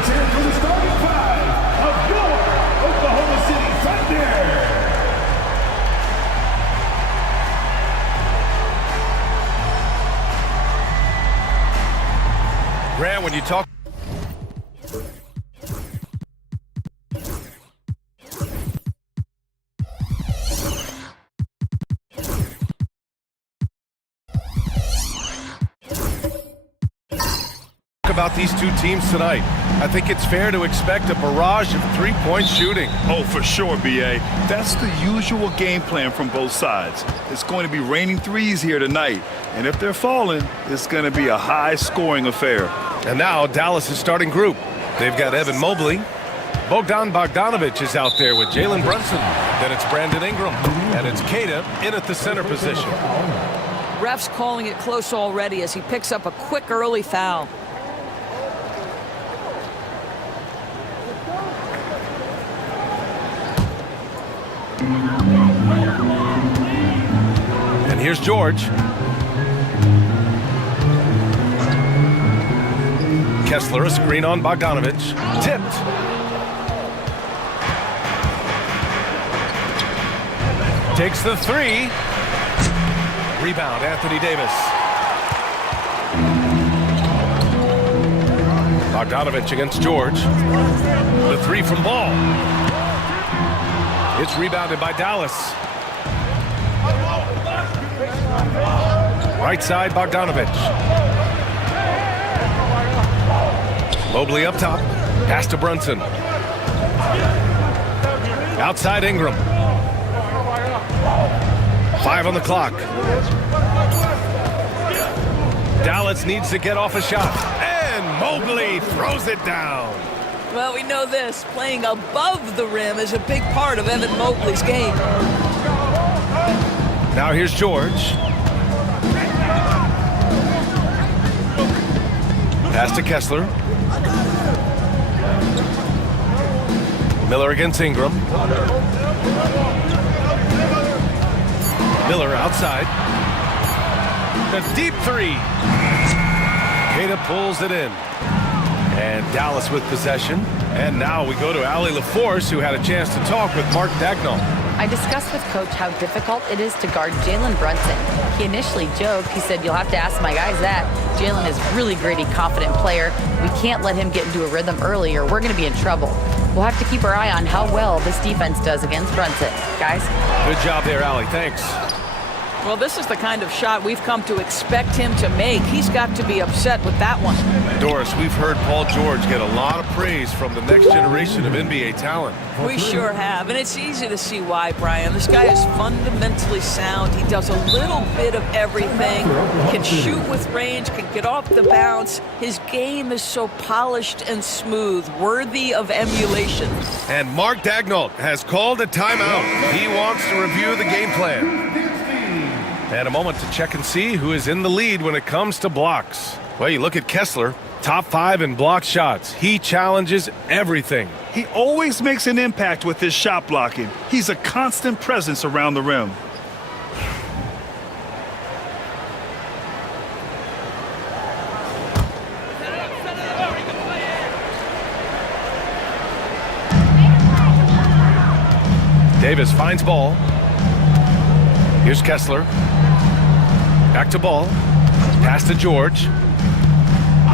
Let's hear it for the starting five of your Oklahoma City Thunder. Grant, when you talk about these two teams tonight, I think it's fair to expect a barrage of three-point shooting. Oh, for sure, B.A. That's the usual game plan from both sides. It's going to be raining threes here tonight, and if they're falling, it's going to be a high-scoring affair. And now Dallas' starting group. They've got Evan Mobley. Bogdan Bogdanovic is out there with Jalen Brunson. Then it's Brandon Ingram. And it's Keita in at the center position. Ref's calling it close already as he picks up a quick early foul. And here's George. Kessler, a screen on Bogdanovic. Tipped. Takes the three. Rebound, Anthony Davis. Bogdanovic against George. The three from Ball. It's rebounded by Dallas. Right side, Bogdanovic. Mobley up top. Pass to Brunson. Outside Ingram. 5 on the clock. Dallas needs to get off a shot. And Mobley throws it down. Well, we know this. Playing above the rim is a big part of Evan Mobley's game. Now here's George. Pass to Kessler. Miller against Ingram. Miller outside. A deep three. Keita pulls it in. And Dallas with possession. And now we go to Allie LaForce, who had a chance to talk with Mark Dagnall. I discussed with Coach how difficult it is to guard Jalen Brunson. He initially joked. He said, "You'll have to ask my guys that." Jalen is a really gritty, confident player. We can't let him get into a rhythm early or we're going to be in trouble. We'll have to keep our eye on how well this defense does against Brunson. Guys? Good job there, Allie. Thanks. Well, this is the kind of shot we've come to expect him to make. He's got to be upset with that one. Doris, we've heard Paul George get a lot of praise from the next generation of NBA talent. We sure have, and it's easy to see why, Brian. This guy is fundamentally sound. He does a little bit of everything, can shoot with range, can get off the bounce. His game is so polished and smooth, worthy of emulation. And Mark Daignault has called a timeout. He wants to review the game plan. And a moment to check and see who is in the lead when it comes to blocks. Well, you look at Kessler, top 5 in block shots. He challenges everything. He always makes an impact with his shot blocking. He's a constant presence around the rim. Davis finds ball. Here's Kessler. Back to ball. Pass to George.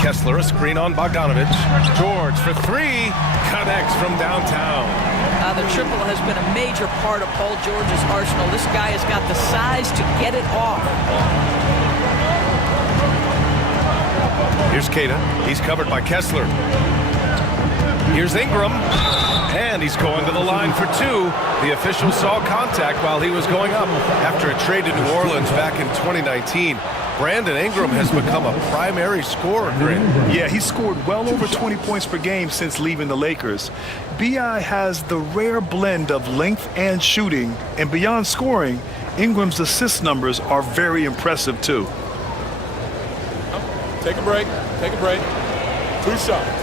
Kessler, a screen on Bogdanovich. George for 3. Connects from downtown. The triple has been a major part of Paul George's arsenal. This guy has got the size to get it off. Here's Keita. He's covered by Kessler. Here's Ingram. And he's going to the line for 2. The official saw contact while he was going up. After a trade to New Orleans back in 2019, Brandon Ingram has become a primary scorer, Grant. Yeah, he scored well over 20 points per game since leaving the Lakers. B.I. has the rare blend of length and shooting, and beyond scoring, Ingram's assist numbers are very impressive too. Take a break. Take a break. 2 shots.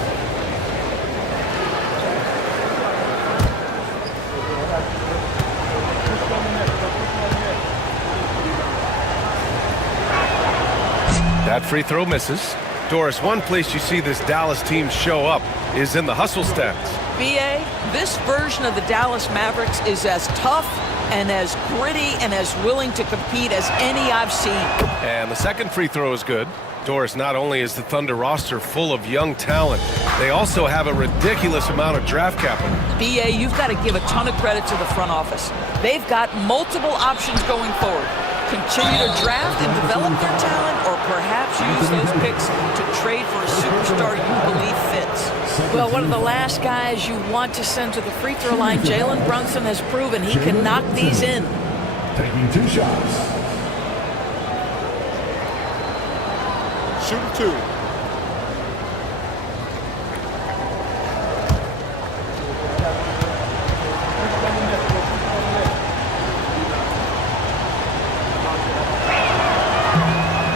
That free throw misses. Doris, one place you see this Dallas team show up is in the hustle stats. B.A., this version of the Dallas Mavericks is as tough and as gritty and as willing to compete as any I've seen. And the second free throw is good. Doris, not only is the Thunder roster full of young talent, they also have a ridiculous amount of draft capital. B.A., you've got to give a ton of credit to the front office. They've got multiple options going forward. Continue to draft and develop their talent, or perhaps use those picks to trade for a superstar you believe fits. Well, one of the last guys you want to send to the free throw line, Jalen Brunson, has proven he can knock these in. Taking 2 shots. Shooting 2.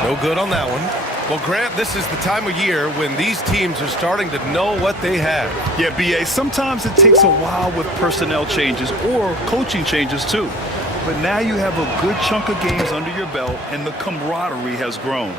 No good on that one. Well, Grant, this is the time of year when these teams are starting to know what they have. Yeah, B.A., sometimes it takes a while with personnel changes or coaching changes too. But now you have a good chunk of games under your belt and the camaraderie has grown.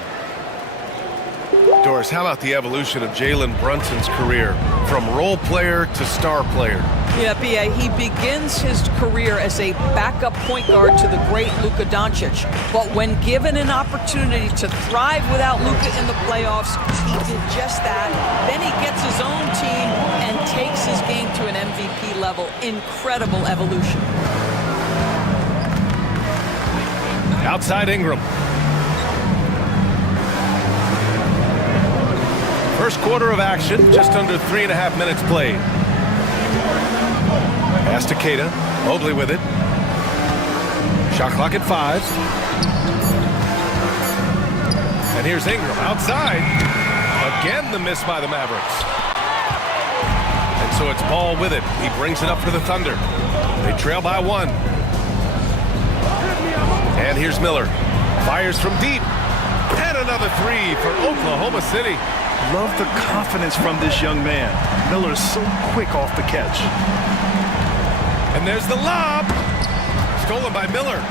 Doris, how about the evolution of Jalen Brunson's career from role player to star player? Yeah, B.A., he begins his career as a backup point guard to the great Luka Doncic. But when given an opportunity to thrive without Luka in the playoffs, he did just that. Then he gets his own team and takes his game to an MVP level. Incredible evolution. Outside Ingram. First quarter of action, just under 3.5 minutes played. Pass to Keita. Mobley with it. Shot clock at 5. And here's Ingram outside. Again, the miss by the Mavericks. And so it's Ball with it. He brings it up for the Thunder. They trail by 1. And here's Miller. Fires from deep. And another 3 for Oklahoma City. Love the confidence from this young man. Miller's so quick off the catch. And there's the lob. Stolen by Miller.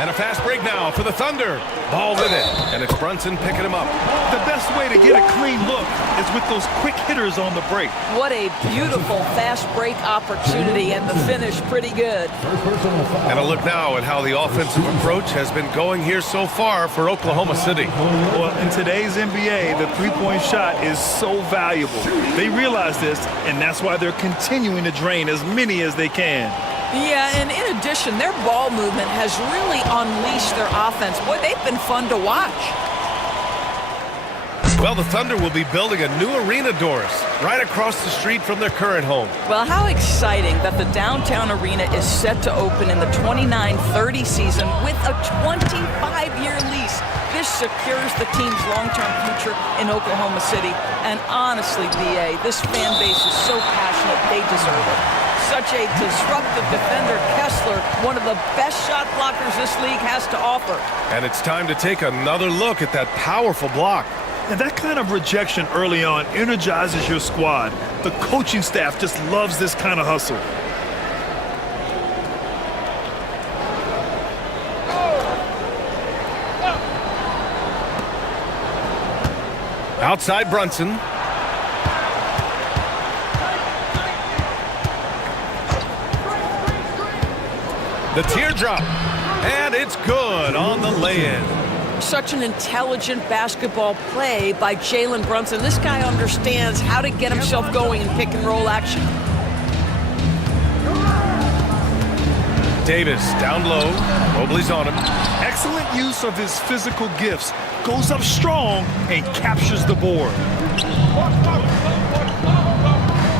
And a fast break now for the Thunder. Ball with it, and it's Brunson picking him up. The best way to get a clean look is with those quick hitters on the break. What a beautiful fast break opportunity, and the finish pretty good. And a look now at how the offensive approach has been going here so far for Oklahoma City. Well, in today's NBA, the three-point shot is so valuable. They realize this, and that's why they're continuing to drain as many as they can. Yeah, and in addition, their ball movement has really unleashed their offense. Boy, they've been fun to watch. Well, the Thunder will be building a new arena, Doris, right across the street from their current home. Well, how exciting that the downtown arena is set to open in the 29-30 season with a 25-year lease. This secures the team's long-term future in Oklahoma City. And honestly, BA, this fan base is so passionate, they deserve it. Such a disruptive defender, Kessler, one of the best shot blockers this league has to offer. And it's time to take another look at that powerful block. And that kind of rejection early on energizes your squad. The coaching staff just loves this kind of hustle. Outside Brunson. The teardrop, and it's good on the lay-in. Such an intelligent basketball play by Jalen Brunson. This guy understands how to get himself going in pick-and-roll action. Davis down low. Mobley's on him. Excellent use of his physical gifts. Goes up strong and captures the board.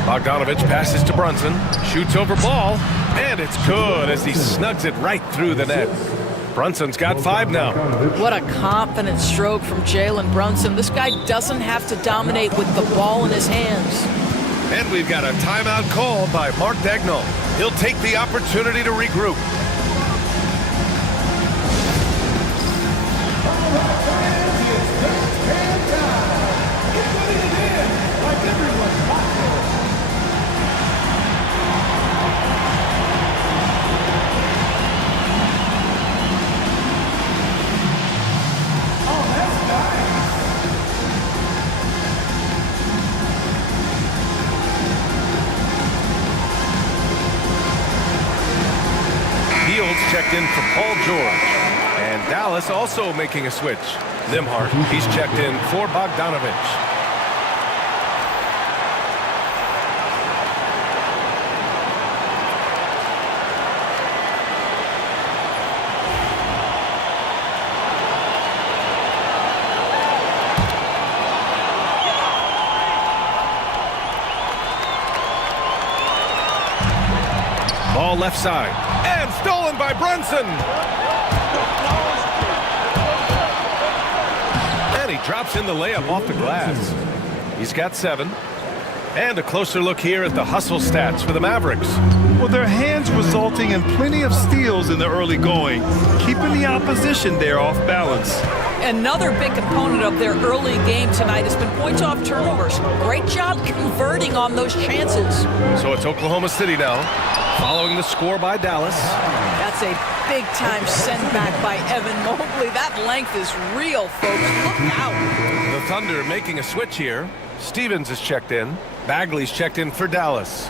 Bogdanovich passes to Brunson. Shoots over ball. And it's good as he snugs it right through the net. Brunson's got 5 now. What a confident stroke from Jalen Brunson. This guy doesn't have to dominate with the ball in his hands. And we've got a timeout called by Mark Dagnall. He'll take the opportunity to regroup. Checked in for Paul George. And Dallas also making a switch. Nimhart, he's checked in for Bogdanovich. Ball left side. And stolen by Brunson. And he drops in the layup off the glass. He's got 7. And a closer look here at the hustle stats for the Mavericks. Well, their hands resulting in plenty of steals in the early going, keeping the opposition there off balance. Another big component of their early game tonight has been points off turnovers. Great job converting on those chances. So it's Oklahoma City now, following the score by Dallas. That's a big-time send-back by Evan Mobley. That length is real, folks. Look out. The Thunder making a switch here. Stevens is checked in. Bagley's checked in for Dallas.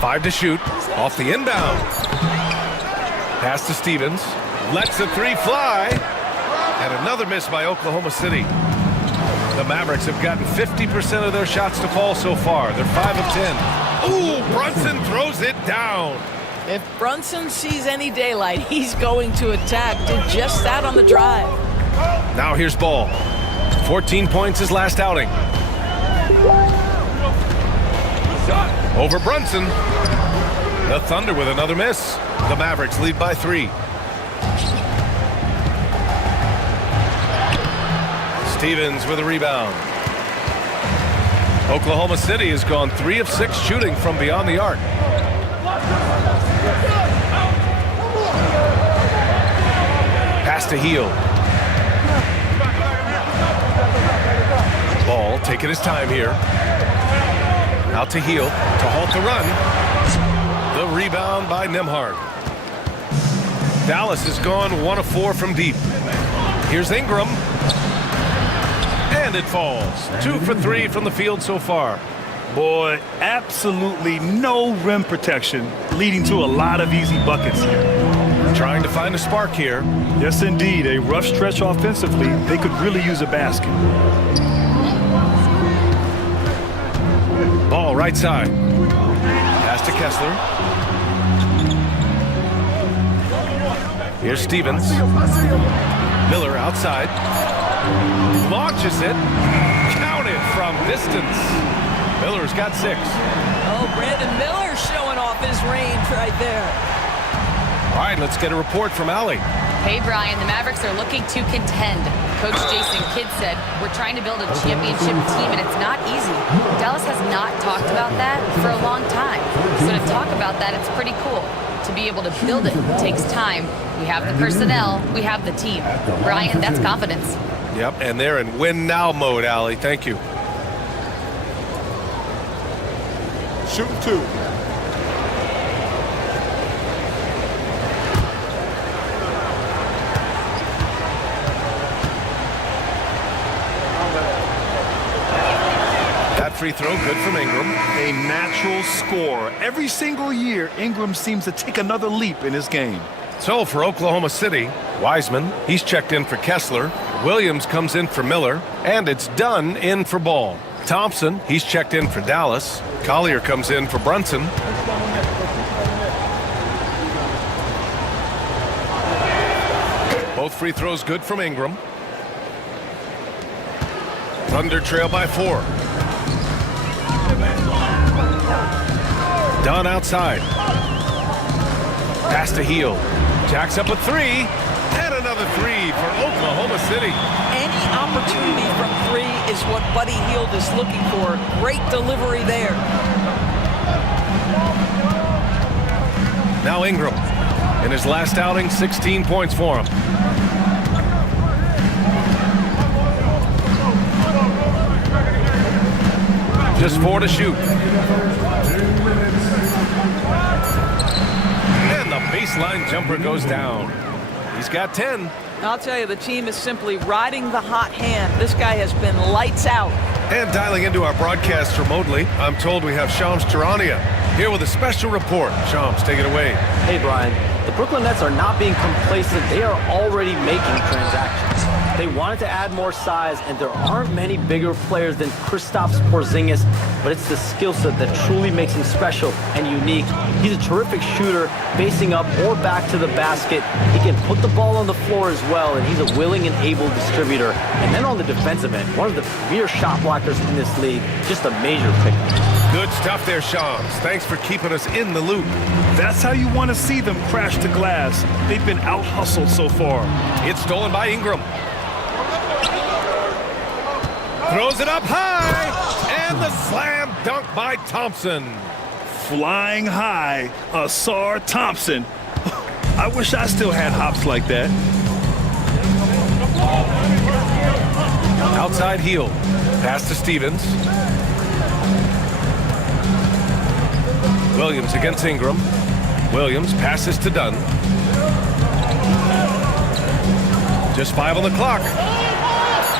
Five to shoot. Off the inbound. Pass to Stevens. Lets the 3 fly. And another miss by Oklahoma City. The Mavericks have gotten 50% of their shots to fall so far. They're 5 of 10. Ooh, Brunson throws it down. If Brunson sees any daylight, he's going to attack. Did just that on the drive. Now here's Ball. 14 points his last outing. Over Brunson. The Thunder with another miss. The Mavericks lead by 3. Stevens with a rebound. Oklahoma City has gone 3 of 6 shooting from beyond the arc. Pass to Heel. Ball taking his time here. Out to Heel to halt the run. The rebound by Nembhard. Dallas has gone 1 of 4 from deep. Here's Ingram. And it falls. 2 for 3 from the field so far. Boy, absolutely no rim protection, leading to a lot of easy buckets here. Trying to find a spark here. Yes, indeed. A rough stretch offensively. They could really use a basket. Ball right side. Pass to Kessler. Here's Stevens. Miller outside. Launches it. Counted from distance. Miller's got 6. Oh, Brandon Miller showing off his range right there. All right, let's get a report from Allie. Hey, Brian, the Mavericks are looking to contend. Coach Jason Kidd said, we're trying to build a championship team, and it's not easy. Dallas has not talked about that for a long time. So to talk about that, it's pretty cool. To be able to build it takes time. We have the personnel. We have the team. Brian, that's confidence. Yep, and they're in win-now mode, Allie. Thank you. Shooting 2. That free throw, good from Ingram. A natural scorer. Every single year, Ingram seems to take another leap in his game. So for Oklahoma City, Wiseman, he's checked in for Kessler. Williams comes in for Miller. And it's Dunn in for Ball. Thompson, he's checked in for Dallas. Collier comes in for Brunson. Both free throws good from Ingram. Thunder trail by 4. Dunn outside. Pass to Heel. Jacks up a 3. And another 3 for Oklahoma City. Any opportunity from 3 is what Buddy Hield is looking for. Great delivery there. Now Ingram. In his last outing, 16 points for him. Just 4 to shoot. And the baseline jumper goes down. He's got 10. I'll tell you, the team is simply riding the hot hand. This guy has been lights out. And dialing into our broadcast remotely, I'm told we have Shams Charania here with a special report. Shams, take it away. Hey, Brian. The Brooklyn Nets are not being complacent. They are already making transactions. They wanted to add more size, and there aren't many bigger players than Kristaps Porzingis, but it's the skill set that truly makes him special and unique. He's a terrific shooter, facing up or back to the basket. He can put the ball on the floor as well, and he's a willing and able distributor. And then on the defensive end, one of the premier shot blockers in this league, just a major pickup. Good stuff there, Shams. Thanks for keeping us in the loop. That's how you want to see them crash the glass. They've been out-hustled so far. It's stolen by Ingram. Throws it up high, and the slam dunk by Thompson. Flying high, Asar Thompson. I wish I still had hops like that. Outside Heel. Pass to Stevens. Williams against Ingram. Williams passes to Dunn. Just 5 on the clock.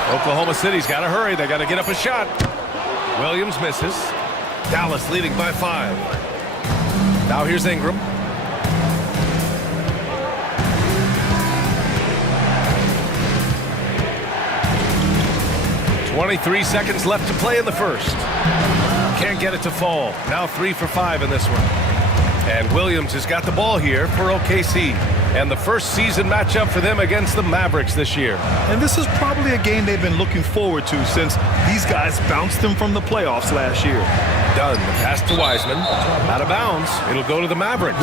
Oklahoma City's got to hurry. They got to get up a shot. Williams misses. Dallas leading by 5. Now here's Ingram. .23 seconds left to play in the first. Can't get it to fall. Now 3 for 5 in this one. And Williams has got the ball here for OKC. And the first season matchup for them against the Mavericks this year. And this is probably a game they've been looking forward to since these guys bounced them from the playoffs last year. Dunn, the pass to Wiseman. Out of bounds. It'll go to the Mavericks.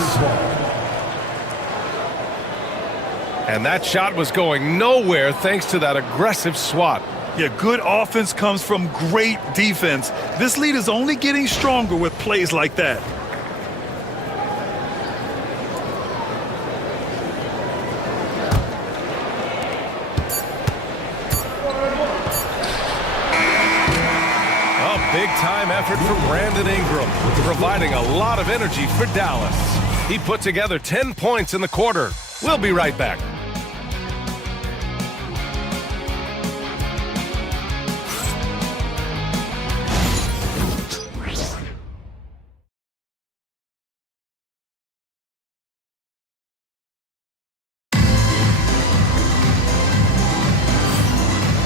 And that shot was going nowhere thanks to that aggressive swat. Yeah, good offense comes from great defense. This lead is only getting stronger with plays like that. big-time effort from Brandon Ingram, providing a lot of energy for Dallas. He put together 10 points in the quarter. We'll be right back.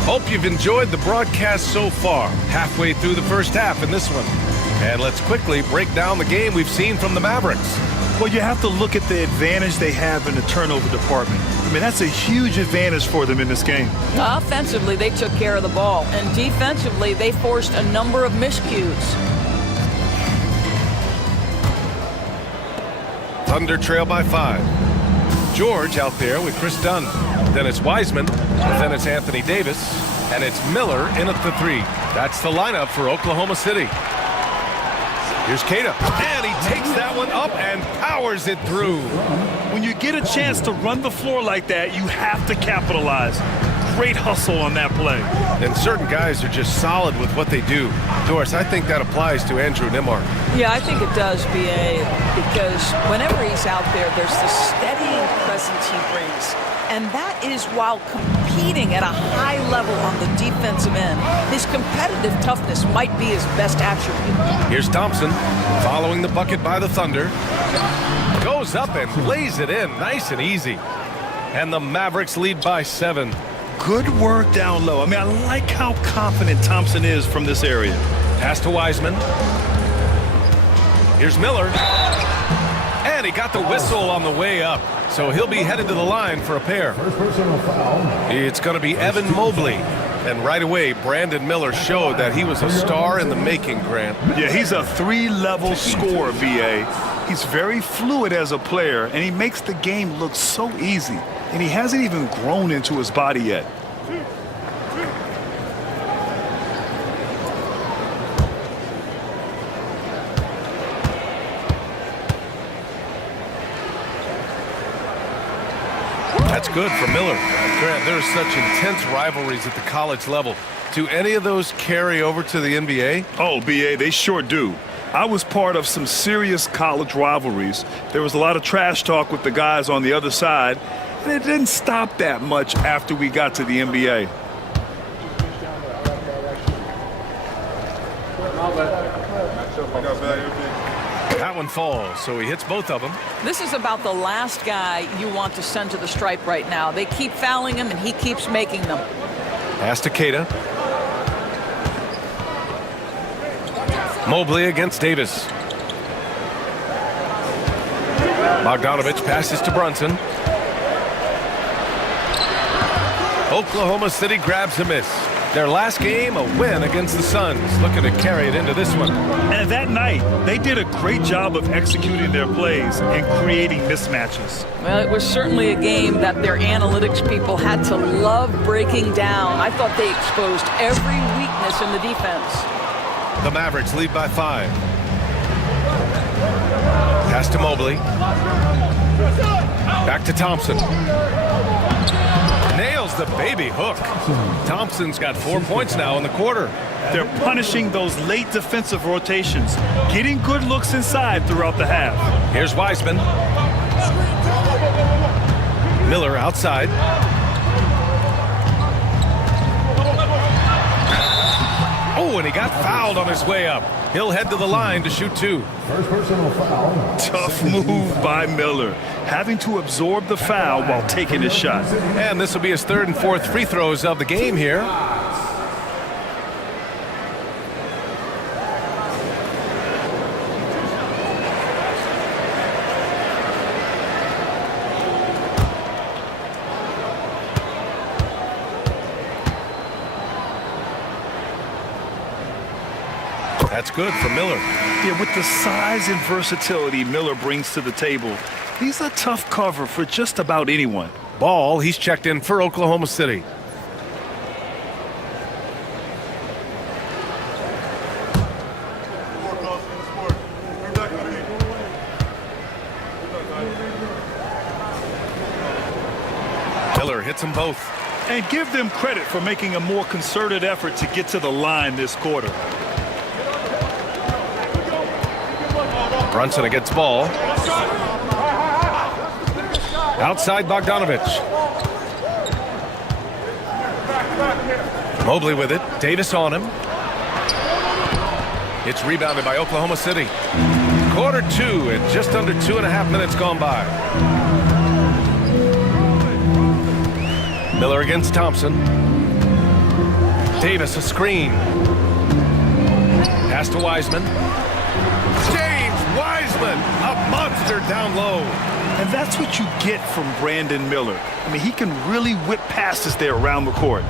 Hope you've enjoyed the broadcast so far, halfway through the first half in this one. And let's quickly break down the game we've seen from the Mavericks. Well, you have to look at the advantage they have in the turnover department. I mean, that's a huge advantage for them in this game. Offensively, they took care of the ball, and defensively, they forced a number of miscues. Thunder trail by 5. George out there with Chris Dunn. Then it's Wiseman. Then it's Anthony Davis. And it's Miller in at the 3. That's the lineup for Oklahoma City. Here's Keita. And he takes that one up and powers it through. When you get a chance to run the floor like that, you have to capitalize. Great hustle on that play. And certain guys are just solid with what they do. Doris, I think that applies to Andrew Nembhard. Yeah, I think it does, B.A., because whenever he's out there, there's the steadying presence he brings. And that is while competing at a high level on the defensive end. His competitive toughness might be his best attribute. Here's Thompson following the bucket by the Thunder. Goes up and lays it in nice and easy. And the Mavericks lead by 7. Good work down low. I mean, I like how confident Thompson is from this area. Pass to Wiseman. Here's Miller. And he got the whistle on the way up. So he'll be headed to the line for a pair. First personal foul. It's going to be Evan Mobley. And right away, Brandon Miller showed that he was a star in the making, Grant. Yeah, he's a 3-level scorer, B.A. He's very fluid as a player, and he makes the game look so easy. And he hasn't even grown into his body yet. That's good for Miller. Grant, there's such intense rivalries at the college level. Do any of those carry over to the NBA? Oh, B.A., they sure do. I was part of some serious college rivalries. There was a lot of trash talk with the guys on the other side, and it didn't stop that much after we got to the NBA. That one falls, so he hits both of them. This is about the last guy you want to send to the stripe right now. They keep fouling him, and he keeps making them. Pass to Keita. Mobley against Davis. Bogdanovich passes to Brunson. Oklahoma City grabs a miss. Their last game, a win against the Suns, looking to carry it into this one. And that night, they did a great job of executing their plays and creating mismatches. Well, it was certainly a game that their analytics people had to love breaking down. I thought they exposed every weakness in the defense. The Mavericks lead by 5. Pass to Mobley. Back to Thompson. Nails the baby hook. Thompson's got 4 points now in the quarter. They're punishing those late defensive rotations, getting good looks inside throughout the half. Here's Wiseman. Miller outside. Oh, and he got fouled on his way up. He'll head to the line to shoot 2. First personal foul. Tough move by Miller, having to absorb the foul while taking his shot. And this will be his 3rd and 4th free throws of the game here. That's good for Miller. Yeah, with the size and versatility Miller brings to the table, he's a tough cover for just about anyone. Ball, he's checked in for Oklahoma City. Miller hits them both. And give them credit for making a more concerted effort to get to the line this quarter. Brunson against ball. Outside Bogdanovich. Mobley with it. Davis on him. It's rebounded by Oklahoma City. Quarter 2 and just under 2.5 minutes gone by. Miller against Thompson. Davis a screen. Pass to Wiseman. James Wiseman, a monster down low. And that's what you get from Brandon Miller. I mean, he can really whip passes there around the court.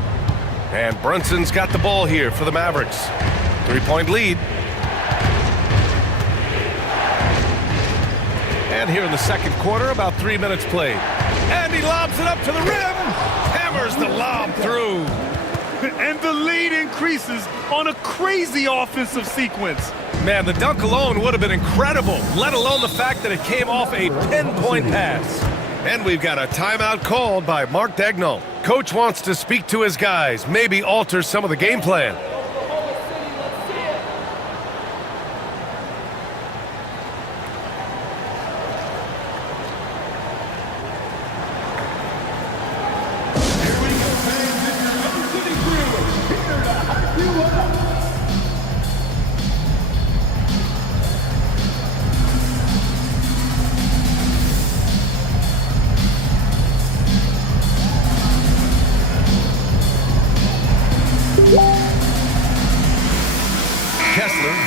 And Brunson's got the ball here for the Mavericks. 3-point lead. And here in the second quarter, about 3 minutes played. And he lobs it up to the rim. Hammers the lob through. And the lead increases on a crazy offensive sequence. Man, the dunk alone would have been incredible, let alone the fact that it came off a pinpoint pass. And we've got a timeout called by Mark Dagnall. Coach wants to speak to his guys, maybe alter some of the game plan.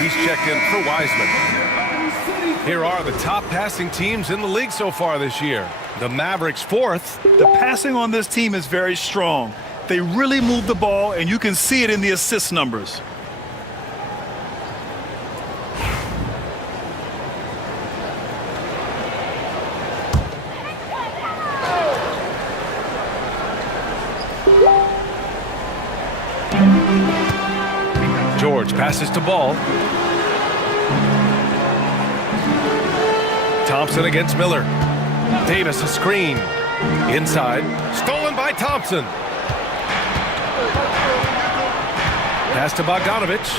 He's checked in for Wiseman. Here are the top passing teams in the league so far this year. The Mavericks 4th. The passing on this team is very strong. They really move the ball, and you can see it in the assist numbers. George passes to Ball. Thompson against Miller. Davis a screen. Inside. Stolen by Thompson. Pass to Bogdanovich.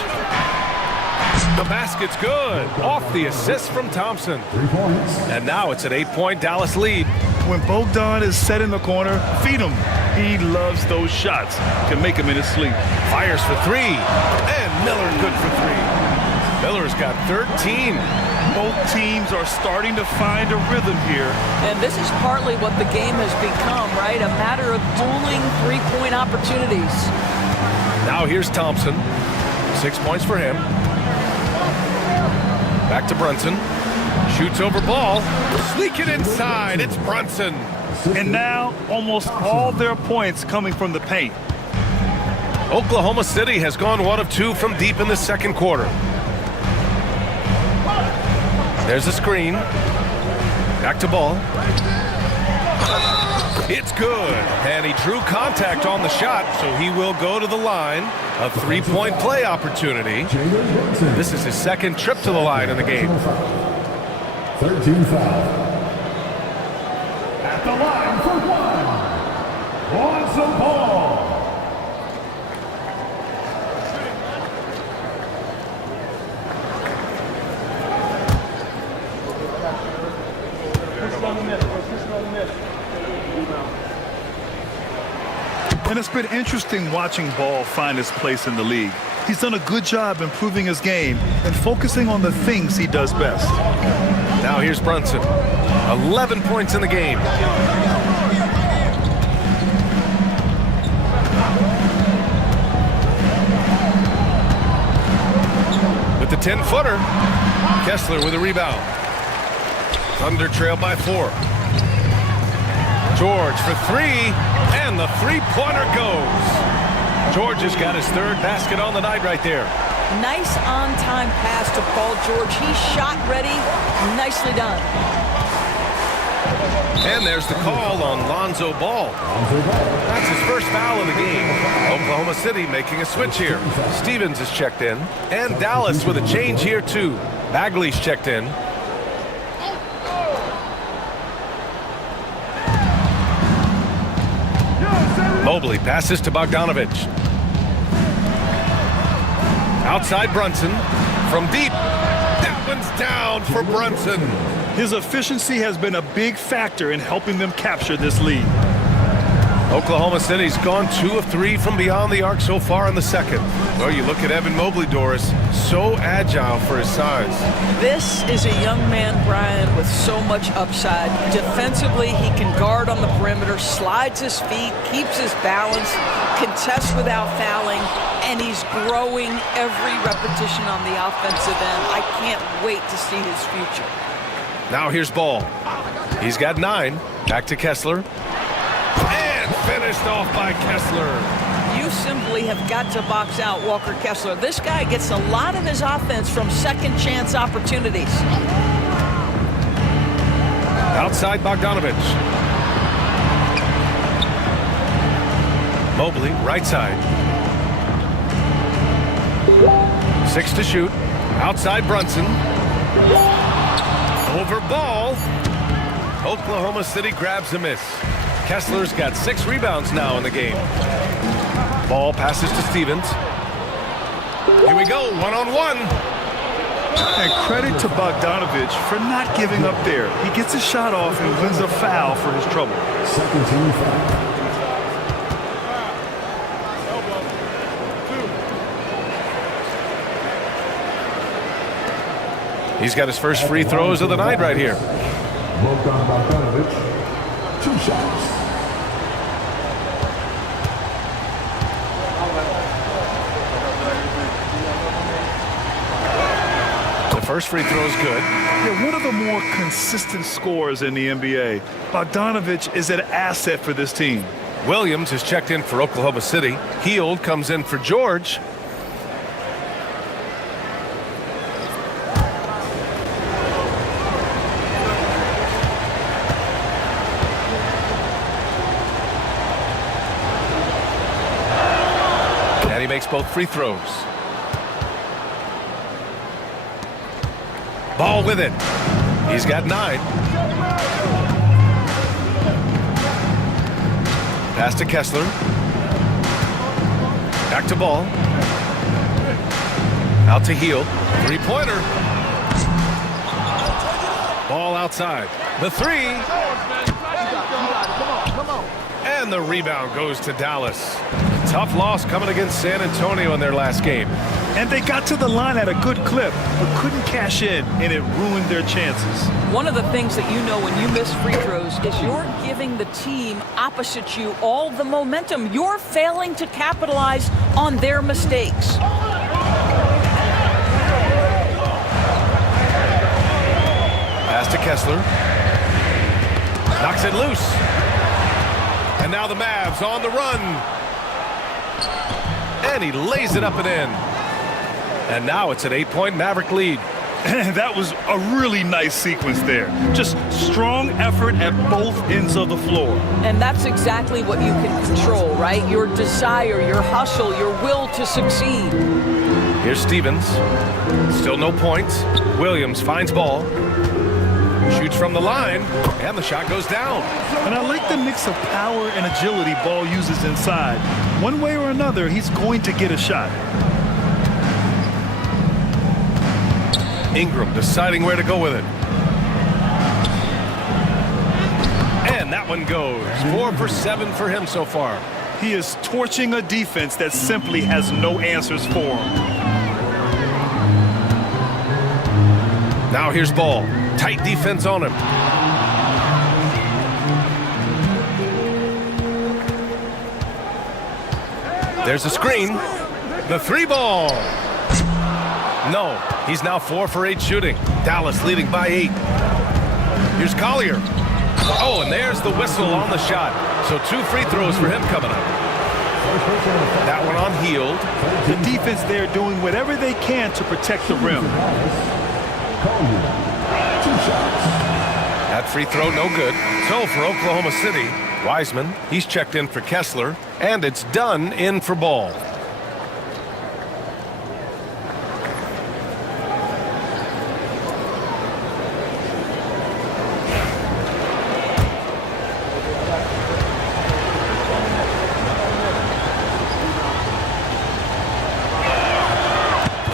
The basket's good. Off the assist from Thompson. 3 points. And now it's an 8-point Dallas lead. When Bogdan is set in the corner, feed him. He loves those shots. Can make him in his sleep. Fires for 3. And Miller good for 3. Miller's got 13. Both teams are starting to find a rhythm here. And this is partly what the game has become, right? A matter of dueling three-point opportunities. Now here's Thompson. 6 points for him. Back to Brunson. Shoots over Ball. Sneak it inside. It's Brunson. And now almost all their points coming from the paint. Oklahoma City has gone 1 of 2 from deep in the second quarter. There's a screen. Back to Ball. It's good. And he drew contact on the shot, so he will go to the line. A 3-point play opportunity. This is his second trip to the line in the game. 13 foul. At the line for 1. Lonzo Ball. And it's been interesting watching Ball find his place in the league. He's done a good job improving his game and focusing on the things he does best. Now here's Brunson. 11 points in the game. With the 10-footer, Kessler with a rebound. Thunder trail by 4. George for 3, and the three-pointer goes. George has got his 3rd basket on the night right there. Nice on-time pass to Paul George. He's shot ready. Nicely done. And there's the call on Lonzo Ball. That's his first foul of the game. Oklahoma City making a switch here. Stevens is checked in. And Dallas with a change here too. Bagley's checked in. Mobley passes to Bogdanovich. Outside Brunson. From deep. That one's down for Brunson. His efficiency has been a big factor in helping them capture this lead. Oklahoma City's gone 2 of 3 from beyond the arc so far in the second. Well, you look at Evan Mobley, Doris, so agile for his size. This is a young man, Brian, with so much upside. Defensively, he can guard on the perimeter, slides his feet, keeps his balance, contests without fouling, and he's growing every repetition on the offensive end. I can't wait to see his future. Now here's Ball. He's got 9. Back to Kessler. And finished off by Kessler. You simply have got to box out Walker Kessler. This guy gets a lot of his offense from second chance opportunities. Outside Bogdanovich. Mobley, right side. 6 to shoot. Outside Brunson. Over Ball. Oklahoma City grabs a miss. Kessler's got 6 rebounds now in the game. Ball passes to Stevens. Here we go, one-on-one. And credit to Bogdanovich for not giving up there. He gets his shot off and wins a foul for his trouble. Second team foul. He's got his first free throws of the night right here. Bogdanovich, 2 shots. The first free throw is good. Yeah, one of the more consistent scorers in the NBA. Bogdanovich is an asset for this team. Williams has checked in for Oklahoma City. Hield comes in for George. And he makes both free throws. Ball with it. He's got 9. Pass to Kessler. Back to Ball. Out to Hield. 3-pointer. Ball outside. The 3. And the rebound goes to Dallas. Tough loss coming against San Antonio in their last game. And they got to the line at a good clip, but couldn't cash in, and it ruined their chances. One of the things that you know when you miss free throws is you're giving the team opposite you all the momentum. You're failing to capitalize on their mistakes. Pass to Kessler. Knocks it loose. And now the Mavs on the run. And he lays it up and in. And now it's an 8-point Maverick lead. That was a really nice sequence there. Just strong effort at both ends of the floor. And that's exactly what you can control, right? Your desire, your hustle, your will to succeed. Here's Stevens. Still no points. Williams finds Ball. Shoots from the line. And the shot goes down. And I like the mix of power and agility Ball uses inside. One way or another, he's going to get a shot. Ingram deciding where to go with it. And that one goes. 4 for 7 for him so far. He is torching a defense that simply has no answers for him. Now here's Ball. Tight defense on him. There's a screen. The 3-ball. No, he's now 4 for 8 shooting. Dallas leading by 8. Here's Collier. Oh, and there's the whistle on the shot. So 2 free throws for him coming up. That one on Hield. The defense there doing whatever they can to protect the rim. That free throw no good. So for Oklahoma City, Wiseman, he's checked in for Kessler, and it's done in for Ball.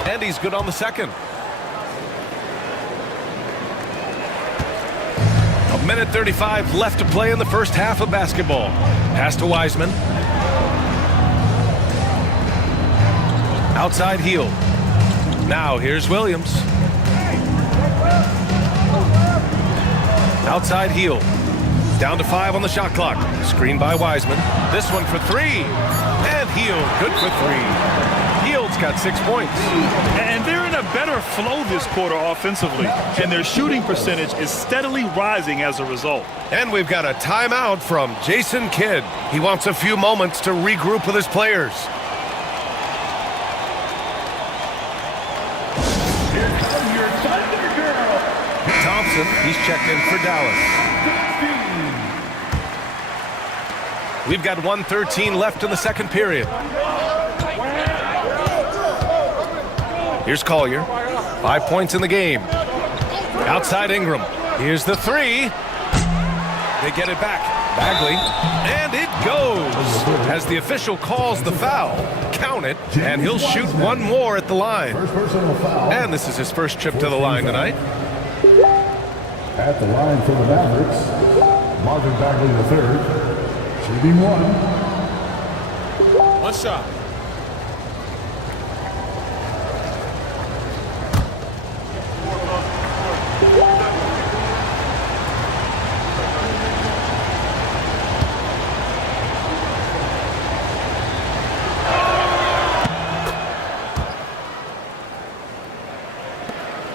And he's good on the second. Minute 35 left to play in the first half of basketball. Pass to Wiseman. Outside heel. Now here's Williams. Outside heel. Down to 5 on the shot clock. Screen by Wiseman. This one for 3. And Hield, good for 3. Hield's got 6 points. And they're in a better flow this quarter offensively. And their shooting percentage is steadily rising as a result. And we've got a timeout from Jason Kidd. He wants a few moments to regroup with his players. Here comes your Thunder Girl. Thompson, he's checked in for Dallas. We've got 1:13 left in the second period. Here's Collier. 5 points in the game. Outside Ingram. Here's the 3. They get it back. Bagley. And it goes. As the official calls the foul, count it, and he'll shoot one more at the line. First personal foul. And this is his first trip to the line tonight. At the line for the Mavericks, Marvin Bagley III. Shooting 1. One shot.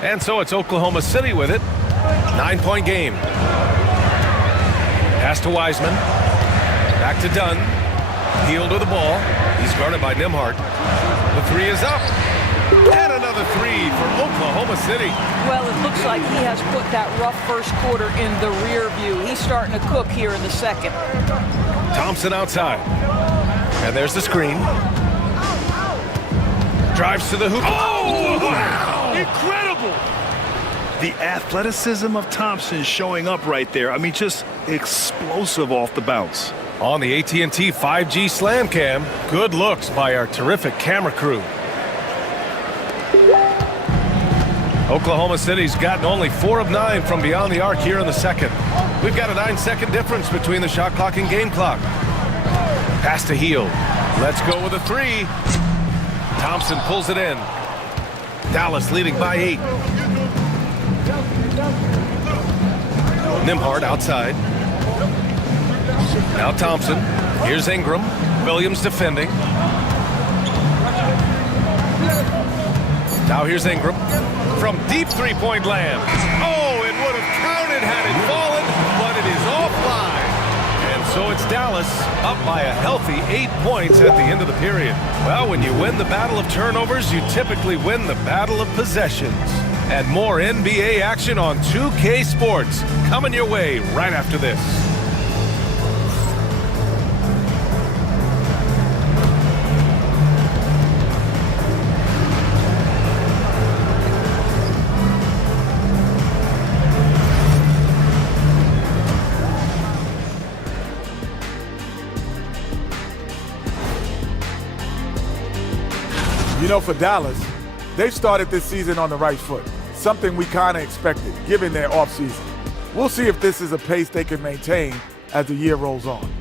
And so it's Oklahoma City with it. 9-point game. Pass to Wiseman. Back to Dunn. Hield with the ball. He's guarded by Nembhard. The 3 is up. And another 3 for Oklahoma City. Well, it looks like he has put that rough first quarter in the rear view. He's starting to cook here in the second. Thompson outside. And there's the screen. Drives to the hoop. Oh, wow! Incredible! The athleticism of Thompson showing up right there. I mean, just explosive off the bounce. On the AT&T 5G Slam Cam, good looks by our terrific camera crew. Oklahoma City's gotten only 4 of 9 from beyond the arc here in the second. We've got a 9-second difference between the shot clock and game clock. Pass to Hield. Let's go with a 3. Thompson pulls it in. Dallas leading by 8. Nembhard outside. Now Thompson. Here's Ingram. Williams defending. Now here's Ingram. From deep three-point land. Oh, it would have counted had it fallen, but it is offline. And so it's Dallas up by a healthy 8 points at the end of the period. Well, when you win the battle of turnovers, you typically win the battle of possessions. And more NBA action on 2K Sports coming your way right after this. You know, for Dallas, they've started this season on the right foot, something we kind of expected, given their offseason. We'll see if this is a pace they can maintain as the year rolls on.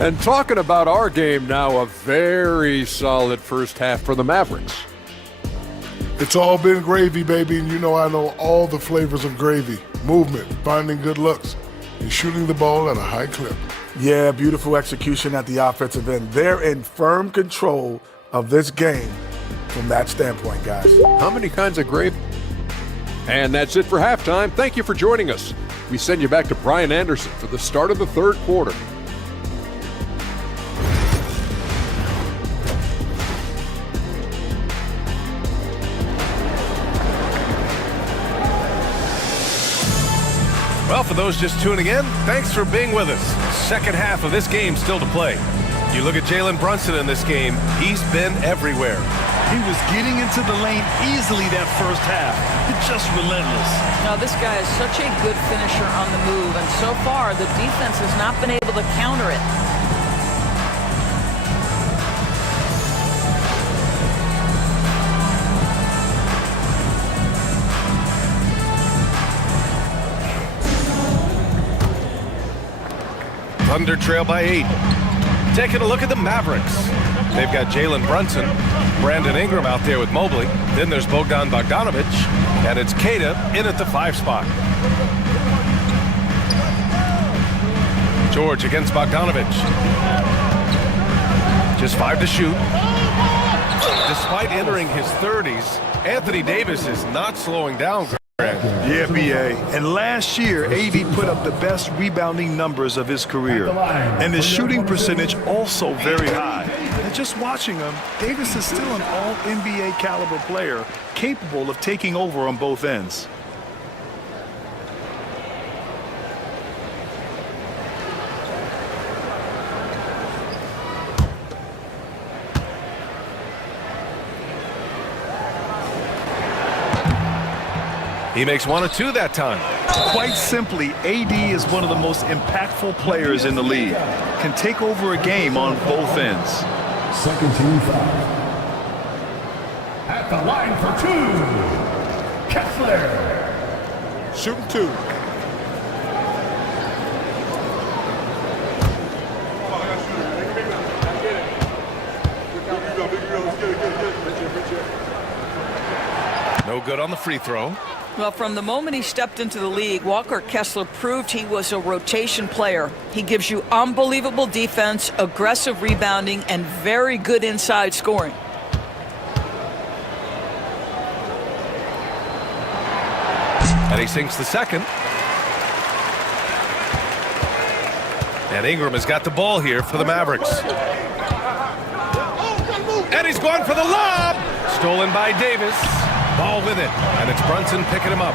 And talking about our game now, a very solid first half for the Mavericks. It's all been gravy, baby, and you know I know all the flavors of gravy. Movement, finding good looks, and shooting the ball at a high clip. Yeah, beautiful execution at the offensive end. They're in firm control of this game from that standpoint, guys. How many kinds of gravy? And that's it for halftime. Thank you for joining us. We send you back to Brian Anderson for the start of the third quarter. Well, for those just tuning in, thanks for being with us. Second half of this game still to play. You look at Jalen Brunson in this game, he's been everywhere. He was getting into the lane easily that first half. It's just relentless. Now, this guy is such a good finisher on the move, and so far, the defense has not been able to counter it. Thunder trail by 8. Taking a look at the Mavericks. They've got Jalen Brunson, Brandon Ingram out there with Mobley. Then there's Bogdan Bogdanovic, and it's Keita in at the 5 spot. George against Bogdanovic. Just 5 to shoot. Despite entering his 30s, Anthony Davis is not slowing down. Yeah, B.A. And last year, AD put up the best rebounding numbers of his career. And his shooting percentage also very high. And just watching him, Davis is still an all-NBA caliber player, capable of taking over on both ends. He makes 1 of 2 that time. Quite simply, AD is one of the most impactful players in the league. Can take over a game on both ends. Second team foul. At the line for 2, Kessler. Shooting 2. No good on the free throw. Well, from the moment he stepped into the league, Walker Kessler proved he was a rotation player. He gives you unbelievable defense, aggressive rebounding, and very good inside scoring. And he sinks the second. And Ingram has got the ball here for the Mavericks. And he's going for the lob. Stolen by Davis. Ball with it, and it's Brunson picking him up.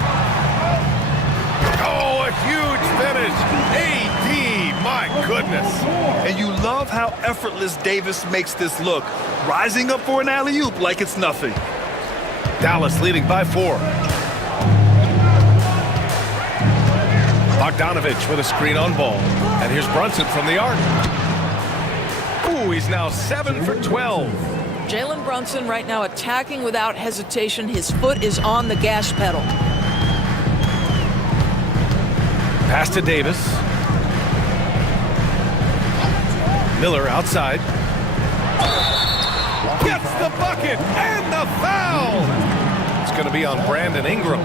Oh, a huge finish. AD, my goodness. And you love how effortless Davis makes this look, rising up for an alley-oop like it's nothing. Dallas leading by 4. Bogdanovic with a screen on ball. And here's Brunson from the arc. Ooh, he's now 7 for 12. Jalen Brunson right now attacking without hesitation. His foot is on the gas pedal. Pass to Davis. Miller outside. Gets the bucket and the foul. It's going to be on Brandon Ingram.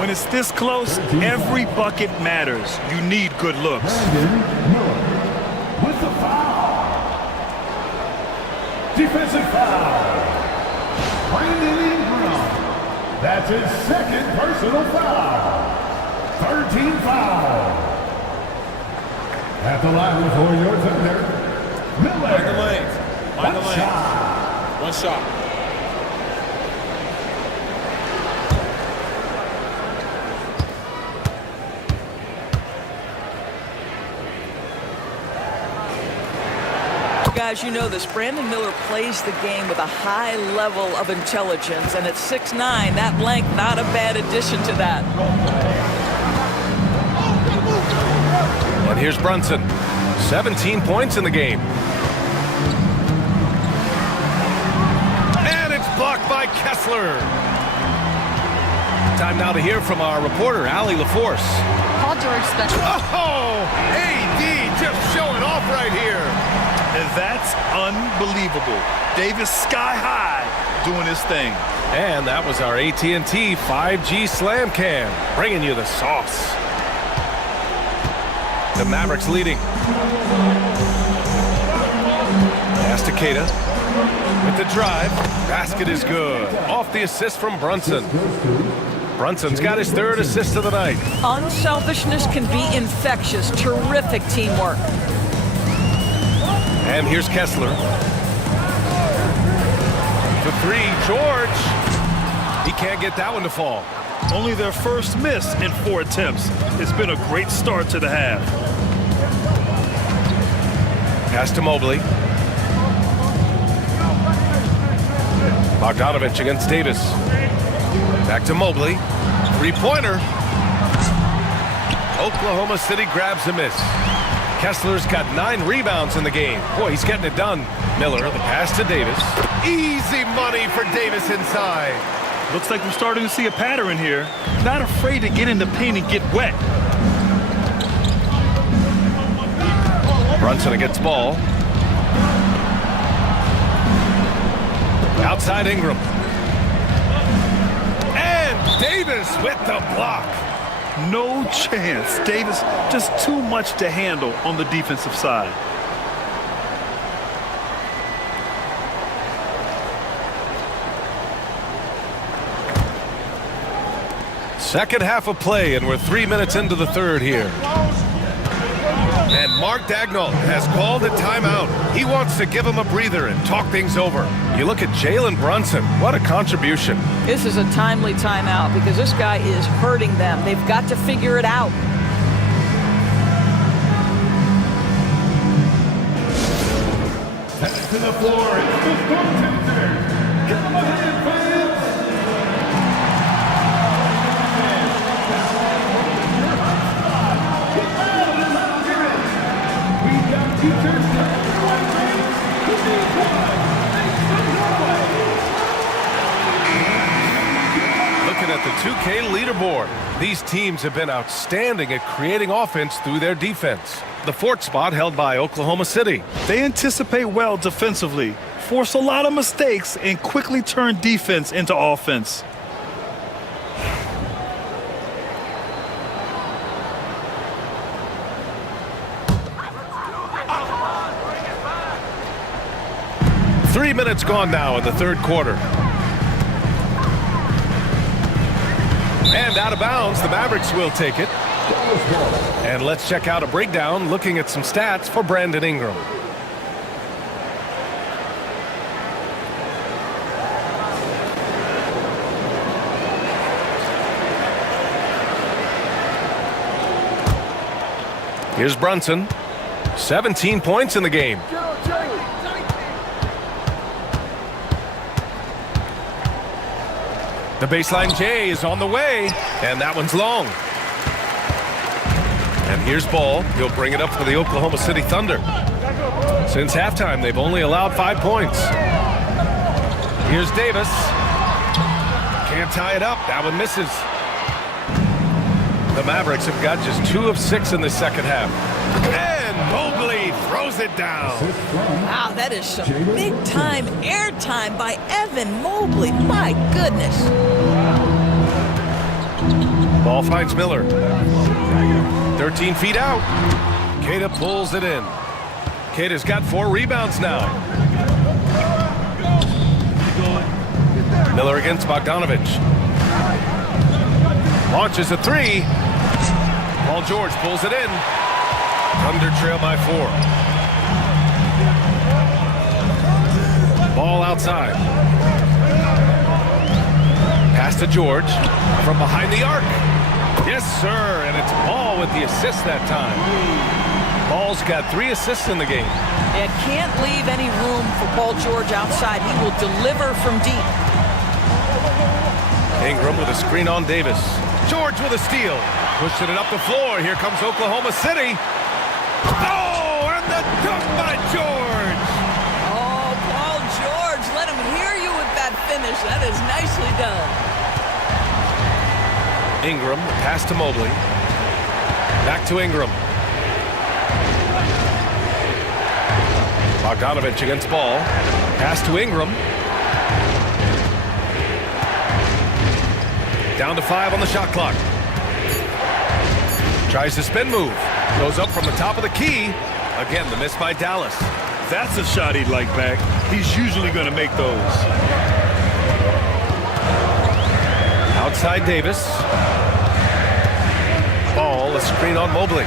When it's this close, every bucket matters. You need good looks. Miller with the foul. Defensive foul. Brandon Ingram. That's his 2nd personal foul. 3rd team foul. At the line for your Thunder, Miller. Mind the lanes. Mind the lanes. Shot. 1 shot. Guys, you know this. Brandon Miller plays the game with a high level of intelligence, and at 6'9", that length, not a bad addition to that. And here's Brunson. 17 points in the game. And it's blocked by Kessler. Time now to hear from our reporter, Allie LaForce. Paul George special. Oh, AD just showing off right here. And that's unbelievable. Davis sky high doing his thing. And that was our AT&T 5G Slam Cam, bringing you the sauce. The Mavericks leading. Pass to Keita with the drive. Basket is good. Off the assist from Brunson. Brunson's got his 3rd assist of the night. Unselfishness can be infectious. Terrific teamwork. And here's Kessler. For 3, George. He can't get that one to fall. Only their first miss in 4 attempts. It's been a great start to the half. Pass to Mobley. Bogdanovic against Davis. Back to Mobley. 3-pointer. Oklahoma City grabs a miss. Kessler's got 9 rebounds in the game. Boy, he's getting it done. Miller, the pass to Davis. Easy money for Davis inside. Looks like we're starting to see a pattern here. Not afraid to get in the paint and get wet. Brunson against ball. Outside Ingram. And Davis with the block. No chance. Davis just too much to handle on the defensive side. Second half of play, and we're 3 minutes into the third here. And Mark Dagnall has called a timeout. He wants to give him a breather and talk things over. You look at Jalen Brunson. What a contribution. This is a timely timeout because this guy is hurting them. They've got to figure it out. To the floor, it's the goaltender. Come ahead, fans. We've got teachers who need one. Looking at the 2K leaderboard, these teams have been outstanding at creating offense through their defense. The fourth spot held by Oklahoma City. They anticipate well defensively, force a lot of mistakes, and quickly turn defense into offense. Three minutes gone now in the third quarter. And out of bounds, the Mavericks will take it. And let's check out a breakdown looking at some stats for Brandon Ingram. Here's Brunson. 17 points in the game. The baseline J is on the way, and that one's long. And here's Ball. He'll bring it up for the Oklahoma City Thunder. Since halftime, they've only allowed 5 points. Here's Davis. Can't tie it up. That one misses. The Mavericks have got just 2 of 6 in the second half. And Mobley throws it down. Wow, that is some big-time airtime by Evan Mobley. My goodness. Ball finds Miller. 13 feet out. Queta pulls it in. Queta's got 4 rebounds now. Miller against Bogdanovich. Launches a 3. Paul George pulls it in. Thunder trail by 4. Ball outside. Pass to George from behind the arc. Yes, sir, and it's Ball with the assist that time. Ball's got 3 assists in the game. And can't leave any room for Paul George outside. He will deliver from deep. Ingram with a screen on Davis. George with a steal. Pushing it up the floor. Here comes Oklahoma City. Oh, and the dunk by George. Oh, Paul George, let him hear you with that finish. That is nicely done. Ingram, pass to Mobley. Back to Ingram. Bogdanovich against Ball. Pass to Ingram. Down to 5 on the shot clock. Tries the spin move. Goes up from the top of the key. Again, the miss by Dallas. That's a shot he'd like back. He's usually going to make those. Outside Davis. Ball, a screen on Mobley.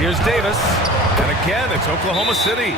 Here's Davis. And again, it's Oklahoma City.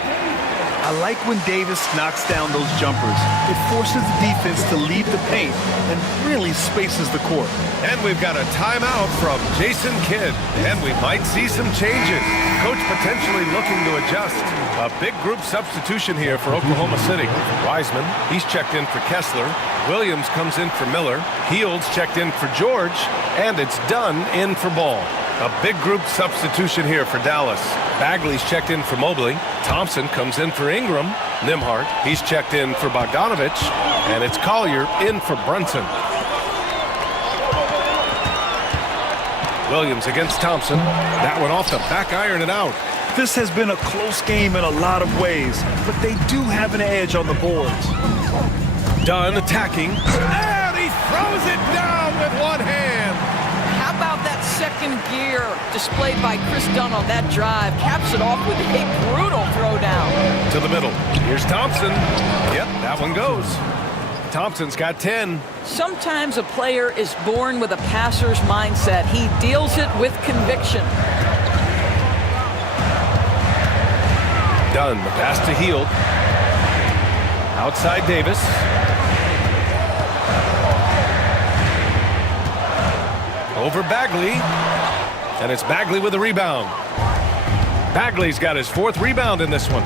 I like when Davis knocks down those jumpers. It forces the defense to leave the paint and really spaces the court. And we've got a timeout from Jason Kidd. And we might see some changes. Coach potentially looking to adjust. A big group substitution here for Oklahoma City. Wiseman, he's checked in for Kessler. Williams comes in for Miller. Heald's checked in for George. And it's Dunn in for Ball. A big group substitution here for Dallas. Bagley's checked in for Mobley. Thompson comes in for Ingram. Nimhart, he's checked in for Bogdanovich. And it's Collier in for Brunson. Williams against Thompson. That one off the back iron and out. This has been a close game in a lot of ways, but they do have an edge on the boards. Dunn attacking, and he throws it down with one hand. How about that second gear displayed by Chris Dunn on that drive? Caps it off with a brutal throwdown. To the middle. Here's Thompson. Yep, that one goes. Thompson's got 10. Sometimes a player is born with a passer's mindset. He deals it with conviction. Dunn, the pass to Hield. Outside Davis. Over Bagley. And it's Bagley with the rebound. Bagley's got his 4th rebound in this one.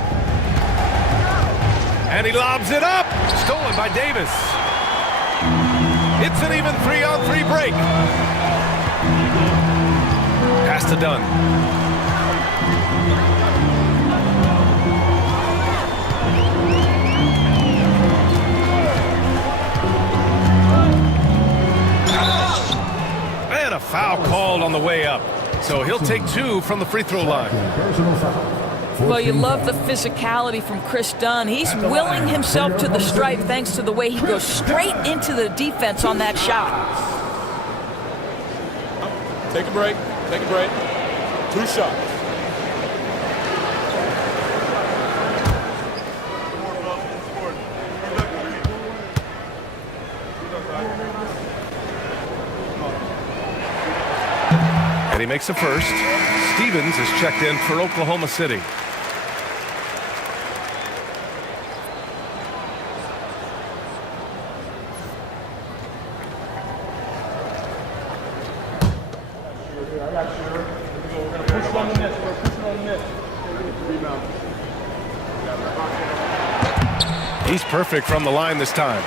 And he lobs it up. Stolen by Davis. It's an even 3-on-3 break. Pass to Dunn. And a foul called on the way up. So he'll take 2 from the free throw line. Well, you love the physicality from Chris Dunn. He's willing himself to the stripe thanks to the way he goes straight into the defense on that shot. Take a break. Take a break. 2 shots. And he makes a first. Stevens is checked in for Oklahoma City. He's perfect from the line this time.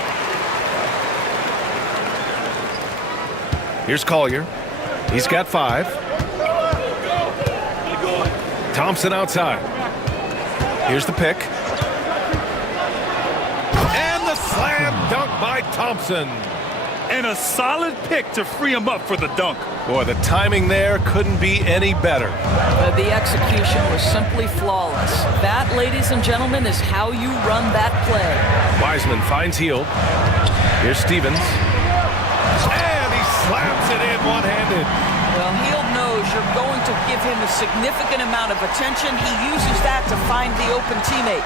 Here's Collier. He's got 5. Thompson outside. Here's the pick. And the slam dunk by Thompson. And a solid pick to free him up for the dunk. Boy, the timing there couldn't be any better. The execution was simply flawless. That, ladies and gentlemen, is how you run that play. Wiseman finds Hield. Here's Stevens. And he slams it in one-handed. Well, Hield knows you're going to give him a significant amount of attention. He uses that to find the open teammate.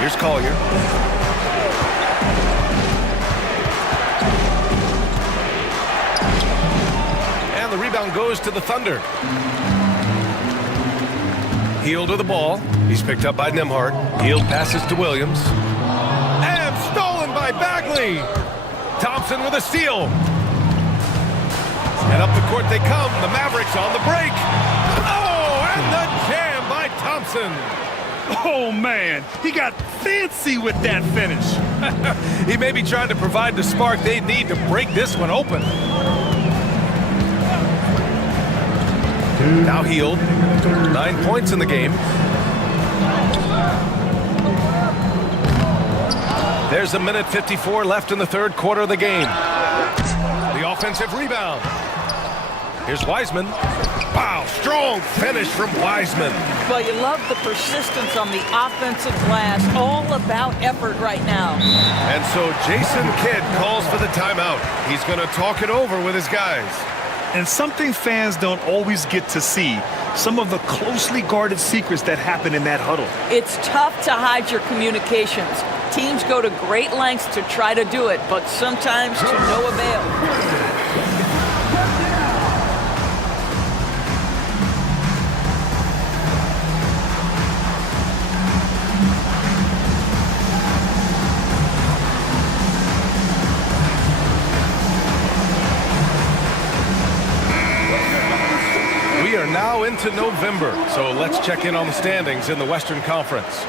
Here's Collier. And the rebound goes to the Thunder. Hield with the ball. He's picked up by Nembhard. Hield passes to Williams. And stolen by Bagley. Thompson with a steal. And up the court they come. The Mavericks on the break. Oh, and the jam by Thompson. Oh, man. He got fancy with that finish. He may be trying to provide the spark they need to break this one open. Now Hield. 9 points in the game. There's a minute 54 left in the 3rd quarter of the game. The offensive rebound. Here's Wiseman. Wow, strong finish from Wiseman. Well, you love the persistence on the offensive glass. All about effort right now. And so Jason Kidd calls for the timeout. He's going to talk it over with his guys. And something fans don't always get to see, some of the closely guarded secrets that happen in that huddle. It's tough to hide your communications. Teams go to great lengths to try to do it, but sometimes to no avail. We are now into November, so let's check in on the standings in the Western Conference.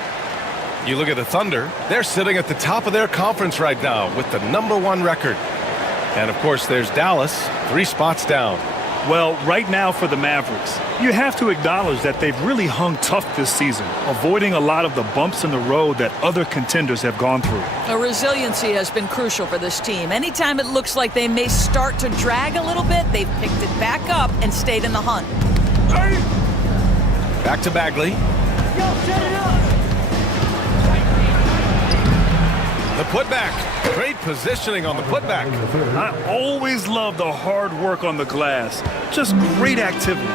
You look at the Thunder, they're sitting at the top of their conference right now with the #1 record. And of course, there's Dallas, 3 spots down. Well, right now for the Mavericks, you have to acknowledge that they've really hung tough this season, avoiding a lot of the bumps in the road that other contenders have gone through. The resiliency has been crucial for this team. Anytime it looks like they may start to drag a little bit, they've picked it back up and stayed in the hunt. Back to Bagley. The putback. Great positioning on the putback. I always love the hard work on the glass. Just great activity.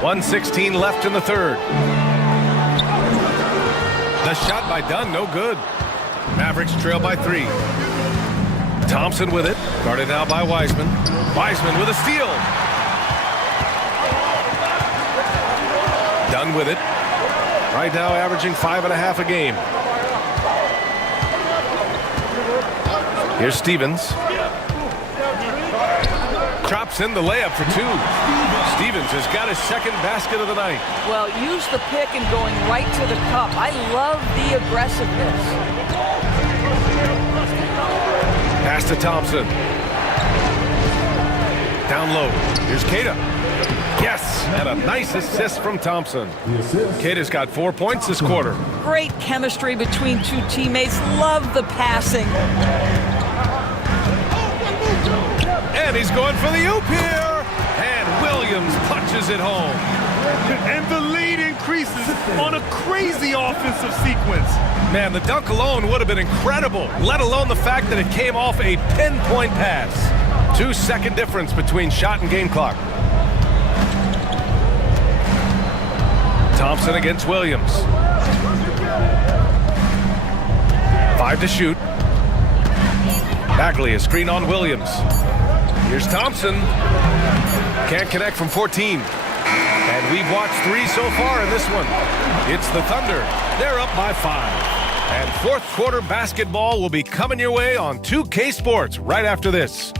1:16 left in the third. The shot by Dunn, no good. Mavericks trail by 3. Thompson with it. Guarded now by Wiseman. Wiseman with a steal. Dunn with it. Right now averaging 5.5 a game. Here's Stevens. Drops in the layup for 2. Stevens has got his second basket of the night. Well, use the pick and going right to the cup. I love the aggressiveness. Pass to Thompson. Down low. Here's Keita. Yes, and a nice assist from Thompson. Keita's got 4 points this quarter. Great chemistry between two teammates. Love the passing. And he's going for the oop here. And Williams punches it home. And the lead increases on a crazy offensive sequence. Man, the dunk alone would have been incredible, let alone the fact that it came off a pinpoint pass. 2-second difference between shot and game clock. Thompson against Williams. 5 to shoot. Bagley, a screen on Williams. Here's Thompson. Can't connect from 14. And we've watched 3 so far in this one. It's the Thunder. They're up by 5. And fourth quarter basketball will be coming your way on 2K Sports right after this.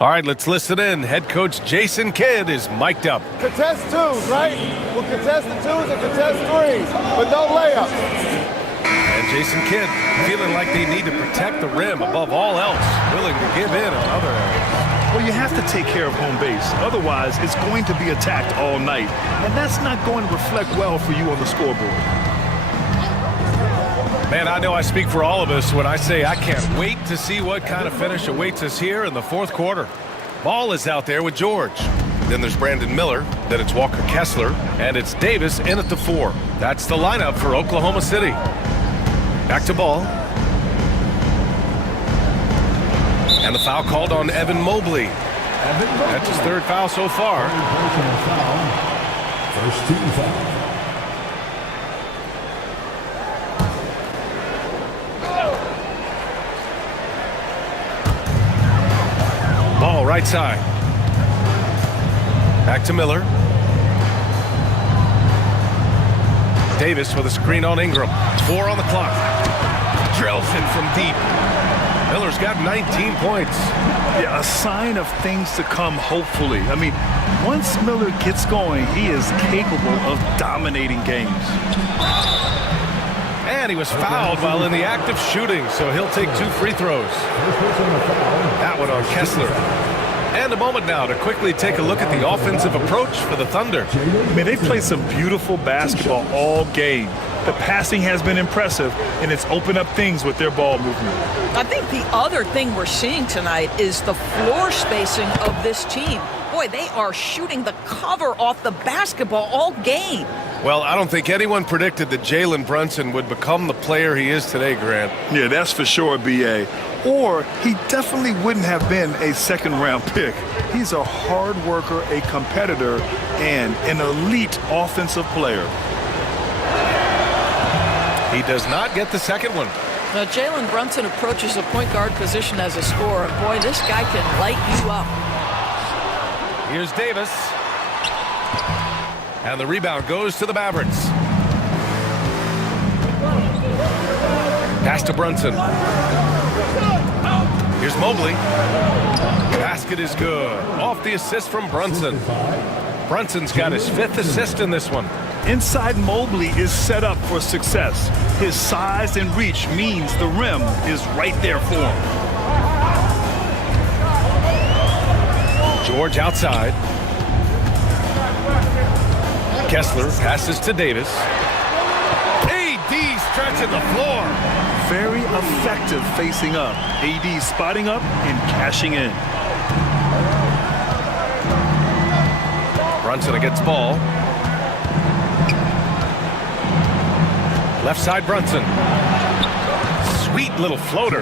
All right, let's listen in. Head coach Jason Kidd is mic'd up. Contest 2s, right? We'll contest the 2s and contest 3s, but no layups. And Jason Kidd feeling like they need to protect the rim above all else, willing to give in on other areas. Well, you have to take care of home base. Otherwise, it's going to be attacked all night. And that's not going to reflect well for you on the scoreboard. Man, I know I speak for all of us when I say I can't wait to see what kind of finish awaits us here in the fourth quarter. Ball is out there with George. Then there's Brandon Miller. Then it's Walker Kessler. And it's Davis in at the 4. That's the lineup for Oklahoma City. Back to Ball. And the foul called on Evan Mobley. That's his 3rd foul so far. First team foul. Ball right side. Back to Miller. Davis with a screen on Ingram. 4 on the clock. Drills it from deep. Miller's got 19 points. Yeah, a sign of things to come, hopefully. I mean, once Miller gets going, he is capable of dominating games. And he was fouled while in the act of shooting, so he'll take 2 free throws. That one on Kessler. And a moment now to quickly take a look at the offensive approach for the Thunder. I mean, they've played some beautiful basketball all game. The passing has been impressive, and it's opened up things with their ball movement. I think the other thing we're seeing tonight is the floor spacing of this team. Boy, they are shooting the cover off the basketball all game. Well, I don't think anyone predicted that Jalen Brunson would become the player he is today, Grant. Yeah, that's for sure, B.A. Or he definitely wouldn't have been a second-round pick. He's a hard worker, a competitor, and an elite offensive player. He does not get the second one. Now, Jalen Brunson approaches the point guard position as a scorer. Boy, this guy can light you up. Here's Davis. And the rebound goes to the Mavericks. Pass to Brunson. Here's Mobley. Basket is good. Off the assist from Brunson. Brunson's got his 5th assist in this one. Inside Mobley is set up for success. His size and reach means the rim is right there for him. George outside. Kessler passes to Davis. AD stretching the floor. Very effective facing up. AD spotting up and cashing in. Brunson against ball. Left side Brunson. Sweet little floater.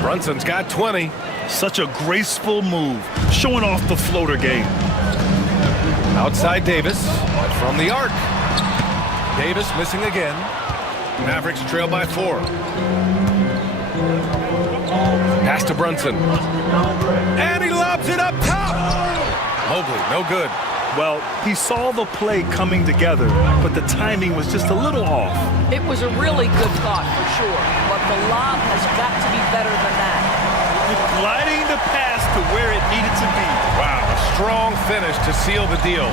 Brunson's got 20. Such a graceful move, showing off the floater game. Outside Davis from the arc. Davis missing again. Mavericks trail by 4. Pass to Brunson. And he lobs it up top. Mobley, no good. Well, he saw the play coming together, but the timing was just a little off. It was a really good thought for sure, but the lob has got to be better than that. Gliding the pass to where it needed to be. Wow, a strong finish to seal the deal.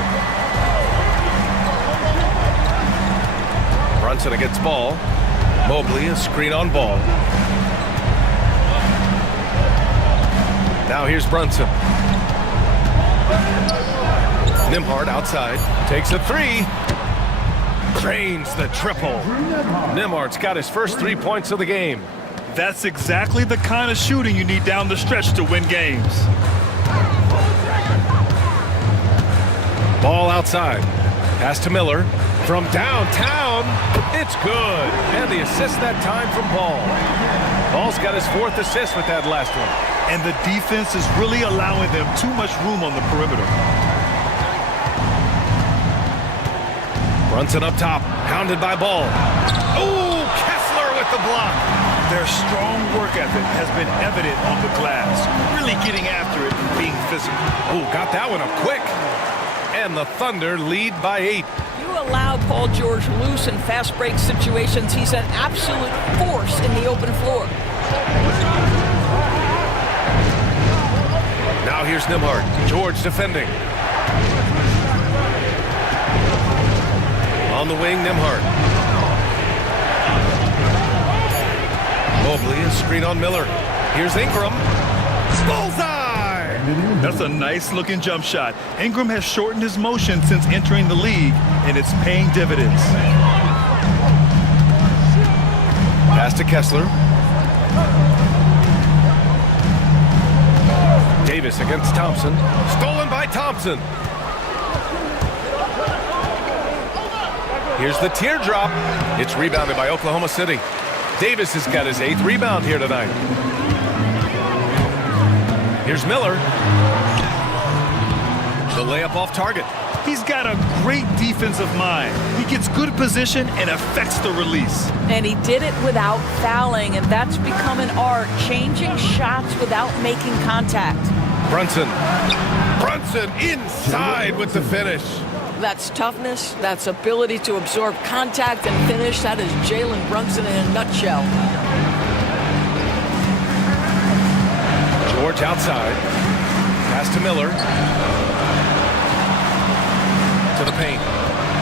Brunson against ball. Mobley, a screen on ball. Now here's Brunson. Nembhard outside, takes a 3. Drains the triple. Nembhard's got his first 3 points of the game. That's exactly the kind of shooting you need down the stretch to win games. Ball outside. Pass to Miller. From downtown, it's good. And the assist that time from Ball. Ball's got his 4th assist with that last one. And the defense is really allowing them too much room on the perimeter. Brunson up top, pounded by Ball. Oh, Kessler with the block. Their strong work ethic has been evident on the glass, really getting after it and being physical. Oh, got that one up quick. And the Thunder lead by 8. You allow Paul George loose in fast break situations. He's an absolute force in the open floor. Now here's Nembhard. George defending. On the wing, Nembhard. Mobley, a screen on Miller. Here's Ingram. Bullseye! That's a nice-looking jump shot. Ingram has shortened his motion since entering the league, and it's paying dividends. Pass to Kessler. Davis against Thompson. Stolen by Thompson. Here's the teardrop. It's rebounded by Oklahoma City. Davis has got his 8th rebound here tonight. Here's Miller. The layup off target. He's got a great defensive mind. He gets good position and affects the release. And he did it without fouling, and that's become an art, changing shots without making contact. Brunson. Brunson inside with the finish. That's toughness, that's ability to absorb contact and finish. That is Jalen Brunson in a nutshell. George outside. Pass to Miller. To the paint.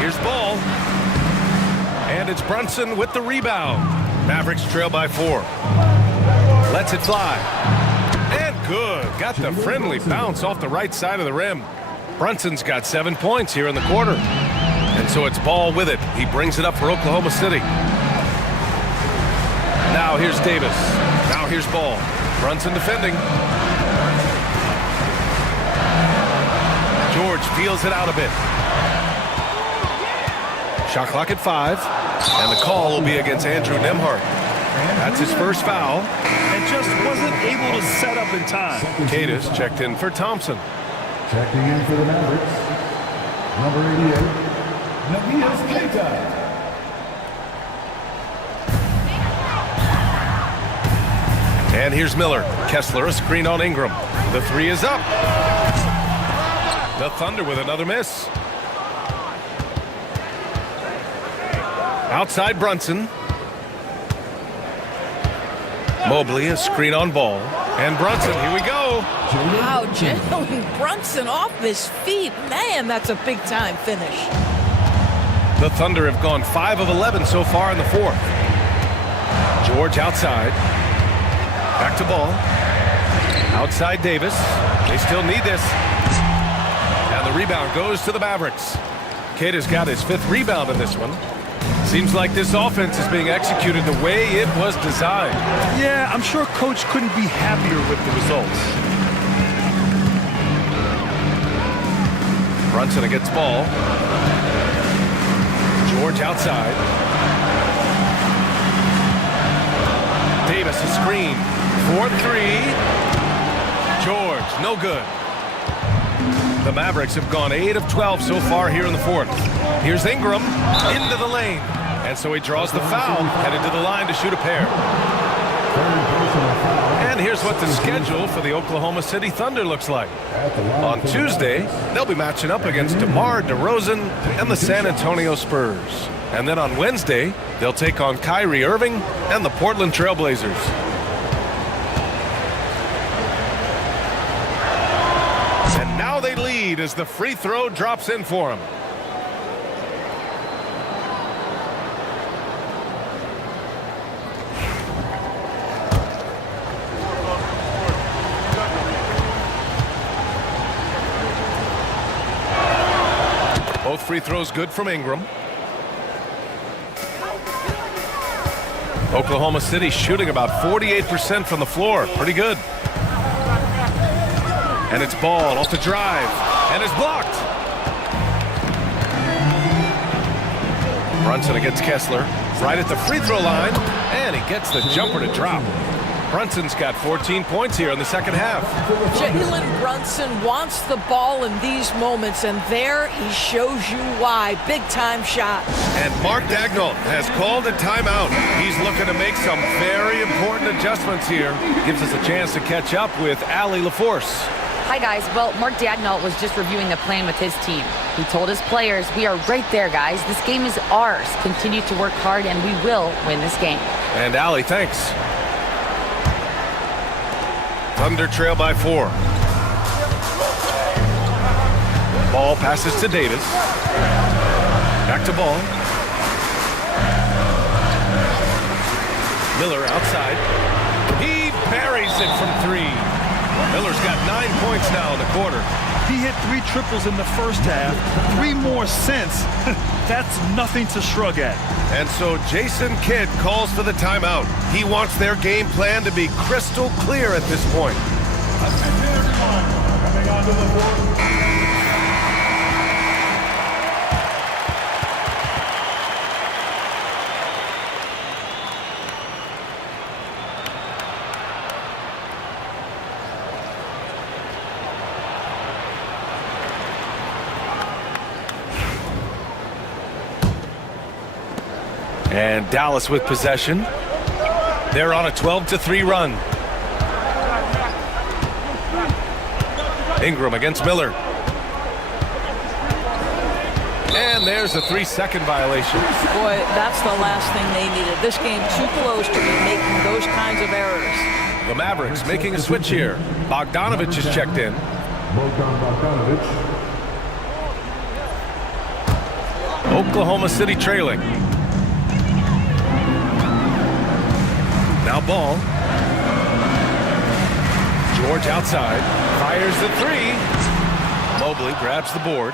Here's Ball. And it's Brunson with the rebound. Mavericks trail by 4. Lets it fly. And good. Got the friendly bounce off the right side of the rim. Brunson's got 7 points here in the quarter. And so it's Ball with it. He brings it up for Oklahoma City. Now here's Davis. Now here's Ball. Brunson defending. George feels it out a bit. Shot clock at 5. And the call will be against Andrew Nembhard. That's his first foul. And just wasn't able to set up in time. Cadis checked in for Thompson. Checking in for the Mavericks, number 88, Navias Keita. And here's Miller. Kessler, a screen on Ingram. The 3 is up. The Thunder with another miss. Outside Brunson. Mobley, a screen on ball. And Brunson, here we go. Wow, Jalen Brunson off his feet. Man, that's a big-time finish. The Thunder have gone 5 of 11 so far in the fourth. George outside. Back to ball. Outside Davis. They still need this. And the rebound goes to the Mavericks. Kidd has got his 5th rebound in this one. Seems like this offense is being executed the way it was designed. Yeah, I'm sure Coach couldn't be happier with the results. Brunson against ball. George outside. Davis a screen. 4-3. George, no good. The Mavericks have gone 8 of 12 so far here in the fourth. Here's Ingram into the lane. And so he draws the foul, headed to the line to shoot a pair. And here's what the schedule for the Oklahoma City Thunder looks like. On Tuesday, they'll be matching up against DeMar DeRozan and the San Antonio Spurs. And then on Wednesday, they'll take on Kyrie Irving and the Portland Trailblazers. And now they lead as the free throw drops in for them. Both free throws good from Ingram. Oklahoma City shooting about 48% from the floor. Pretty good. And it's Ball off the drive. And it's blocked. Brunson against Kessler. Right at the free throw line. And he gets the jumper to drop. Brunson's got 14 points here in the second half. Jalen Brunson wants the ball in these moments, and there he shows you why. Big-time shot. And Mark Daigneault has called a timeout. He's looking to make some very important adjustments here. Gives us a chance to catch up with Allie LaForce. Hi, guys. Well, Mark Daigneault was just reviewing the plan with his team. He told his players, we are right there, guys. This game is ours. Continue to work hard, and we will win this game. And Allie, thanks. Thunder trail by 4. Ball passes to Davis. Back to Ball. Miller outside. He buries it from 3. Miller's got 9 points now in the quarter. He hit 3 triples in the first half, 3 more since. That's nothing to shrug at. And so Jason Kidd calls for the timeout. He wants their game plan to be crystal clear at this point. Coming onto the floor. And Dallas with possession. They're on a 12-3 run. Ingram against Miller. And there's a 3-second violation. Boy, that's the last thing they needed. This game too close to be making those kinds of errors. The Mavericks making a switch here. Bogdanovich is checked in. Oklahoma City trailing. Now Ball. George outside. Fires the 3. Mobley grabs the board.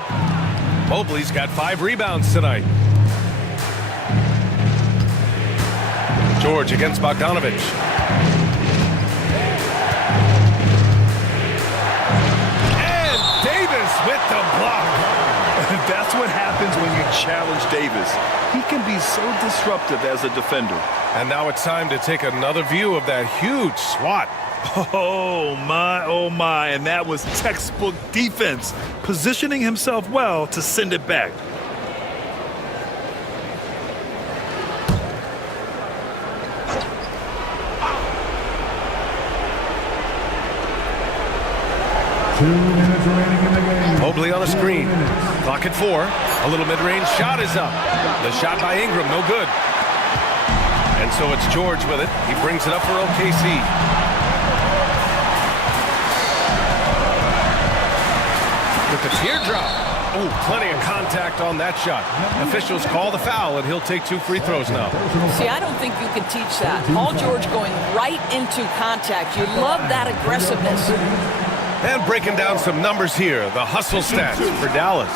Mobley's got 5 rebounds tonight. George against Bogdanovich. And Davis with the block. That's what happens when you challenge Davis. He can be so disruptive as a defender. And now it's time to take another view of that huge swat. Oh my, and that was textbook defense, positioning himself well to send it back. Mobley on the screen. Clock at 4. A little mid-range shot is up. The shot by Ingram, no good. And so it's George with it. He brings it up for OKC. With the teardrop. Oh, plenty of contact on that shot. Officials call the foul, and he'll take 2 free throws now. See, I don't think you can teach that. Paul George going right into contact. You love that aggressiveness. And breaking down some numbers here, the hustle stats for Dallas.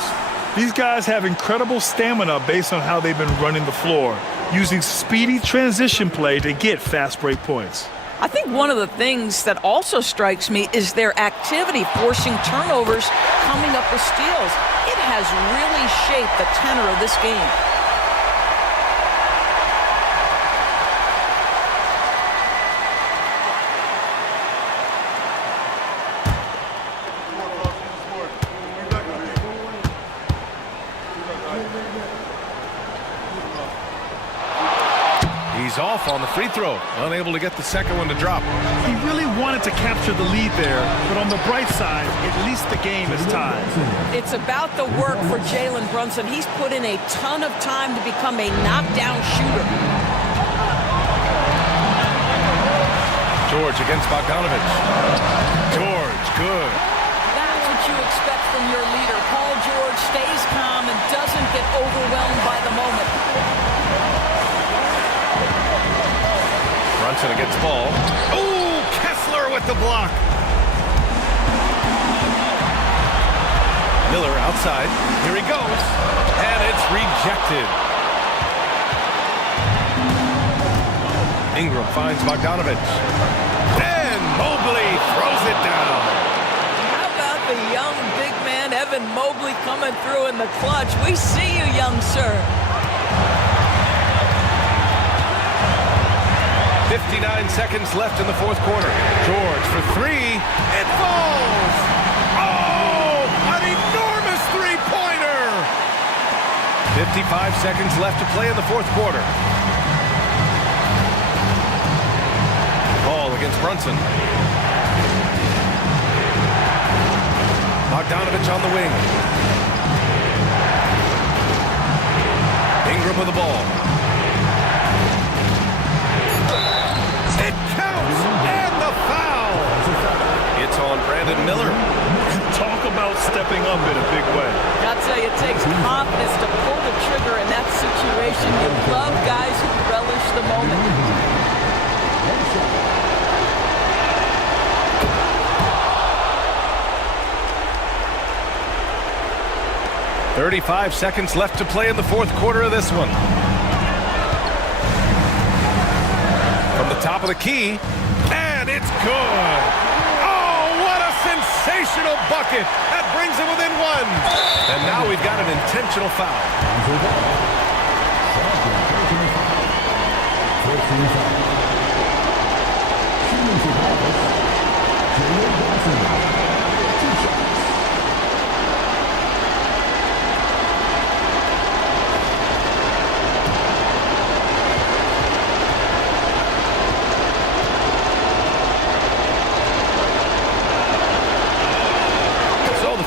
These guys have incredible stamina based on how they've been running the floor, using speedy transition play to get fast break points. I think one of the things that also strikes me is their activity, forcing turnovers, coming up with steals. It has really shaped the tenor of this game. He's off on the free throw, unable to get the second one to drop. He really wanted to capture the lead there, but on the bright side, at least the game is tied. It's about the work for Jalen Brunson. He's put in a ton of time to become a knockdown shooter. George against Bogdanovich. George, good. That's what you expect from your leader. Paul George stays calm and doesn't get overwhelmed by the moment. Brunson against ball. Oh, Kessler with the block. Miller outside. Here he goes. And it's rejected. Ingram finds Bogdanovich. And Mobley throws it down. How about the young big man, Evan Mobley, coming through in the clutch? We see you, young sir. 59 seconds left in the fourth quarter. George for 3. It falls. Oh, an enormous three-pointer. 55 seconds left to play in the fourth quarter. Ball against Brunson. Bogdanovich on the wing. Ingram with the ball. It counts, and the foul. It's on Brandon Miller. Talk about stepping up in a big way. I'll tell you, it takes confidence to pull the trigger in that situation. You love guys who relish the moment. 35 seconds left to play in the fourth quarter of this one. From the top of the key, and it's good. Oh, what a sensational bucket. That brings him within 1. And now we've got an intentional foul.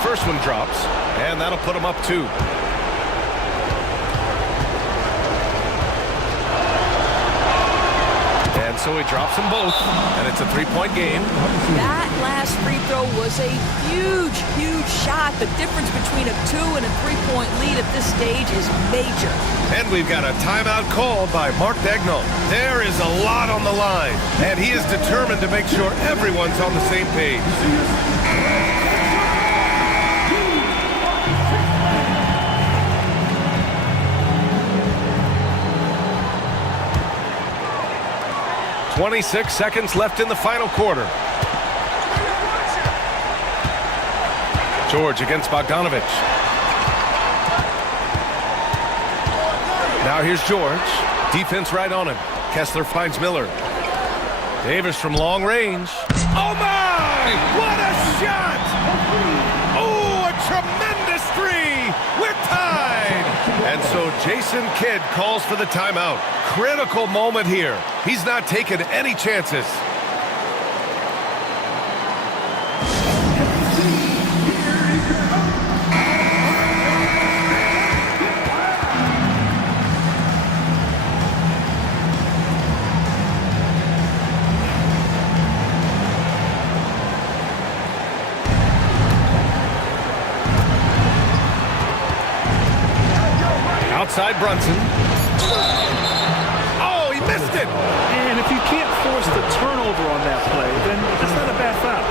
First one drops, and that'll put him up 2. And so he drops them both, and it's a 3-point game. That last free throw was a huge, huge shot. The difference between a 2 and a 3-point lead at this stage is major. And we've got a timeout called by Mark Daigneault. There is a lot on the line, and he is determined to make sure everyone's on the same page. 26 seconds left in the final quarter. George against Bogdanovich. Now here's George. Defense right on him. Kessler finds Miller. Davis from long range. Oh my! What a shot! Oh, a tremendous 3! We're tied! And so Jason Kidd calls for the timeout. Critical moment here. He's not taking any chances. Outside Brunson. Oh, he missed it. And if you can't force the turnover on that play, then that's not a bad foul.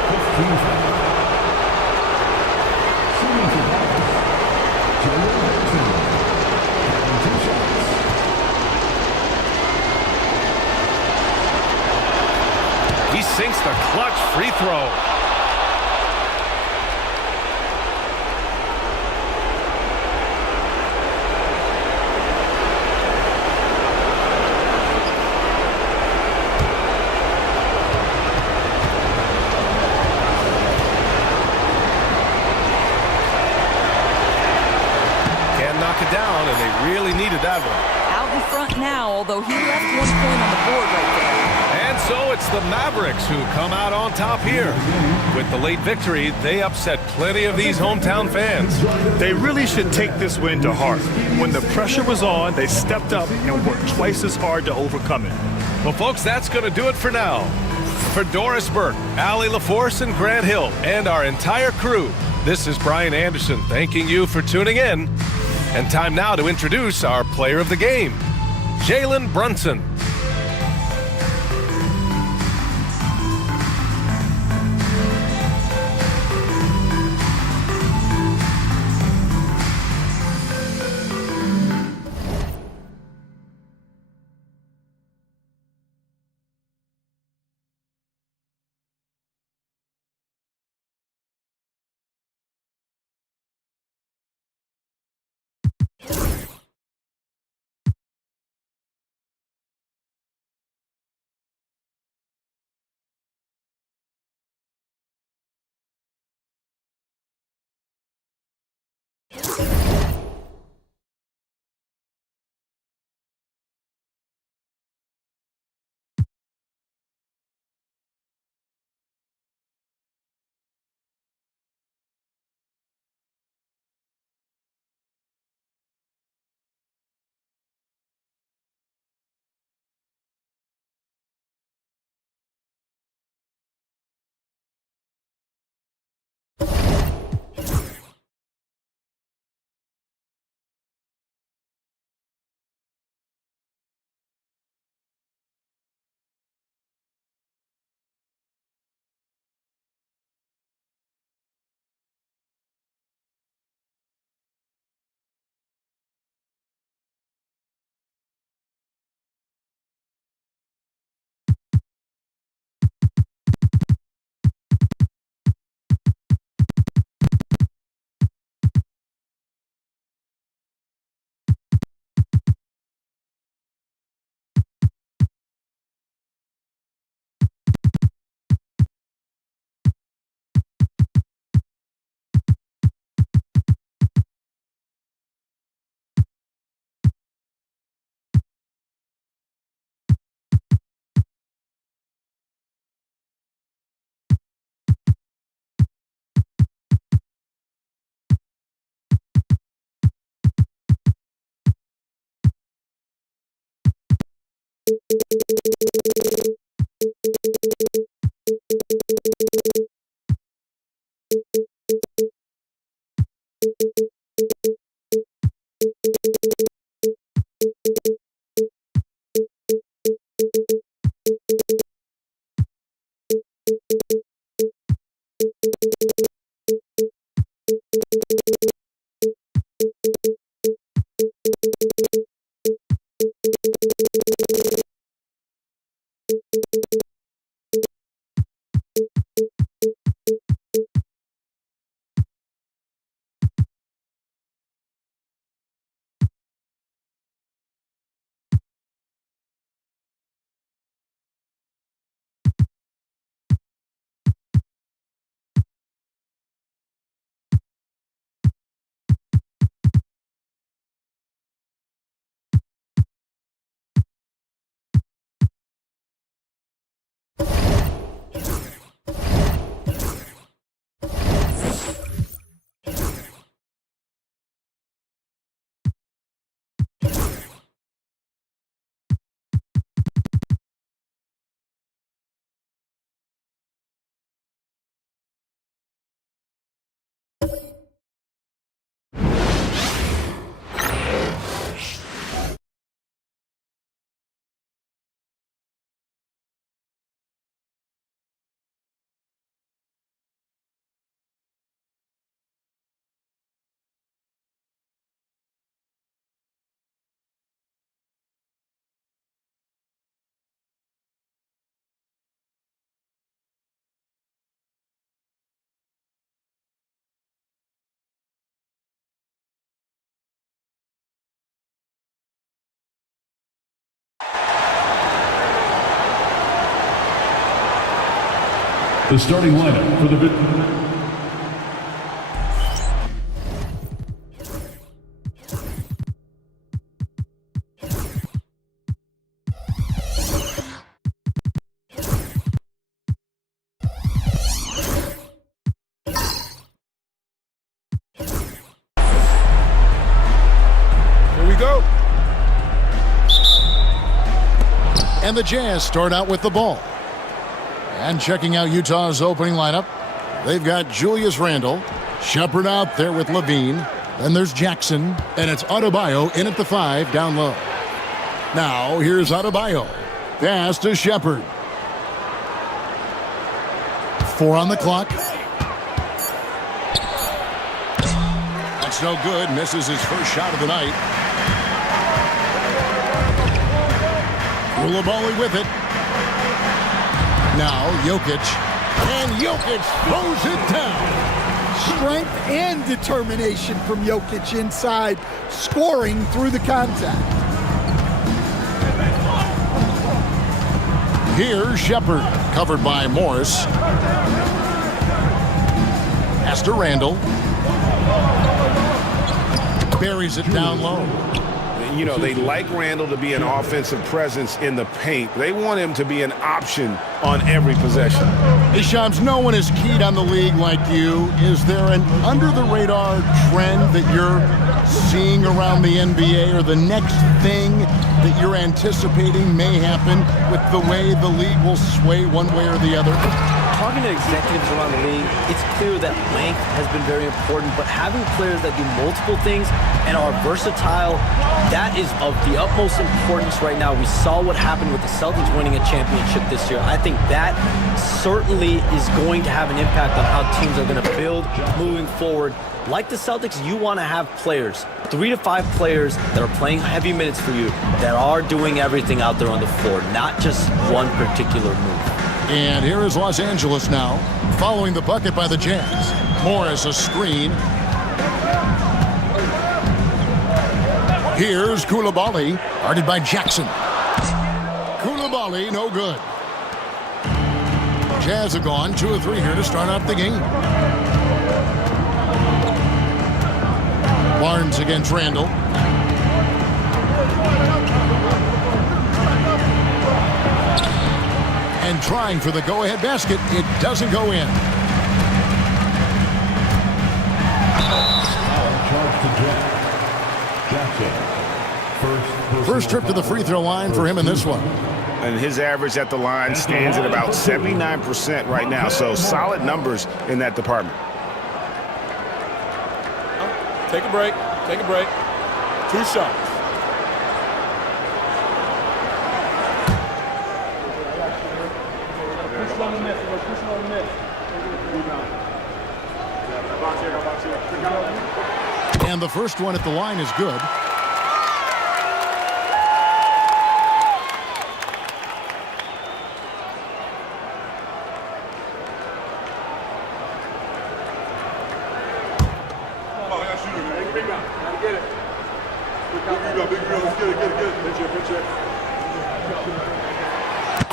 He sinks the clutch free throw. Can't knock it down, and they really needed that one. Out in front now, although he left 1 point on the board right there. And so it's the Mavericks who come out on top here. With the late victory, they upset plenty of these hometown fans. They really should take this win to heart. When the pressure was on, they stepped up and worked twice as hard to overcome it. Well, folks, that's going to do it for now. For Doris Burke, Allie LaForce, and Grant Hill, and our entire crew, this is Brian Anderson thanking you for tuning in. And time now to introduce our player of the game, Jalen Brunson. The starting lineup for the Here we go. And the Jazz start out with the ball. And checking out Utah's opening lineup, they've got Julius Randle, Shepard out there with Levine. Then there's Jackson, and it's Adebayo in at the 5 down low. Now here's Adebayo. Pass to Shepard. 4 on the clock. That's no good. Misses his first shot of the night. Koulibaly with it. Now Jokic. And Jokic throws it down. Strength and determination from Jokic inside, scoring through the contact. Here's Shepard, covered by Morris. Pass to Randle. Buries it down low. You know, they like Randle to be an offensive presence in the paint. They want him to be an option on every possession. Hey, Shams, no one is keyed on the league like you. Is there an under-the-radar trend that you're seeing around the NBA, or the next thing that you're anticipating may happen with the way the league will sway one way or the other? Talking to executives around the league, it's clear that length has been very important, but having players that do multiple things and are versatile, that is of the utmost importance right now. We saw what happened with the Celtics winning a championship this year. I think that certainly is going to have an impact on how teams are going to build moving forward. Like the Celtics, you want to have players, 3 to 5 players that are playing heavy minutes for you, that are doing everything out there on the floor, not just one particular move. And here is Los Angeles now, following the bucket by the Jazz. Morris a screen. Here's Koulibaly, guarded by Jackson. Koulibaly, no good. Jazz have gone 2 of 3 here to start out the game. Barnes against Randle. And trying for the go-ahead basket. It doesn't go in. First trip to the free throw line for him in this one. And his average at the line stands at about 79% right now, so solid numbers in that department. Take a break. Take a break. 2 shots. And the first one at the line is good.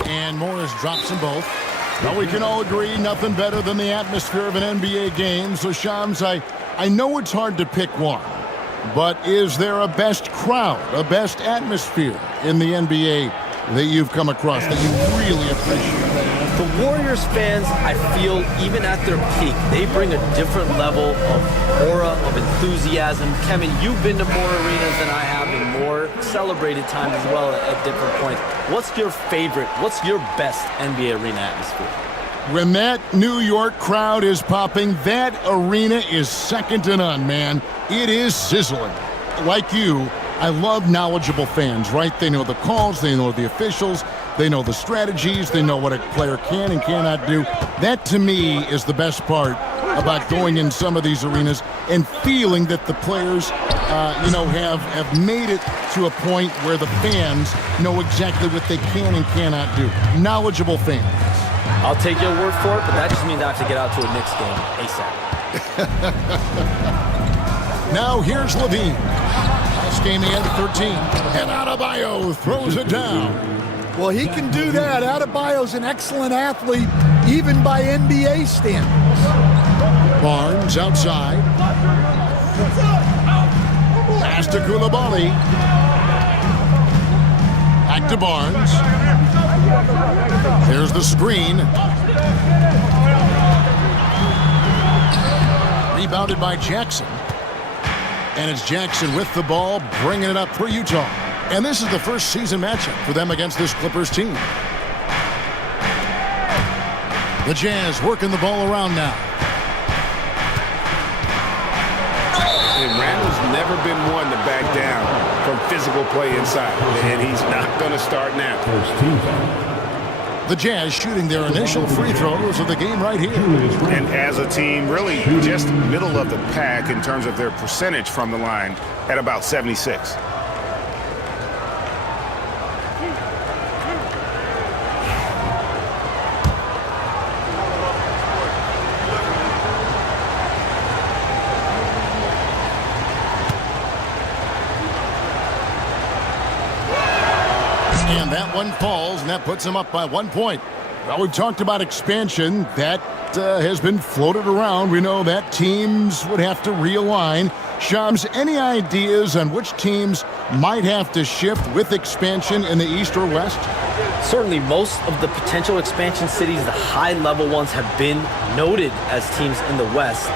And Morris drops them both. But we can all agree nothing better than the atmosphere of an NBA game. So, Shams, I know it's hard to pick one, but is there a best crowd, a best atmosphere in the NBA that you've come across that you really appreciate? The Warriors fans, I feel, even at their peak, they bring a different level of aura, of enthusiasm. Kevin, you've been to more arenas than I have, in more celebrated times as well at different points. What's your favorite, what's your best NBA arena atmosphere? When that New York crowd is popping, that arena is second to none, man. It is sizzling. Like you, I love knowledgeable fans, right? They know the calls, they know the officials, they know the strategies, they know what a player can and cannot do. That, to me, is the best part about going in some of these arenas and feeling that the players, have made it to a point where the fans know exactly what they can and cannot do. Knowledgeable fans. I'll take your word for it, but that just means I have to get out to a Knicks game ASAP. Now here's Levine. Last game he had 13. And Adebayo throws it down. Well, he can do that. Adebayo's an excellent athlete, even by NBA standards. Barnes outside. Pass to Coulibaly. Back to Barnes. There's the screen. Rebounded by Jackson. And it's Jackson with the ball, bringing it up for Utah. And this is the first season matchup for them against this Clippers team. The Jazz working the ball around now. And Randall's never been one to back down from physical play inside. And he's not going to start now. The Jazz shooting their initial free throws of the game right here. And as a team, really just middle of the pack in terms of their percentage from the line at about 76. And that one falls, and that puts them up by 1 point. Well, we've talked about expansion. That has been floated around. We know that teams would have to realign. Shams, any ideas on which teams might have to shift with expansion in the East or West? Certainly, most of the potential expansion cities, the high-level ones, have been noted as teams in the West.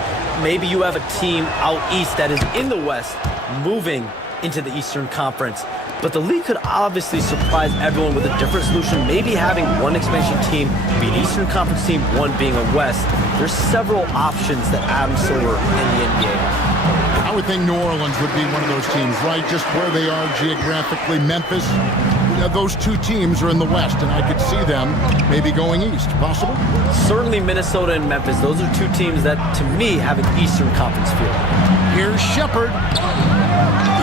Maybe you have a team out east that is in the West moving into the Eastern Conference. But the league could obviously surprise everyone with a different solution. Maybe having one expansion team be an Eastern Conference team, one being a West. There's several options that Adam Silver and the NBA have. I would think New Orleans would be one of those teams, right? Just where they are geographically. Memphis, those two teams are in the West, and I could see them maybe going east. Possible? Certainly Minnesota and Memphis. Those are two teams that, to me, have an Eastern Conference feel. Here's Shepard.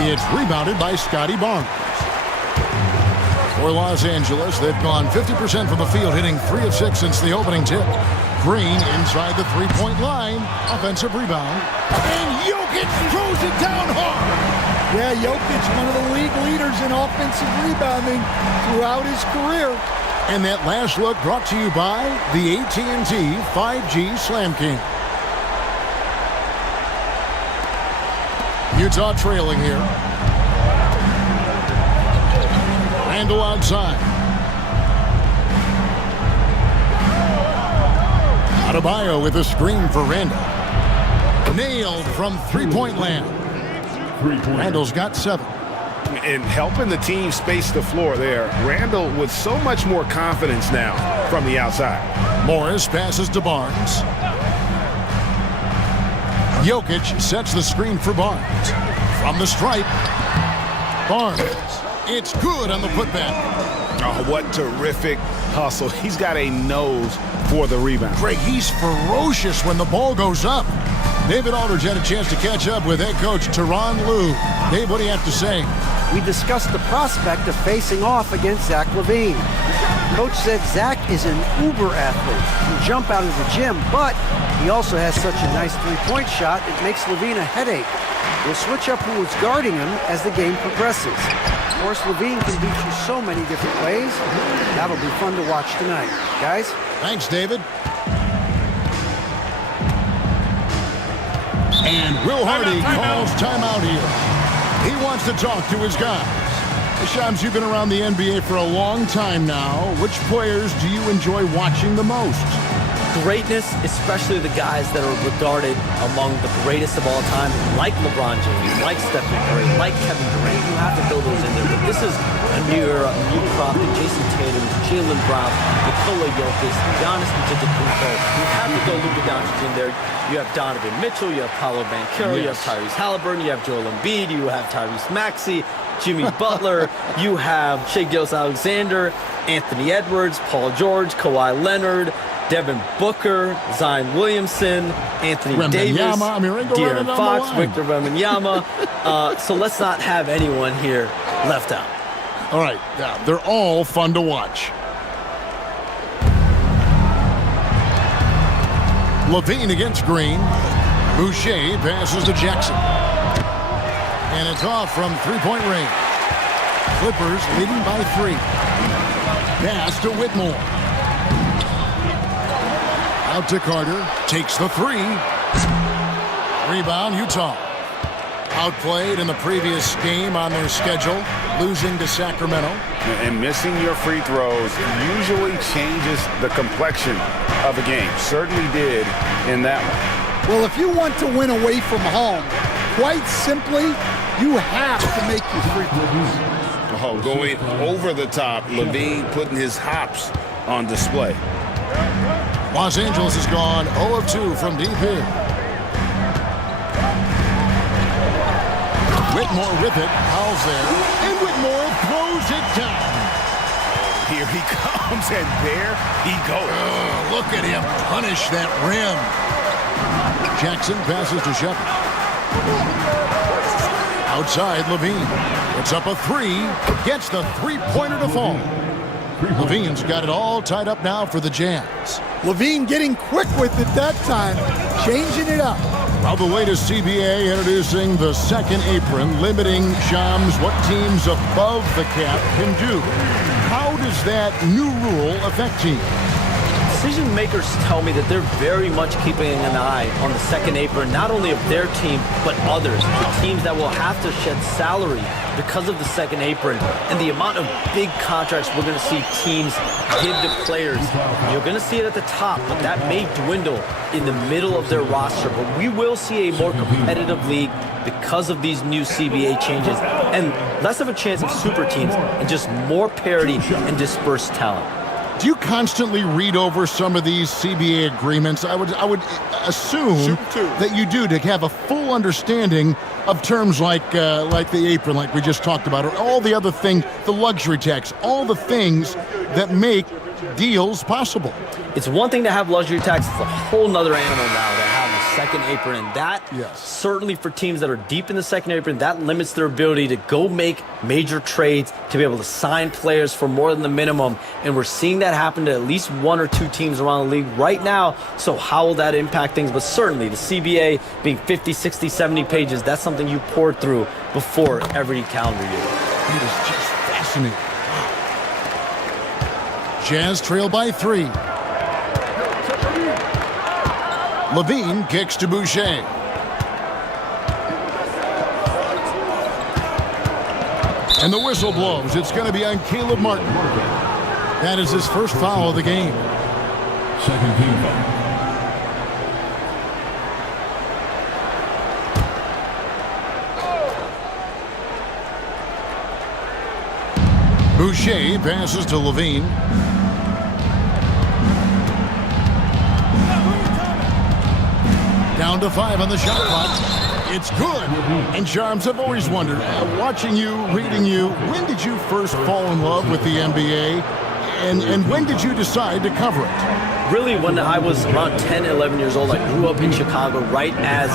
It's rebounded by Scotty Barnes. For Los Angeles, they've gone 50% from the field, hitting 3 of 6 since the opening tip. Green inside the three-point line. Offensive rebound. And Jokic throws it down hard. Yeah, Jokic, one of the league leaders in offensive rebounding throughout his career. And that last look brought to you by the AT&T 5G Slam King. Utah trailing here. Randall outside. Adebayo with a screen for Randall. Nailed from three-point land. Randall's got 7. And helping the team space the floor there. Randall with so much more confidence now from the outside. Morris passes to Barnes. Jokic sets the screen for Barnes. From the stripe. Barnes. It's good on the putback. Oh, what terrific hustle. He's got a nose for the rebound. Greg, he's ferocious when the ball goes up. David Aldridge had a chance to catch up with head coach Tyronn Lue. Dave, what do you have to say? We discussed the prospect of facing off against Zach LaVine. Coach said Zach is an uber athlete. He can jump out of the gym, but he also has such a nice three-point shot, it makes LaVine a headache. We'll switch up who is guarding him as the game progresses. Of course, LaVine can beat you so many different ways. That'll be fun to watch tonight. Guys? Thanks, David. And Will Hardy calls timeout here. He wants to talk to his guys. Shams, you've been around the NBA for a long time now. Which players do you enjoy watching the most? Greatness, especially the guys that are regarded among the greatest of all time, like LeBron James, like Stephen Curry, like Kevin Durant. You have to throw those in there. But this is a new era, a new crop. Jason Tatum, Jaylen Brown, Nikola Jokic, Giannis Antetokounmpo. You have to throw Luka Doncic in there. You have Donovan Mitchell, you have Paolo Banchero, you have Tyrese Halliburton, you have Joel Embiid, you have Tyrese Maxey, Jimmy Butler, you have Shai Gilgeous-Alexander, Anthony Edwards, Paul George, Kawhi Leonard, Devin Booker, Zion Williamson, Anthony Davis, De'Aaron Fox, Victor Wembanyama. So let's not have anyone here left out. All right, yeah, they're all fun to watch. LaVine against Green. Boucher passes to Jackson. And it's off from three-point range. Clippers leading by 3. Pass to Whitmore. Out to Carter. Takes the three. Rebound, Utah. Outplayed in the previous game on their schedule, losing to Sacramento. And missing your free throws usually changes the complexion of a game. Certainly did in that one. Well, if you want to win away from home, quite simply, you have to make your free throws. Oh, going over the top, Levine putting his hops on display. Los Angeles has gone 0 of 2 from deep here. Whitmore with it, Howell's there, and Whitmore throws it down. Here he comes, and there he goes. Look at him punish that rim. Jackson passes to Shepard. Outside, Levine puts up a three, gets the three-pointer to fall. Levine's got it all tied up now for the Jazz. Levine getting quick with it that time, changing it up. Well, the latest CBA introducing the second apron, limiting Shams what teams above the cap can do. How does that new rule affect teams? Decision makers tell me that they're very much keeping an eye on the second apron, not only of their team, but others, the teams that will have to shed salary because of the second apron and the amount of big contracts we're going to see teams give to players. You're going to see it at the top, but that may dwindle in the middle of their roster. But we will see a more competitive league because of these new CBA changes and less of a chance of super teams and just more parity and dispersed talent. Do you constantly read over some of these CBA agreements? I would assume that you do, to have a full understanding of terms like the apron, like we just talked about, or all the other things, the luxury tax, all the things that make deals possible. It's one thing to have luxury tax. It's a whole nother animal now to have the second apron. And that, certainly for teams that are deep in the second apron, that limits their ability to go make major trades, to be able to sign players for more than the minimum. And we're seeing that happen to at least one or two teams around the league right now. So how will that impact things? But certainly the CBA being 50, 60, 70 pages, that's something you pour through before every calendar year. It is just fascinating. Jazz trail by 3. Levine kicks to Boucher. And the whistle blows. It's going to be on Caleb Martin. That is his first foul of the game. Second team foul. Boucher passes to Levine. Down to 5 on the shot clock. It's good. And Charms, I've always wondered, watching you, reading you, when did you first fall in love with the NBA? And when did you decide to cover it? Really, when I was around 10, 11 years old, I grew up in Chicago right as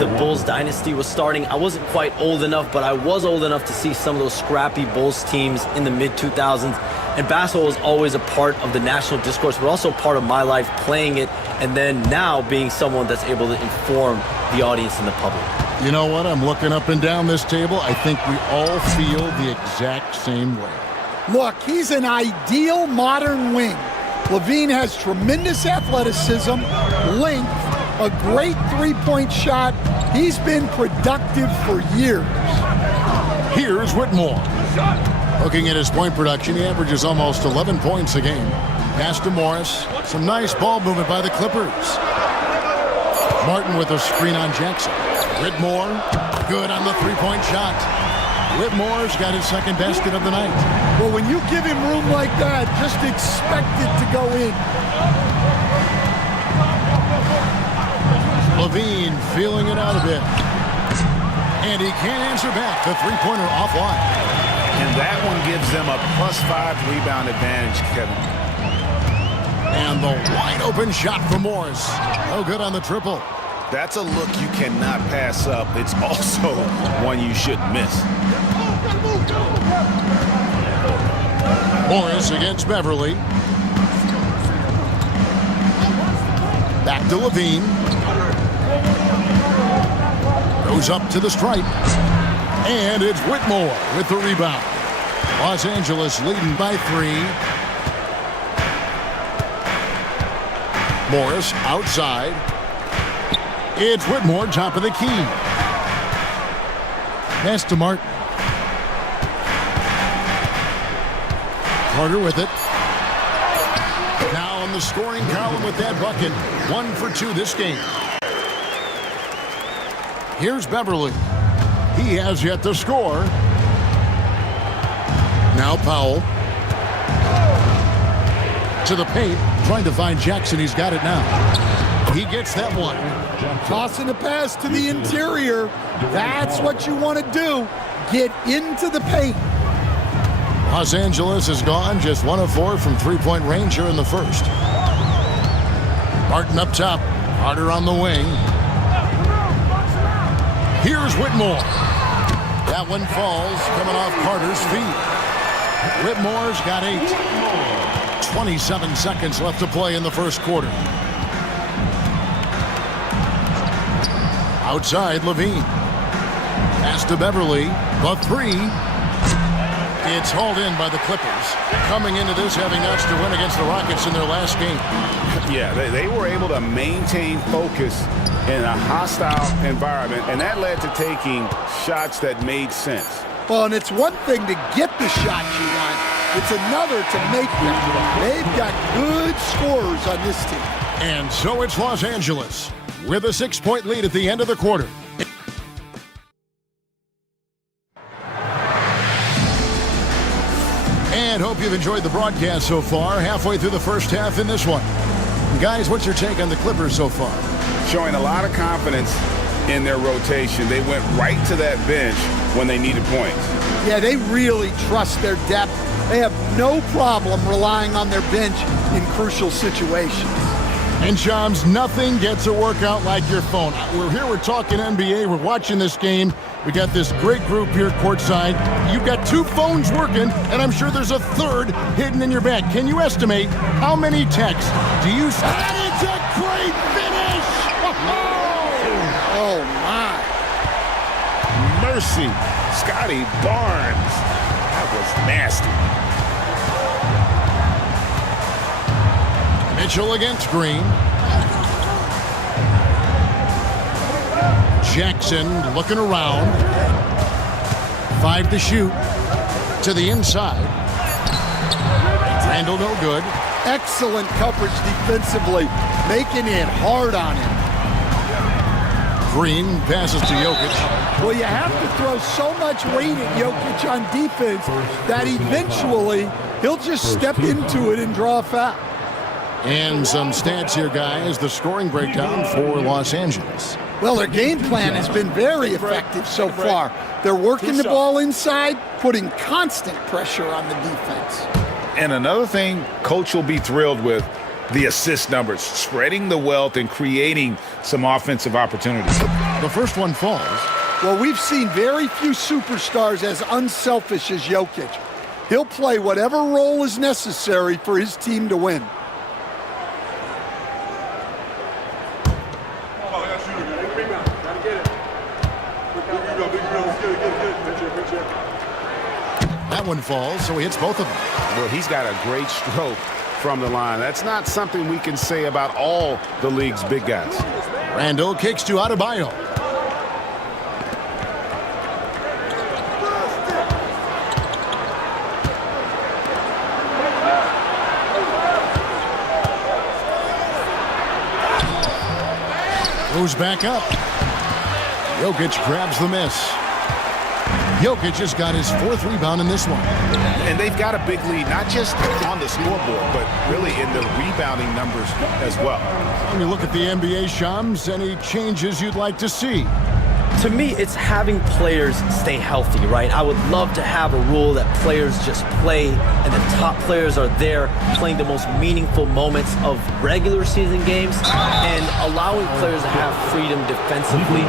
the Bulls dynasty was starting. I wasn't quite old enough, but I was old enough to see some of those scrappy Bulls teams in the mid-2000s. And basketball was always a part of the national discourse, but also part of my life playing it, and then now being someone that's able to inform the audience and the public. You know what? I'm looking up and down this table. I think we all feel the exact same way. Look, he's an ideal modern wing. Levine has tremendous athleticism, length, a great three-point shot. He's been productive for years. Here's Whitmore. Looking at his point production, he averages almost 11 points a game. Pass to Morris. Some nice ball movement by the Clippers. Martin with a screen on Jackson. Whitmore, good on the three-point shot. Whitmore's got his second basket of the night. Well, when you give him room like that, just expect it to go in. Levine feeling it out a bit. And he can't answer back. The three-pointer offline. And that one gives them a +5 rebound advantage, Kevin. And the wide open shot for Morris. No good on the triple. That's a look you cannot pass up. It's also one you shouldn't miss. Morris against Beverly. Back to Levine. Goes up to the stripe. And it's Whitmore with the rebound. Los Angeles leading by 3. Morris outside. It's Whitmore, top of the key. Pass to Martin. Carter with it. Now in the scoring column with that bucket. 1 for 2 this game. Here's Beverly. He has yet to score. Now Powell. To the paint. Trying to find Jackson. He's got it now. He gets that one. Tossing a pass to the interior. That's what you want to do. Get into the paint. Los Angeles is gone. Just 1 of 4 from three-point range here in the first. Martin up top. Carter on the wing. Here's Whitmore. That one falls, coming off Carter's feet. Whitmore's got 8. 27 seconds left to play in the first quarter. Outside, Levine. Pass to Beverly. The 3. It's hauled in by the Clippers. Coming into this, having notched a win against the Rockets in their last game. Yeah, they were able to maintain focus in a hostile environment, and that led to taking shots that made sense. Well, and it's one thing to get the shot you want. It's another to make them. They've got good scorers on this team. And so it's Los Angeles with a 6-point lead at the end of the quarter. And hope you've enjoyed the broadcast so far. Halfway through the first half in this one. Guys, what's your take on the Clippers so far? Showing a lot of confidence in their rotation. They went right to that bench when they needed points. Yeah, they really trust their depth. They have no problem relying on their bench in crucial situations. And Shams, nothing gets a workout like your phone. We're here, we're talking NBA, we're watching this game. We got this great group here courtside. You've got 2 phones working, and I'm sure there's a third hidden in your bag. Can you estimate how many texts do you... That is a great finish! Oh, my. Mercy. Scotty Barnes. That was nasty. Mitchell against Green. Jackson looking around. 5 to shoot. To the inside. Randall no good. Excellent coverage defensively, making it hard on him. Green passes to Jokic. Well, you have to throw so much weight at Jokic on defense that eventually he'll just step into it and draw a foul. And some stats here, guys. The scoring breakdown for Los Angeles. Well, their game plan has been very effective so far. They're working the ball inside, putting constant pressure on the defense. And another thing Coach will be thrilled with, the assist numbers, spreading the wealth and creating some offensive opportunities. The first one falls. Well, we've seen very few superstars as unselfish as Jokic. He'll play whatever role is necessary for his team to win. That one falls, so he hits both of them. Well, he's got a great stroke from the line. That's not something we can say about all the league's big guys. Randall kicks to Adebayo. Goes back up. Jokic grabs the miss. Jokic has got his 4th rebound in this one. And they've got a big lead, not just on the scoreboard, but really in the rebounding numbers as well. When you look at the NBA, Shams, any changes you'd like to see? To me, it's having players stay healthy, right? I would love to have a rule that players just play and the top players are there playing the most meaningful moments of regular season games and allowing players to have freedom defensively.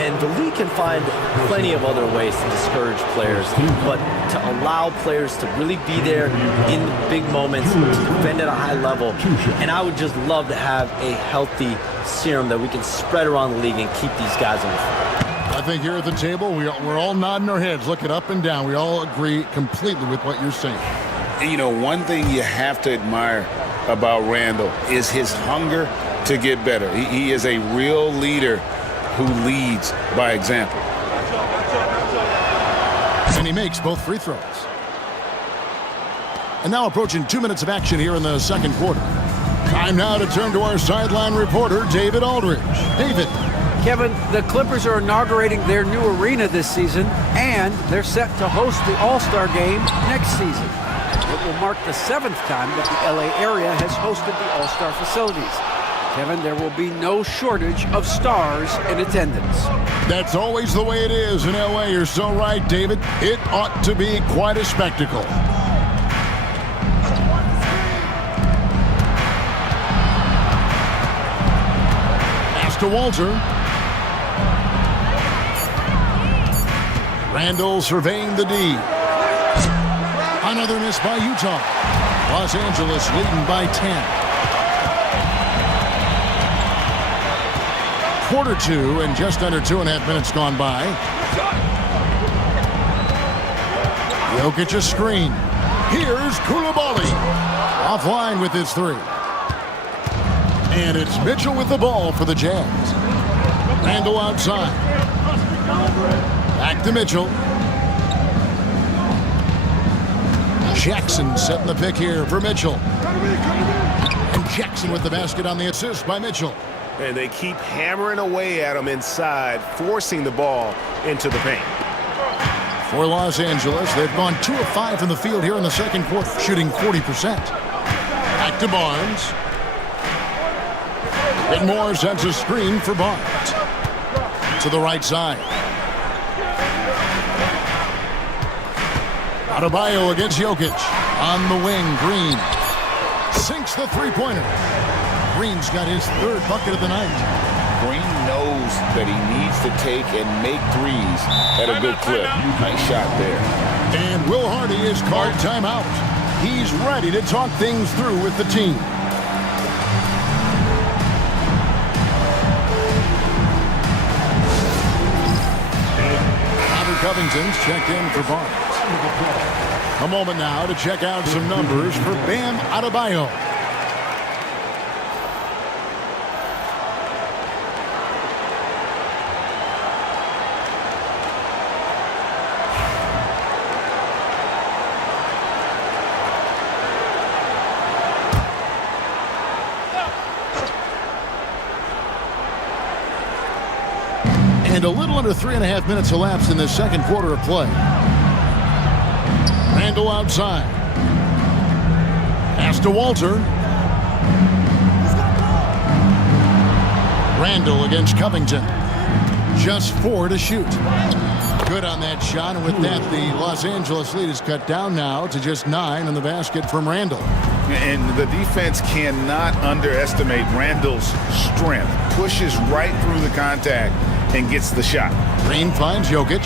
And the league can find plenty of other ways to discourage players, but to allow players to really be there in the big moments, to defend at a high level. And I would just love to have a healthy serum that we can spread around the league and keep these guys on the floor. I think here at the table, we're all nodding our heads, looking up and down. We all agree completely with what you're saying. And, you know, one thing you have to admire about Randall is his hunger to get better. He is a real leader who leads by example. And he makes both free throws. And now approaching 2 minutes of action here in the second quarter. Time now to turn to our sideline reporter, David Aldridge. David. Kevin, the Clippers are inaugurating their new arena this season, and they're set to host the All-Star Game next season. It will mark the 7th time that the LA area has hosted the All-Star facilities. Kevin, there will be no shortage of stars in attendance. That's always the way it is in LA. You're so right, David. It ought to be quite a spectacle. Pass to Walter. Randall surveying the D. Another miss by Utah. Los Angeles leading by 10. Quarter 2 and just under 2.5 minutes gone by. Jokic a screen. Here's Koulibaly. Offline with his 3. And it's Mitchell with the ball for the Jazz. Randall outside. Back to Mitchell. Jackson setting the pick here for Mitchell. And Jackson with the basket on the assist by Mitchell. And they keep hammering away at him inside, forcing the ball into the paint. For Los Angeles, they've gone 2 of 5 from the field here in the second quarter, shooting 40%. Back to Barnes. Whitmore sends a screen for Barnes. To the right side. Adebayo against Jokic. On the wing, Green. Sinks the three-pointer. Green's got his 3rd bucket of the night. Green knows that he needs to take and make threes at a good clip. Nice shot there. And Will Hardy is called timeout. He's ready to talk things through with the team. Robert Covington's checked in for Barnes. A moment now to check out some numbers for Bam Adebayo. And a little under 3.5 minutes elapsed in this second quarter of play. Randall outside. Pass to Walter. Randall against Covington. Just 4 to shoot. Good on that shot, and with that, the Los Angeles lead is cut down now to just 9 in the basket from Randall. And the defense cannot underestimate Randall's strength. Pushes right through the contact and gets the shot. Green finds Jokic.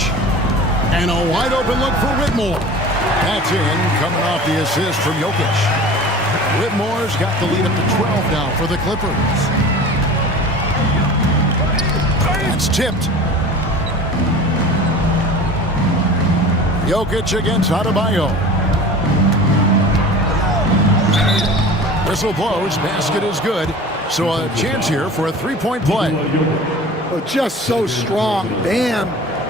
And a wide open look for Whitmore. That's in, coming off the assist from Jokic. Whitmore's got the lead up to 12 now for the Clippers. That's tipped. Jokic against Adebayo. Whistle blows, basket is good. So a chance here for a 3-point play. Oh, just so strong. Bam.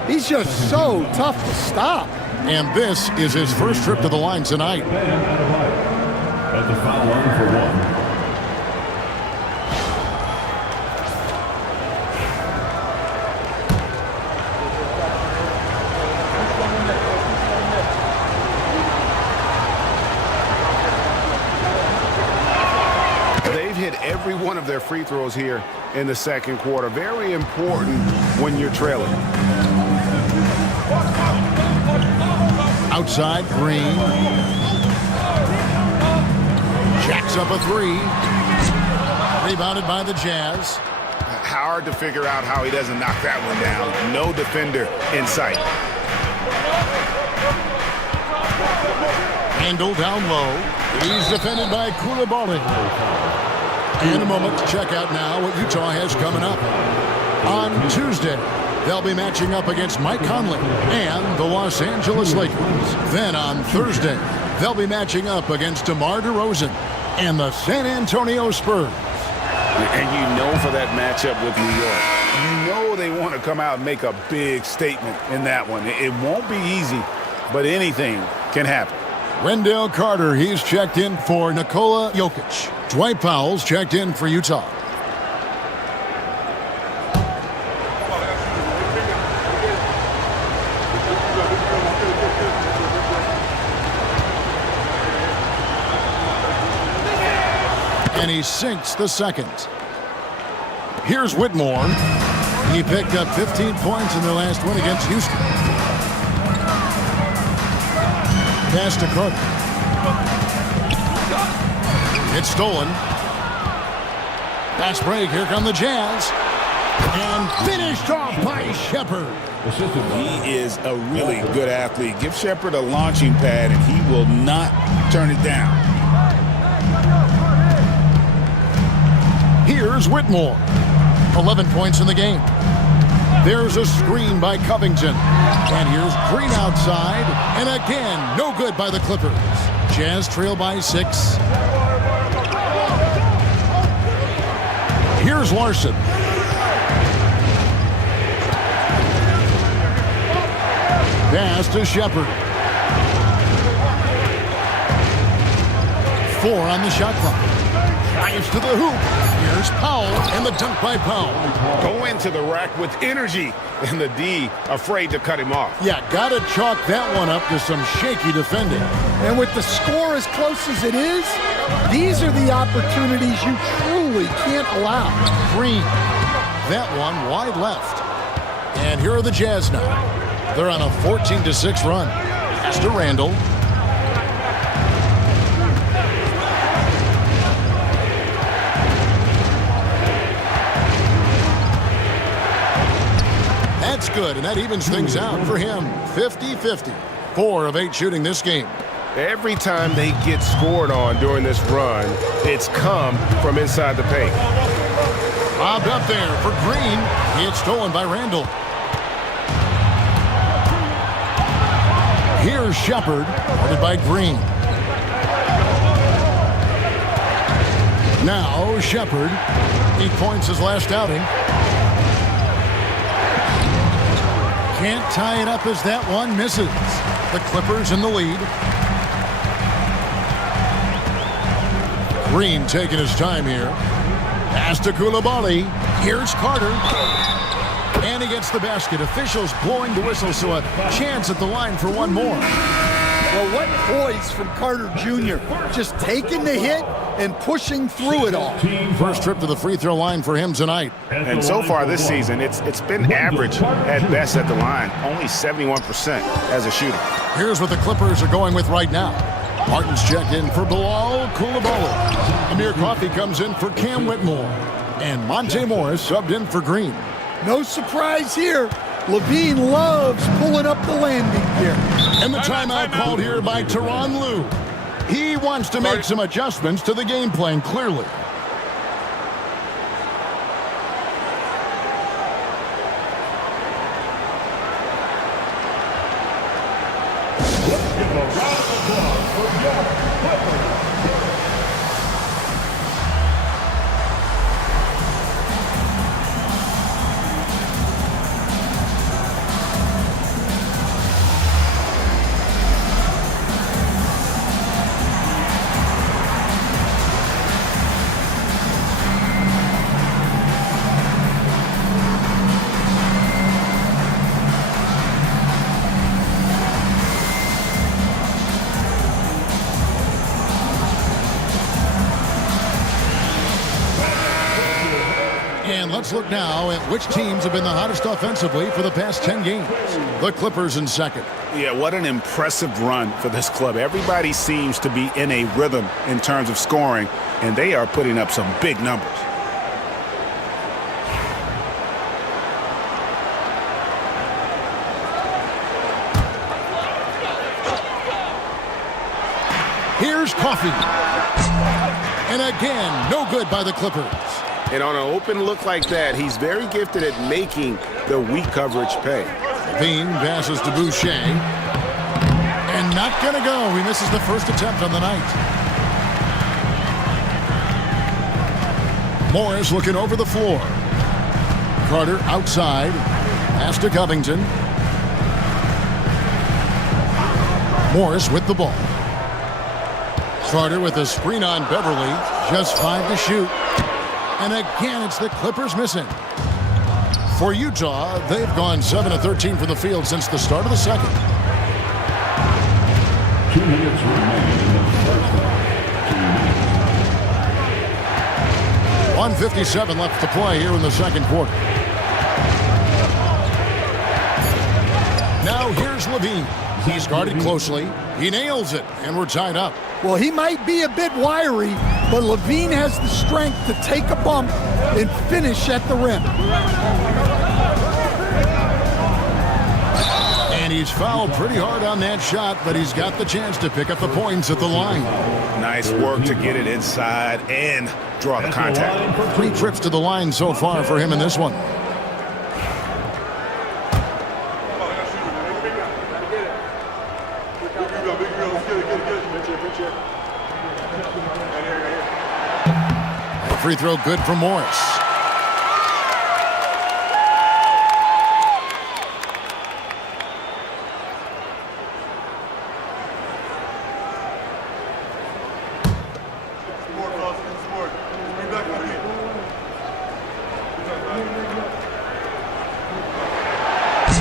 He's just so tough to stop. And this is his first trip to the line tonight. At the foul line for 1. Every one of their free throws here in the second quarter. Very important when you're trailing. Outside, Green. Jacks up a 3. Rebounded by the Jazz. Hard to figure out how he doesn't knock that one down. No defender in sight. Randall down low. He's defended by Koulibaly. In a moment to check out now what Utah has coming up. On Tuesday, they'll be matching up against Mike Conley and the Los Angeles Lakers. Then on Thursday, they'll be matching up against DeMar DeRozan and the San Antonio Spurs. And you know for that matchup with New York, you know they want to come out and make a big statement in that one. It won't be easy, but anything can happen. Wendell Carter, he's checked in for Nikola Jokic. Dwight Powell's checked in for Utah. And he sinks the second. Here's Whitmore. He picked up 15 points in their last win against Houston. Pass to Carter. It's stolen. Fast break. Here come the Jazz. And finished off by Shepherd. He is a really good athlete. Give Shepherd a launching pad, and he will not turn it down. Here's Whitmore. 11 points in the game. There's a screen by Covington. And here's Green outside. And again, no good by the Clippers. Jazz trail by 6. Here's Larson. Pass to Shepherd. 4 on the shot clock. Drives to the hoop. Here's Powell, and the dunk by Powell. Go into the rack with energy, and the D afraid to cut him off. Yeah, gotta chalk that one up to some shaky defending. And with the score as close as it is, these are the opportunities you truly can't allow. Green. That one wide left. And here are the Jazz now. They're on a 14-6 run. Pass to Randall. That's good, and that evens things out for him. 50-50. 4 of 8 shooting this game. Every time they get scored on during this run, it's come from inside the paint. Bobbed up there for Green. It's stolen by Randall. Here's Shepherd, guarded by Green. Now Shepherd. 8 points his last outing. Can't tie it up as that one misses. The Clippers in the lead. Green taking his time here. Pass to Coulibaly. Here's Carter. And he gets the basket. Officials blowing the whistle, so a chance at the line for one more. Well, what poise from Carter Jr. Just taking the hit and pushing through it all. First trip to the free throw line for him tonight. And so far this season, it's been average at best at the line. Only 71% as a shooter. Here's what the Clippers are going with right now. Martin's checked in for Bilal Coulibaly. Amir Coffey comes in for Cam Whitmore. And Monte Morris subbed in for Green. No surprise here. Levine loves pulling up the landing gear. And the timeout called here by Tyronn Lue. He wants to make some adjustments to the game plan, clearly. Give a round of applause for your Clippers. And let's look now at which teams have been the hottest offensively for the past 10 games. The Clippers in second. Yeah, what an impressive run for this club. Everybody seems to be in a rhythm in terms of scoring, and they are putting up some big numbers. Here's Coffey. And again, no good by the Clippers. And on an open look like that, he's very gifted at making the weak coverage pay. Bean passes to Boucher. And not going to go. He misses the first attempt on the night. Morris looking over the floor. Carter outside. Pass to Covington. Morris with the ball. Carter with a screen on Beverly. Just 5 to shoot. And again, it's the Clippers missing. For Utah, they've gone 7 of 13 from the field since the start of the second. 2 minutes remaining in the first half. 1:57 left to play here in the second quarter. Now here's Levine. He's guarded closely. He nails it, and we're tied up. Well, he might be a bit wiry, but Levine has the strength to take a bump and finish at the rim. And he's fouled pretty hard on that shot, but he's got the chance to pick up the points at the line. Nice work to get it inside and draw the contact. 3 trips to the line so far for him in this one. Free throw good for Morris.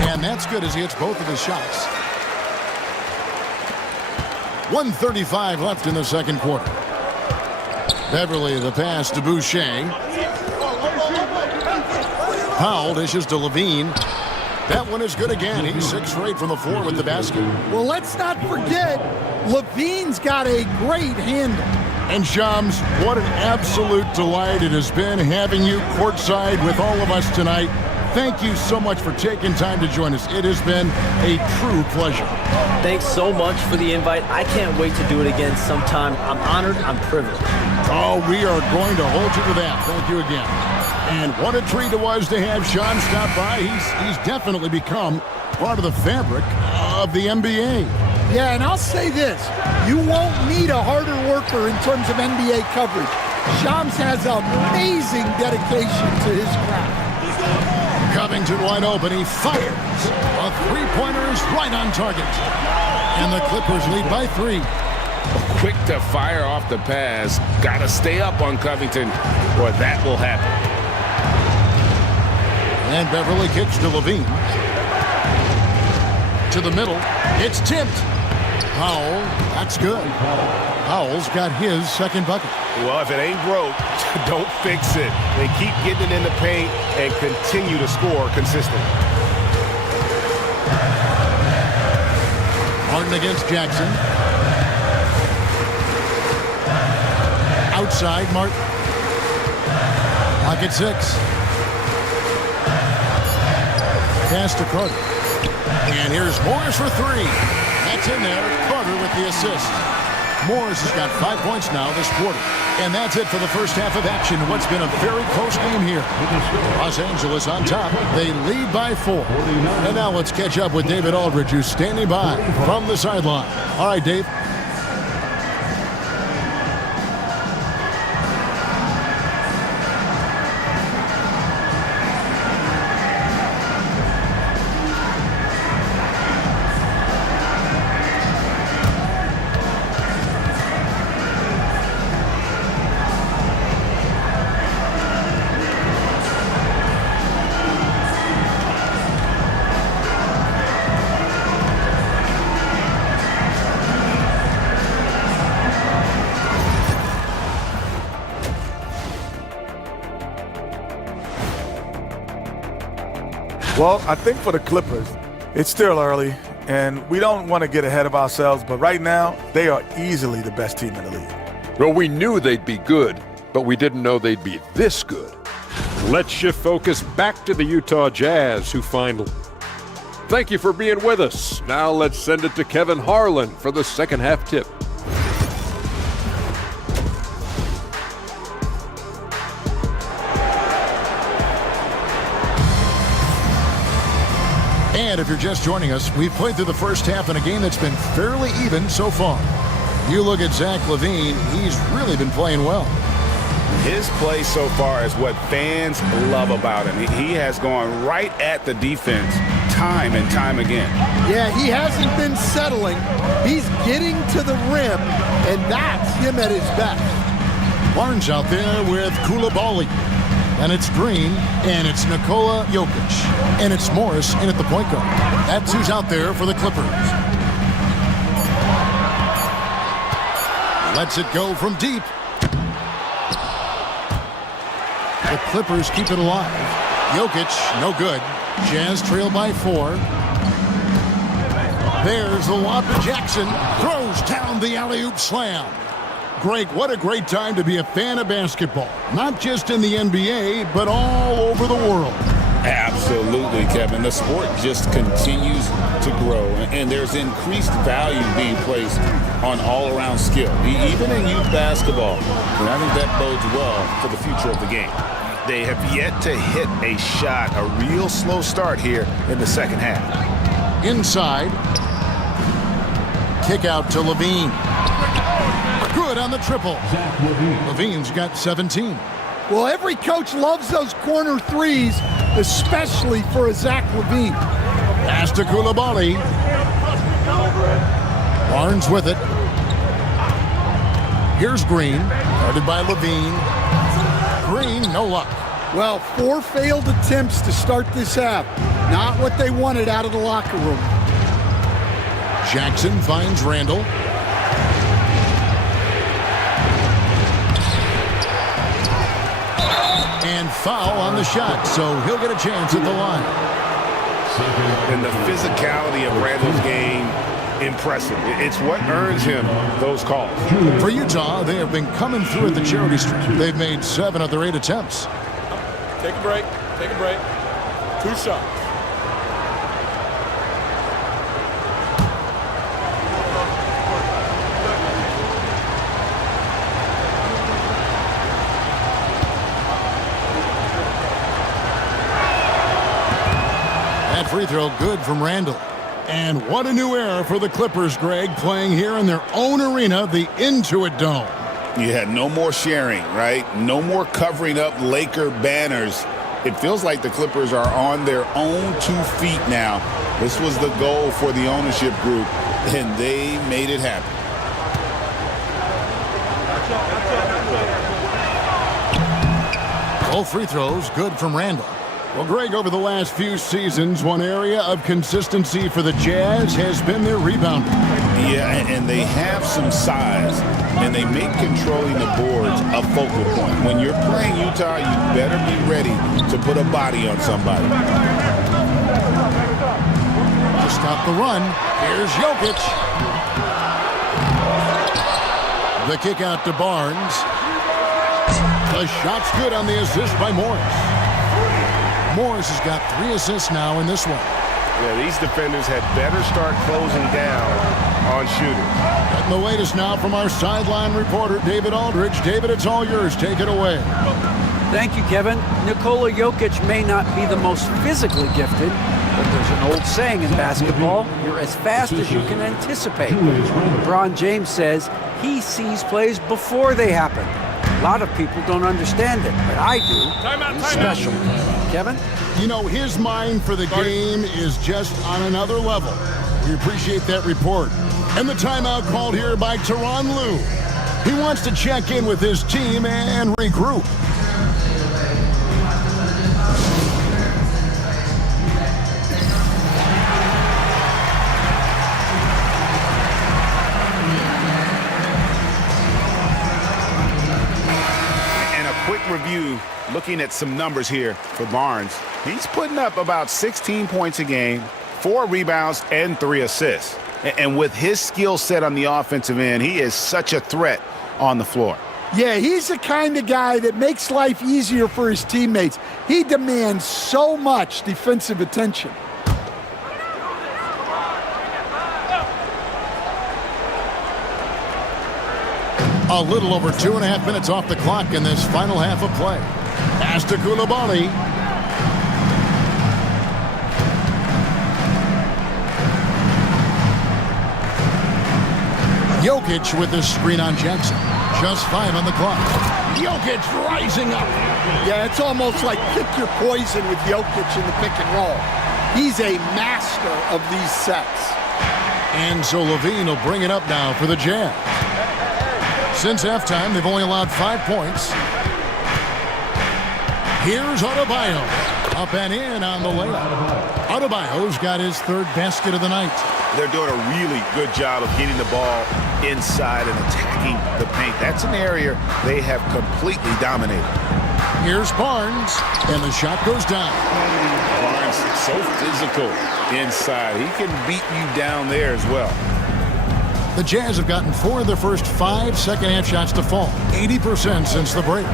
And that's good as he hits both of his shots. 1:35 left in the second quarter. Beverly, the pass to Boucher. Powell dishes to Levine. That one is good again. He's 6 for 8 from the floor with the basket. Well, let's not forget, Levine's got a great handle. And Shams, what an absolute delight it has been having you courtside with all of us tonight. Thank you so much for taking time to join us. It has been a true pleasure. Thanks so much for the invite. I can't wait to do it again sometime. I'm honored. I'm privileged. Oh, we are going to hold you to that. Thank you again. And what a treat it was to have Sean stop by. He's definitely become part of the fabric of the NBA. Yeah, and I'll say this. You won't need a harder worker in terms of NBA coverage. Shams has amazing dedication to his craft. Covington wide open. He fires. A three-pointer is right on target. And the Clippers lead by 3. Quick to fire off the pass. Got to stay up on Covington, or that will happen. And Beverly kicks to Levine. To the middle. It's tipped. Powell, that's good. Powell's got his second bucket. Well, if it ain't broke, don't fix it. They keep getting it in the paint and continue to score consistently. Martin against Jackson. Outside, Martin. Pocket 6. Pass to Carter. And here's Morris for 3. That's in there. Carter with the assist. Morris has got 5 points now this quarter. And that's it for the first half of action. What's been a very close game here. Los Angeles on top. They lead by 4. And now let's catch up with David Aldridge, who's standing by from the sideline. All right, Dave. Well, I think for the Clippers, it's still early, and we don't want to get ahead of ourselves, but right now, they are easily the best team in the league. Well, we knew they'd be good, but we didn't know they'd be this good. Let's shift focus back to the Utah Jazz, who finally... Thank you for being with us. Now let's send it to Kevin Harlan for the second half tip. And if you're just joining us, we've played through the first half in a game that's been fairly even so far. You look at Zach LaVine, he's really been playing well. His play so far is what fans love about him. He has gone right at the defense time and time again. Yeah, he hasn't been settling. He's getting to the rim, and that's him at his best. Barnes out there with Koulibaly. And it's Green, and it's Nikola Jokic. And it's Morris in at the point guard. That's who's out there for the Clippers. Lets it go from deep. The Clippers keep it alive. Jokic, no good. Jazz trail by 4. There's the lob to Jackson. Throws down the alley-oop slam. Greg, what a great time to be a fan of basketball. Not just in the NBA, but all over the world. Absolutely, Kevin. The sport just continues to grow, and there's increased value being placed on all-around skill, even in youth basketball. And I think that bodes well for the future of the game. They have yet to hit a shot, a real slow start here in the second half. Inside. Kick out to Levine. Good on the triple. Levine's got 17. Well, every coach loves those corner threes, especially for a Zach LaVine. Pass to Koulibaly. Barnes with it. Here's Green, guarded by Levine. Green, no luck. Well, 4 failed attempts to start this half. Not what they wanted out of the locker room. Jackson finds Randall. And foul on the shot, so he'll get a chance at the line. And the physicality of Randall's game, impressive. It's what earns him those calls. For Utah, they have been coming through at the charity stripe. They've made 7 of their 8 attempts. Take a break. Take a break. 2 shots. That free throw good from Randall. And what a new era for the Clippers, Greg, playing here in their own arena, the Intuit Dome. You had no more sharing, right? No more covering up Laker banners. It feels like the Clippers are on their own 2 feet now. This was the goal for the ownership group, and they made it happen. Both free throws good from Randall. Well, Greg, over the last few seasons, one area of consistency for the Jazz has been their rebounding. Yeah, and they have some size, and they make controlling the boards a focal point. When you're playing Utah, you better be ready to put a body on somebody. To stop the run, here's Jokic. The kick out to Barnes. The shot's good on the assist by Morris. Morris has got 3 assists now in this one. Yeah, these defenders had better start closing down on shooting. Getting the latest now from our sideline reporter, David Aldridge. David, it's all yours. Take it away. Thank you, Kevin. Nikola Jokic may not be the most physically gifted, but there's an old saying in basketball, you're as fast as you can anticipate. LeBron James says he sees plays before they happen. A lot of people don't understand it, but I do. He's special. Kevin? You know, his mind for the game is just on another level. We appreciate that report. And the timeout called here by Tyronn Lue. He wants to check in with his team and regroup. Review, looking at some numbers here for Barnes. He's putting up about 16 points a game, 4 rebounds, and 3 assists. And with his skill set on the offensive end, he is such a threat on the floor. Yeah, he's the kind of guy that makes life easier for his teammates. He demands so much defensive attention. A little over 2.5 minutes off the clock in this final half of play. Pass to Koulibaly. Jokic with the screen on Jackson. Just 5 on the clock. Jokic rising up. Yeah, it's almost like pick your poison with Jokic in the pick and roll. He's a master of these sets. And so Levine will bring it up now for the Jazz. Since halftime, they've only allowed 5 points. Here's Adebayo. Up and in on the layup. Adebayo's got his 3rd basket of the night. They're doing a really good job of getting the ball inside and attacking the paint. That's an area they have completely dominated. Here's Barnes, and the shot goes down. Barnes, so physical inside. He can beat you down there as well. The Jazz have gotten 4 of their first 5 second-half shots to fall, 80% since the break.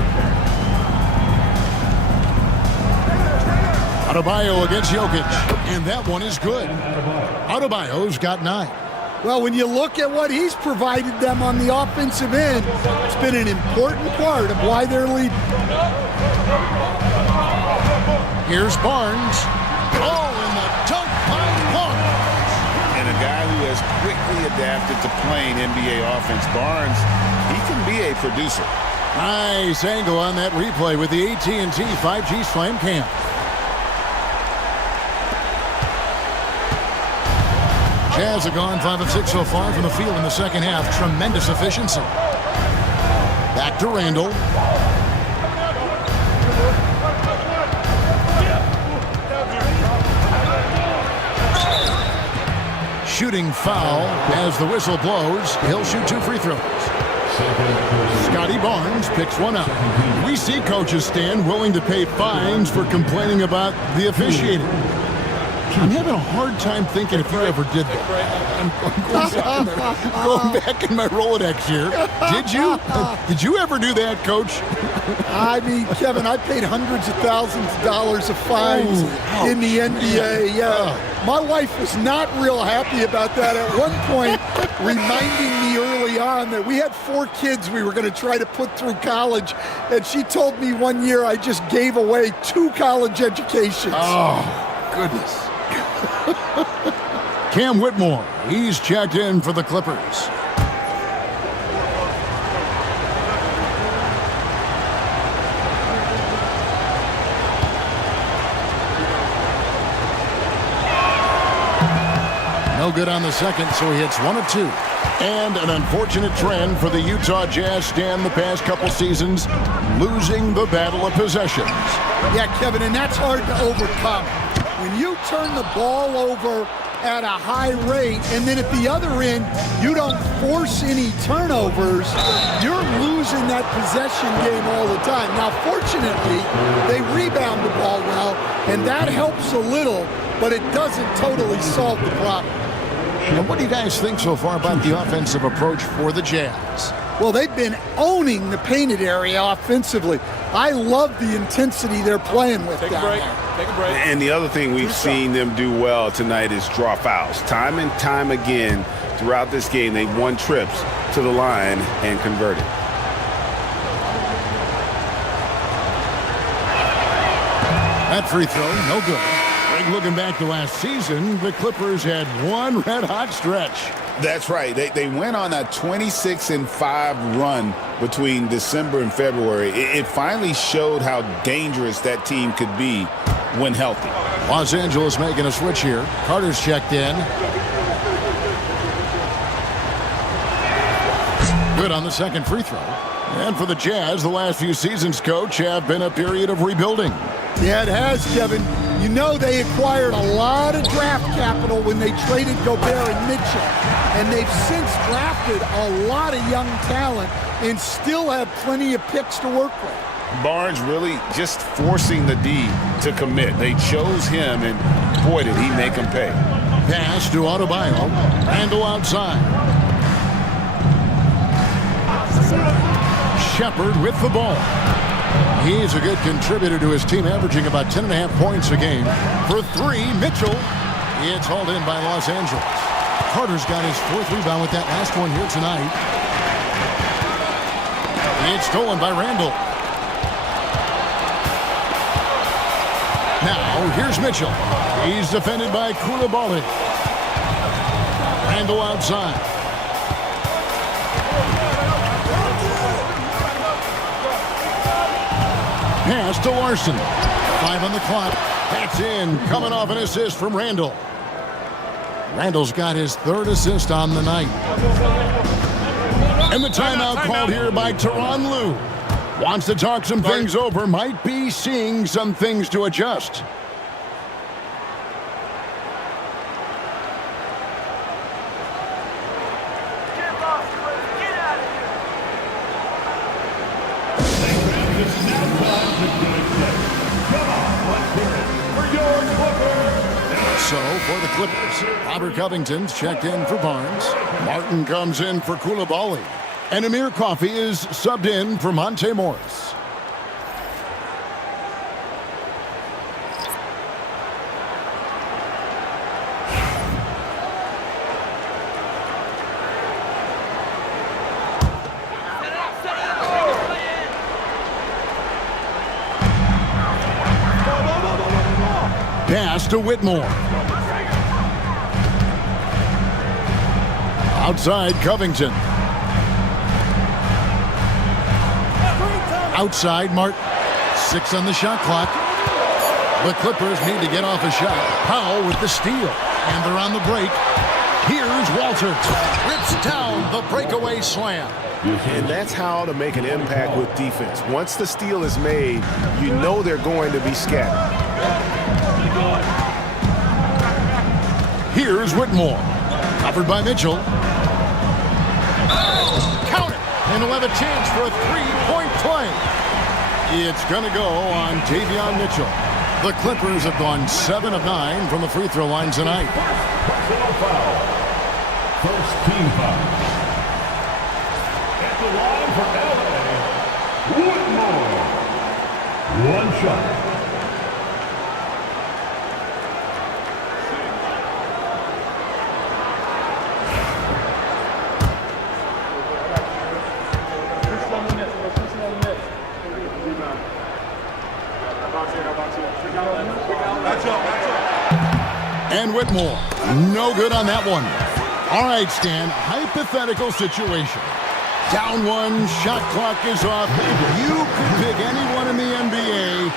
Adebayo against Jokic, and that one is good. Adebayo's got 9. Well, when you look at what he's provided them on the offensive end, it's been an important part of why they're leading. Here's Barnes. Oh, and the dunk by Barnes. And a guy who has quickly adapted to playing NBA offense, Barnes, he can be a producer. Nice angle on that replay with the AT&T 5G Slam Cam. Jazz have gone 5 of 6 so far from the field in the second half. Tremendous efficiency. Back to Randall. Shooting foul as the whistle blows. He'll shoot 2 free throws. Scotty Barnes picks one up. We see coaches stand willing to pay fines for complaining about the officiating. I'm having a hard time thinking if you ever did that. I'm going back in my Rolodex here. Did you? Did you ever do that, Coach? I mean, Kevin, I paid hundreds of thousands of dollars of fines in the NBA. My wife was not real happy about that at one point, reminding me early on that we had 4 kids we were going to try to put through college, and she told me one year I just gave away 2 college educations. Oh, goodness. Cam Whitmore, he's checked in for the Clippers. No good on the second, so he hits 1 of 2. And an unfortunate trend for the Utah Jazz stand the past couple seasons, losing the battle of possessions. Yeah, Kevin, and that's hard to overcome. When you turn the ball over at a high rate, and then at the other end, you don't force any turnovers, you're losing that possession game all the time. Now, fortunately, they rebound the ball well, and that helps a little, but it doesn't totally solve the problem. And what do you guys think so far about the offensive approach for the Jazz? Well, they've been owning the painted area offensively. I love the intensity they're playing with down there. Take a break. And the other thing we've seen them do well tonight is draw fouls. Time and time again throughout this game, they've won trips to the line and converted. That free throw, no good. Looking back to last season, the Clippers had one red-hot stretch. That's right. They went on a 26-5 run between December and February. It finally showed how dangerous that team could be when healthy. Los Angeles making a switch here. Carter's checked in. Good on the second free throw. And for the Jazz, the last few seasons, Coach, have been a period of rebuilding. Yeah, it has, Kevin. You know they acquired a lot of draft capital when they traded Gobert and Mitchell. And they've since drafted a lot of young talent and still have plenty of picks to work with. Barnes really just forcing the D to commit. They chose him, and boy, did he make them pay. Pass to Adebayo. Handle outside. Shepard with the ball. He's a good contributor to his team, averaging about 10.5 points a game. For 3, Mitchell. It's hauled in by Los Angeles. Carter's got his 4th rebound with that last one here tonight. It's stolen by Randall. Now, here's Mitchell. He's defended by Koulibaly. Randall outside. to Larson. 5 on the clock. That's in. Coming off an assist from Randall. Randall's got his 3rd assist on the night. And the timeout called here by Tyronn Lue. Wants to talk some things over. Might be seeing some things to adjust. So, for the Clippers, Robert Covington's checked in for Barnes. Martin comes in for Coulibaly. And Amir Coffey is subbed in for Monte Morris. Pass to Whitmore. Outside Covington. Outside Martin. 6 on the shot clock. The Clippers need to get off a shot. Powell with the steal. And they're on the break. Here's Walters. Rips down the breakaway slam. And that's how to make an impact with defense. Once the steal is made, you know they're going to be scattered. Here's Whitmore. Covered by Mitchell. Count it. And he'll have a chance for a 3-point play. It's going to go on Davion Mitchell. The Clippers have gone 7 of 9 from the free throw line tonight. First team foul. At the line for LA, Whitmore. 1 shot. And Whitmore, no good on that one. All right, Stan, hypothetical situation. Down 1, shot clock is off. If you could pick anyone in the NBA,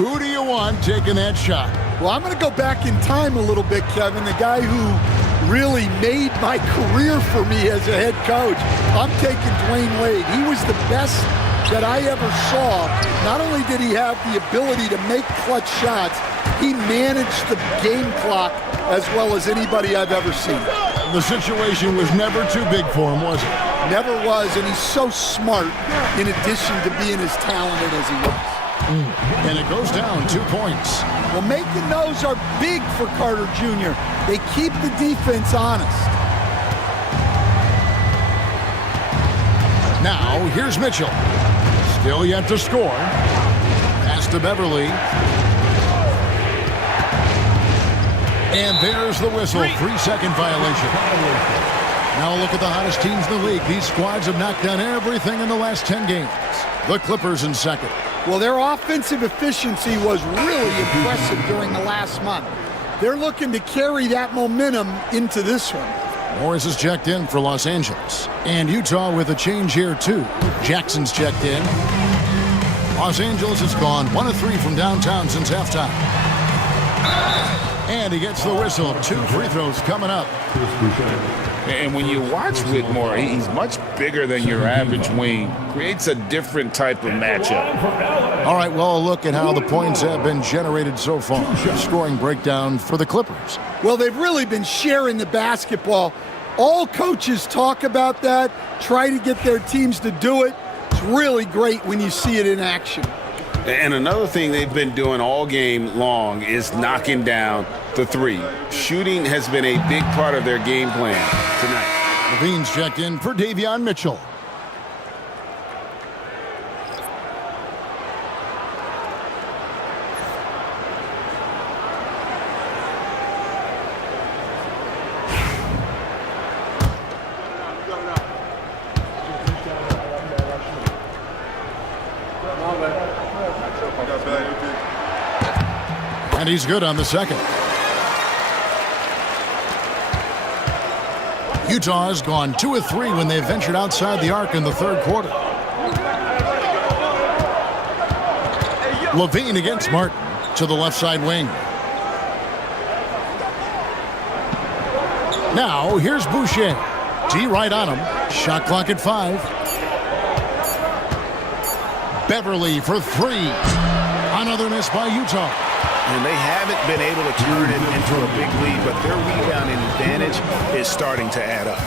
who do you want taking that shot? Well, I'm going to go back in time a little bit, Kevin. The guy who really made my career for me as a head coach. I'm taking Dwayne Wade. He was the best that I ever saw. Not only did he have the ability to make clutch shots, he managed the game clock as well as anybody I've ever seen. The situation was never too big for him, was it? Never was, and he's so smart in addition to being as talented as he was. And it goes down 2 points. Well, making those are big for Carter Jr. They keep the defense honest. Now, here's Mitchell. Still yet to score. Pass to Beverly. And there's the whistle. 3-second violation. Now look at the hottest teams in the league. These squads have knocked down everything in the last 10 games. The Clippers in second. Well, their offensive efficiency was really impressive during the last month. They're looking to carry that momentum into this one. Morris is checked in for Los Angeles. And Utah with a change here, too. Jackson's checked in. Los Angeles has gone 1 of 3 from downtown since halftime. And he gets the whistle. 2 free throws coming up. And when you watch Whitmore, he's much bigger than your average wing. Creates a different type of matchup. All right, well, a look at how the points have been generated so far. Scoring breakdown for the Clippers. Well, they've really been sharing the basketball. All coaches talk about that, try to get their teams to do it. It's really great when you see it in action. And another thing they've been doing all game long is knocking down the 3. Shooting has been a big part of their game plan tonight. Levine's checked in for Davion Mitchell. And he's good on the second. Utah has gone 2 of 3 when they ventured outside the arc in the third quarter. Levine against Martin to the left side wing. Now, here's Boucher. D right on him. Shot clock at 5. Beverly for 3. Another miss by Utah. And they haven't been able to turn it into a big lead, but their rebounding advantage is starting to add up.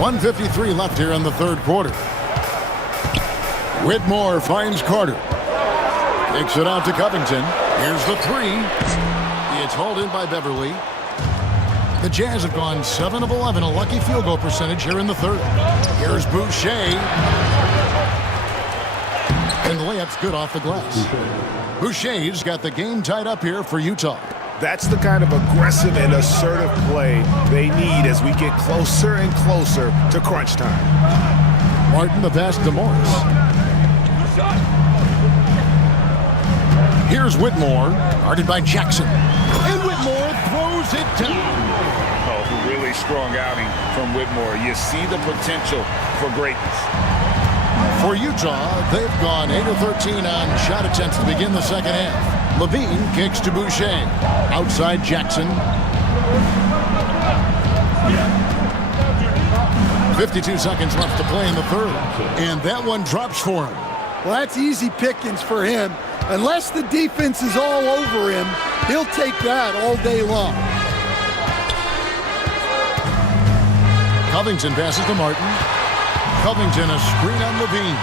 1:53 left here in the third quarter. Whitmore finds Carter. Kicks it out to Covington. Here's the 3. It's hauled in by Beverly. The Jazz have gone 7 of 11, a lucky field goal percentage here in the third. Here's Boucher. And the layup's good off the glass. Boucher's got the game tied up here for Utah. That's the kind of aggressive and assertive play they need as we get closer and closer to crunch time. Martin the pass to Morris. Here's Whitmore, guarded by Jackson. And Whitmore throws it down. Oh, really strong outing from Whitmore. You see the potential for greatness. For Utah, they've gone 8 of 13 on shot attempts to begin the second half. Levine kicks to Boucher. Outside Jackson. 52 seconds left to play in the third. And that one drops for him. Well, that's easy pickings for him. Unless the defense is all over him, he'll take that all day long. Covington passes to Martin. Covington a screen on Levine.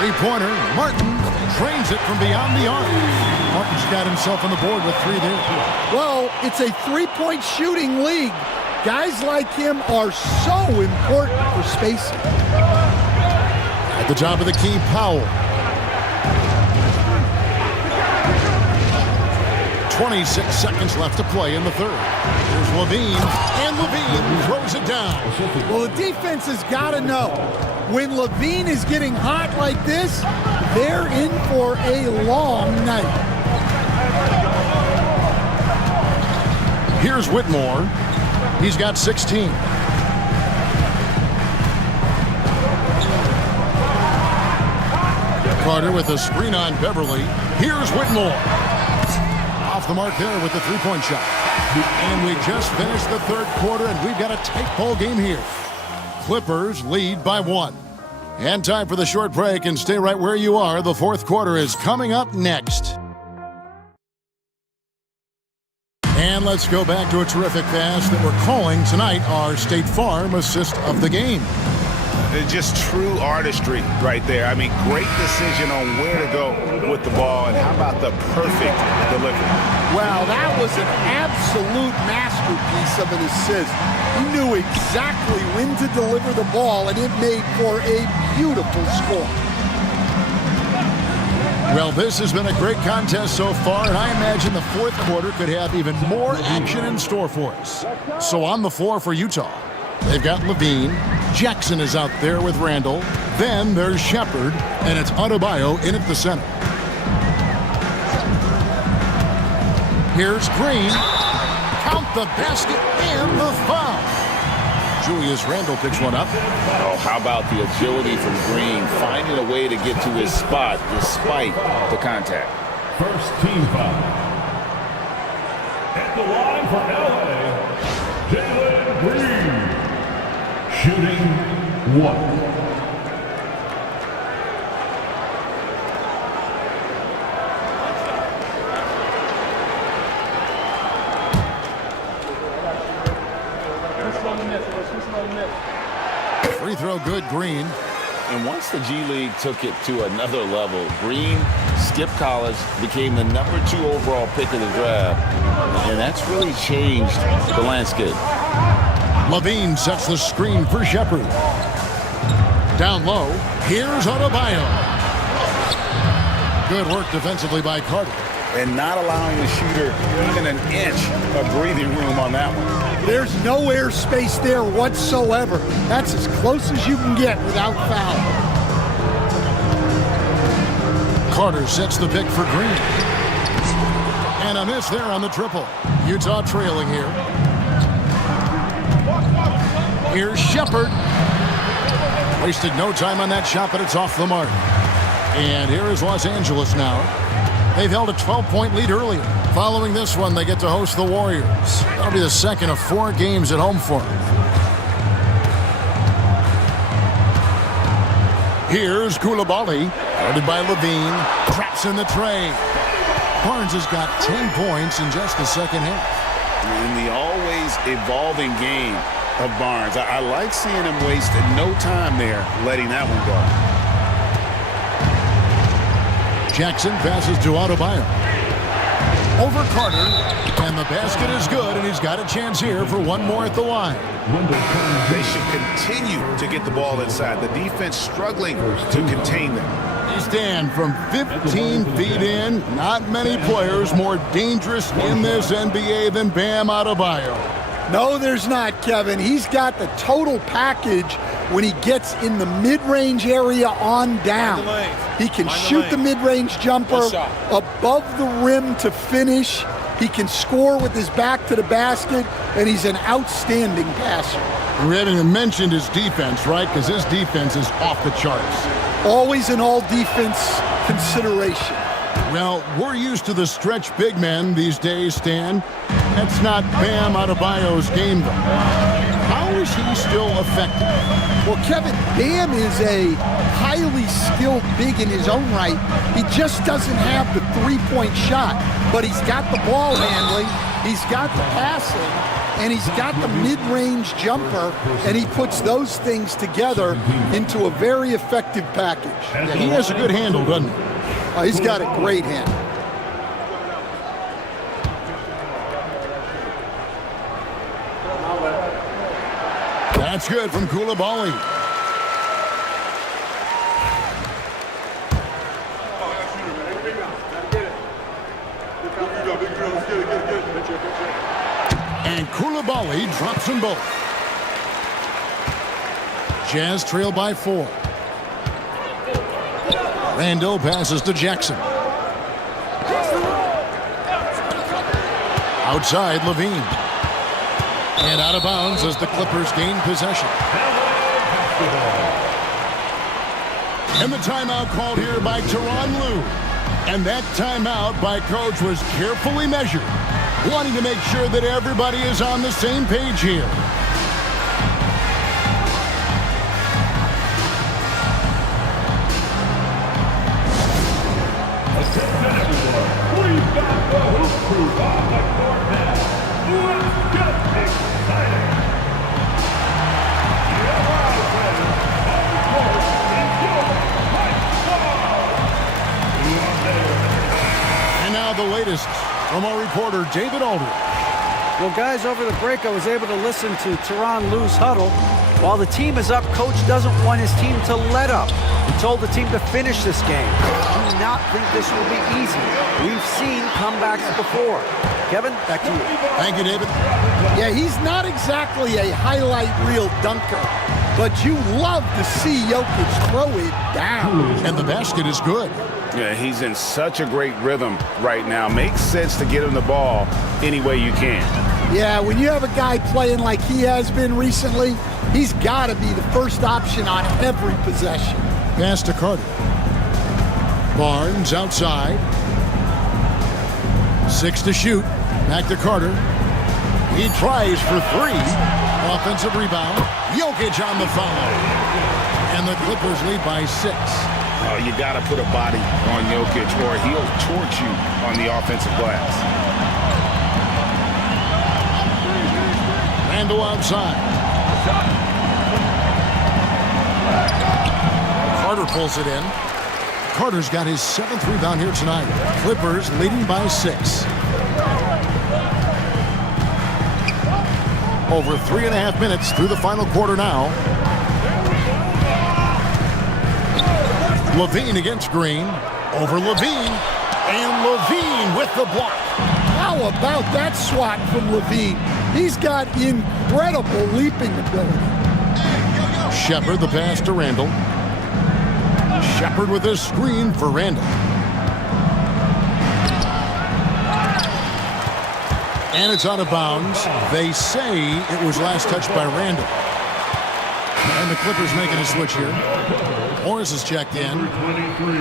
Three-pointer. Martin trains it from beyond the arc. Martin's got himself on the board with 3 there. Well, it's a three-point shooting league. Guys like him are so important for spacing. At the top of the key, Powell. 26 seconds left to play in the third. Here's Levine, and Levine throws it down. Well, the defense has got to know, when Levine is getting hot like this, they're in for a long night. Here's Whitmore. He's got 16. Carter with a screen on Beverly. Here's Whitmore. Off the mark there with the three-point shot. And we just finished the third quarter, and we've got a tight ball game here. Clippers lead by 1. And time for the short break, and stay right where you are. The fourth quarter is coming up next. And let's go back to a terrific pass that we're calling tonight our State Farm assist of the game. Just true artistry right there. I mean, great decision on where to go with the ball, and how about the perfect delivery? Wow, that was an absolute masterpiece of an assist. He knew exactly when to deliver the ball, and it made for a beautiful score. Well, this has been a great contest so far, and I imagine the fourth quarter could have even more action in store for us. So on the floor for Utah, they've got Levine. Jackson is out there with Randall. Then there's Shepard, and it's Adebayo in at the center. Here's Green. Count the basket and the foul. Julius Randle picks one up. Oh, how about the agility from Green, finding a way to get to his spot despite the contact. First team foul. At the line for LA, Jalen Green. Shooting 1. Free throw good, Green. And once the G League took it to another level, Green skipped college, became the number 2 overall pick of the draft, and that's really changed the landscape. Levine sets the screen for Shepard. Down low, here's Adebayo. Good work defensively by Carter. And not allowing the shooter even an inch of breathing room on that one. There's no airspace there whatsoever. That's as close as you can get without foul. Carter sets the pick for Green. And a miss there on the triple. Utah trailing here. Here's Shepard. Wasted no time on that shot, but it's off the mark. And here is Los Angeles now. They've held a 12-point lead earlier. Following this one, they get to host the Warriors. That'll be the second of 4 games at home for them. Here's Koulibaly, guarded by Levine. Traps in the tray. Barnes has got 10 points in just the second half. In the always evolving game of Barnes, I like seeing him waste no time there, letting that one go. Jackson passes to Adebayo. Over Carter, and the basket is good, and he's got a chance here for one more at the line. They should continue to get the ball inside. The defense struggling to contain them. They stand from 15 feet in. Not many players more dangerous in this NBA than Bam Adebayo. No, there's not, Kevin. He's got the total package when he gets in the mid-range area on down. He can shoot the mid-range jumper above the rim to finish. He can score with his back to the basket, and he's an outstanding passer. We haven't even mentioned his defense, right? Because his defense is off the charts. Always an all-defense consideration. Well, we're used to the stretch big men these days, Stan. That's not Bam Adebayo's game, though. How is he still effective? Well, Kevin, Bam is a highly skilled big in his own right. He just doesn't have the three-point shot, but he's got the ball handling, he's got the passing, and he's got the mid-range jumper, and he puts those things together into a very effective package. Yeah, he has a good handle, doesn't he? He's got a great handle. That's good from Koulibaly. And Koulibaly drops them both. Jazz trail by 4. Randall passes to Jackson. Outside, Levine. And out of bounds as the Clippers gain possession. And the timeout called here by Tyronn Lue. And that timeout by Coach was carefully measured, wanting to make sure that everybody is on the same page here. We've got the Hoop Crew on the court now. Let's get excited. And now the latest from our reporter, David Aldridge. Well, guys, over the break, I was able to listen to Tyronn Lue's huddle. While the team is up, Coach doesn't want his team to let up. He told the team to finish this game. Do not think this will be easy. We've seen comebacks before. Kevin, back to you. Thank you, David. Yeah, he's not exactly a highlight reel dunker, but you love to see Jokic throw it down. And the basket is good. Yeah, he's in such a great rhythm right now. Makes sense to get him the ball any way you can. Yeah, when you have a guy playing like he has been recently, he's got to be the first option on every possession. Pass to Carter. Barnes outside. 6 to shoot. Back to Carter. He tries for 3. Offensive rebound. Jokic on the foul. And the Clippers lead by 6. Oh, you got to put a body on Jokic or he'll torch you on the offensive glass. Randall outside. Carter pulls it in. Carter's got his 7th rebound here tonight. Clippers leading by 6. Over 3.5 minutes through the final quarter now. Levine against Green. Over Levine. And Levine with the block. How about that swat from Levine? He's got incredible leaping ability. Shepard the pass to Randall. Shepard with a screen for Randall. And it's out of bounds. They say it was last touched by Randall. And the Clippers making a switch here. Morris is checked in. Number 23,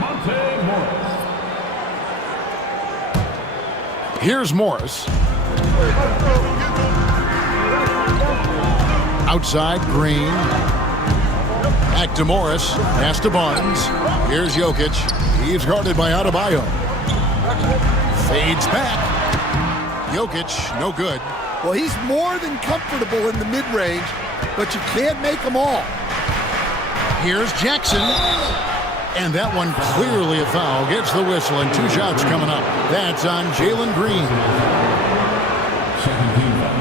Monte Morris. Here's Morris. Outside, Green. Back to Morris. Pass to Barnes. Here's Jokic. He's guarded by Adebayo. Fades back. Jokic, no good. Well, he's more than comfortable in the mid-range, but you can't make them all. Here's Jackson. And that one clearly a foul. Gets the whistle, and 2 shots coming up. That's on Jalen Green. Second team foul.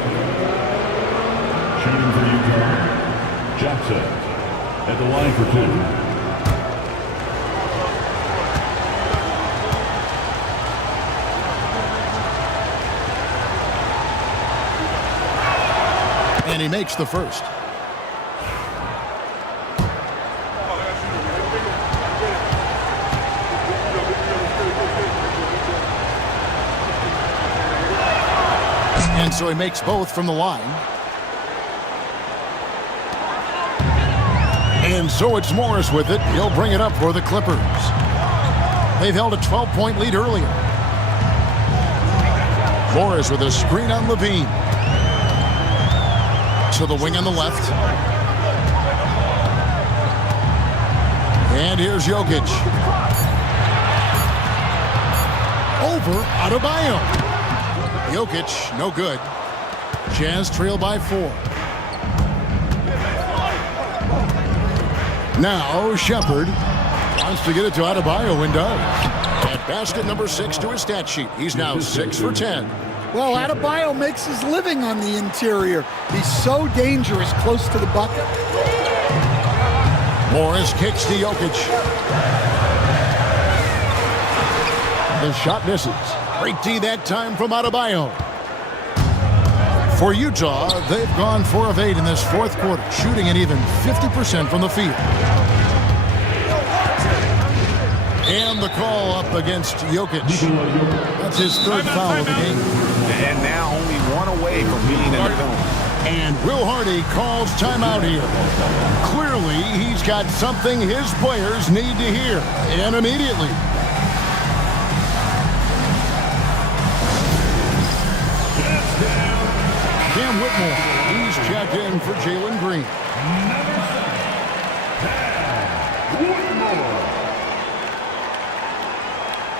Shooting for Utah, Jackson. At the line for 2. And he makes the first. And so he makes both from the line. And so it's Morris with it. He'll bring it up for the Clippers. They've held a 12-point lead earlier. Morris with a screen on Levine. To the wing on the left. And here's Jokic. Over Adebayo. Jokic, no good. Jazz trail by 4. Now Shepard wants to get it to Adebayo and does. At basket number 6 to his stat sheet. He's now 6 for 10. Well, Adebayo makes his living on the interior. He's so dangerous close to the bucket. Morris kicks to Jokic. The shot misses. Great D that time from Adebayo. For Utah, they've gone 4 of 8 in this fourth quarter, shooting an even 50% from the field. And the call up against Jokic. That's his 3rd foul of the game. And now only 1 away from being in the penalty. And Will Hardy calls timeout here. Clearly, he's got something his players need to hear, and immediately. Cam Whitmore, he's checked in for Jalen Green. Whitmore.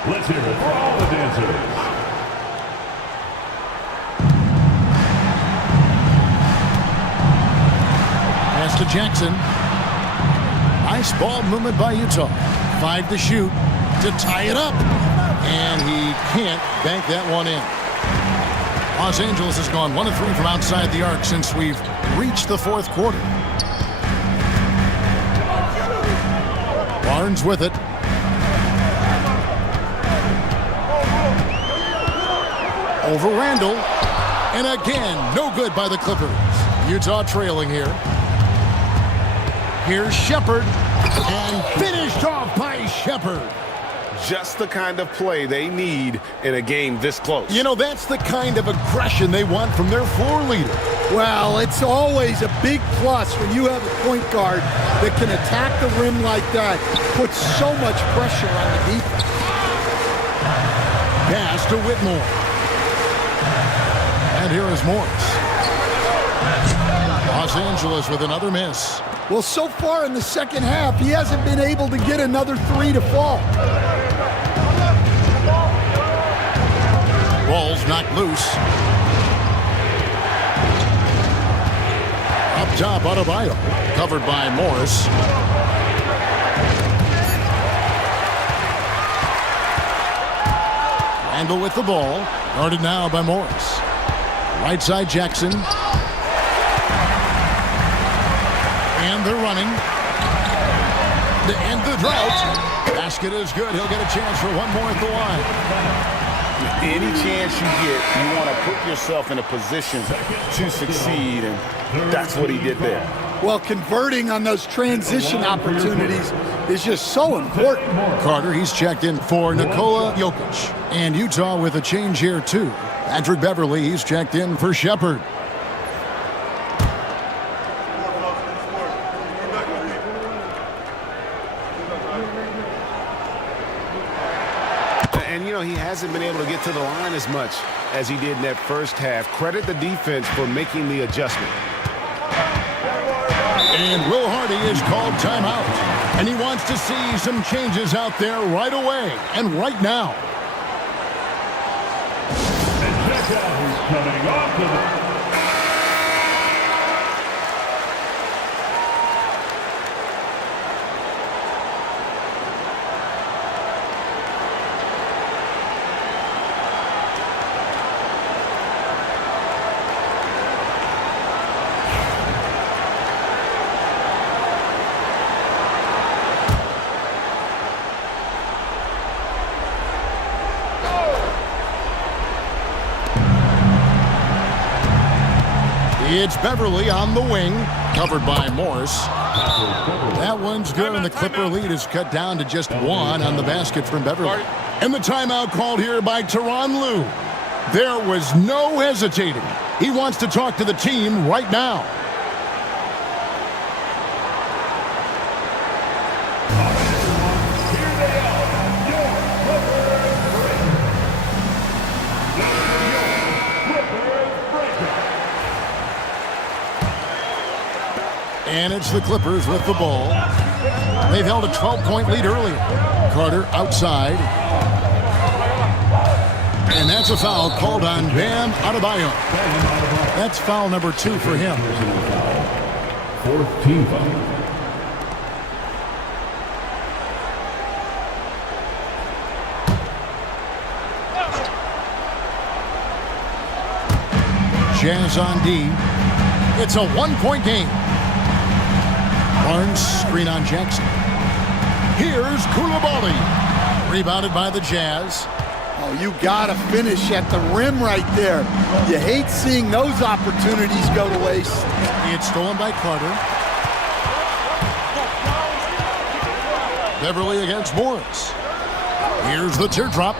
Let's hear it for all the dancers. Pass to Jackson. Nice ball movement by Utah. 5 to shoot to tie it up. And he can't bank that one in. Los Angeles has gone 1 of 3 from outside the arc since we've reached the fourth quarter. Barnes with it. Over Randall. And again, no good by the Clippers. Utah trailing here. Here's Shepard. And finished off by Shepard. Just the kind of play they need in a game this close. You know, that's the kind of aggression they want from their floor leader. Well, it's always a big plus when you have a point guard that can attack the rim like that. Puts so much pressure on the defense. Pass to Whitmore. And here is Morris. Los Angeles with another miss. Well, so far in the second half, he hasn't been able to get another 3 to fall. Ball's knocked loose. Up top, Adebayo. Covered by Morris. Randall with the ball. Guarded now by Morris. Right side, Jackson. And they're running. To end the drought. Basket is good. He'll get a chance for one more at the line. Any chance you get, you want to put yourself in a position to succeed, and that's what he did there. Well, converting on those transition opportunities is just so important. Carter, he's checked in for Nikola Jokic. And Utah with a change here, too. Patrick Beverly, he's checked in for Shepard. And, you know, he hasn't been able to get to the line as much as he did in that first half. Credit the defense for making the adjustment. And Will Hardy is called timeout. And he wants to see some changes out there right away and right now. And check out who's coming off of it. It's Beverly on the wing, covered by Morse. That one's good, and the Clipper lead is cut down to just 1 on the basket from Beverly. And the timeout called here by Tyronn Lue. There was no hesitating. He wants to talk to the team right now. And it's the Clippers with the ball. They've held a 12-point lead earlier. Carter outside. And that's a foul called on Bam Adebayo. That's foul number 2 for him. 4th team foul. Jazz on D. It's a 1-point game. Barnes screen on Jackson. Here's Koulibaly. Rebounded by the Jazz. Oh, you gotta finish at the rim right there. You hate seeing those opportunities go to waste. It's stolen by Carter. Beverly against Morris. Here's the teardrop.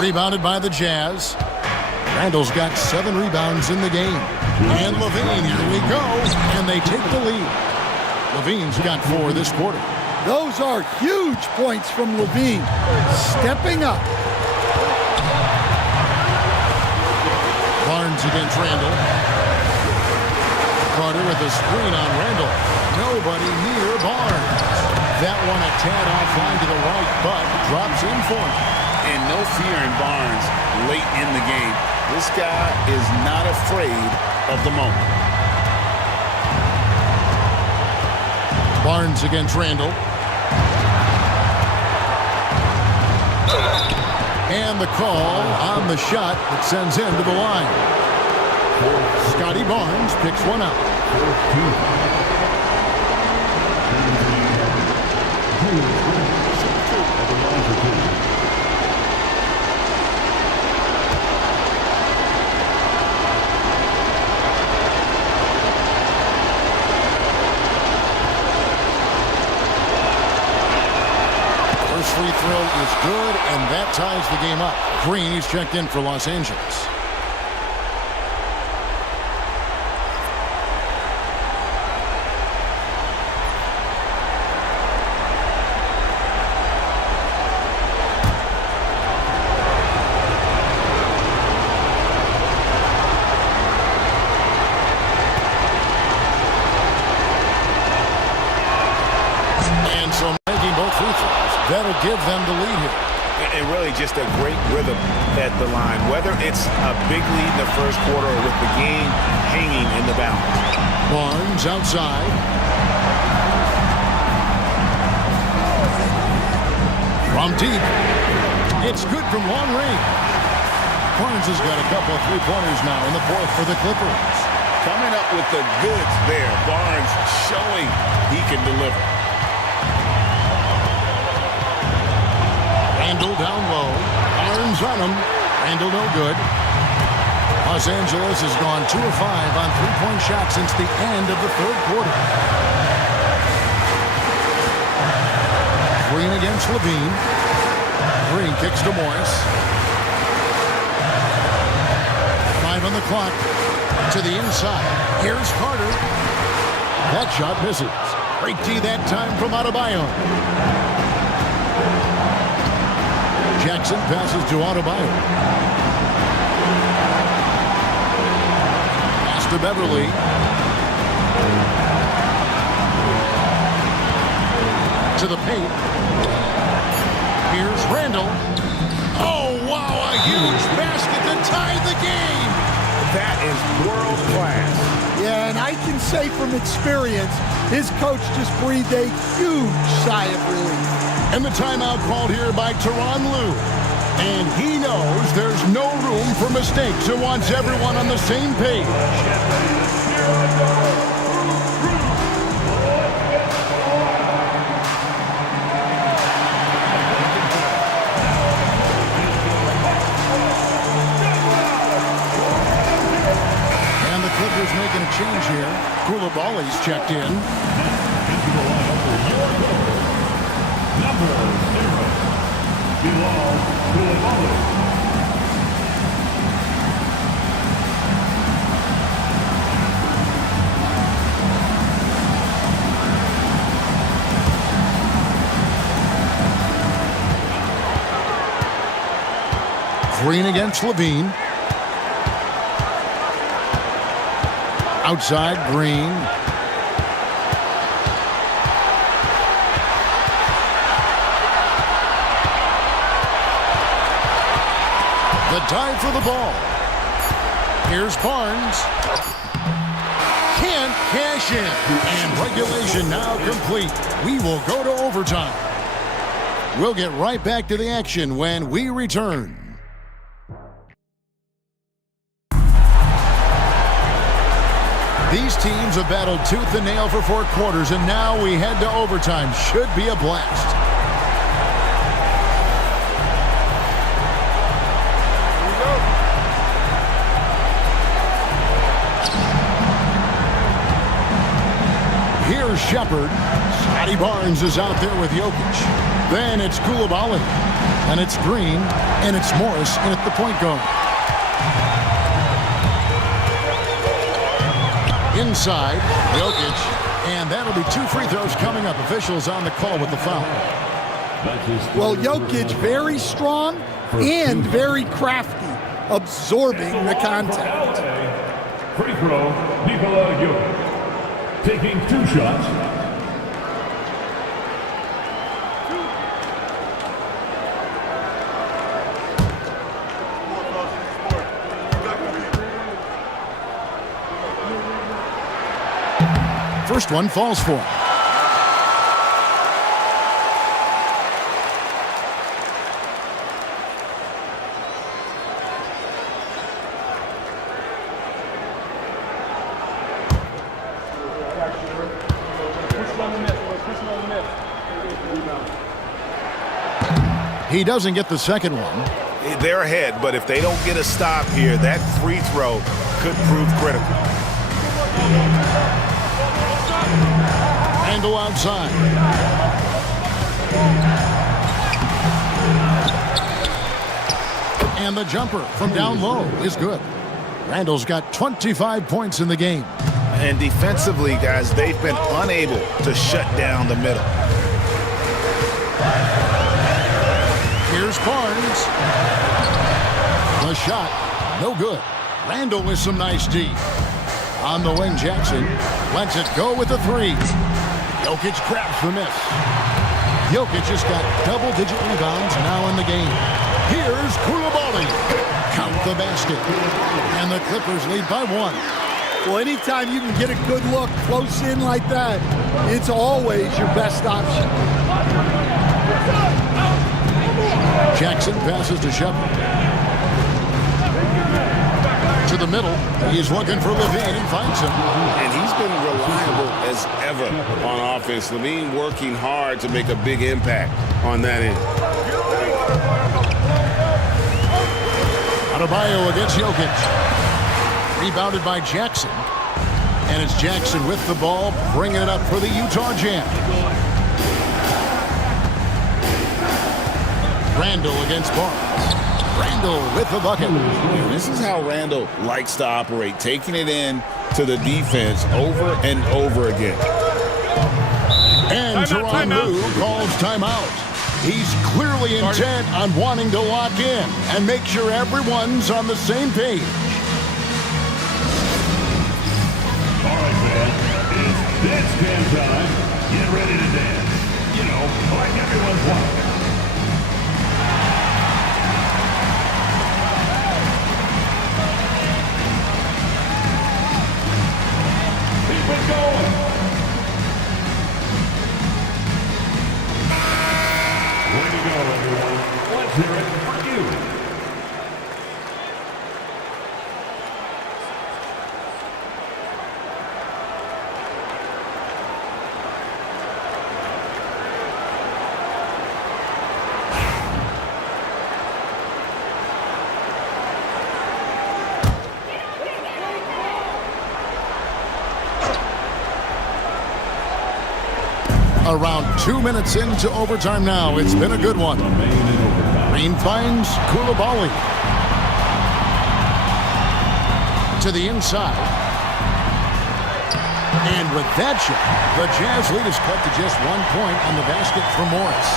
Rebounded by the Jazz. Randall's got 7 rebounds in the game. And Levine, here we go. And they take the lead. Levine's got 4 this quarter. Those are huge points from Levine. Stepping up. Barnes against Randall. Carter with a screen on Randall. Nobody near Barnes. That one a tad offline to the right, but drops in for him. And no fear in Barnes late in the game. This guy is not afraid of the moment. Barnes against Randall. And the call on the shot that sends him to the line. Scotty Barnes picks one out. Free throw is good, and that ties the game up. Green is checked in for Los Angeles. And so making both free throws, that'll give them the lead here. And really just a great rhythm at the line, whether it's a big lead in the first quarter or with the game hanging in the balance. Barnes outside. From deep. It's good from long range. Barnes has got a couple of three-pointers now in the 4th for the Clippers. Coming up with the goods there. Barnes showing he can deliver. Randall down low. Barnes on him. Randall no good. Los Angeles has gone 2 of 5 on three-point shots since the end of the 3rd quarter. Green against Levine. Green kicks to Morris. 5 on the clock. To the inside. Here's Carter. That shot misses. Great D that time from Adebayo. Jackson passes to Adebayo. Pass to Beverly. To the paint. Here's Randall. Oh, wow, a huge basket to tie the game. That is world class. Yeah, and I can say from experience, his coach just breathed a huge sigh of relief. And the timeout called here by Tyronn Lue. And he knows there's no room for mistakes and wants everyone on the same page. And the Clippers making a change here. Koulibaly's checked in. Number 0, Bilal Koulibaly. Green against Levine. Outside, Green. The dive for the ball. Here's Barnes. Can't cash in. And regulation now complete. We will go to overtime. We'll get right back to the action when we return. These teams have battled tooth and nail for 4 quarters, and now we head to overtime. Should be a blast. Here's Shepard. Scotty Barnes is out there with Jokic. Then it's Koulibaly. And it's Green. And it's Morris in at the point guard. Inside, Jokic. And that'll be 2 free throws coming up. Officials on the call with the foul. Well, Jokic very strong and very crafty, absorbing the contact. Free throw, Nikola Jokic. Taking 2 shots. First one falls for him. He doesn't get the second one. They're ahead, but if they don't get a stop here, that free throw could prove critical. Randall outside. And the jumper from down low is good. Randall's got 25 points in the game. And defensively, guys, they've been unable to shut down the middle. Here's Barnes. The shot, no good. Randall with some nice D. On the wing, Jackson lets it go with the 3. Jokic grabs the miss. Jokic has got double-digit rebounds now in the game. Here's Koulibaly. Count the basket. And the Clippers lead by 1. Well, anytime you can get a good look close in like that, it's always your best option. Jackson passes to Shepard. To the middle. He's looking for Levine and finds him. And he's been reliable as ever on offense. Levine working hard to make a big impact on that end. Adebayo against Jokic. Rebounded by Jackson. And it's Jackson with the ball, bringing it up for the Utah Jazz. Randall against Barnes. Randall with the bucket. And this is how Randall likes to operate, taking it in to the defense over and over again. And Tyronn Lue calls timeout. He's clearly intent on wanting to lock in and make sure everyone's on the same page. All right, man. It's dance jam time. Get ready to dance. You know, like everyone's watching. Keep it going. Way to go, everyone. Let's hear it for you. Around 2 minutes into overtime now. It's been a good one. Green finds Koulibaly. To the inside. And with that shot, the Jazz lead is cut to just 1 point on the basket for Morris.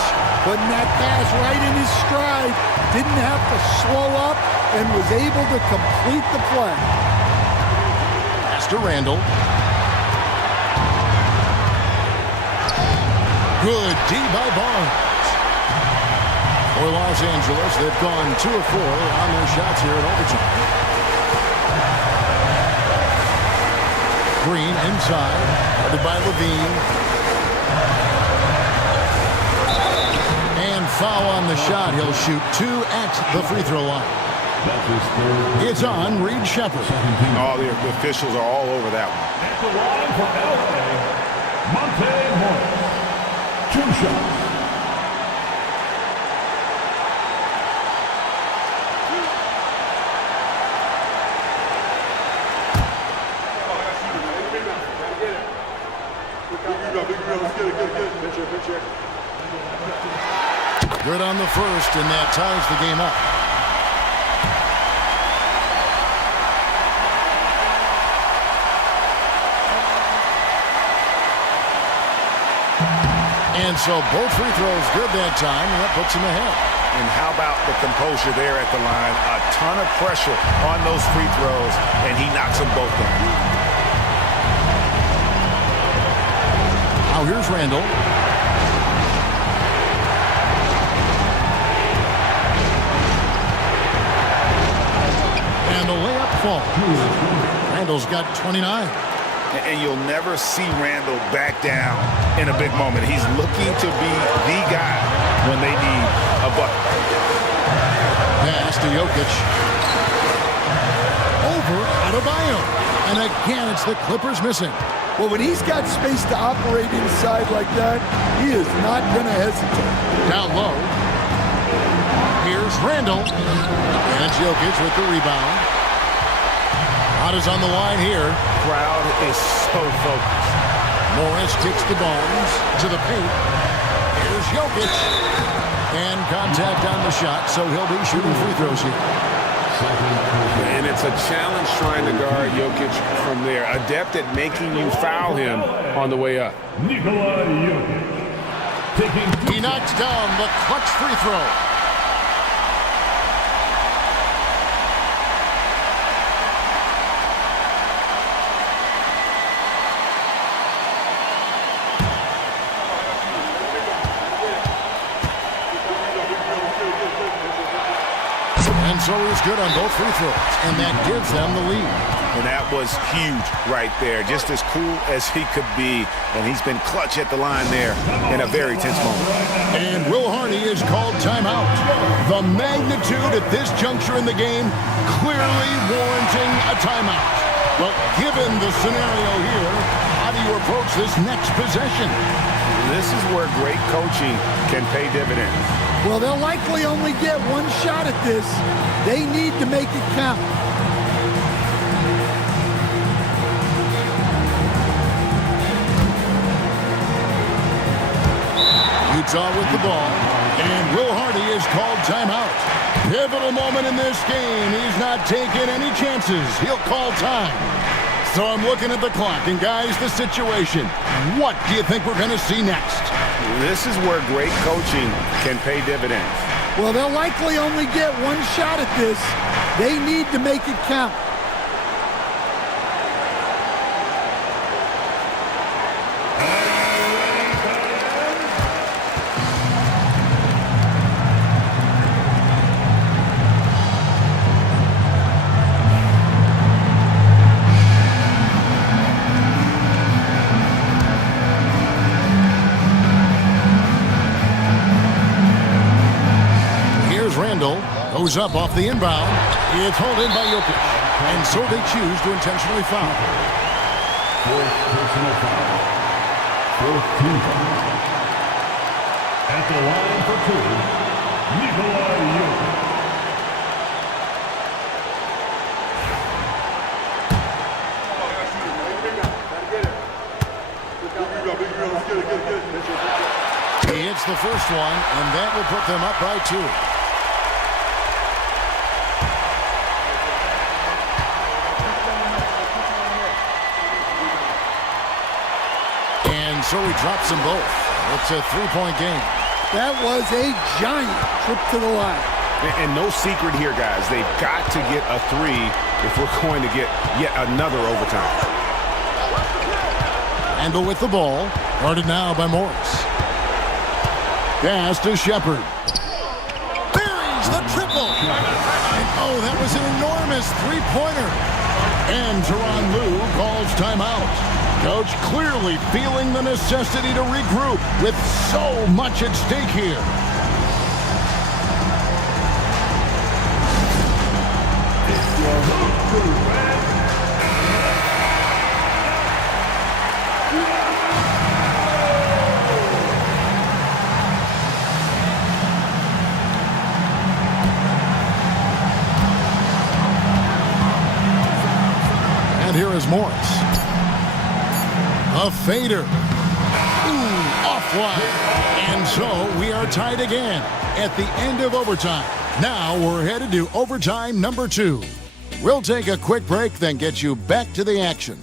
Putting that pass right in his stride. Didn't have to slow up and was able to complete the play. Pass to Randall. Good D by Barnes. For Los Angeles, they've gone 2 of 4 on their shots here in overtime. Green inside, guarded by Levine. And foul on the shot. He'll shoot 2 at the free throw line. It's on Reed Shepherd. Oh, the officials are all over that one. At the line for LA, Monte Morris. 2 shots. Good on the first, and that ties the game up. And so both free throws good that time, and that puts him ahead. And how about the composure there at the line? A ton of pressure on those free throws, and he knocks them both down. Now here's Randall. And the layup falls. Randall's got 29. And you'll never see Randall back down in a big moment. He's looking to be the guy when they need a bucket. Pass to Jokic. Over Adebayo. And again, it's the Clippers missing. Well, when he's got space to operate inside like that, he is not going to hesitate. Down low. Here's Randall. And Jokic with the rebound. Hot is on the line here. Crowd is so focused. Morris kicks the Barnes to the paint. Here's Jokic. And contact on the shot, so he'll be shooting free throws here. And it's a challenge trying to guard Jokic from there. Adept at making you foul him on the way up. Nikola Jokic. He knocks down the clutch free throw. And so he's good on both free throws, and that gives them the lead. And that was huge right there. Just as cool as he could be, and he's been clutch at the line there in a very tense moment. And Will Hardy is called timeout. The magnitude at this juncture in the game clearly warranting a timeout. Well, given the scenario here, how do you approach this next possession? This is where great coaching can pay dividends. Well, they'll likely only get one shot at this. They need to make it count. Utah with the ball, and Will Hardy is called timeout. Pivotal moment in this game. He's not taking any chances. He'll call time. So I'm looking at the clock, and guys, the situation. What do you think we're going to see next? This is where great coaching can pay dividends. Well, they'll likely only get one shot at this. They need to make it count. Goes up off the inbound. It's hauled in by Jokic. And so they choose to intentionally foul. Fourth personal foul. Fourth team foul. At the line for two, Nikola Jokic. He hits the first one, and that will put them up by 2. So he drops them both. It's a 3-point game. That was a giant trip to the line. And no secret here, guys. They've got to get a 3 if we're going to get yet another overtime. Randall with the ball. Guarded now by Morris. Pass to Shepard. Buries the triple. Oh, that was an enormous three-pointer. And Tyronn Lue calls timeout. Coach clearly feeling the necessity to regroup with so much at stake here. And here is Morris. A fader. Ooh, offline. And so we are tied again at the end of overtime. Now we're headed to overtime number 2. We'll take a quick break, then get you back to the action.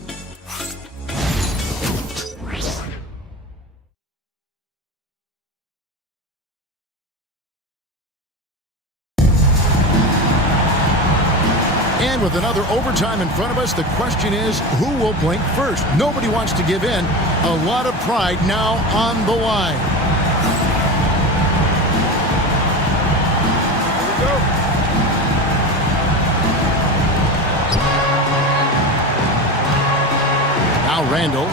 And with another overtime in front of us, the question is, who will blink first? Nobody wants to give in. A lot of pride now on the line. Now Randall.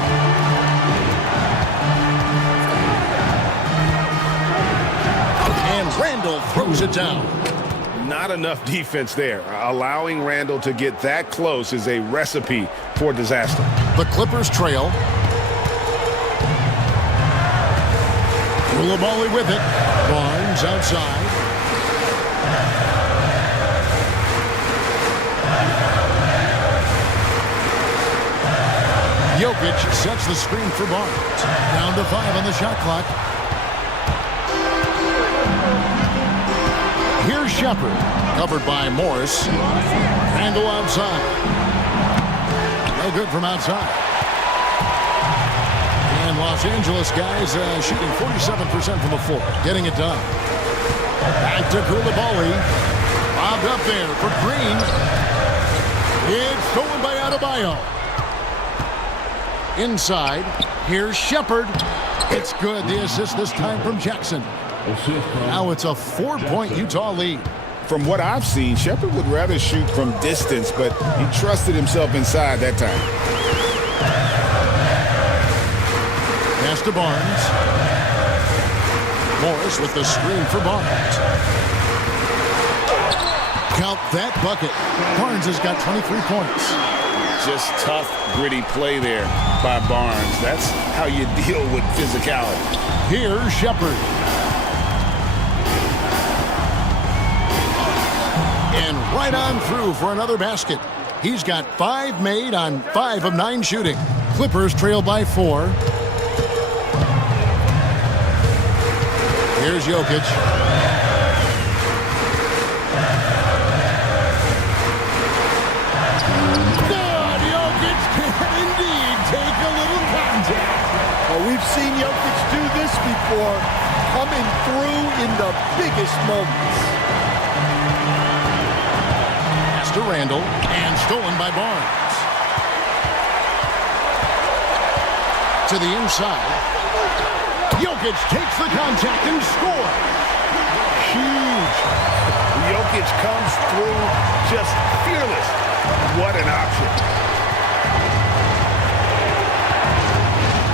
And Randall throws it down. Not enough defense there. Allowing Randall to get that close is a recipe for disaster. The Clippers trail. Koulibaly with it. Barnes outside. Jokic sets the screen for Barnes. Down to 5 on the shot clock. Here's Shepard, covered by Morris. Randall outside. No good from outside. And Los Angeles guys shooting 47% from the floor, getting it done. Back to Koulibaly. Bobbed up there for Green. It's stolen by Adebayo. Inside, here's Shepard. It's good. The assist this time from Jackson. Now it's a 4-point Utah lead. From what I've seen, Shepard would rather shoot from distance, but he trusted himself inside that time. Pass to Barnes. Morris with the screen for Barnes. Count that bucket. Barnes has got 23 points. Just tough, gritty play there by Barnes. That's how you deal with physicality. Here's Shepard. And right on through for another basket. He's got 5 made on 5 of 9 shooting. Clippers trail by 4. Here's Jokic. Good! Jokic We've seen Jokic do this before, coming through in the biggest moments. Pass to Randall, and stolen by Barnes. To the inside. Jokic takes the contact and scores. Huge. Jokic comes through just fearless. What an option.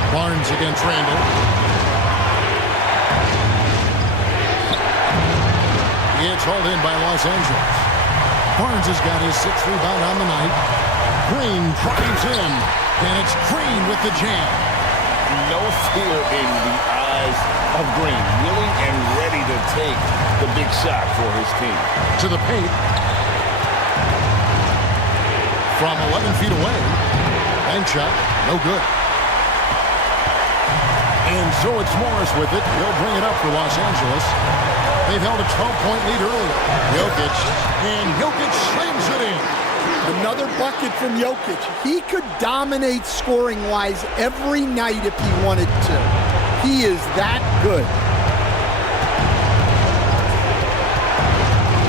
Barnes against Randall. It's hauled in by Los Angeles. Barnes has got his 6th rebound on the night. Green drives in, and it's Green with the jam. No fear in the eyes of Green. Willing and ready to take the big shot for his team. To the paint. From 11 feet away. Bank shot, no good. And so it's Morris with it. He'll bring it up for Los Angeles. They've held a 12-point lead earlier. Jokic, and Jokic slams it in. Another bucket from Jokic. He could dominate scoring-wise every night if he wanted to. He is that good.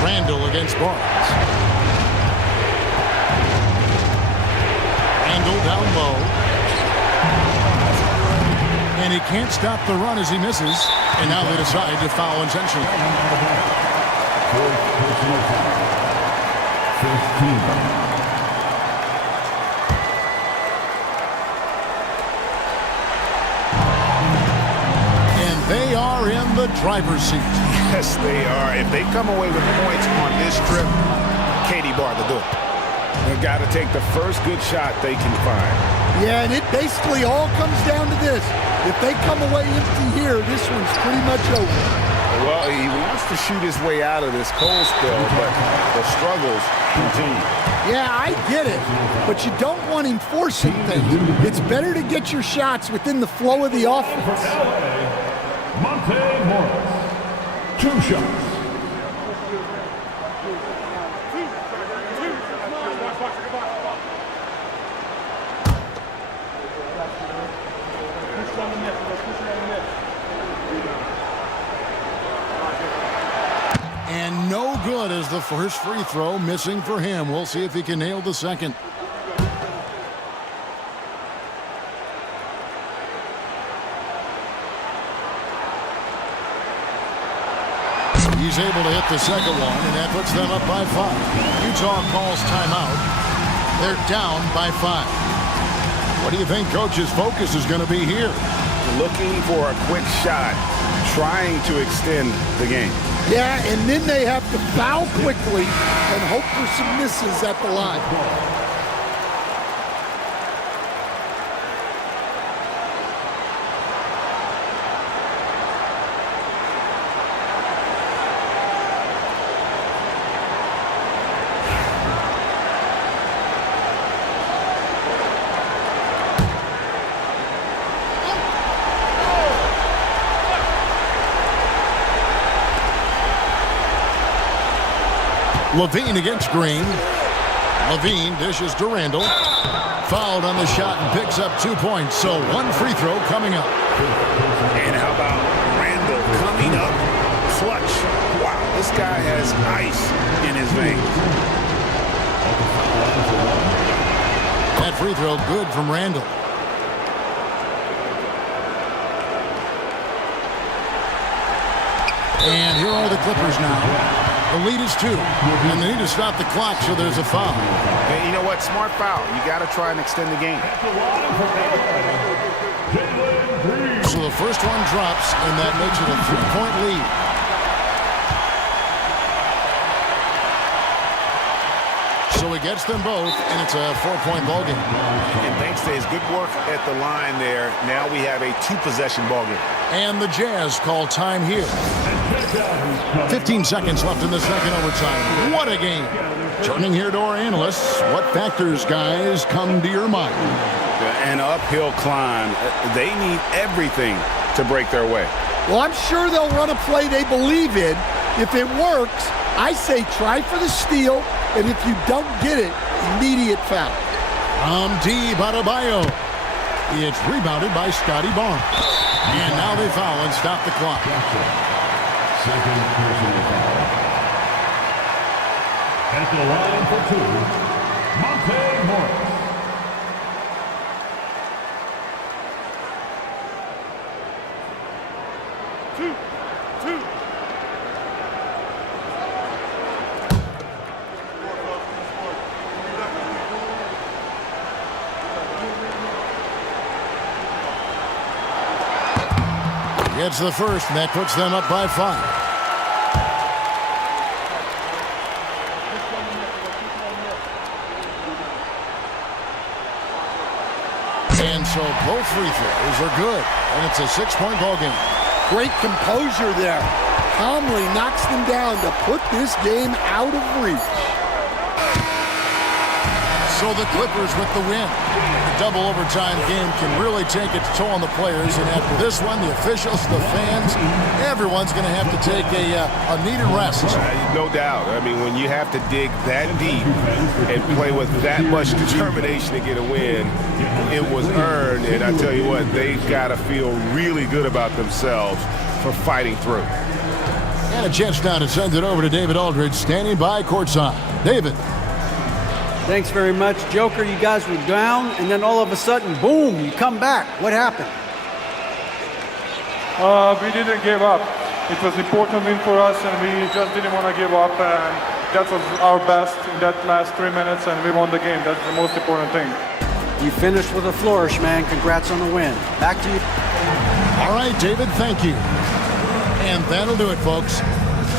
Randall against Barnes. Randall down low. And he can't stop the run as he misses. And now they decide to foul intentionally. And they are in the driver's seat. Yes, they are. If they come away with points on this trip, Katie barred the door. They've got to take the first good shot they can find. Yeah, and it basically all comes down to this. If they come away empty here, this one's pretty much over. Well, he wants to shoot his way out of this cold spell, but the struggles continue. Yeah, I get it, but you don't want him forcing things. It's better to get your shots within the flow of the offense. Monte Morris, 2 shots. And no good as the first free throw, missing for him. We'll see if he can nail the second. He's able to hit the second one, and that puts them up by 5. Utah calls timeout. They're down by 5. What do you think Coach's focus is going to be here? Looking for a quick shot, trying to extend the game. Yeah, and then they have to foul quickly and hope for some misses at the line. Levine against Green. Levine dishes to Randall. Fouled on the shot and picks up 2 points. So 1 free throw coming up. And how about Randall coming up clutch? Wow, this guy has ice in his veins. That free throw good from Randall. And here are the Clippers now. The lead is 2, and they need to stop the clock, so there's a foul. And you know what? Smart foul. You got to try and extend the game. So the first one drops, and that makes it a 3-point lead. So he gets them both, and it's a 4-point ball game. And thanks to his good work at the line there, now we have a 2-possession ball game. And the Jazz call time here. 15 seconds left in the second overtime. What a game. Turning here to our analysts, what factors, guys, come to your mind? An uphill climb. They need everything to break their way. Well, I'm sure they'll run a play they believe in. If it works, I say try for the steal, and if you don't get it, immediate foul. D. Badabayo. It's rebounded by Scotty Barnes. And now they foul and stop the clock. Second personal foul. At the line for two, Monte Morris. Gets the first, and that puts them up by 5. And so both free throws are good, and it's a 6-point ball game. Great composure there. Calmly knocks them down to put this game out of reach. So the Clippers with the win. The double overtime game can really take its toll on the players, and after this one, the officials, the fans, everyone's going to have to take a needed rest. No doubt. I mean, when you have to dig that deep and play with that much determination to get a win, it was earned, and I tell you what, they've got to feel really good about themselves for fighting through. And a chance now to send it over to David Aldridge, standing by courtside. David. Thanks very much. Joker, you guys were down, and then all of a sudden, boom, you come back. What happened? We didn't give up. It was an important win for us, and we just didn't want to give up. And that was our best in that last 3 minutes, and we won the game. That's the most important thing. You finished with a flourish, man. Congrats on the win. Back to you. All right, David, thank you. And that'll do it, folks.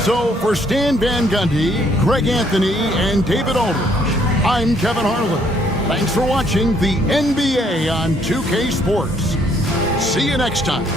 So for Stan Van Gundy, Greg Anthony, and David Aldridge, I'm Kevin Harlan. Thanks for watching the NBA on 2K Sports. See you next time.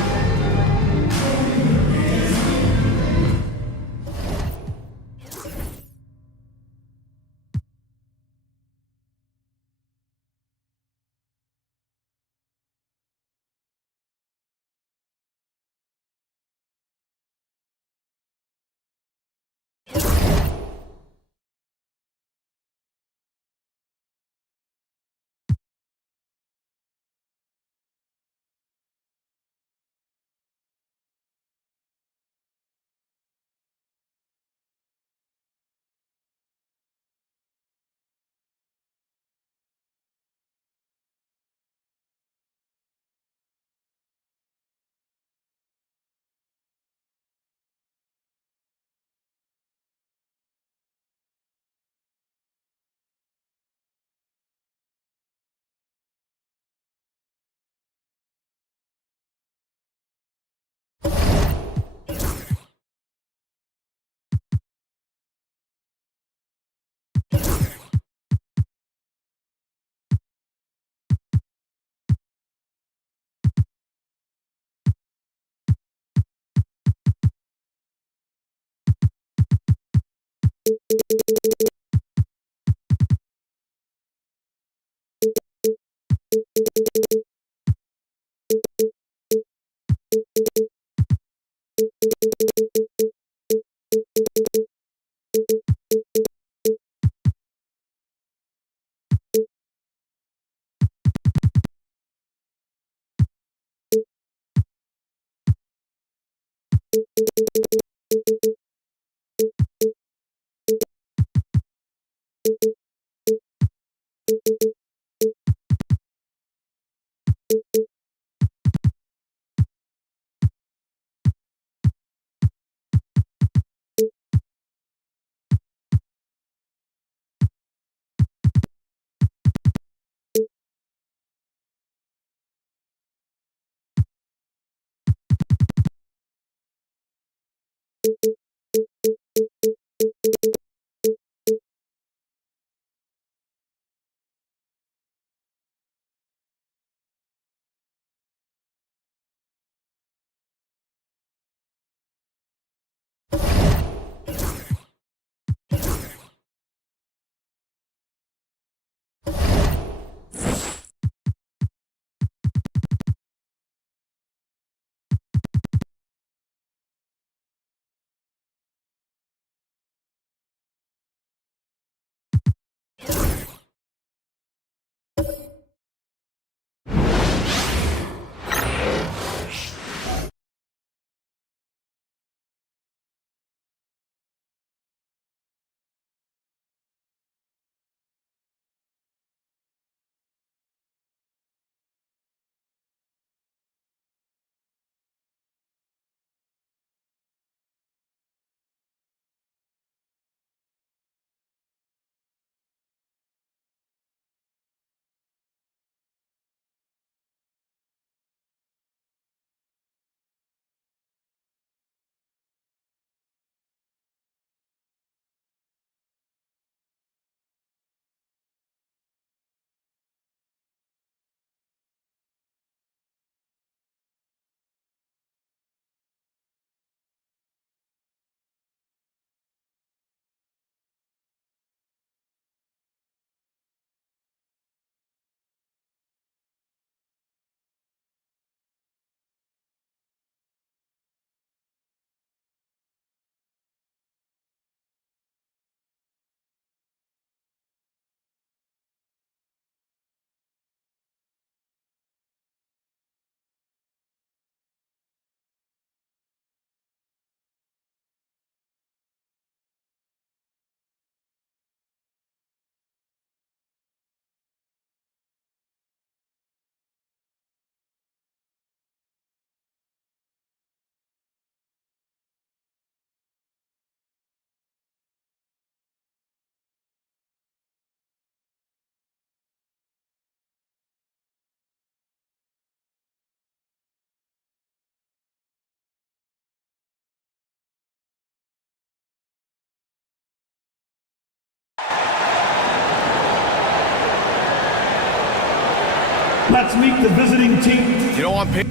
Let's meet the visiting team. You don't want paper.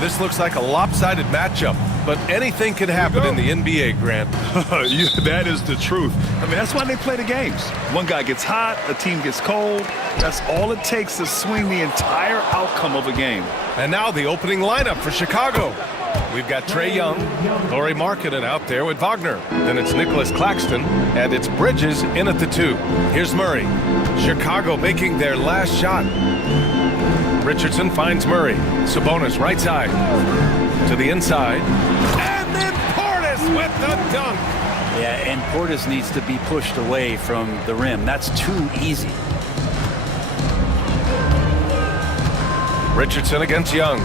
This looks like a lopsided matchup, but anything can happen in the NBA, Grant. Yeah, that is the truth. I mean, that's why they play the games. One guy gets hot, a team gets cold. That's all it takes to swing the entire outcome of a game. And now the opening lineup for Chicago. We've got Trae Young, Lauri Markkanen out there with Wagner. Then it's Nicholas Claxton, and it's Bridges in at the 2. Here's Murray. Chicago making their last shot. Richardson finds Murray. Sabonis right side to the inside. And then Portis with the dunk. Yeah, and Portis needs to be pushed away from the rim. That's too easy. Richardson against Young.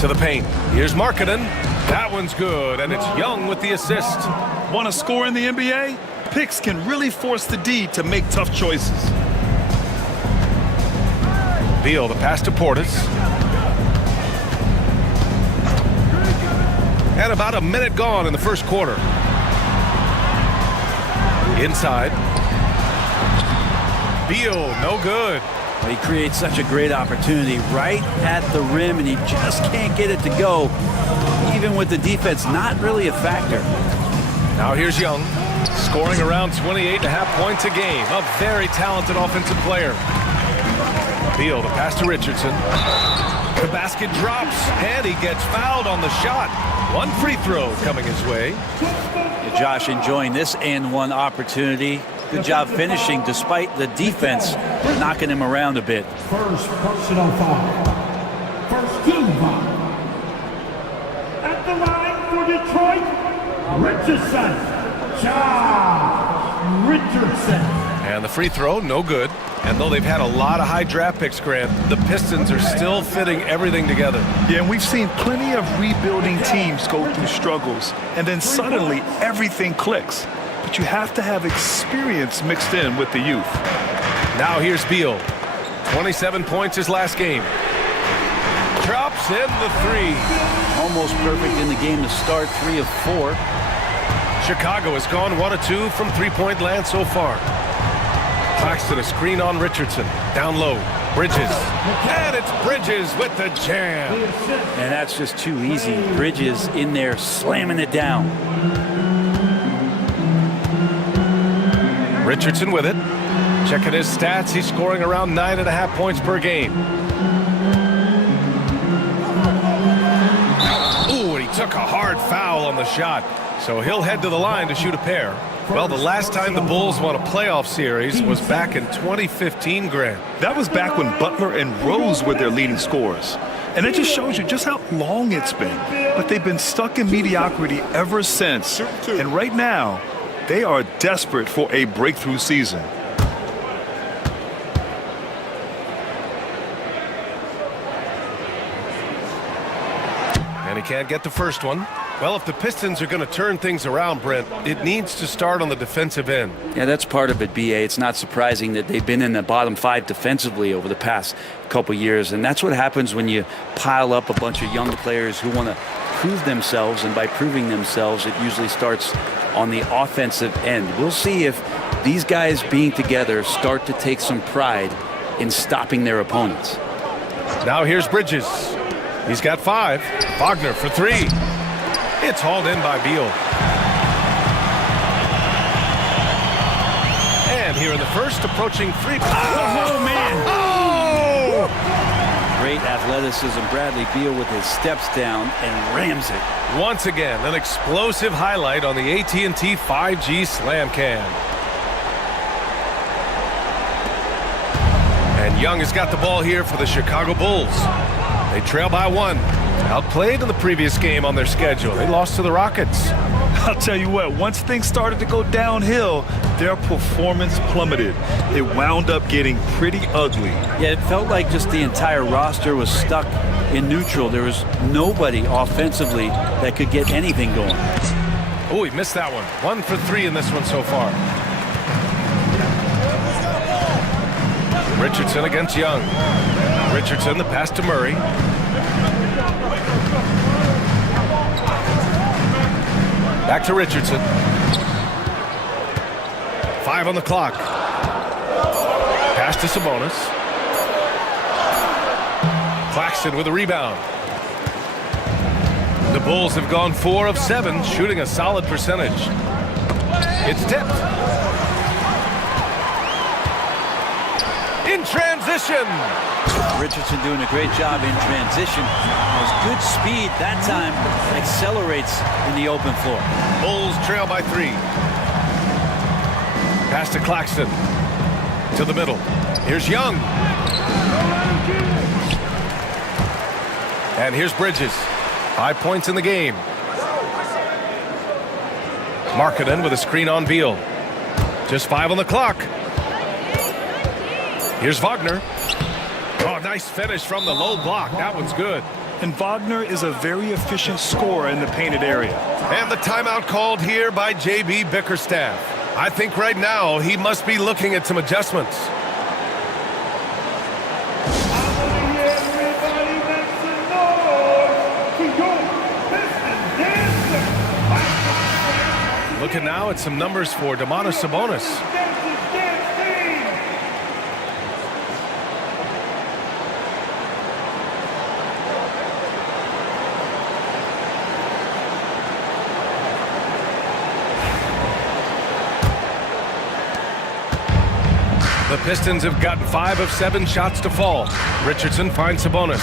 To the paint. Here's Markkanen. That one's good, and it's Young with the assist. Want to score in the NBA? Picks can really force the D to make tough choices. Beal, the pass to Portis. And about a minute gone in the first quarter. Inside. Beal, no good. He creates such a great opportunity right at the rim, and he just can't get it to go. Even with the defense not really a factor. Now here's Young, scoring around 28.5 points a game. A very talented offensive player. Beal, the pass to Richardson. The basket drops, and he gets fouled on the shot. One free throw coming his way. Yeah, Josh enjoying this and one opportunity. Good job finishing despite the defense knocking him around a bit. First personal foul. First team foul. At the line for Detroit, Richardson. Josh Richardson. And the free throw, no good. And though they've had a lot of high draft picks, Grant, the Pistons are still fitting everything together. Yeah, and we've seen plenty of rebuilding teams go through struggles, and then suddenly everything clicks. But you have to have experience mixed in with the youth. Now here's Beal. 27 points his last game. Drops in the 3. Almost perfect in the game to start, 3 of 4. Chicago has gone 1 of 2 from three-point land so far. Claxton a screen on Richardson. Down low. Bridges. And it's Bridges with the jam. And that's just too easy. Bridges in there slamming it down. Richardson with it. Checking his stats. He's scoring around 9.5 points per game. Ooh, and he took a hard foul on the shot. So he'll head to the line to shoot a pair. Well, the last time the Bulls won a playoff series was back in 2015, Grant. That was back when Butler and Rose were their leading scorers. And it just shows you just how long it's been. But they've been stuck in mediocrity ever since. And right now, they are desperate for a breakthrough season. And he can't get the first one. Well, if the Pistons are going to turn things around, Brent, it needs to start on the defensive end. Yeah, that's part of it, B.A. It's not surprising that they've been in the bottom 5 defensively over the past couple years. And that's what happens when you pile up a bunch of young players who want to prove themselves. And by proving themselves, it usually starts on the offensive end. We'll see if these guys being together start to take some pride in stopping their opponents. Now here's Bridges. He's got 5. Wagner for 3. It's hauled in by Beal. And here in the first, approaching 3. Oh, man. Oh! Great athleticism. Bradley Beal with his steps down and rams it. Once again, an explosive highlight on the AT&T 5G Slam Cam. And Young has got the ball here for the Chicago Bulls. They trail by 1. Outplayed in the previous game on their schedule. They lost to the Rockets. I'll tell you what, once things started to go downhill, their performance plummeted. It wound up getting pretty ugly. Yeah, it felt like just the entire roster was stuck in neutral. There was nobody offensively that could get anything going. Oh, he missed that one. 1 for 3 in this one so far. Richardson against Young. Richardson, the pass to Murray. Back to Richardson. 5 on the clock. Pass to Sabonis. Claxton with a rebound. The Bulls have gone 4 of 7, shooting a solid percentage. It's tipped. In transition. Richardson doing a great job in transition. Has good speed that time. Accelerates in the open floor. Bulls trail by 3. Pass to Claxton. To the middle. Here's Young. And here's Bridges. 5 points in the game. Markkanen with a screen on Beal. Just 5 on the clock. Here's Wagner. Oh, nice finish from the low block. That one's good. And Wagner is a very efficient scorer in the painted area. And the timeout called here by J.B. Bickerstaff. I think right now he must be looking at some adjustments. Looking now at some numbers for Domantas Sabonis. The Pistons have gotten 5 of 7 shots to fall. Richardson finds Sabonis.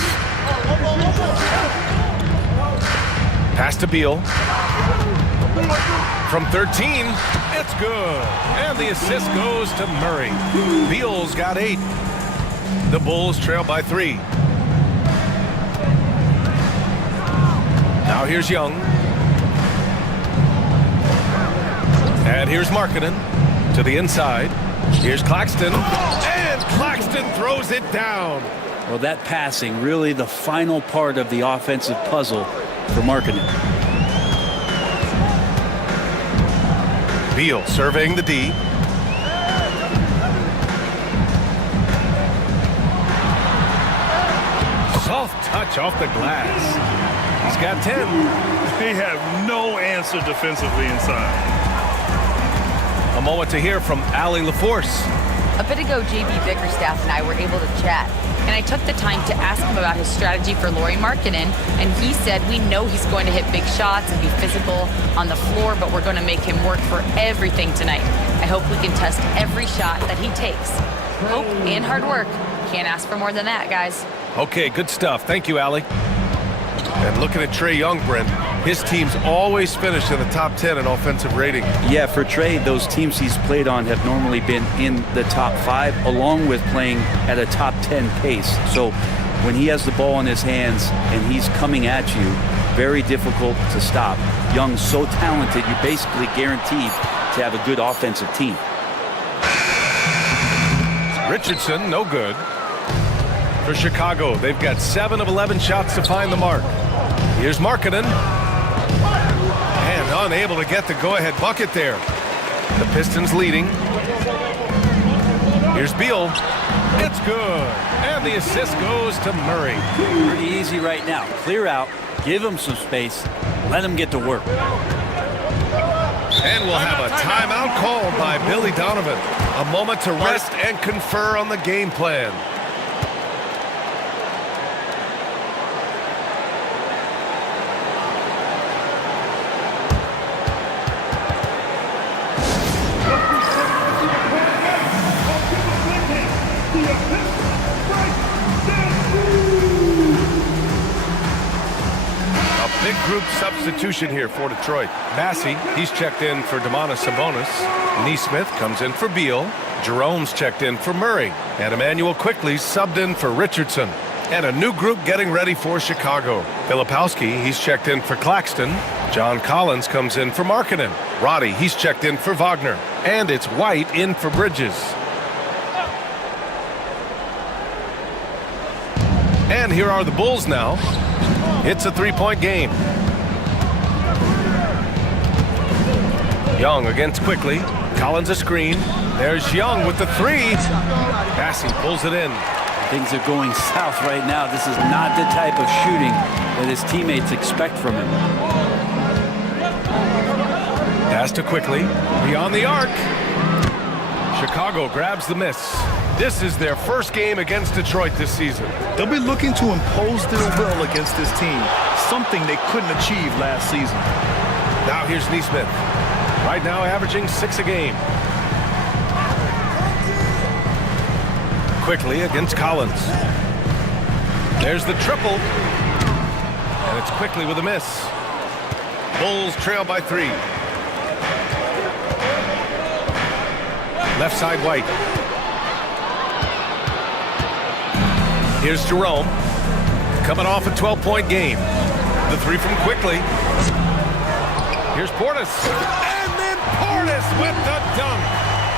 Pass to Beal. From 13, it's good. And the assist goes to Murray. Beal's got 8. The Bulls trail by 3. Now here's Young. And here's Markkanen to the inside. Here's Claxton. And Claxton throws it down. Well, that passing, really the final part of the offensive puzzle for Markkanen. Beal surveying the D. Soft touch off the glass. He's got 10. They have no answer defensively inside. A moment to hear from Allie LaForce. A bit ago, J.B. Bickerstaff and I were able to chat, and I took the time to ask him about his strategy for Lauri Markkanen, and he said, we know he's going to hit big shots and be physical on the floor, but we're going to make him work for everything tonight. I hope we can test every shot that he takes. Hope and hard work. Can't ask for more than that, guys. Okay, good stuff. Thank you, Allie. And looking at Trae Young, Brent, his teams always finish in the top 10 in offensive rating. Yeah, for Trae, those teams he's played on have normally been in the top 5, along with playing at a top 10 pace. So when he has the ball in his hands and he's coming at you, very difficult to stop. Young's so talented, you're basically guaranteed to have a good offensive team. Richardson, no good. For Chicago, they've got 7 of 11 shots to find the mark. Here's Markkanen. And unable to get the go-ahead bucket there. The Pistons leading. Here's Beal. It's good. And the assist goes to Murray. Pretty easy right now. Clear out, give him some space, let him get to work. And we'll have a timeout called by Billy Donovan. A moment to rest and confer on the game plan. Big group substitution here for Detroit. Massey, he's checked in for Domantas Sabonis. Nesmith comes in for Beal. Jerome's checked in for Murray. And Emmanuel Quickley subbed in for Richardson. And a new group getting ready for Chicago. Filipowski, he's checked in for Claxton. John Collins comes in for Markkanen. Roddy, he's checked in for Wagner. And it's White in for Bridges. And here are the Bulls now. It's a 3-point game. Young against Quickley. Collins a screen. There's Young with the 3. Massey pulls it in. Things are going south right now. This is not the type of shooting that his teammates expect from him. Pass to quickly. Beyond the arc. Chicago grabs the miss. This is their first game against Detroit this season. They'll be looking to impose their will against this team, something they couldn't achieve last season. Now here's Neesmith. Right now averaging 6 a game. Quickly against Collins. There's the triple. And it's quickly with a miss. Bulls trail by 3. Left side White. Here's Jerome. Coming off a 12-point game. The 3 from quickly. Here's Portis. And then Portis with the dunk.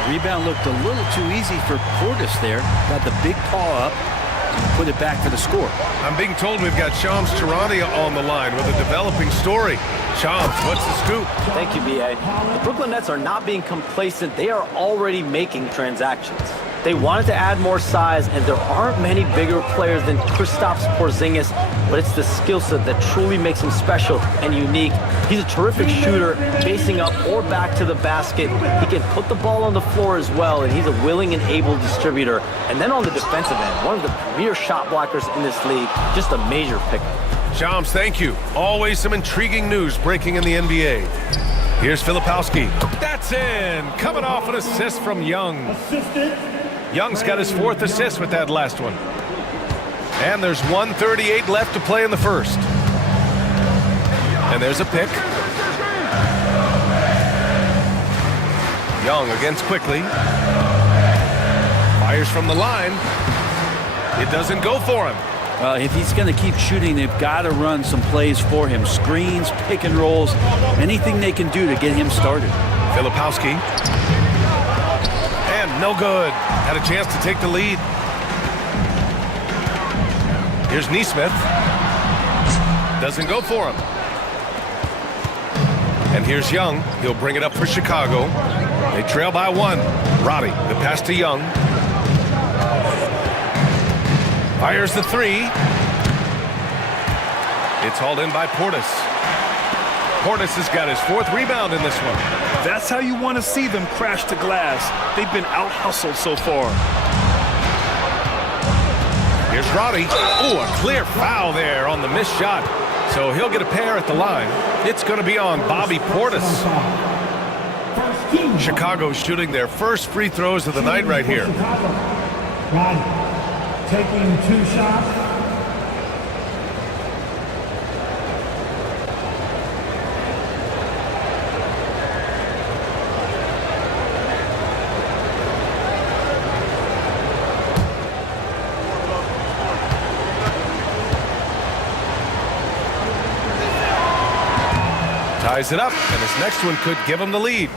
Rebound looked a little too easy for Portis there. Got the big paw up and put it back for the score. I'm being told we've got Shams Charania on the line with a developing story. Shams, what's the scoop? Thank you, B.A. The Brooklyn Nets are not being complacent. They are already making transactions. They wanted to add more size, and there aren't many bigger players than Kristaps Porzingis, but it's the skill set that truly makes him special and unique. He's a terrific shooter, facing up or back to the basket. He can put the ball on the floor as well, and he's a willing and able distributor. And then on the defensive end, one of the premier shot blockers in this league, just a major pickup. Shams, thank you. Always some intriguing news breaking in the NBA. Here's Filipowski. That's in. Coming off an assist from Young. Young's got his 4th assist with that last one. And there's 1:38 left to play in the first. And there's a pick. Young against quickly. Fires from the line. It doesn't go for him. Well, if he's going to keep shooting, they've got to run some plays for him. Screens, pick and rolls, anything they can do to get him started. Filipowski. And no good. Had a chance to take the lead. Here's Neesmith. Doesn't go for him. And here's Young. He'll bring it up for Chicago. They trail by 1. Roddy, the pass to Young. Fires the 3. It's hauled in by Portis. Portis has got his 4th rebound in this one. That's how you want to see them crash to glass. They've been out-hustled so far. Here's Roddy. Oh, a clear foul there on the missed shot. So he'll get a pair at the line. It's going to be on Bobby Portis. Chicago's shooting their first free throws of the night right here. Roddy taking 2 shots. Ties it up, and his next one could give him the lead.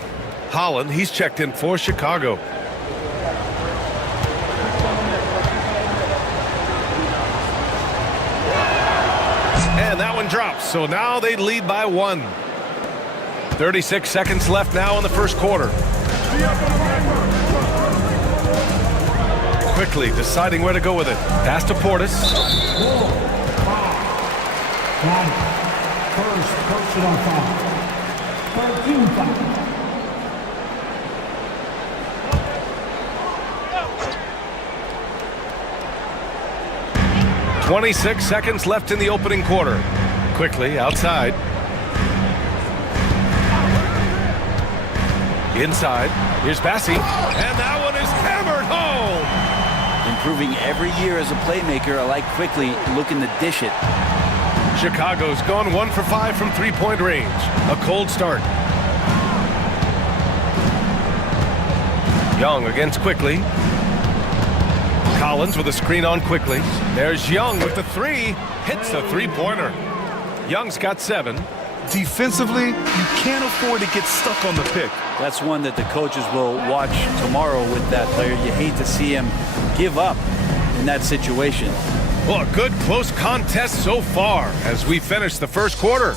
Holland, he's checked in for Chicago. And that one drops, so now they lead by 1. 36 seconds left now in the first quarter. Quickly deciding where to go with it. Pass to Portis. First, personal foul. 13 foul. 26 seconds left in the opening quarter. Quickly outside. Inside. Here's Bassi. And that one is hammered home. Improving every year as a playmaker. I like quickly looking to dish it. Chicago's gone 1 for 5 from three-point range. A cold start. Young against quickly. Collins with a screen on quickly. There's Young with the 3. Hits the three-pointer. Young's got 7. Defensively, you can't afford to get stuck on the pick. That's one that the coaches will watch tomorrow with that player. You hate to see him give up in that situation. Well, a good close contest so far as we finish the first quarter.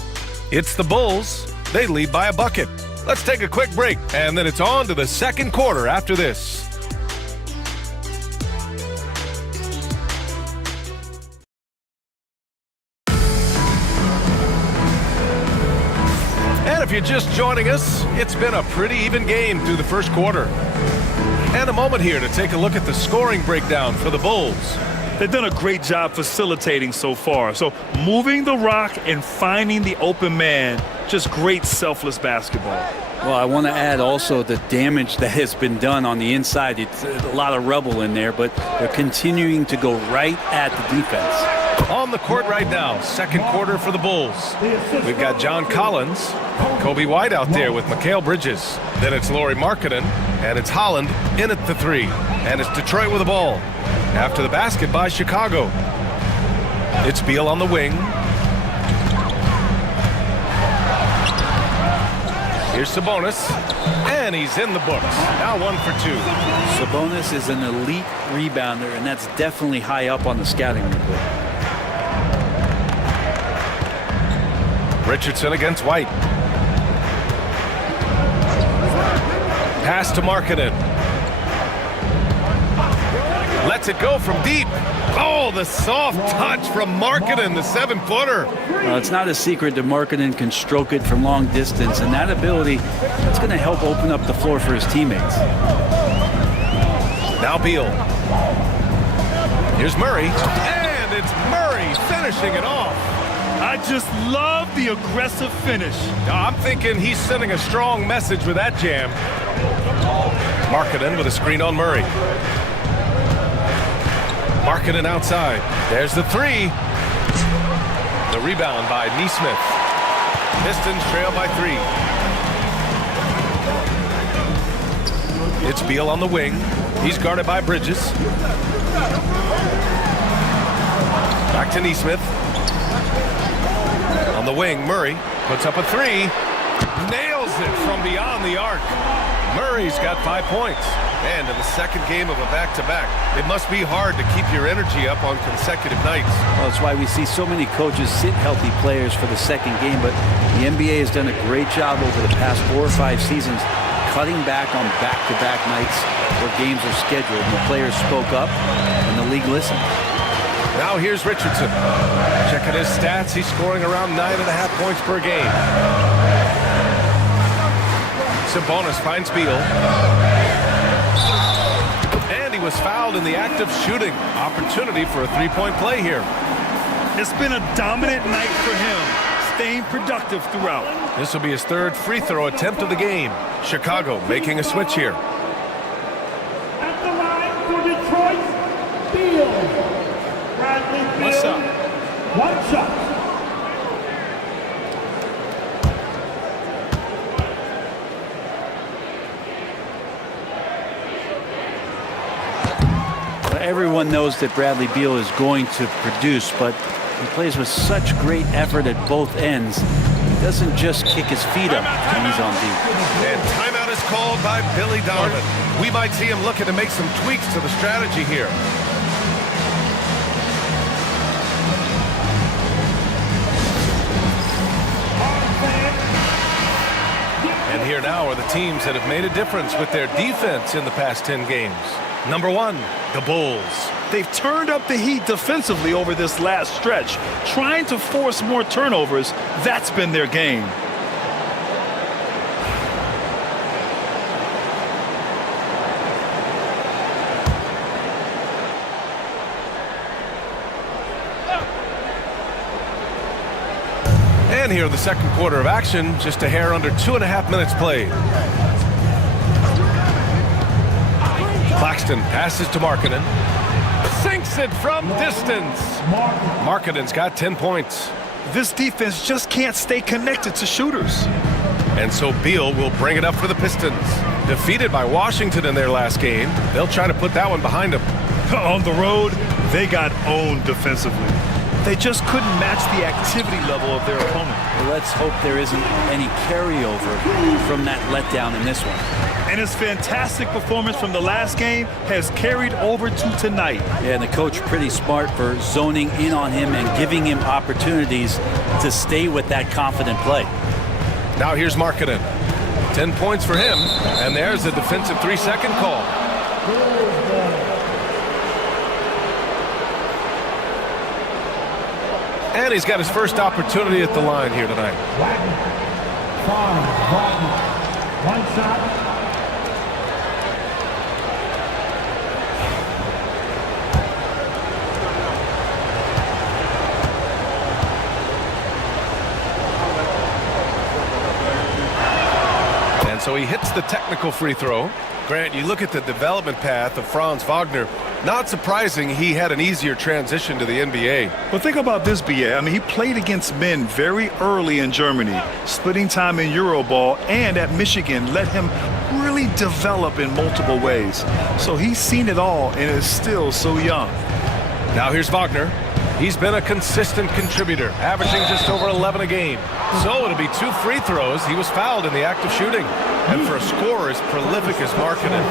It's the Bulls. They lead by a bucket. Let's take a quick break, and then it's on to the second quarter after this. if you're just joining us, it's been a pretty even game through the first quarter. And a moment here to take a look at the scoring breakdown for the Bulls. They've done a great job facilitating so far. So moving the rock and finding the open man, just great selfless basketball. Well, I want to add also the damage that has been done on the inside. It's a lot of rubble in there, but they're continuing to go right at the defense. On the court right now, second quarter for the Bulls. We've got John Collins, Kobe White out there with Mikal Bridges. Then it's Lauri Markkanen, and it's Holland in at the 3. And it's Detroit with the ball. After the basket by Chicago. It's Beal on the wing. Here's Sabonis, and he's in the books. Now 1 for 2. Sabonis is an elite rebounder, and that's definitely high up on the scouting report. Richardson against White. Pass to Markkanen. Lets it go from deep. Oh, the soft touch from Markkanen, the 7-footer. It's not a secret that Markkanen can stroke it from long distance, and that ability, that's going to help open up the floor for his teammates. Now Beal. Here's Murray, and it's Murray finishing it off. I just love the aggressive finish. I'm thinking he's sending a strong message with that jam. Markkanen with a screen on Murray. Markkanen outside. There's the 3. The rebound by Nesmith. Pistons trail by 3. It's Beal on the wing. He's guarded by Bridges. Back to Nesmith. On the wing, Murray puts up a 3. Nails it from beyond the arc. Murray's got 5 points. And in the second game of a back-to-back, it must be hard to keep your energy up on consecutive nights. Well, that's why we see so many coaches sit healthy players for the second game, but the NBA has done a great job over the past 4 or 5 seasons cutting back on back-to-back nights where games are scheduled, and the players spoke up, and the league listened. Now here's Richardson. Checking his stats, he's scoring around 9.5 points per game. Sabonis finds Beal. And he was fouled in the act of shooting. Opportunity for a 3-point play here. It's been a dominant night for him, staying productive throughout. This will be his 3rd free throw attempt of the game. Chicago making a switch here. At the line for Detroit, Beal. Bradley Beal. What's up? 1 shot. Everyone knows that Bradley Beal is going to produce, but he plays with such great effort at both ends. He doesn't just kick his feet up when he's on deep. And timeout is called by Billy Donovan. We might see him looking to make some tweaks to the strategy here. And here now are the teams that have made a difference with their defense in the past 10 games. Number 1, the Bulls. They've turned up the heat defensively over this last stretch, trying to force more turnovers. That's been their game. And here the second quarter of action, just a hair under 2.5 minutes played. Claxton passes to Markkanen. Sinks it from distance. Markkanen's got 10 points. This defense just can't stay connected to shooters. And so Beal will bring it up for the Pistons. Defeated by Washington in their last game, they'll try to put that one behind them. On the road, they got owned defensively. They just couldn't match the activity level of their opponent. Well, let's hope there isn't any carryover from that letdown in this one. And his fantastic performance from the last game has carried over to tonight. Yeah, and the coach pretty smart for zoning in on him and giving him opportunities to stay with that confident play. Now here's Markkanen. 10 points for him, and there's a defensive 3-second call. And he's got his first opportunity at the line here tonight. One shot. And so he hits the technical free throw. Grant, you look at the development path of Franz Wagner. Not surprising he had an easier transition to the NBA. Well, think about this, BA. I mean, he played against men very early in Germany, splitting time in Euroball, and at Michigan let him really develop in multiple ways. So he's seen it all and is still so young. Now here's Wagner. He's been a consistent contributor, averaging just over 11 a game. So it'll be 2 free throws. He was fouled in the act of shooting. And for a scorer as prolific as Markkanen,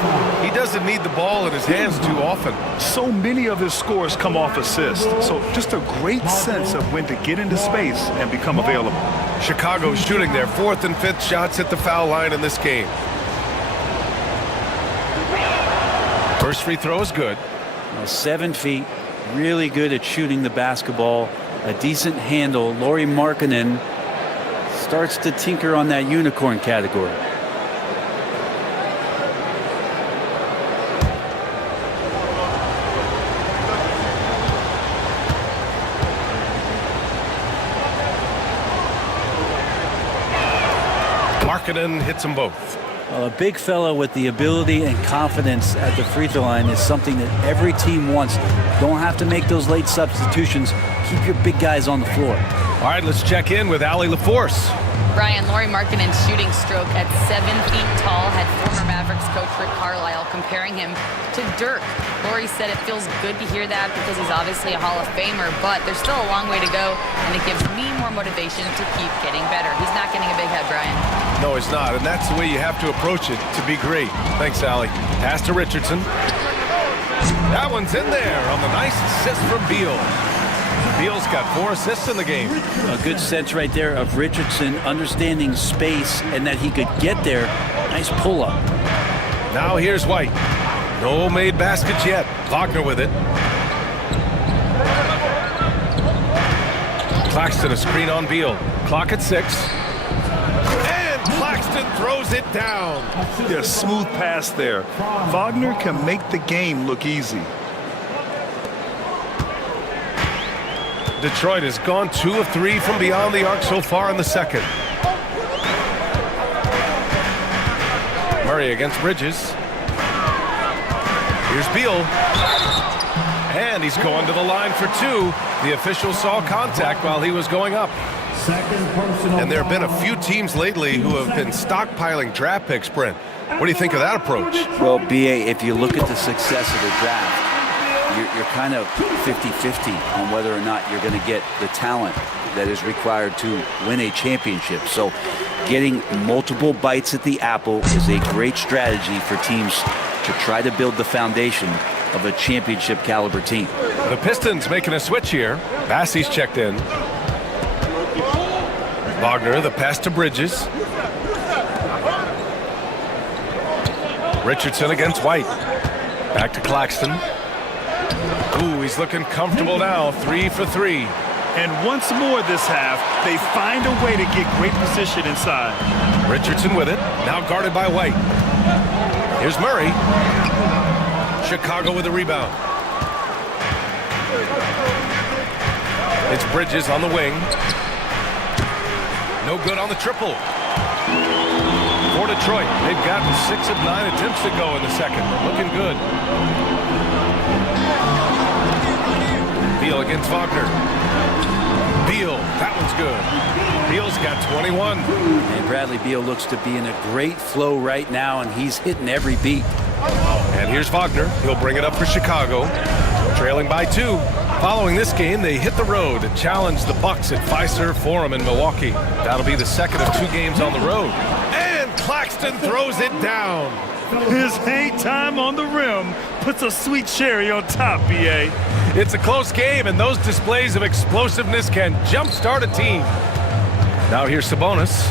he doesn't need the ball in his hands too often. So many of his scores come off assists. So just a great sense of when to get into space and become available. Chicago shooting their 4th and 5th shots at the foul line in this game. First free throw is good. 7 feet, really good at shooting the basketball. A decent handle. Lauri Markkanen starts to tinker on that unicorn category. Markkanen hits them both. Well, a big fella with the ability and confidence at the free throw line is something that every team wants. Don't have to make those late substitutions. Keep your big guys on the floor. All right, let's check in with Allie LaForce. Brian, Lauri Markkanen's shooting stroke at 7 feet tall had former Mavericks coach Rick Carlisle comparing him to Dirk. Lauri said it feels good to hear that because he's obviously a Hall of Famer, but there's still a long way to go, and it gives me more motivation to keep getting better. He's not getting a big head, Brian. No, he's not, and that's the way you have to approach it to be great. Thanks, Allie. Pass to Richardson. That one's in there on the nice assist from Beal. Beal's got 4 assists in the game. A good sense right there of Richardson understanding space and that he could get there. Nice pull-up. Now here's White. No made baskets yet. Wagner with it. Claxton a screen on Beal. Clock at 6. And Claxton throws it down. Yeah, smooth pass there. Wagner can make the game look easy. Detroit has gone 2 of 3 from beyond the arc so far in the second. Murray against Bridges. Here's Beal. And he's going to the line for 2. The official saw contact while he was going up. And there have been a few teams lately who have been stockpiling draft picks, Brent. What do you think of that approach? Well, BA, if you look at the success of the draft, you're kind of 50-50 on whether or not you're going to get the talent that is required to win a championship. So getting multiple bites at the apple is a great strategy for teams to try to build the foundation of a championship caliber team. The Pistons making a switch here. Bassey's checked in. Wagner, the pass to Bridges. Richardson against White. Back to Claxton. Ooh, he's looking comfortable now. 3 for 3. And once more this half, they find a way to get great position inside. Richardson with it. Now guarded by White. Here's Murray. Chicago with the rebound. It's Bridges on the wing. No good on the triple. For Detroit, they've gotten 6 of 9 attempts to go in the second. Looking good. Beal against Wagner. Beal, that one's good. Beal's got 21. And Bradley Beal looks to be in a great flow right now, and he's hitting every beat. And here's Wagner. He'll bring it up for Chicago. Trailing by 2. Following this game, they hit the road to challenge the Bucks at Fiserv Forum in Milwaukee. That'll be the second of 2 games on the road. And Claxton throws it down. His hang time on the rim puts a sweet cherry on top, BA. It's a close game, and those displays of explosiveness can jumpstart a team. Now here's Sabonis.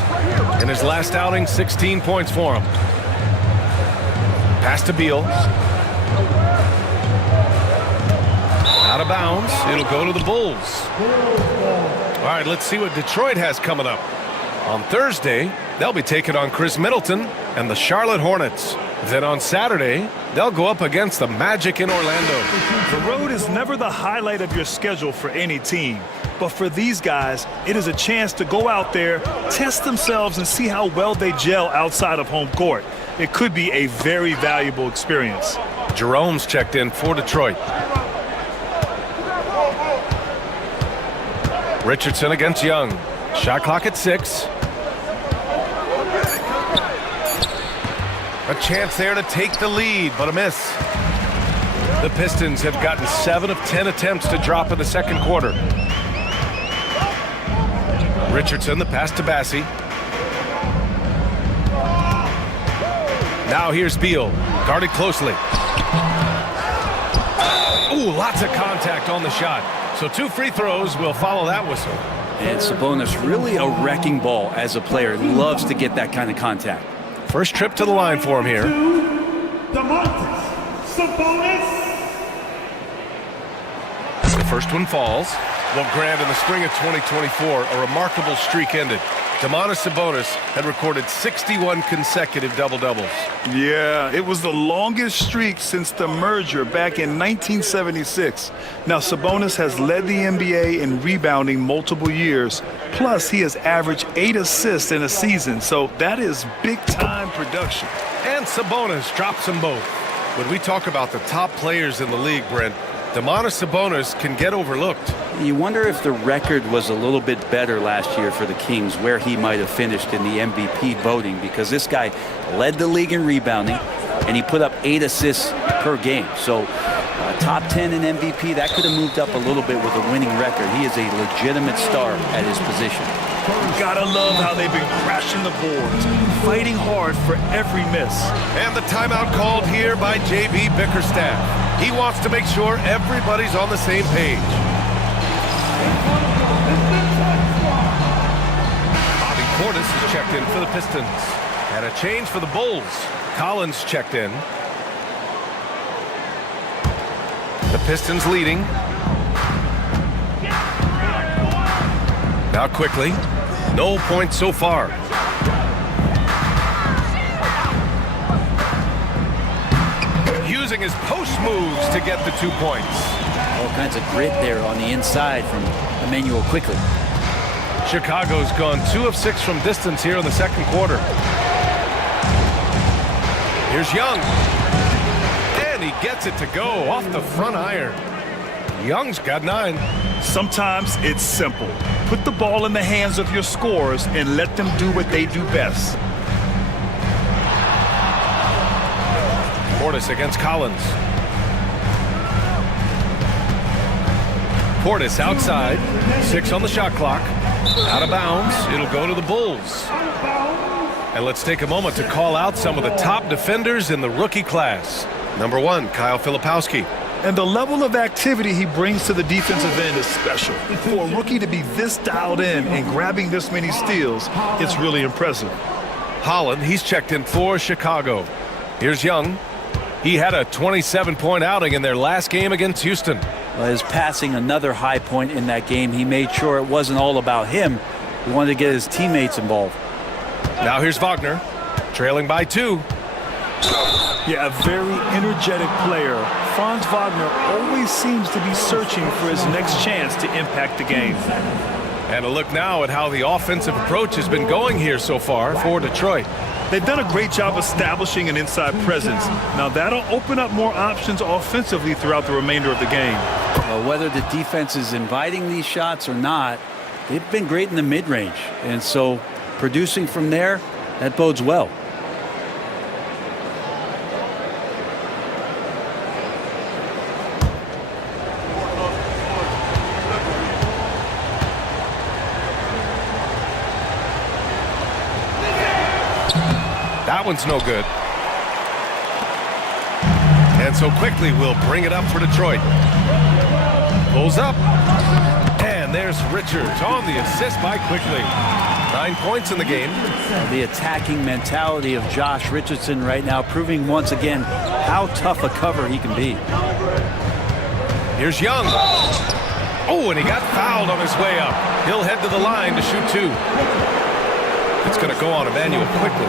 In his last outing, 16 points for him. Pass to Beal. Out of bounds. It'll go to the Bulls. All right, let's see what Detroit has coming up. On Thursday, they'll be taking on Chris Middleton and the Charlotte Hornets. Then on Saturday, they'll go up against the Magic in Orlando. The road is never the highlight of your schedule for any team. But for these guys, it is a chance to go out there, test themselves, and see how well they gel outside of home court. It could be a very valuable experience. Jerome's checked in for Detroit. Richardson against Young. Shot clock at 6. A chance there to take the lead, but a miss. The Pistons have gotten 7 of 10 attempts to drop in the second quarter. Richardson, the pass to Bassie. Now here's Beal, guarded closely. Ooh, lots of contact on the shot. So 2 free throws will follow that whistle. And Sabonis, really a wrecking ball as a player. Loves to get that kind of contact. First trip to the line for him here. Sabonis. The first one falls. Well, Grant, in the spring of 2024, a remarkable streak ended. Domantas Sabonis had recorded 61 consecutive double-doubles. Yeah, it was the longest streak since the merger back in 1976. Now, Sabonis has led the NBA in rebounding multiple years. Plus, he has averaged 8 assists in a season, so that is big-time production. And Sabonis drops them both. When we talk about the top players in the league, Brent, Domantas Sabonis can get overlooked. You wonder if the record was a little bit better last year for the Kings, where he might have finished in the MVP voting, because this guy led the league in rebounding, and he put up 8 assists per game. So top 10 in MVP, that could have moved up a little bit with a winning record. He is a legitimate star at his position. Gotta love how they've been crashing the boards, fighting hard for every miss. And the timeout called here by J.B. Bickerstaff. He wants to make sure everybody's on the same page. Bobby Portis is checked in for the Pistons. And a change for the Bulls. Collins checked in. The Pistons leading. Now quickly. No points so far. Using his post moves to get the 2 points. All kinds of grit there on the inside from Emmanuel Quickly. Chicago's gone 2 of 6 from distance here in the second quarter. Here's Young. And he gets it to go off the front iron. Young's got 9. Sometimes it's simple. Put the ball in the hands of your scorers and let them do what they do best. Portis against Collins. Portis outside. 6 on the shot clock. Out of bounds. It'll go to the Bulls. And let's take a moment to call out some of the top defenders in the rookie class. Number 1, Kyle Filipowski. And the level of activity he brings to the defensive end is special. For a rookie to be this dialed in and grabbing this many steals, it's really impressive. Holland, he's checked in for Chicago. Here's Young. He had a 27-point outing in their last game against Houston. Well, his passing, another high point in that game. He made sure it wasn't all about him. He wanted to get his teammates involved. Now here's Wagner, trailing by 2. Yeah, a very energetic player. Franz Wagner always seems to be searching for his next chance to impact the game. And a look now at how the offensive approach has been going here so far for Detroit. They've done a great job establishing an inside presence. Now that'll open up more options offensively throughout the remainder of the game. Well, whether the defense is inviting these shots or not, they've been great in the mid-range. And so producing from there, that bodes well. That one's no good. And so quickly we'll bring it up for Detroit. Pulls up. And there's Richards on the assist by Quickly. 9 points in the game. The attacking mentality of Josh Richardson right now, proving once again how tough a cover he can be. Here's Young. Oh, and he got fouled on his way up. He'll head to the line to shoot 2. It's going to go on Emmanuel quickly.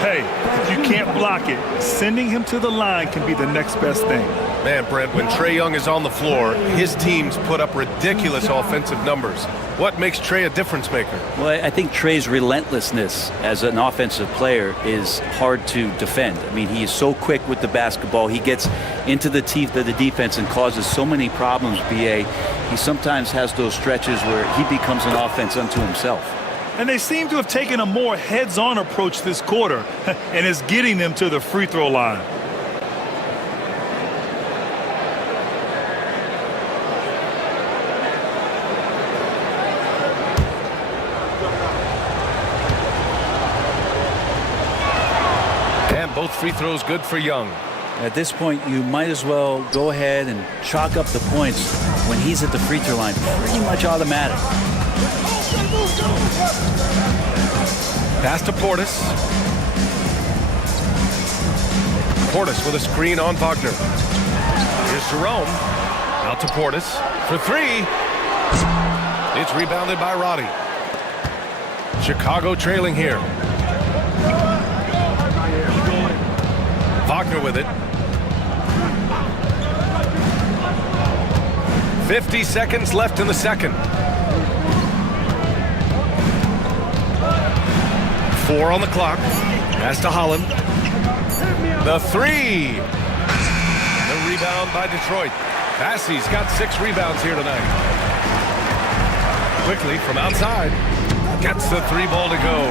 Hey, if you can't block it, sending him to the line can be the next best thing. Man, Brent, when Trae Young is on the floor, his teams put up ridiculous offensive numbers. What makes Trae a difference maker? Well, I think Trae's relentlessness as an offensive player is hard to defend. I mean, he is so quick with the basketball. He gets into the teeth of the defense and causes so many problems, BA. He sometimes has those stretches where he becomes an offense unto himself. And they seem to have taken a more heads-on approach this quarter, and it's getting them to the free throw line. And both free throws good for Young. At this point, you might as well go ahead and chalk up the points when he's at the free throw line. Pretty much automatic. Pass to Portis. Portis with a screen on Wagner. Here's Jerome. Out to Portis for three. It's rebounded by Roddy. Chicago trailing here. Wagner with it. 50 seconds left in the second. 4 on the clock. Pass to Holland. The three. The rebound by Detroit. Bassey's got 6 rebounds here tonight. Quickly from outside. Gets the 3 ball to go.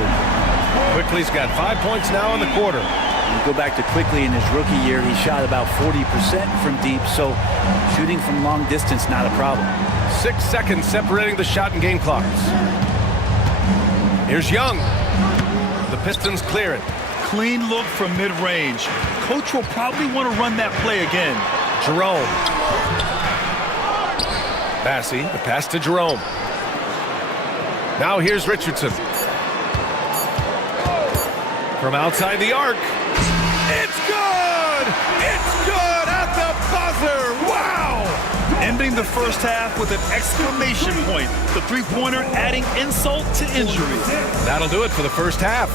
Quickly's got 5 points now in the quarter. You go back to Quickly in his rookie year, he shot about 40% from deep, so shooting from long distance, not a problem. 6 seconds separating the shot and game clocks. Here's Young. The Pistons clear it. Clean look from mid-range. Coach will probably want to run that play again. Jerome. Bassey, the pass to Jerome. Now here's Richardson. From outside the arc. It's good! It's good at the buzzer! Wow! Ending the first half with an exclamation point. The three-pointer adding insult to injury. That'll do it for the first half.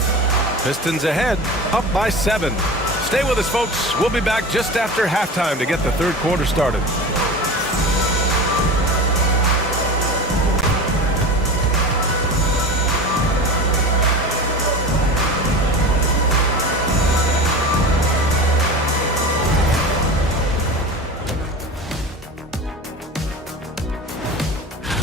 Pistons ahead, up by 7. Stay with us, folks. We'll be back just after halftime to get the third quarter started.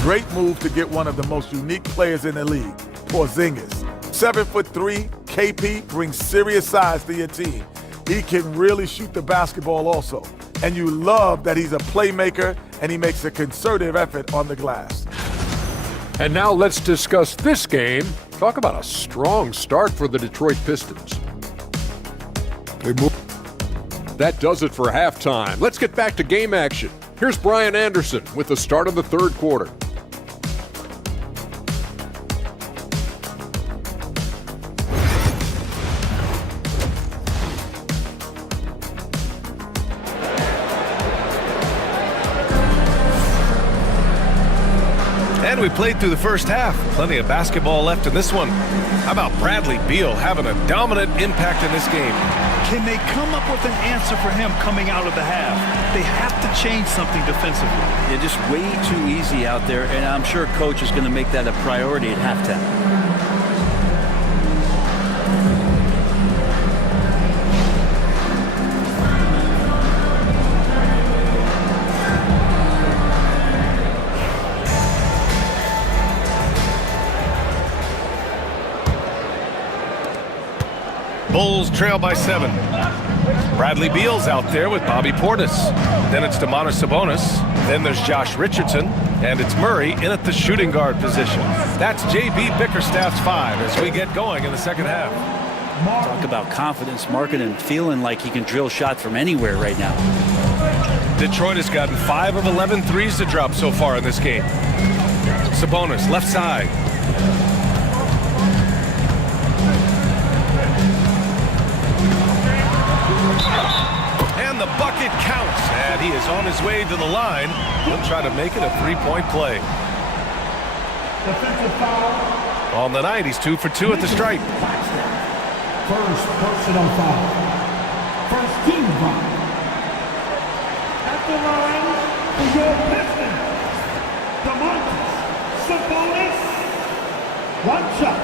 Great move to get one of the most unique players in the league, Porzingis. 7'3", KP brings serious size to your team. He can really shoot the basketball also. And you love that he's a playmaker and he makes a concerted effort on the glass. And now let's discuss this game. Talk about a strong start for the Detroit Pistons. That does it for halftime. Let's get back to game action. Here's Brian Anderson with the start of the third quarter. And we played through the first half. Plenty of basketball left in this one. How about Bradley Beal having a dominant impact in this game? Can they come up with an answer for him coming out of the half? They have to change something defensively. They're just way too easy out there, and I'm sure Coach is going to make that a priority at halftime. Bulls trail by 7. Bradley Beal's out there with Bobby Portis. Then it's Domantas Sabonis. Then there's Josh Richardson. And it's Murray in at the shooting guard position. That's J.B. Bickerstaff's 5 as we get going in the second half. Talk about confidence, Markkanen feeling like he can drill shots from anywhere right now. Detroit has gotten 5 of 11 threes to drop so far in this game. Sabonis, left side. And the bucket counts, and he is on his way to the line. He'll try to make it a three-point play. Defensive foul On the night, he's 2 for 2 at the stripe. First personal foul. First team foul. At the line for your Pistons, Sabonis. One shot.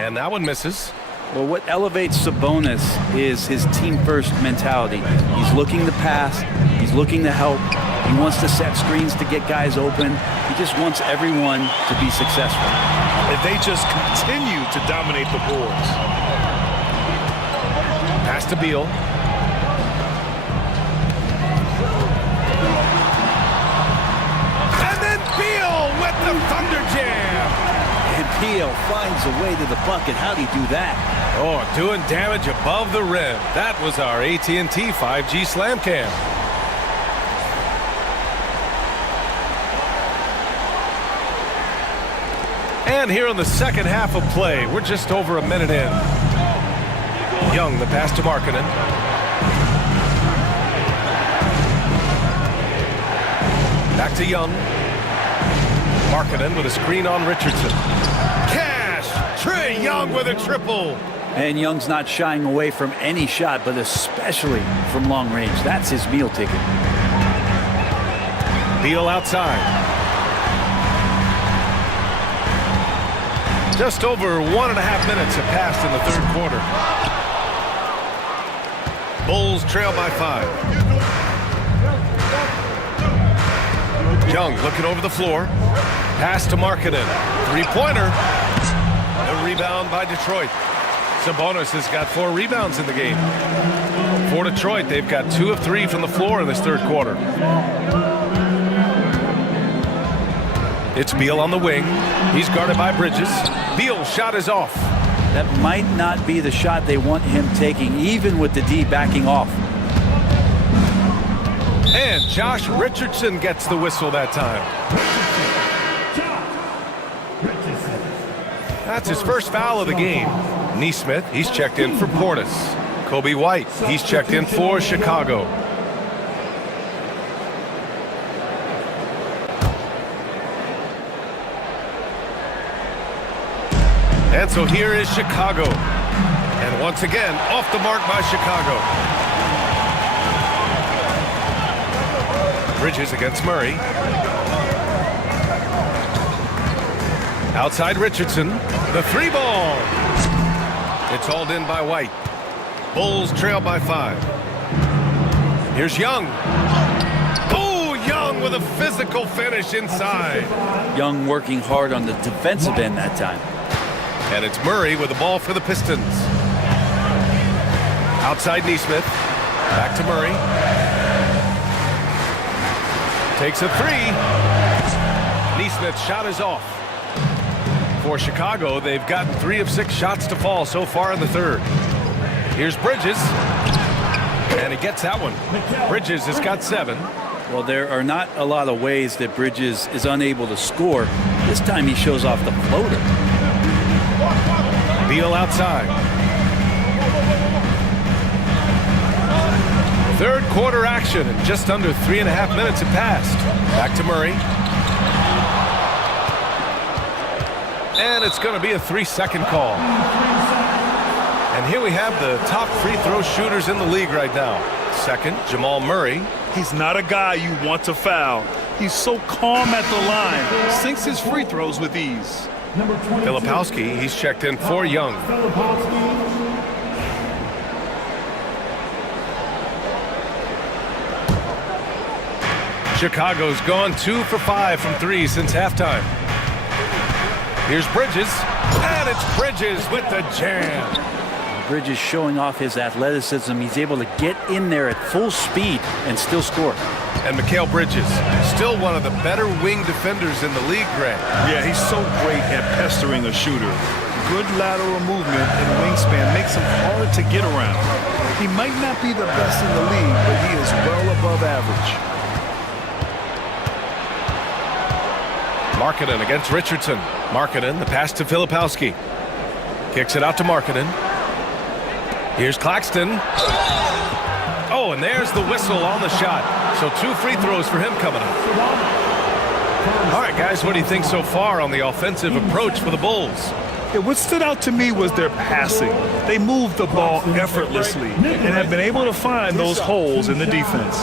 And that one misses. Well, what elevates Sabonis is his team-first mentality. He's looking to pass. He's looking to help. He wants to set screens to get guys open. He just wants everyone to be successful. If they just continue to dominate the boards. Pass to Beal. And then Beal with the thunder jam. And Beal finds a way to the bucket. How'd he do that? Oh, doing damage above the rim. That was our AT&T 5G Slam Cam. And here in the second half of play, we're just over a minute in. Young, the pass to Markkanen. Back to Young. Markkanen with a screen on Richardson. Cash! Trae Young with a triple. And Young's not shying away from any shot, but especially from long range. That's his meal ticket. Beal outside. Just over 1.5 minutes have passed in the third quarter. Bulls trail by 5. Young looking over the floor. Pass to Markkanen. Three-pointer. The rebound by Detroit. Sabonis has got 4 rebounds in the game. For Detroit, they've got 2 of 3 from the floor in this third quarter. It's Beal on the wing. He's guarded by Bridges. Beal shot is off. That might not be the shot they want him taking, even with the D backing off. And Josh Richardson gets the whistle that time. That's his first foul of the game. Neesmith, he's checked in for Portis. Kobe White, he's checked in for Chicago. And so here is Chicago. And once again, off the mark by Chicago. Bridges against Murray. Outside Richardson. The 3-ball. It's hauled in by White. Bulls trail by 5. Here's Young. Oh, Young with a physical finish inside. Young working hard on the defensive end that time. And it's Murray with the ball for the Pistons. Outside Neesmith. Back to Murray. Takes a 3. Neesmith's shot is off. For Chicago, they've gotten 3 of 6 shots to fall so far in the third. Here's Bridges. And he gets that one. Bridges has got 7. Well, there are not a lot of ways that Bridges is unable to score. This time he shows off the floater. Beal outside. Third quarter action, and just under 3.5 minutes have passed. Back to Murray. And it's going to be a 3-second call. And here we have the top free throw shooters in the league right now. Second, Jamal Murray. He's not a guy you want to foul. He's so calm at the line. Sinks his free throws with ease. Filipowski, he's checked in for Young. Chicago's gone 2 for 5 from 3 since halftime. Here's Bridges, and it's Bridges with the jam. Bridges showing off his athleticism. He's able to get in there at full speed and still score. And Mikal Bridges, still one of the better wing defenders in the league, Greg. Yeah, he's so great at pestering a shooter. Good lateral movement and wingspan makes him hard to get around. He might not be the best in the league, but he is well above average. Markkanen against Richardson. Markkanen, the pass to Filipowski. Kicks it out to Markkanen. Here's Claxton. Oh, and there's the whistle on the shot. So 2 free throws for him coming up. All right, guys, what do you think so far on the offensive approach for the Bulls? Yeah, what stood out to me was their passing. They moved the ball effortlessly and have been able to find those holes in the defense.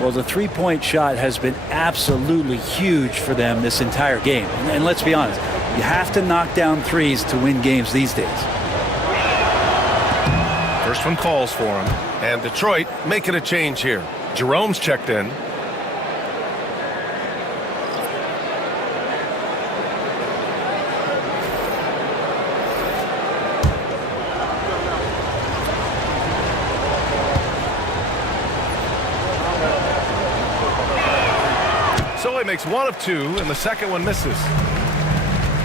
Well, the three-point shot has been absolutely huge for them this entire game. And let's be honest, you have to knock down threes to win games these days. First one calls for him. And Detroit making a change here. Jerome's checked in. So he makes 1 of 2, and the second one misses.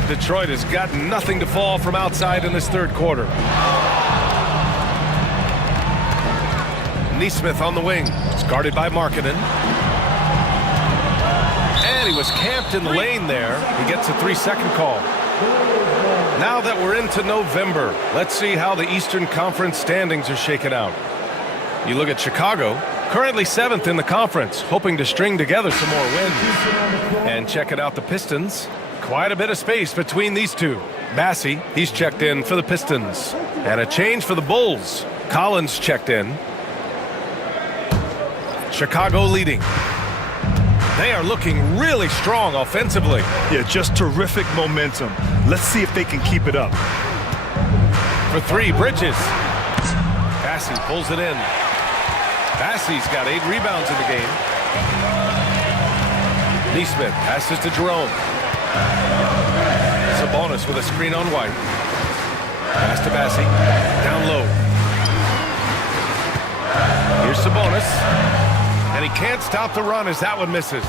Detroit has got nothing to fall from outside in this third quarter. Nesmith on the wing. It's guarded by Markkanen. And he was camped in the lane there. He gets a 3-second call. Now that we're into November, let's see how the Eastern Conference standings are shaken out. You look at Chicago, currently 7th in the conference, hoping to string together some more wins. And checking out the Pistons. Quite a bit of space between these two. Bassey, he's checked in for the Pistons. And a change for the Bulls. Collins checked in. Chicago leading. They are looking really strong offensively. Yeah, just terrific momentum. Let's see if they can keep it up. For 3, Bridges. Bassey pulls it in. Bassey's got 8 rebounds in the game. Nesmith passes to Jerome. Sabonis with a screen on White. Pass to Bassey. Down low. Here's Sabonis. And he can't stop the run as that one misses.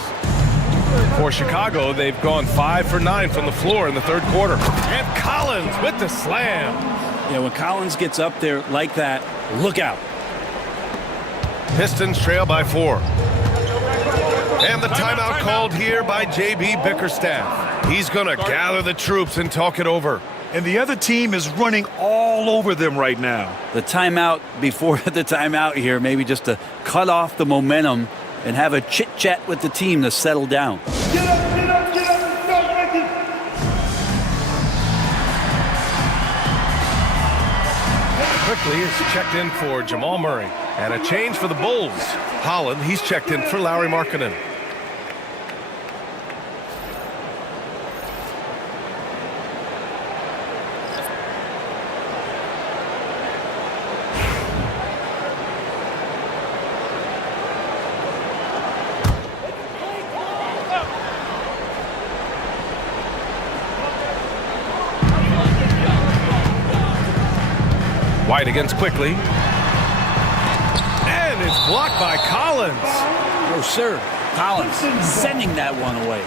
For Chicago, they've gone 5 for 9 from the floor in the third quarter. And Collins with the slam. Yeah, when Collins gets up there like that, look out. Pistons trail by 4. And the timeout called here by J.B. Bickerstaff. He's going to gather the troops and talk it over. And the other team is running all over them right now. The timeout before the timeout here, maybe just to cut off the momentum and have a chit-chat with the team to settle down. Get up, get up, get up, and start making. Quickly is checked in for Jamal Murray. And a change for the Bulls. Holland, he's checked in for Lauri Markkanen. White against Quickly. And it's blocked by Collins. Oh, sir. Collins sending that one away.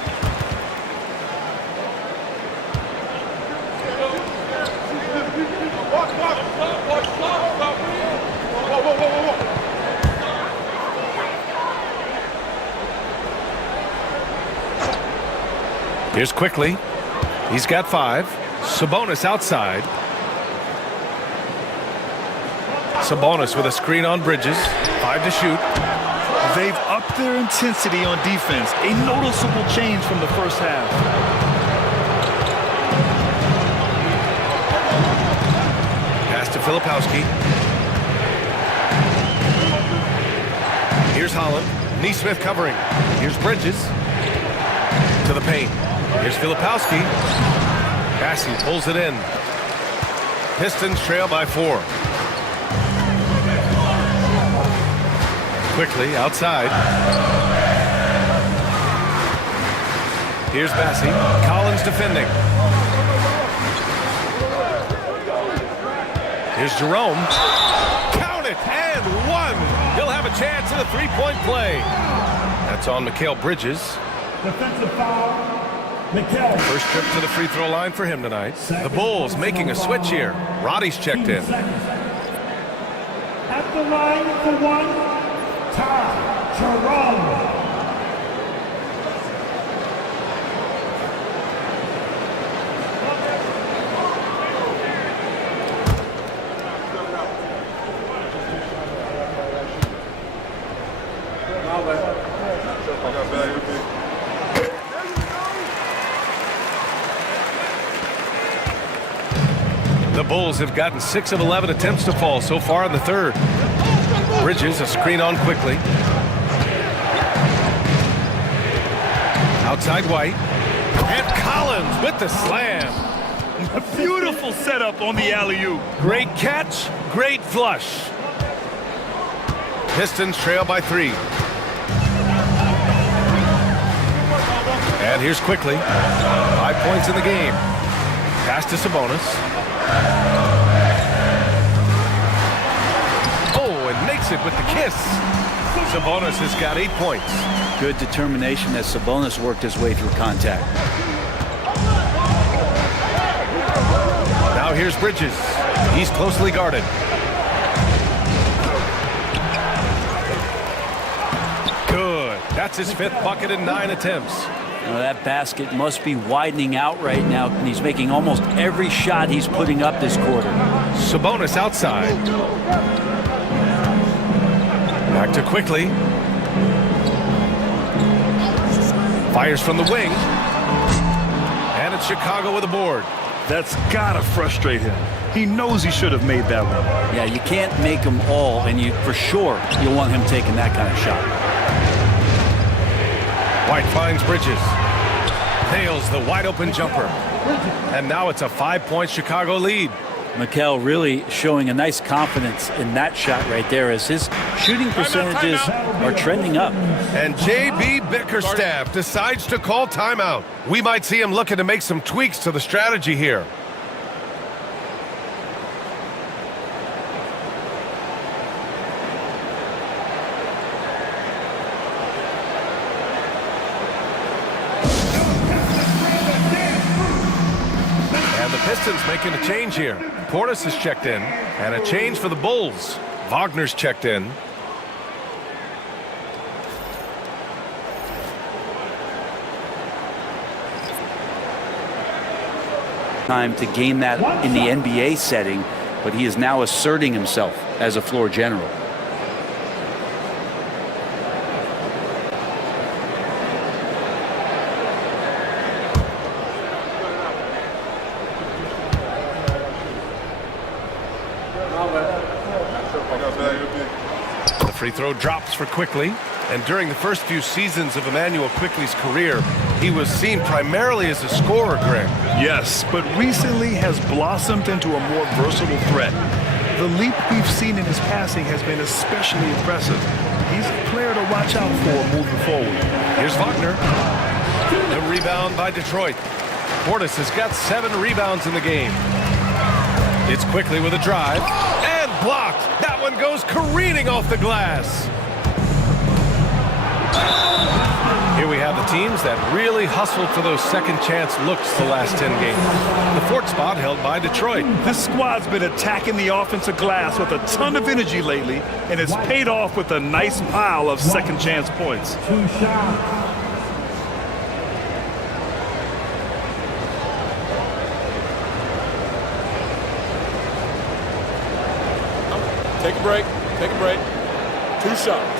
Here's Quickly. He's got 5. Sabonis outside. Sabonis with a screen on Bridges. 5 to shoot. They've upped their intensity on defense. A noticeable change from the first half. Pass to Filipowski. Here's Holland. Nesmith covering. Here's Bridges. To the paint. Here's Filipowski. Bassey pulls it in. Pistons trail by 4. Quickly outside. Here's Bassey. Collins defending. Here's Jerome. Count it, and 1. He'll have a chance at a 3-point play. That's on Mikal Bridges. Defensive foul, Mikal. First trip to the free throw line for him tonight. The Bulls making a switch here. Roddy's checked in. At the line for 1. Jerome. The Bulls have gotten 6 of 11 attempts to fall so far in the third. Bridges, a screen on quickly. Outside White. And Collins with the slam. A beautiful setup on the alley-oop. Great catch, great flush. Pistons trail by 3. And here's quickly. 5 points in the game. Pass to Sabonis. Oh, and makes it with the kiss. Sabonis has got 8 points. Good determination as Sabonis worked his way through contact. Now here's Bridges. He's closely guarded. Good. That's his 5th bucket in 9 attempts. That basket must be widening out right now. He's making almost every shot he's putting up this quarter. Sabonis outside. Back to quickly. Fires from the wing. And it's Chicago with a board. That's gotta frustrate him. He knows he should have made that one. Yeah, you can't make them all, and for sure you'll want him taking that kind of shot. White finds Bridges. Nails the wide open jumper. And now it's a 5-point Chicago lead. Mikel really showing a nice confidence in that shot right there as his shooting percentages are trending up. And J.B. Bickerstaff decides to call timeout. We might see him looking to make some tweaks to the strategy here. Pistons making a change here. Portis is checked in, and a change for the Bulls. Wagner's checked in. Time to gain that in the NBA setting, but he is now asserting himself as a floor general. The free throw drops for Quickly, and during the first few seasons of Emmanuel Quickly's career, he was seen primarily as a scorer, Greg. Yes, but recently has blossomed into a more versatile threat. The leap we've seen in his passing has been especially impressive. He's a player to watch out for moving forward. Here's Wagner. The rebound by Detroit. Portis has got 7 rebounds in the game. It's Quickly with a drive, and blocked. That one goes careening off the glass. Here we have the teams that really hustled for those second chance looks the last 10 games. The 4th spot held by Detroit. This squad's been attacking the offensive glass with a ton of energy lately, and it's paid off with a nice pile of second chance points. 2 shots. Take a break. Take a break. 2 shots.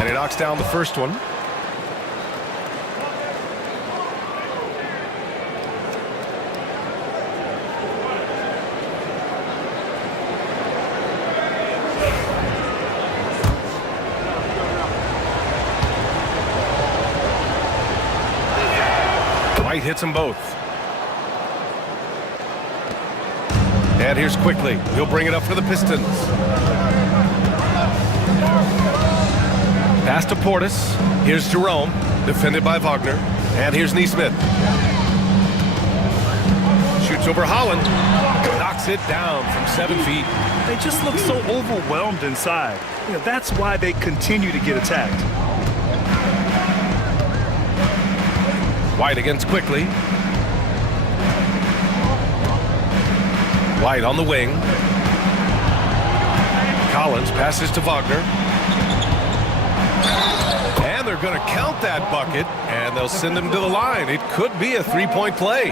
And he knocks down the first one. White hits them both. And here's Quickly. He'll bring it up for the Pistons. Pass to Portis. Here's Jerome, defended by Wagner. And here's Nesmith. Shoots over Holland. Knocks it down from 7 feet. They just look so overwhelmed inside. That's why they continue to get attacked. White against Quickly. White on the wing. Collins passes to Wagner. And they're going to count that bucket, and they'll send him to the line. It could be a 3-point play.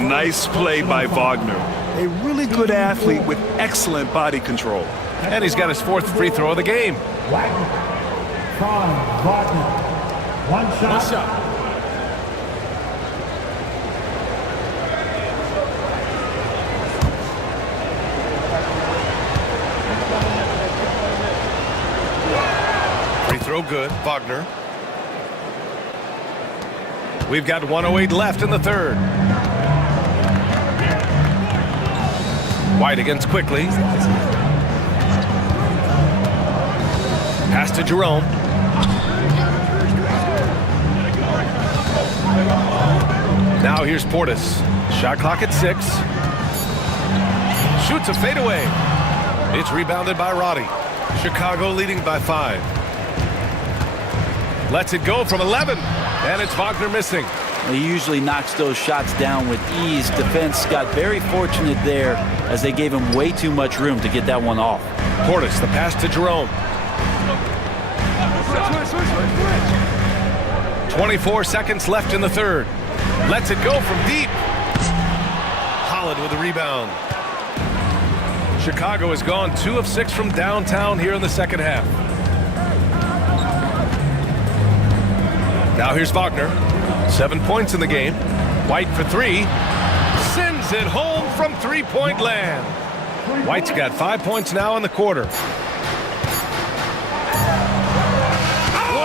Nice play by Wagner. A really good athlete with excellent body control. And he's got his 4th free throw of the game. Wagner. One shot. Free throw good, Wagner. We've got 1:08 left in the 3rd. White against quickly. Pass to Jerome. Now here's Portis. Shot clock at 6. Shoots a fadeaway. It's rebounded by Roddy. Chicago leading by 5. Lets it go from 11. And it's Wagner missing. He usually knocks those shots down with ease. Defense got very fortunate there as they gave him way too much room to get that one off. Portis, the pass to Jerome. 24 seconds left in the 3rd. Lets it go from deep. Holland with the rebound. Chicago has gone 2 of 6 from downtown here in the 2nd half. Now here's Wagner. 7 points in the game. White for 3. Sends it home from 3-point land. White's got 5 points now in the quarter. What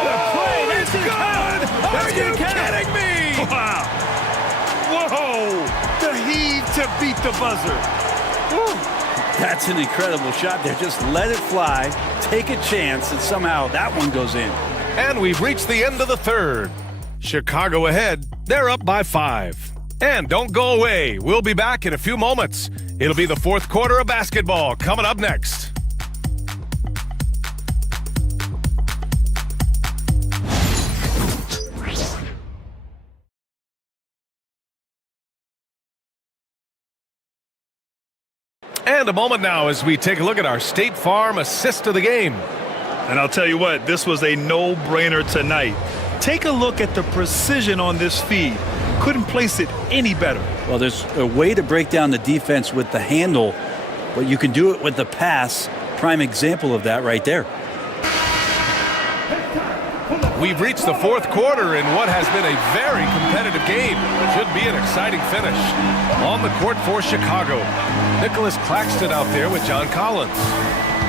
a play! It's good! Are you kidding me? Wow. Whoa. The heave to beat the buzzer. Woo. That's an incredible shot there. Just let it fly, take a chance, and somehow that one goes in. And we've reached the end of the 3rd. Chicago ahead. They're up by 5. And don't go away. We'll be back in a few moments. It'll be the 4th quarter of basketball coming up next. And a moment now as we take a look at our State Farm assist of the game. And I'll tell you what, this was a no-brainer tonight. Take a look at the precision on this feed. Couldn't place it any better. Well, there's a way to break down the defense with the handle, but you can do it with the pass. Prime example of that right there. We've reached the 4th quarter in what has been a very competitive game. Should be an exciting finish. On the court for Chicago, Nicholas Claxton out there with John Collins.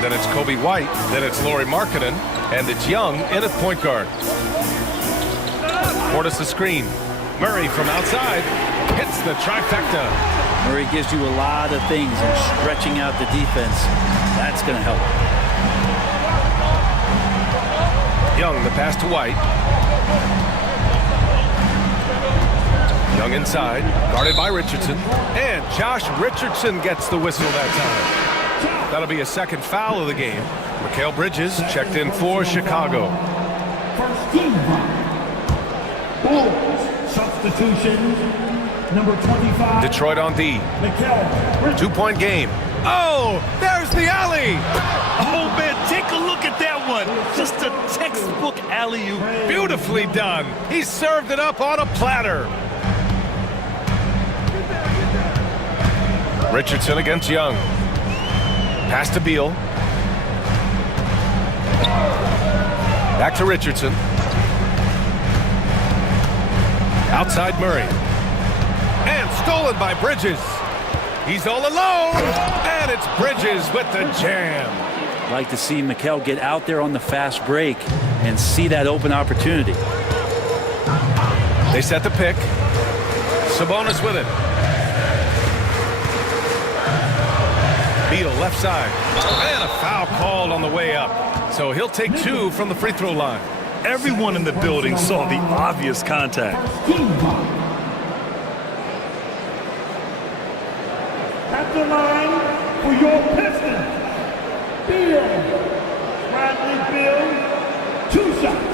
Then it's Kobe White, then it's Lauri Markkanen, and it's Young in at point guard. Portis the screen. Murray from outside hits the trifecta. Murray gives you a lot of things, and stretching out the defense, that's going to help. Young, the pass to White. Young inside, guarded by Richardson. And Josh Richardson gets the whistle that time. That'll be a 2nd foul of the game. Mikal Bridges checked in for Chicago. First team Bulls. Substitution. Number 25. Detroit on D. Mikal. 2-point game. Oh, there's the alley. Oh, man, take a look at that one. Just a textbook alley-oop. Beautifully done. He served it up on a platter. Richardson against Young. Pass to Beal. Back to Richardson. Outside Murray. And stolen by Bridges. He's all alone. And it's Bridges with the jam. Like to see Mikal get out there on the fast break and see that open opportunity. They set the pick. Sabonis with it. Beal left side. And a foul called on the way up. So he'll take 2 from the free throw line. Everyone in the building saw the obvious contact. At the line for your Pistons, Beal. Bradley Beal, 2 shots.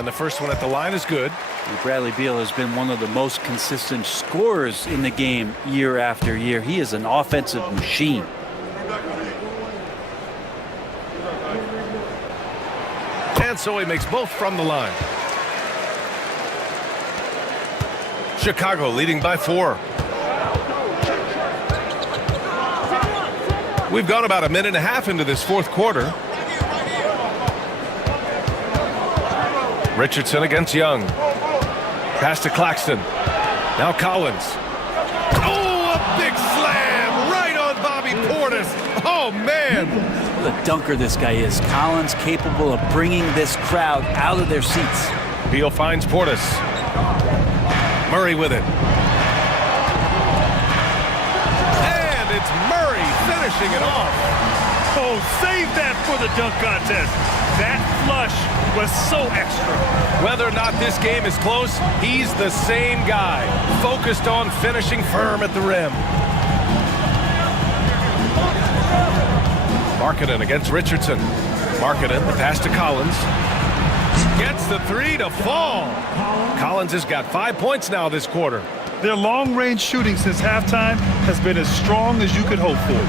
And the first one at the line is good. Bradley Beal has been one of the most consistent scorers in the game year after year. He is an offensive machine. And so he makes both from the line. Chicago leading by 4. We've gone about a minute and a half into this fourth quarter. Richardson against Young. Pass to Claxton. Now Collins. Oh, a big slam right on Bobby Portis. Oh, man. What a dunker this guy is. Collins capable of bringing this crowd out of their seats. Beal finds Portis. Murray with it. And it's Murray finishing it off. Oh, save that for the dunk contest. That flush was so extra. Whether or not this game is close, he's the same guy, focused on finishing firm at the rim. Markkanen against Richardson. Markkanen, the pass to Collins. Gets the 3 to fall. Collins has got 5 points now this quarter. Their long-range shooting since halftime has been as strong as you could hope for.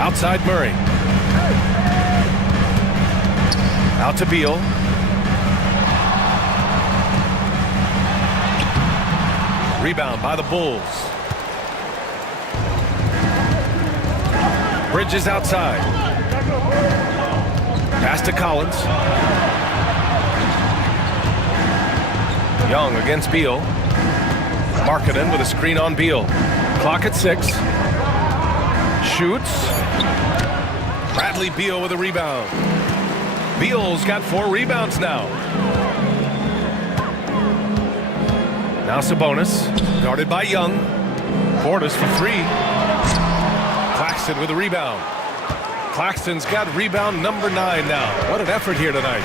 Outside Murray. Out to Beal. Rebound by the Bulls. Bridges outside. Pass to Collins. Young against Beal. Markkanen with a screen on Beal. Clock at 6. Shoots. Bradley Beal with a rebound. Beal's got 4 rebounds now. Now Sabonis, guarded by Young. Portis for 3. Claxton with a rebound. Claxton's got rebound number 9 now. What an effort here tonight.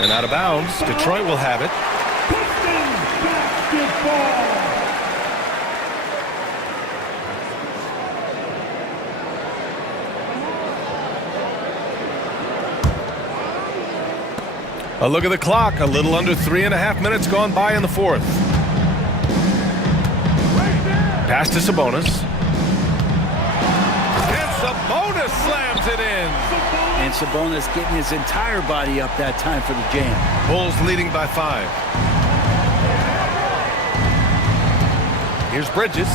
And out of bounds, Detroit will have it. A look at the clock. A little under 3.5 minutes gone by in the fourth. Pass to Sabonis. And Sabonis slams it in. And Sabonis getting his entire body up that time for the jam. Bulls leading by 5. Here's Bridges.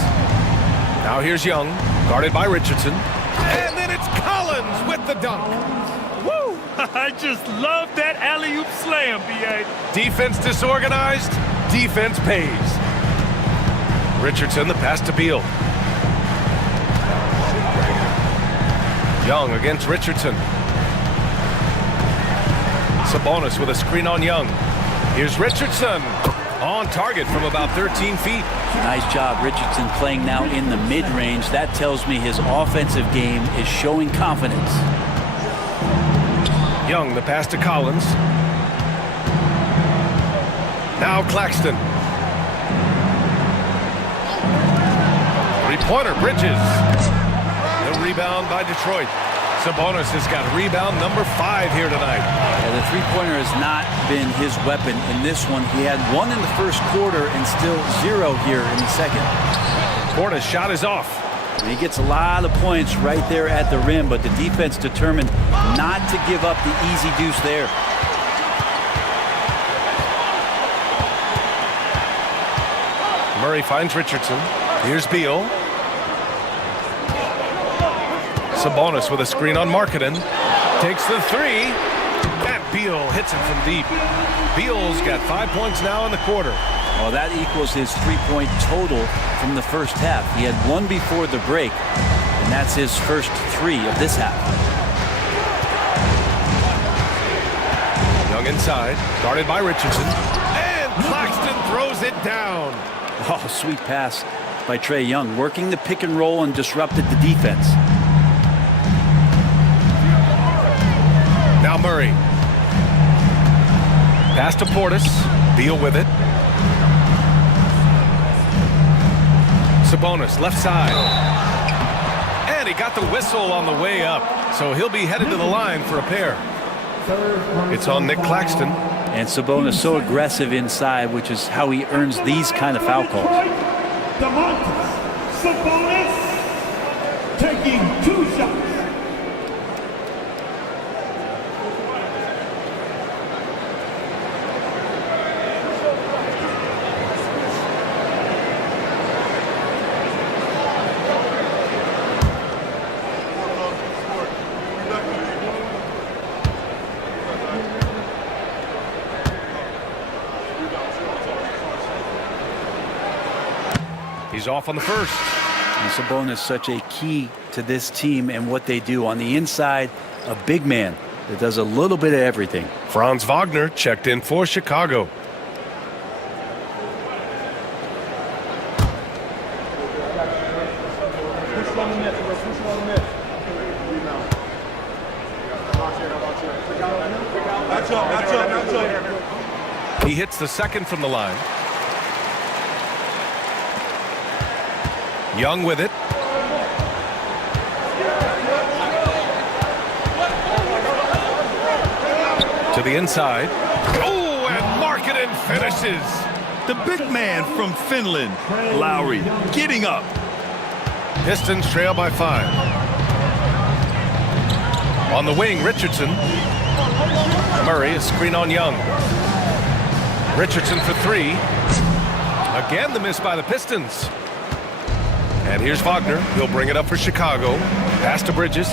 Now here's Young, guarded by Richardson. And then it's Collins with the dunk. Woo! I just love that alley-oop slam, B.A. Defense disorganized, defense pays. Richardson, the pass to Beal. Young against Richardson. Sabonis with a screen on Young. Here's Richardson on target from about 13 feet. Nice job, Richardson playing now in the mid-range. That tells me his offensive game is showing confidence. Young, the pass to Collins. Now Claxton. Three-pointer, Bridges. The rebound by Detroit. Sabonis has got rebound number 5 here tonight. Yeah, the three-pointer has not been his weapon in this one. He had 1 in the first quarter and still 0 here in the second. Portis' shot is off. And he gets a lot of points right there at the rim, but the defense determined not to give up the easy deuce there. Murray finds Richardson. Here's Beal. Sabonis with a screen on Markkanen. Takes the 3. That Beal hits him from deep. Beal's got 5 points now in the quarter. Well, that equals his 3-point total from the first half. He had 1 before the break, and that's his first 3 of this half. Young inside, guarded by Richardson. And Claxton throws it down. Oh, sweet pass by Trae Young, working the pick and roll and disrupted the defense. Now Murray. Pass to Portis. Beal with it. Sabonis, left side. And he got the whistle on the way up. So he'll be headed to the line for a pair. It's on Nick Claxton. And Sabonis so aggressive inside, which is how he earns these kind of foul calls. Domantas Sabonis taking 2 shots. He's off on the first. And Sabonis such a key to this team and what they do. On the inside, a big man that does a little bit of everything. Franz Wagner checked in for Chicago. He hits the second from the line. Young with it. To the inside. Oh, and Markkanen finishes. The big man from Finland, Lowry, getting up. Pistons trail by 5. On the wing, Richardson. Murray, a screen on Young. Richardson for 3. Again, the miss by the Pistons. And here's Wagner. He'll bring it up for Chicago. Pass to Bridges.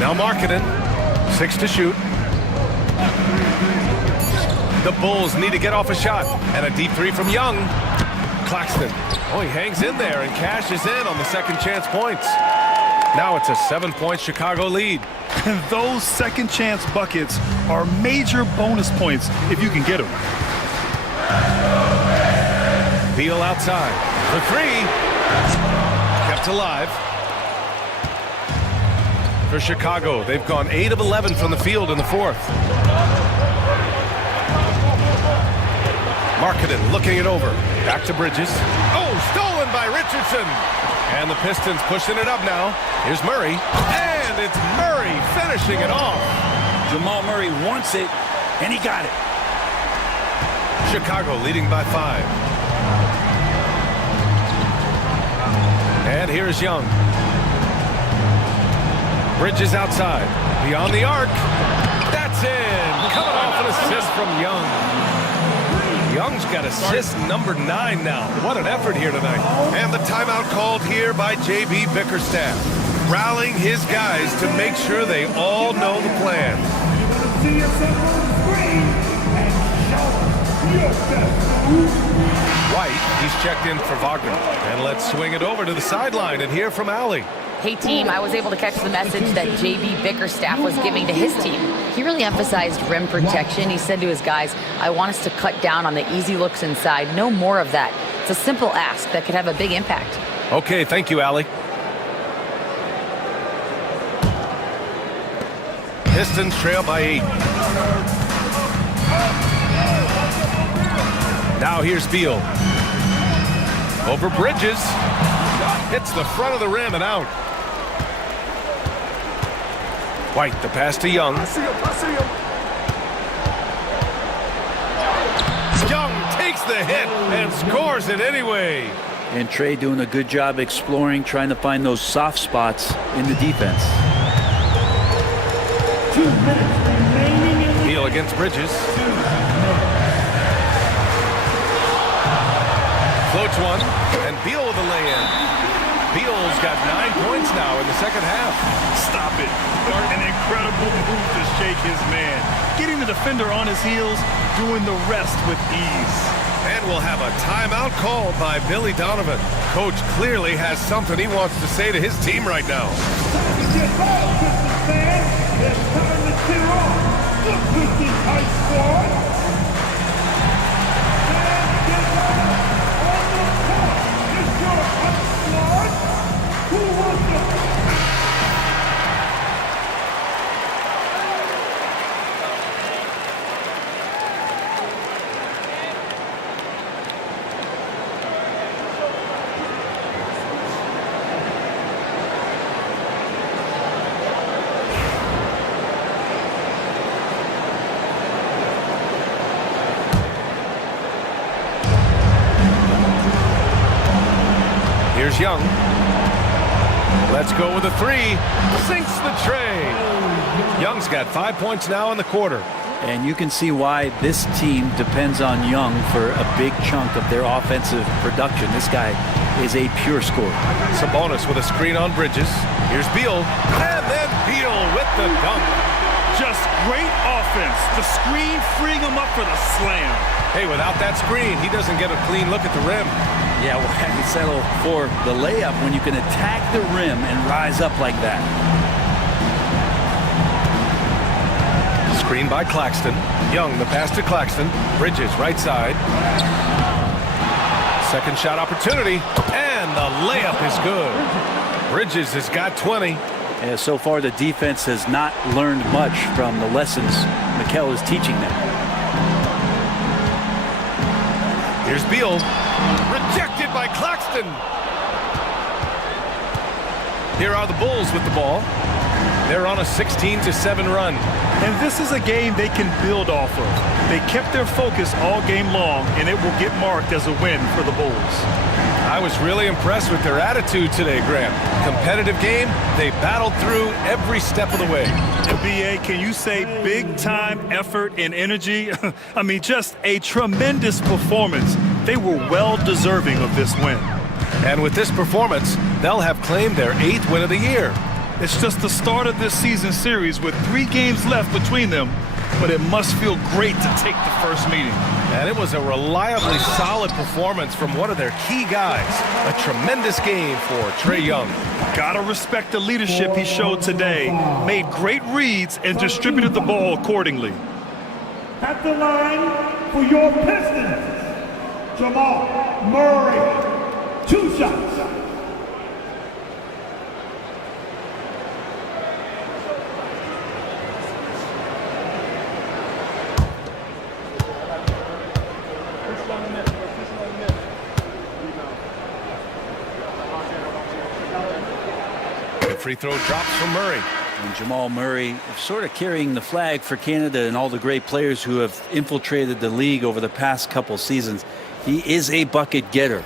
Now Markkanen. 6 to shoot. The Bulls need to get off a shot. And a deep 3 from Young. Claxton. Oh, he hangs in there and cashes in on the second chance points. Now it's a 7-point Chicago lead. Those second chance buckets are major bonus points if you can get them. Beal outside. For 3. Kept alive. For Chicago, they've gone 8 of 11 from the field in the 4th. Markkanen looking it over. Back to Bridges. Oh, stolen by Richardson. And the Pistons pushing it up now. Here's Murray. And it's Murray finishing it off. Jamal Murray wants it, and he got it. Chicago leading by 5. And here's Young. Bridges outside. Beyond the arc. That's in. Coming off an assist from Young. Young's got assist number 9 now. What an effort here tonight. And the timeout called here by J.B. Bickerstaff, rallying his guys to make sure they all know the plan. White, he's checked in for Wagner. And let's swing it over to the sideline and hear from Allie. Hey team, I was able to catch the message that J.B. Bickerstaff was giving to his team. He really emphasized rim protection. He said to his guys, I want us to cut down on the easy looks inside. No more of that. It's a simple ask that could have a big impact. Okay, thank you, Allie. Pistons trail by 8. Now here's Beal. Over Bridges. Hits the front of the rim and out. White, the pass to Young. Young takes the hit and scores it anyway. And Trey doing a good job exploring, trying to find those soft spots in the defense. 2 minutes remaining. Beal against Bridges. Floats one, and Beal with a lay-in. Beal's got 9 points now in the second half. Stop it. An incredible move to shake his man. Getting the defender on his heels, doing the rest with ease. And we'll have a timeout called by Billy Donovan. Coach clearly has something he wants to say to his team right now. Get ball, Pistons fans. It's time to cheer on the Pistons High Squad. And get ball on the top. It's your high squad. Who wants to... Here's Young. Let's go with a three. Sinks the tray. Young's got 5 points now in the quarter. And you can see why this team depends on Young for a big chunk of their offensive production. This guy is a pure scorer. Sabonis with a screen on Bridges. Here's Beal. And then Beal with the dunk. Just great offense. The screen freeing him up for the slam. Hey, without that screen, he doesn't get a clean look at the rim. Yeah, why you settle for the layup when you can attack the rim and rise up like that? Screen by Claxton. Young, the pass to Claxton. Bridges, right side. Second shot opportunity, and the layup is good. Bridges has got 20. Yeah, so far, the defense has not learned much from the lessons Mikel is teaching them. Here's Beal. Rejected by Claxton. Here are the Bulls with the ball. They're on a 16-7 run. And this is a game they can build off of. They kept their focus all game long, and it will get marked as a win for the Bulls. I was really impressed with their attitude today, Graham. Competitive game, they battled through every step of the way. And BA, can you say big-time effort and energy? I mean, just a tremendous performance. They were well deserving of this win. And with this performance, they'll have claimed their 8th win of the year. It's just the start of this season series with 3 games left between them, but it must feel great to take the first meeting. And it was a reliably solid performance from one of their key guys. A tremendous game for Trae Young. Gotta respect the leadership he showed today. Made great reads and distributed the ball accordingly. At the line for your Pistons, Jamal Murray. 2 shots. Free throw drops from Murray. And Jamal Murray sort of carrying the flag for Canada and all the great players who have infiltrated the league over the past couple seasons. He is a bucket getter.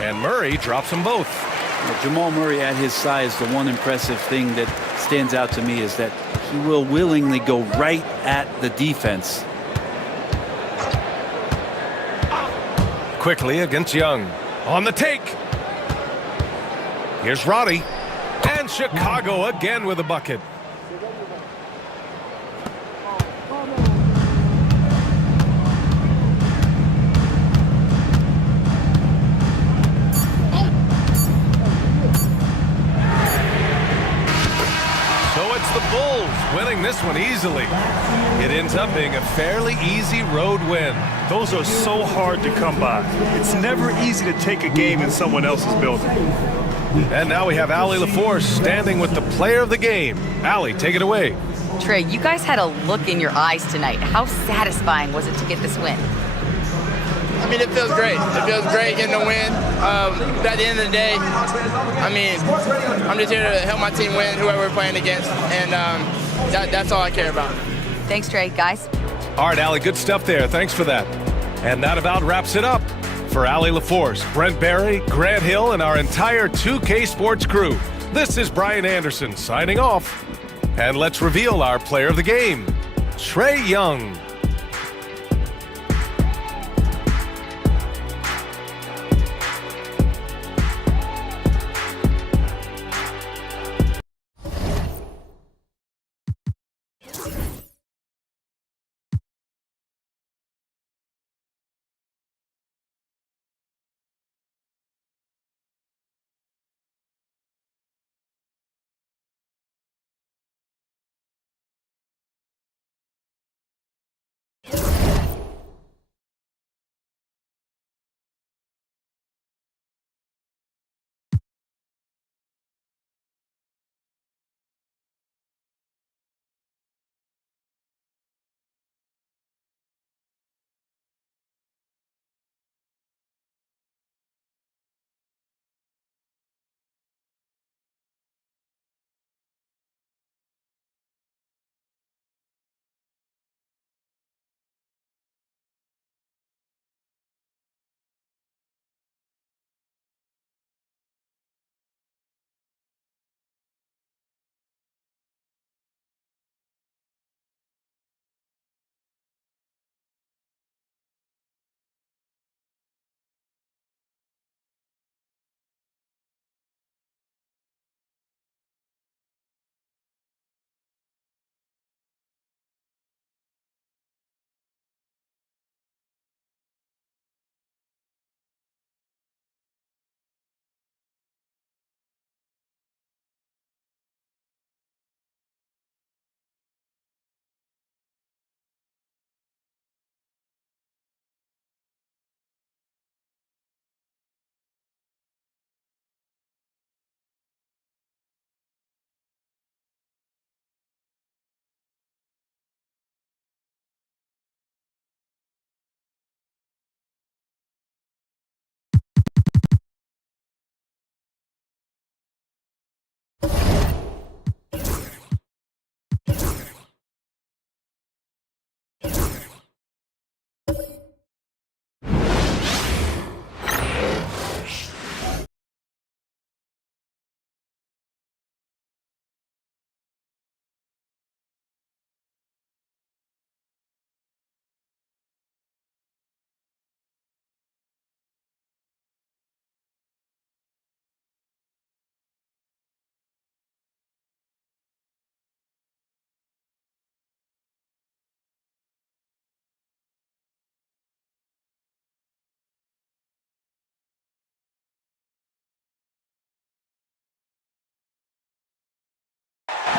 And Murray drops them both. Jamal Murray at his size, the one impressive thing that stands out to me is that he will willingly go right at the defense. Quickly against Young. On the take. Here's Roddy. And Chicago again with a bucket. The Bulls winning this one easily. It ends up being a fairly easy road win. Those are so hard to come by. It's never easy to take a game in someone else's building. And now we have Allie LaForce standing with the player of the game. Allie, take it away. Trae, you guys had a look in your eyes tonight. How satisfying was it to get this win? I mean, it feels great. It feels great getting the win. But at the end of the day, I mean, I'm just here to help my team win, whoever we're playing against, and that's all I care about. Thanks, Trae. Guys. All right, Allie, good stuff there. Thanks for that. And that about wraps it up. For Allie LaForce, Brent Barry, Grant Hill, and our entire 2K Sports crew, this is Brian Anderson signing off. And let's reveal our player of the game, Trae Young.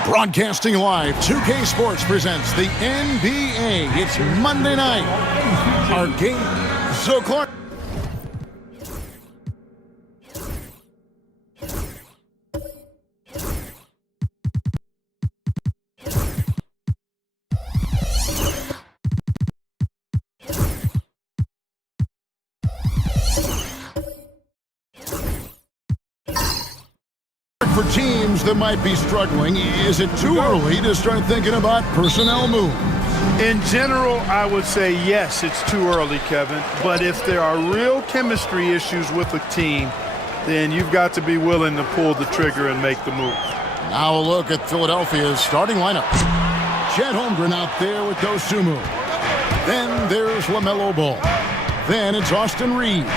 Broadcasting live, 2K Sports presents the NBA. It's Monday night. Our game, so Clark. For teams that might be struggling, is it too early to start thinking about personnel moves? In general, I would say yes, it's too early, Kevin. But if there are real chemistry issues with a team, then you've got to be willing to pull the trigger and make the move. Now a look at Philadelphia's starting lineup. Chet Holmgren out there with Dosunmu. Then there's LaMelo Ball. Then it's Austin Reeves.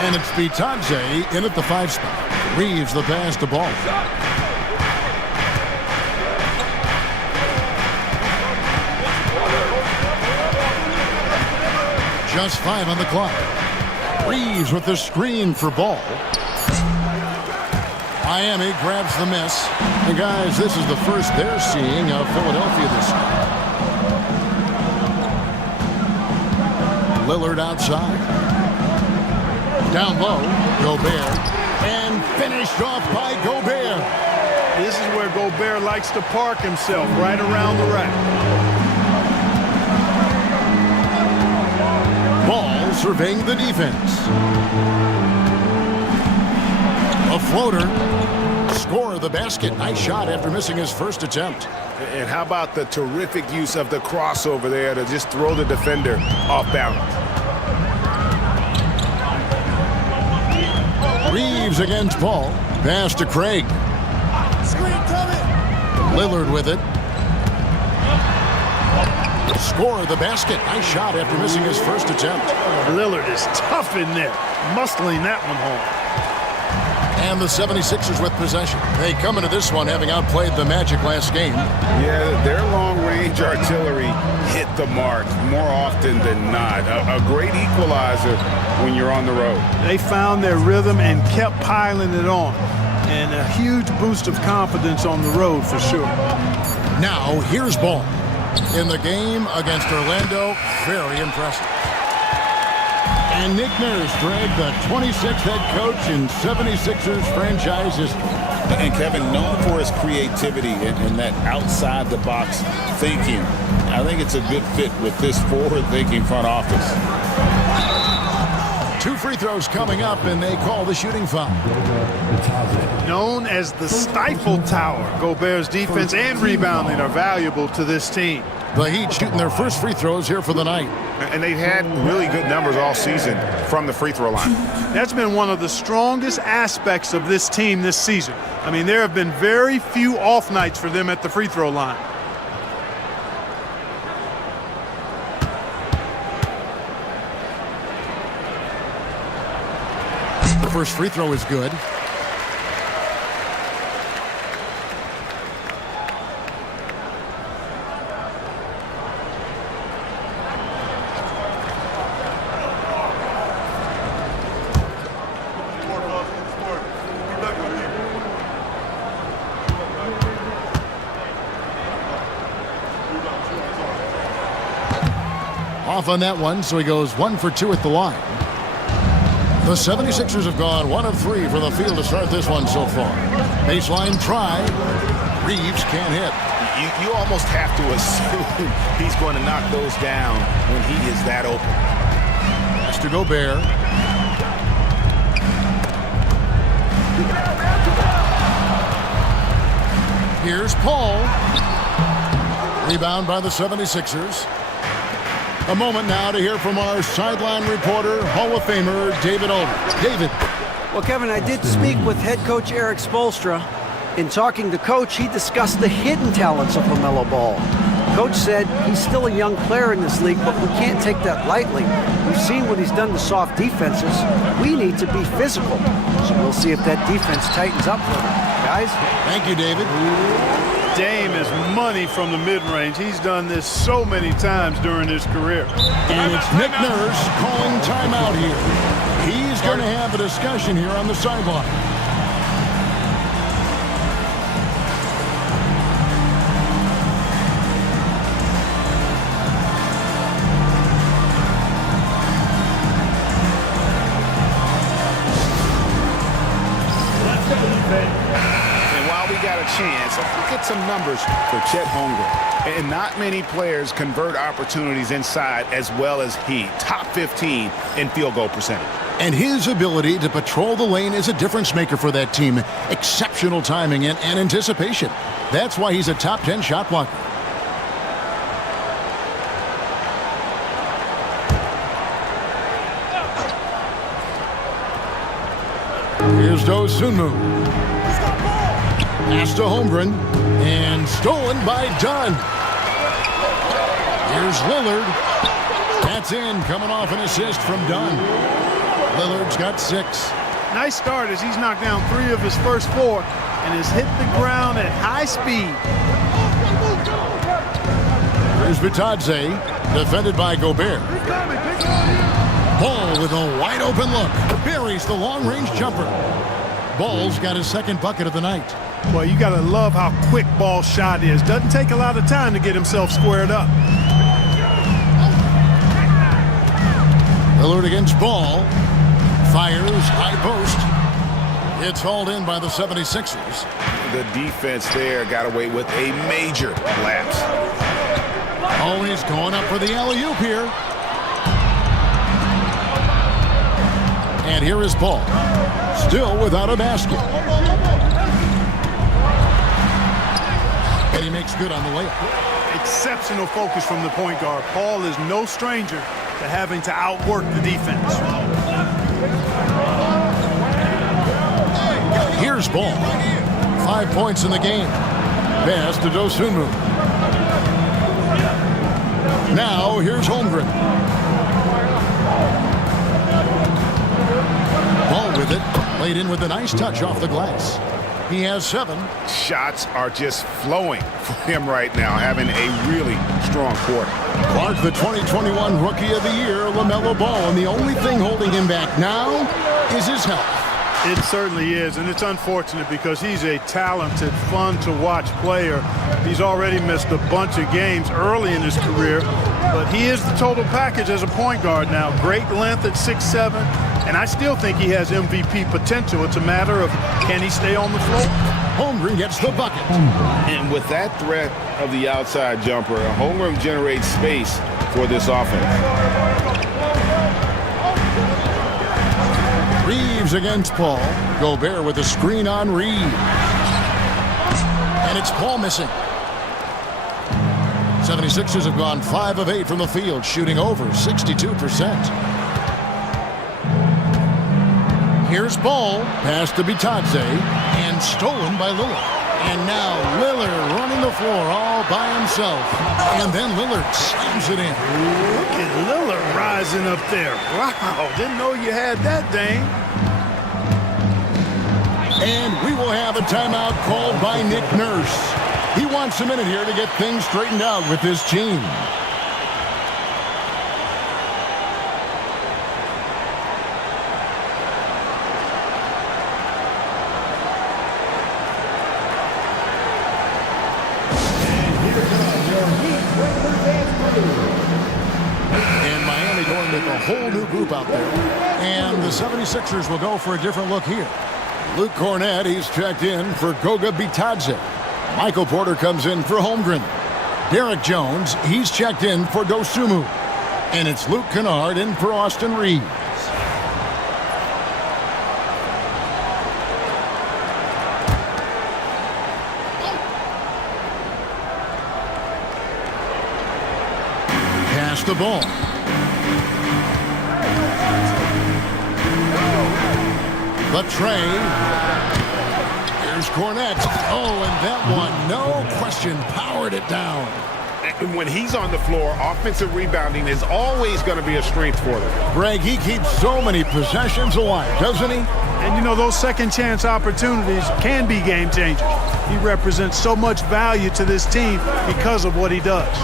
And it's Bitadze in at the 5 spot. Reeves the pass to Ball. Just 5 on the clock. Reeves with the screen for Ball. Miami grabs the miss. And guys, this is the first they're seeing of Philadelphia this year. Lillard outside. Down low, Gobert. And finished off by Gobert. This is where Gobert likes to park himself, right around the rack. Ball surveying the defense. A floater. Score the basket. Nice shot after missing his first attempt. And how about the terrific use of the crossover there to just throw the defender off balance. Reeves against Paul. Pass to Craig. Lillard with it. Score the basket. Nice shot after missing his first attempt. Lillard is tough in there. Muscling that one home. And the 76ers with possession. They come into this one having outplayed the Magic last game. Yeah, their long-range artillery hit the mark more often than not. A great equalizer when you're on the road. They found their rhythm and kept piling it on. And a huge boost of confidence on the road for sure. Now, here's Ball. In the game against Orlando, very impressive. And Nick Nurse dragged the 26th head coach in 76ers franchise history. And Kevin, known for his creativity and that outside-the-box thinking, I think it's a good fit with this forward-thinking front office. 2 free throws coming up, and they call the shooting foul. Known as the Stifle Tower, Gobert's defense and rebounding are valuable to this team. The Heat shooting their first free throws here for the night. And they've had really good numbers all season from the free throw line. That's been one of the strongest aspects of this team this season. I mean, there have been very few off nights for them at the free throw line. The first free throw is good. Off on that one, so he goes 1 for 2 at the line. The 76ers have gone 1 of 3 from the field to start this one so far. Baseline try. Reeves can't hit. You almost have to assume he's going to knock those down when he is that open. Pass to Gobert. Here's Paul. Rebound by the 76ers. A moment now to hear from our sideline reporter, Hall of Famer David Aldridge. David. Well, Kevin, I did speak with head coach Eric Spoelstra. In talking to Coach, he discussed the hidden talents of LaMelo Ball. Coach said he's still a young player in this league, but we can't take that lightly. We've seen what he's done to soft defenses. We need to be physical. So we'll see if that defense tightens up for him. Guys? Thank you, David. Dame is money from the mid-range. He's done this so many times during his career. And it's Nick Nurse calling timeout here. He's going to have a discussion here on the sideline. chance. Look at some numbers for Chet Holmgren. And not many players convert opportunities inside as well as he. Top 15 in field goal percentage. And his ability to patrol the lane is a difference maker for that team. Exceptional timing and anticipation. That's why he's a top 10 shot blocker. Here's Dosunmu. Pass to Holmgren. And stolen by Dunn. Here's Lillard. That's in, coming off an assist from Dunn. Lillard's got 6. Nice start as he's knocked down 3 of his first 4 and has hit the ground at high speed. Here's Bitadze, defended by Gobert. Ball with a wide open look. Buries the long-range jumper. Ball's got his second bucket of the night. Well, you got to love how quick Ball's shot is. Doesn't take a lot of time to get himself squared up. Lillard against Ball. Fires, high post. It's hauled in by the 76ers. The defense there got away with a major lapse. Oh, he's going up for the alley-oop here. And here is Ball. Still without a basket. And he makes good on the layup. Exceptional focus from the point guard. Paul is no stranger to having to outwork the defense. Here's Ball. 5 points in the game. Pass to Dosunmu. Now here's Holmgren. Ball with it. Laid in with a nice touch off the glass. He has 7. Shots are just flowing for him right now, having a really strong quarter. Clark, the 2021 Rookie of the Year, LaMelo Ball, and the only thing holding him back now is his health. It certainly is, and it's unfortunate because he's a talented, fun-to-watch player. He's already missed a bunch of games early in his career, but he is the total package as a point guard now. Great length at 6'7", and I still think he has MVP potential. It's a matter of can he stay on the floor? Holmgren gets the bucket. And with that threat of the outside jumper, Holmgren generates space for this offense. Reeves against Paul. Gobert with a screen on Reeves. And it's Paul missing. 76ers have gone 5 of 8 from the field, shooting over 62%. Here's Ball. Pass to Bitadze. And stolen by Lillard. And now Lillard running the floor all by himself. And then Lillard slams it in. Look at Lillard rising up there. Wow, didn't know you had that, Dane. And we will have a timeout called by Nick Nurse. He wants a minute here to get things straightened out with his team. And Miami going with a whole new group out there. And the 76ers will go for a different look here. Luke Cornett, he's checked in for Goga Bitadze. Michael Porter comes in for Holmgren. Derek Jones, he's checked in for Dosunmu. And it's Luke Kennard in for Austin Reeves. Pass the ball. The tray. Here's Cornett. Oh, and that one, no question, powered it down. And when he's on the floor, offensive rebounding is always going to be a strength for them. Greg, he keeps so many possessions alive, doesn't he? And you know, those second chance opportunities can be game changers. He represents so much value to this team because of what he does.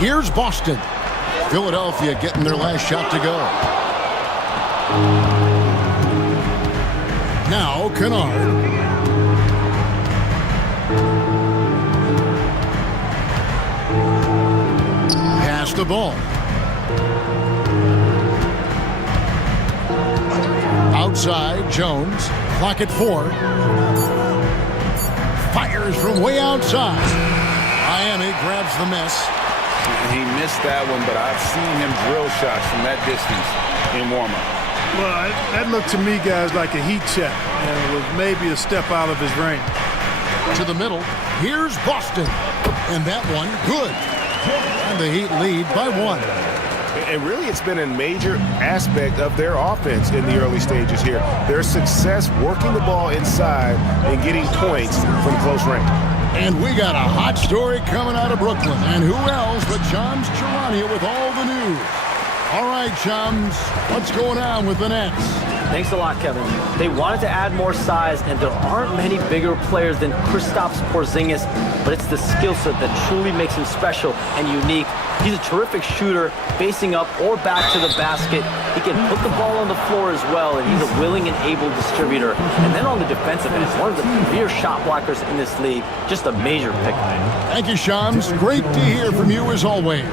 Here's Boston. Philadelphia getting their last shot to go. Now Kennard. Pass the ball. Outside, Jones. Clock at 4. Fires fires from way outside. Miami grabs the miss. He missed that one, but I've seen him drill shots from that distance in warm-up. Well, that looked to me, guys, like a heat check, and it was maybe a step out of his range. To the middle, here's Boston. And that one, good. And the Heat lead by 1. And really, it's been a major aspect of their offense in the early stages here. Their success working the ball inside and getting points from close range. And we got a hot story coming out of Brooklyn. And who else but Chums Charania with all the news. All right, Chums, what's going on with the Nets? Thanks a lot, Kevin. They wanted to add more size, and there aren't many bigger players than Kristaps Porzingis, but it's the skill set that truly makes him special and unique. He's a terrific shooter, facing up or back to the basket. He can put the ball on the floor as well, and he's a willing and able distributor. And then on the defensive end, one of the premier shot blockers in this league. Just a major pick. Thank you, Shams. Great to hear from you as always.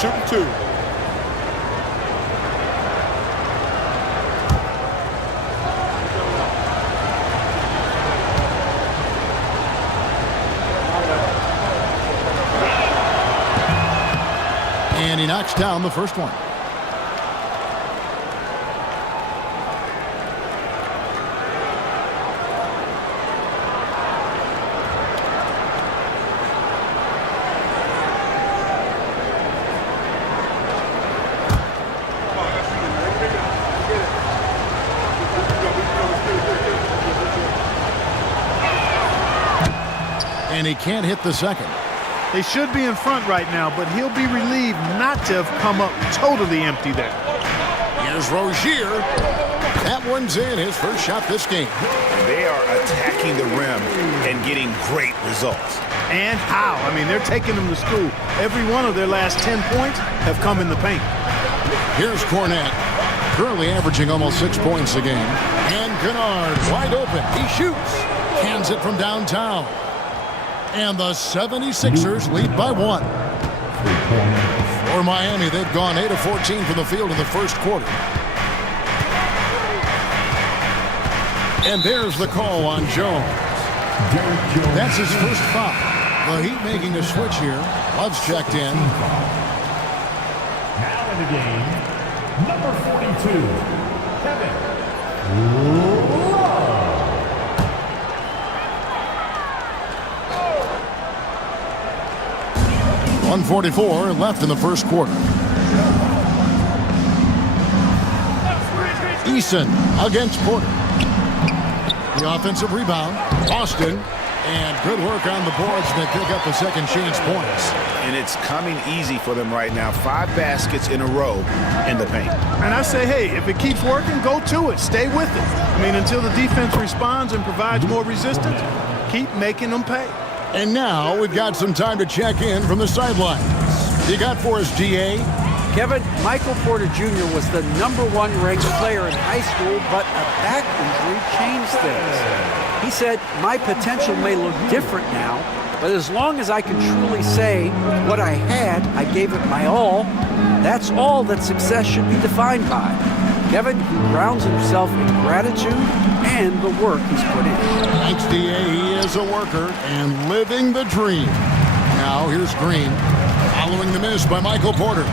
Shooting 2. And he knocks down the first one. And he can't hit the second. They should be in front right now, but he'll be relieved not to have come up totally empty there. Here's Rozier. That one's in, his first shot this game. They are attacking the rim and getting great results. And how? I mean, they're taking them to school. Every one of their last 10 points have come in the paint. Here's Cornette, currently averaging almost 6 points a game. And Kennard wide open. He shoots. Hands it from downtown. And the 76ers lead by 1. For Miami, they've gone 8 of 14 from the field in the first quarter. And there's the call on Jones. That's his first foul. The Heat making a switch here. Love's checked in. Now in the game, number 42, Kevin Love. 1:44 left in the first quarter. Eason against Porter. The offensive rebound. Boston. And good work on the boards. They pick up the second chance points. And it's coming easy for them right now. 5 baskets in a row in the paint. And I say, hey, if it keeps working, go to it. Stay with it. I mean, until the defense responds and provides more resistance, keep making them pay. And now we've got some time to check in from the sidelines. You got for us, DA? Kevin, Michael Porter Jr. was the #1 ranked player in high school, but a back injury changed things. He said, my potential may look different now, but as long as I can truly say what I had, I gave it my all, that's all that success should be defined by. Kevin grounds himself in gratitude and the work he's put in. Thanks, DA. He is a worker and living the dream. Now here's Green, following the miss by Michael Porter.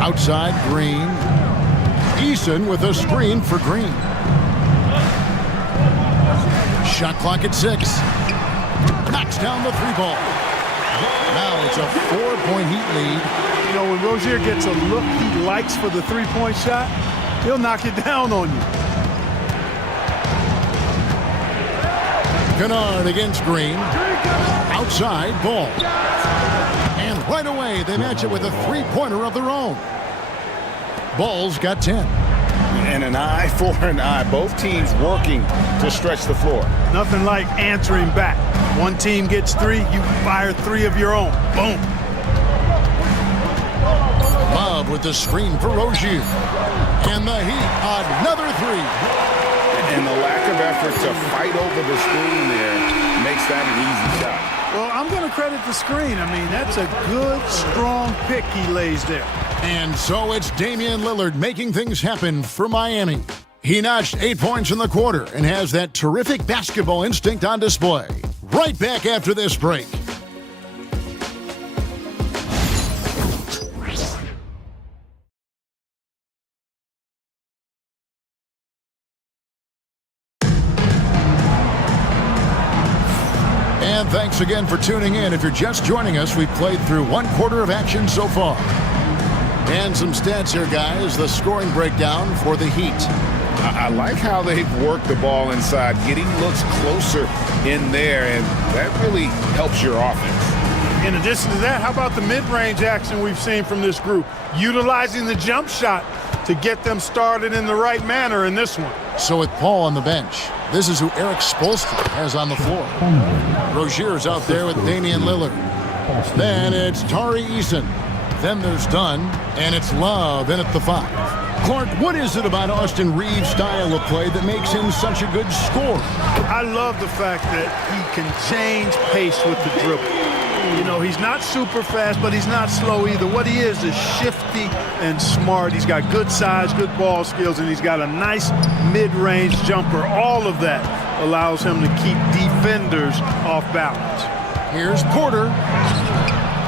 Outside, Green. Eason with a screen for Green. Shot clock at 6. Knocks down the 3-ball. Now it's a 4-point Heat lead. You know, when Rozier gets a look he likes for the 3-point shot, he'll knock it down on you. Kennard against Green. Outside, Ball. And right away, they match it with a 3-pointer of their own. Ball's got 10. And an eye for an eye. Both teams working to stretch the floor. Nothing like answering back. One team gets 3, you fire 3 of your own. Boom. Love with the screen for Rozier. And the Heat, another 3. And the lack of effort to fight over the screen there makes that an easy shot. Well, I'm going to credit the screen. I mean, that's a good, strong pick he lays there. And so it's Damian Lillard making things happen for Miami. He notched 8 points in the quarter and has that terrific basketball instinct on display. Right back after this break. And thanks again for tuning in. If you're just joining us, we've played through 1/4 of action so far. And some stats here, guys. The scoring breakdown for the Heat. I like how they've worked the ball inside, getting looks closer in there, and that really helps your offense. In addition to that, how about the mid-range action we've seen from this group? Utilizing the jump shot to get them started in the right manner in this one. So with Paul on the bench, this is who Eric Spoelstra has on the floor. Rozier's out there with Damian Lillard. Then it's Tari Eason. Then there's Dunn, and it's Love in at the 5. Clark, what is it about Austin Reeves' style of play that makes him such a good scorer? I love the fact that he can change pace with the dribble. You know, he's not super fast, but he's not slow either. What he is shifty and smart. He's got good size, good ball skills, and he's got a nice mid-range jumper. All of that allows him to keep defenders off balance. Here's Porter.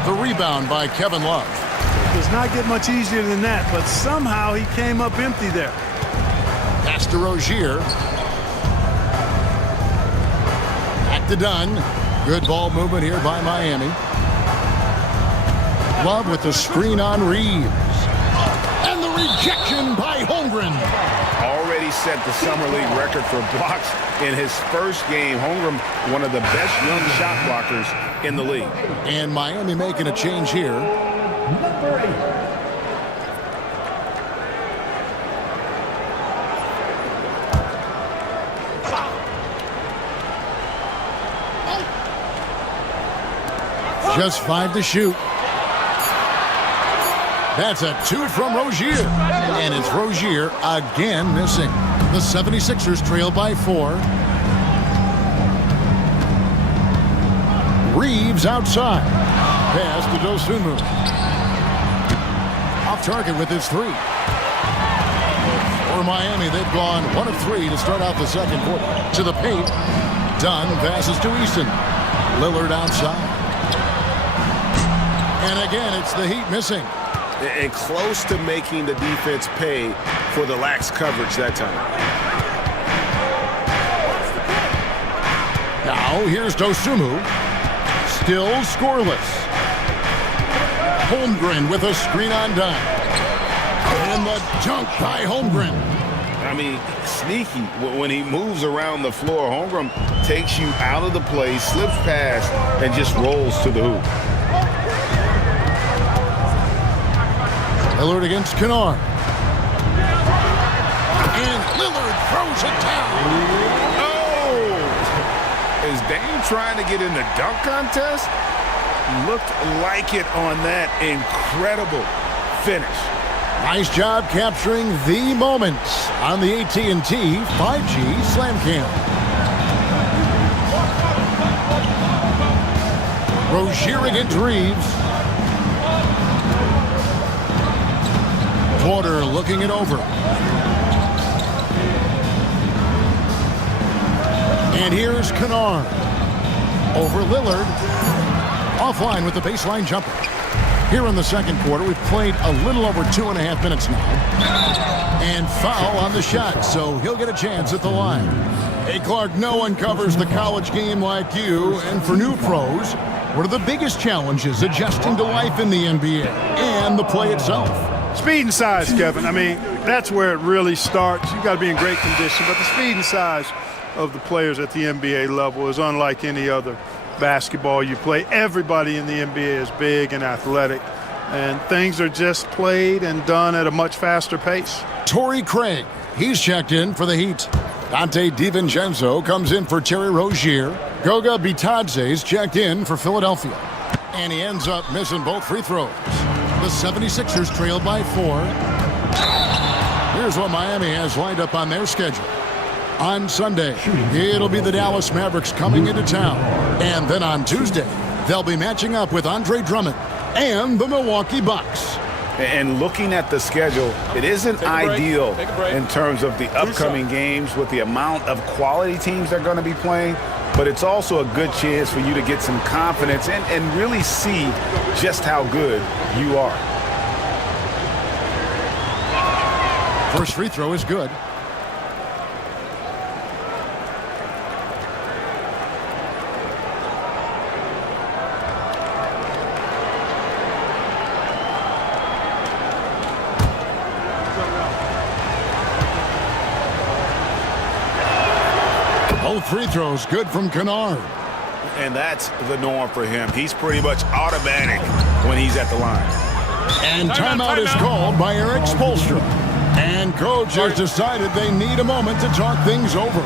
The rebound by Kevin Love. Does not get much easier than that, but somehow he came up empty there. Pass to Rozier. Back to Dunn. Good ball movement here by Miami. Love with the screen on Reeves. And the rejection by Holmgren. Already set the Summer League record for blocks in his first game. Holmgren, one of the best young shot blockers in the league. And Miami making a change here. Number 8. Just 5 to shoot. That's a 2 from Rozier. And it's Rozier again missing. The 76ers trail by 4. Reeves outside. Pass to Dosunmu. Off target with his 3. For Miami, they've gone 1 of 3 to start out the second quarter. To the paint. Dunn passes to Eason. Lillard outside. And again, it's the Heat missing. And close to making the defense pay for the lax coverage that time. Now, here's Dosunmu. Still scoreless. Holmgren with a screen on Dunn. And the dunk by Holmgren. I mean, sneaky. When he moves around the floor, Holmgren takes you out of the play, slips past, and just rolls to the hoop. Lillard against Kennard. And Lillard throws it down. Oh! Is Dame trying to get in the dunk contest? Looked like it on that incredible finish. Nice job capturing the moments on the AT&T 5G Slam Cam. Rozier against Reeves. Porter looking it over. And here's Kennard. Over Lillard. Offline with the baseline jumper. Here in the second quarter, we've played a little over 2.5 minutes now. And foul on the shot, so he'll get a chance at the line. Hey, Clark, no one covers the college game like you. And for new pros, what are the biggest challenges adjusting to life in the NBA and the play itself? Speed and size, Kevin. I mean, that's where it really starts. You've got to be in great condition, but the speed and size of the players at the NBA level is unlike any other basketball you play. Everybody in the NBA is big and athletic, and things are just played and done at a much faster pace. Torrey Craig, he's checked in for the Heat. Dante DiVincenzo comes in for Terry Rozier. Goga Bitadze's checked in for Philadelphia. And he ends up missing both free throws. The 76ers trailed by 4. Here's what Miami has lined up on their schedule. On Sunday, it'll be the Dallas Mavericks coming into town. And then on Tuesday, they'll be matching up with Andre Drummond and the Milwaukee Bucks. And looking at the schedule, it isn't ideal in terms of the upcoming games with the amount of quality teams they're going to be playing, but it's also a good chance for you to get some confidence and really see just how good you are. First free throw is good. Both free throws good from Kennard. And that's the norm for him. He's pretty much automatic when he's at the line. And timeout is called by Eric Spoelstra. And coach has decided they need a moment to talk things over.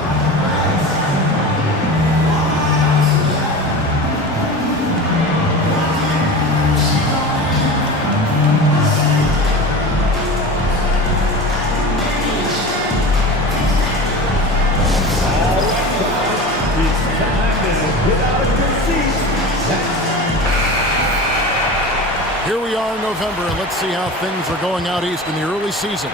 Here we are in November, and let's see how things are going out east in the early season.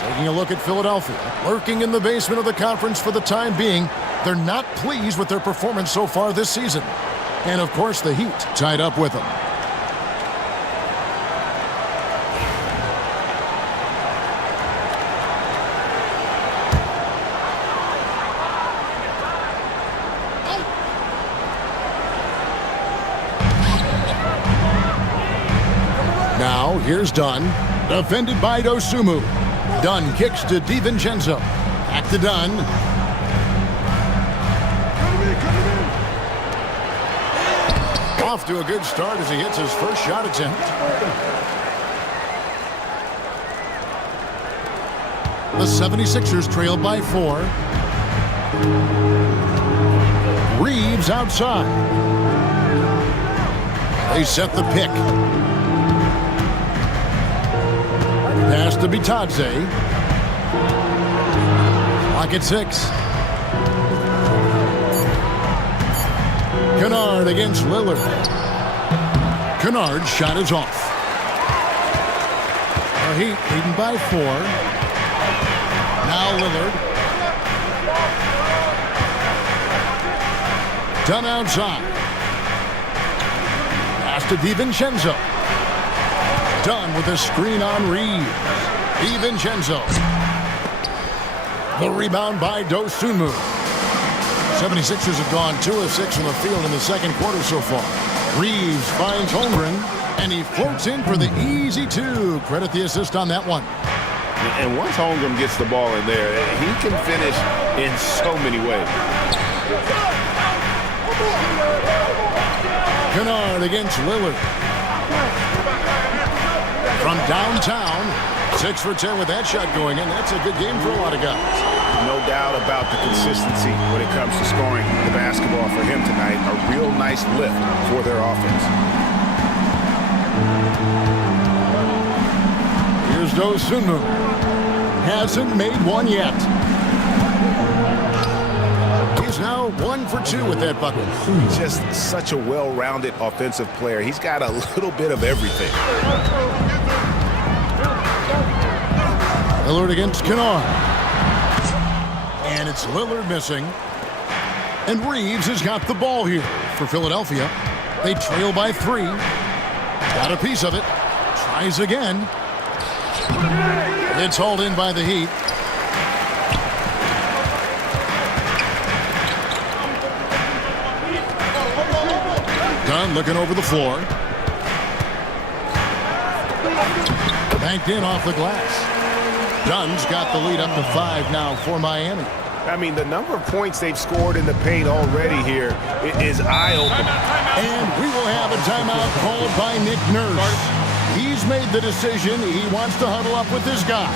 Taking a look at Philadelphia, lurking in the basement of the conference for the time being. They're not pleased with their performance so far this season. And, of course, the Heat tied up with them. Now, here's Dunn, defended by Dosunmu. Dunn kicks to DiVincenzo. Back to Dunn. Off to a good start as he hits his first shot attempt. The 76ers trail by 4. Reeves outside. They set the pick. Pass to Bitadze. Clock at 6. Kennard against Lillard. Kennard's shot is off. The Heat leading by 4. Now Lillard. Done outside. Pass to DiVincenzo. Done with a screen on Reeves. DiVincenzo. The rebound by Dosunmu. 76ers have gone 2 of 6 from the field in the second quarter so far. Reeves finds Holmgren, and he floats in for the easy 2. Credit the assist on that one. And once Holmgren gets the ball in there, he can finish in so many ways. Kennard against Lillard. From downtown, 6 for 10 with that shot going in. That's a good game for a lot of guys. No doubt about the consistency when it comes to scoring the basketball for him tonight. A real nice lift for their offense. Here's Dosunmu. Hasn't made one yet. He's now 1 for 2 with that bucket. Just such a well-rounded offensive player. He's got a little bit of everything. Lillard against Kennard. And it's Lillard missing. And Reeves has got the ball here for Philadelphia. They trail by 3. Got a piece of it. Tries again. It's hauled in by the Heat. Dunn looking over the floor. Banked in off the glass. Dunn's got the lead up to 5 now for Miami. I mean, the number of points they've scored in the paint already here is eye-opening. And we will have a timeout called by Nick Nurse. He's made the decision. He wants to huddle up with his guys.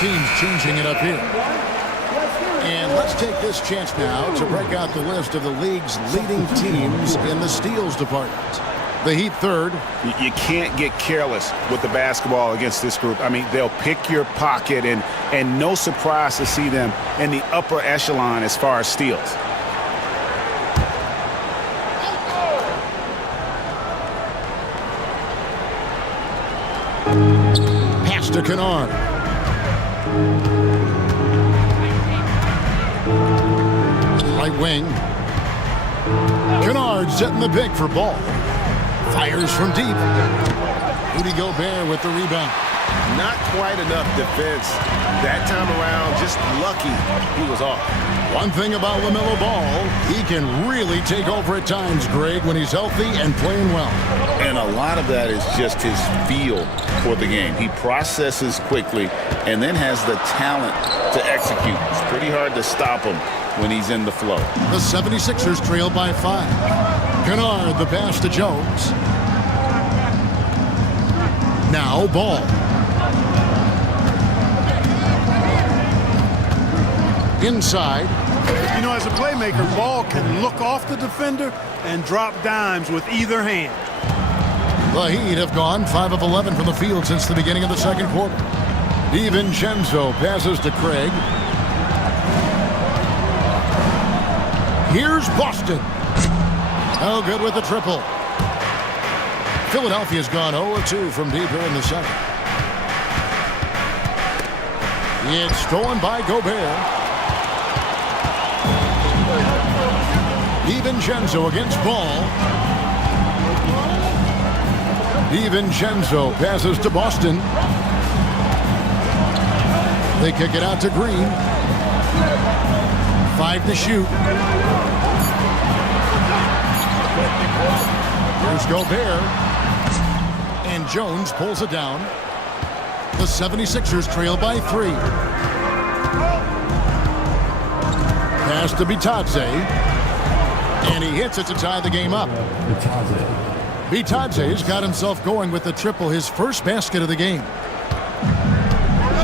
teams changing it up here. And let's take this chance now to break out the list of the league's leading teams in the steals department. The Heat third. You can't get careless with the basketball against this group. I mean, they'll pick your pocket, and no surprise to see them in the upper echelon as far as steals. Pass to Kennard. Right wing. Kennard setting the pick for Ball. Fires from deep. Rudy Gobert with the rebound. Not quite enough defense that time around. Just lucky he was off. One thing about LaMelo Ball, he can really take over at times, Greg, when he's healthy and playing well. And a lot of that is just his feel for the game. He processes quickly and then has the talent to execute. It's pretty hard to stop him when he's in the flow. The 76ers trail by 5. Kennard, the pass to Jones. Now Ball. Inside. You know, as a playmaker, Ball can look off the defender and drop dimes with either hand. The Heat have gone 5 of 11 from the field since the beginning of the second quarter. DiVincenzo passes to Craig. Here's Boston. Oh, good with the triple. Philadelphia's gone 0-2 from deep here in the second. It's stolen by Gobert. DiVincenzo against Ball. DiVincenzo passes to Boston. They kick it out to Green. 5 to shoot. Here's Gobert. And Jones pulls it down. The 76ers trail by 3. Pass to Bitadze. And he hits it to tie the game up. Bitadze's got himself going with the triple, his first basket of the game.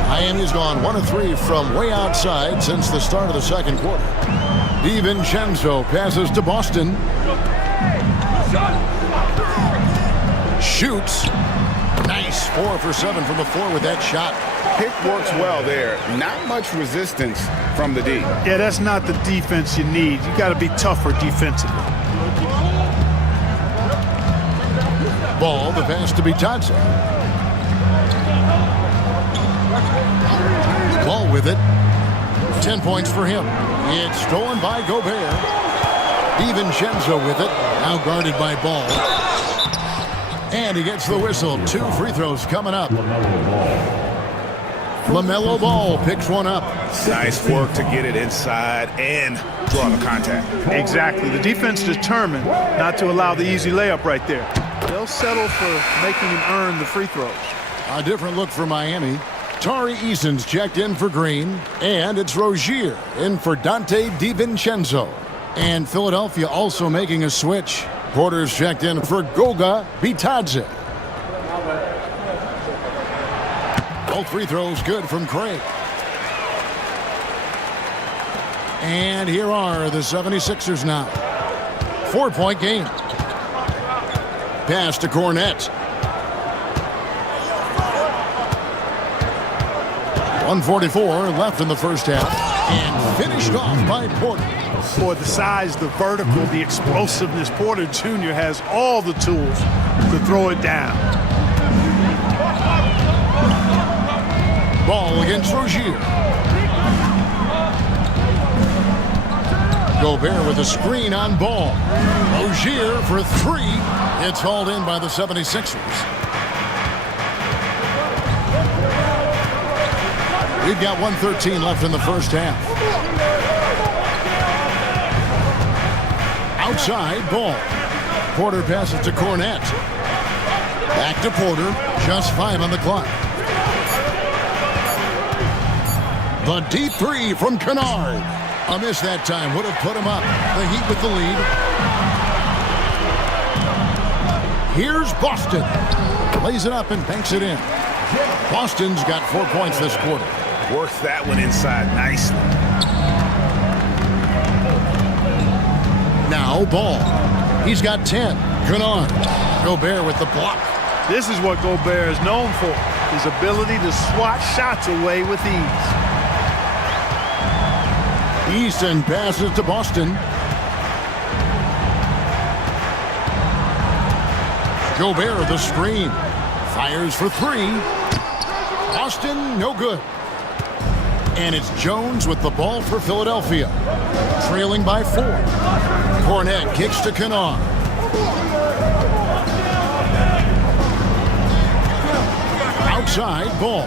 Miami's gone 1 of 3 from way outside since the start of the second quarter. DiVincenzo passes to Boston. Shoots. Nice 4 for 7 from the floor with that shot. Pick works well there. Not much resistance from the D. Yeah, that's not the defense you need. You got to be tougher defensively. Ball, the pass to Bitadze. Ball with it. 10 points for him. It's stolen by Gobert. DiVincenzo with it. Now guarded by Ball. And he gets the whistle. 2 free throws coming up. LaMelo Ball picks one up. Nice work to get it inside and draw the contact. Exactly. The defense determined not to allow the easy layup right there. They'll settle for making him earn the free throws. A different look for Miami. Tari Eason's checked in for Green. And it's Rozier in for Dante DiVincenzo. And Philadelphia also making a switch. Porter's checked in for Goga Bitadze. Both free throws good from Craig. And here are the 76ers now. 4-point game. Pass to Cornette. 1:44 left in the first half. And finished off by Porter. For the size, the vertical, the explosiveness, Porter Jr. has all the tools to throw it down. Ball against Rozier. Gobert with a screen on Ball. Rozier for 3. It's hauled in by the 76ers. We've got 1:13 left in the first half. Outside, Ball. Porter passes to Cornette. Back to Porter. Just 5 on the clock. The deep 3 from Kennard. A miss that time would have put him up. The Heat with the lead. Here's Boston. Lays it up and banks it in. Boston's got 4 points this quarter. Works that one inside nicely. Now Ball. He's got 10. Canard. Gobert with the block. This is what Gobert is known for, his ability to swat shots away with ease. Easton passes to Boston. Gobert the screen. Fires for 3. Boston, no good. And it's Jones with the ball for Philadelphia. Trailing by 4. Cornette kicks to Canard. Outside, Ball.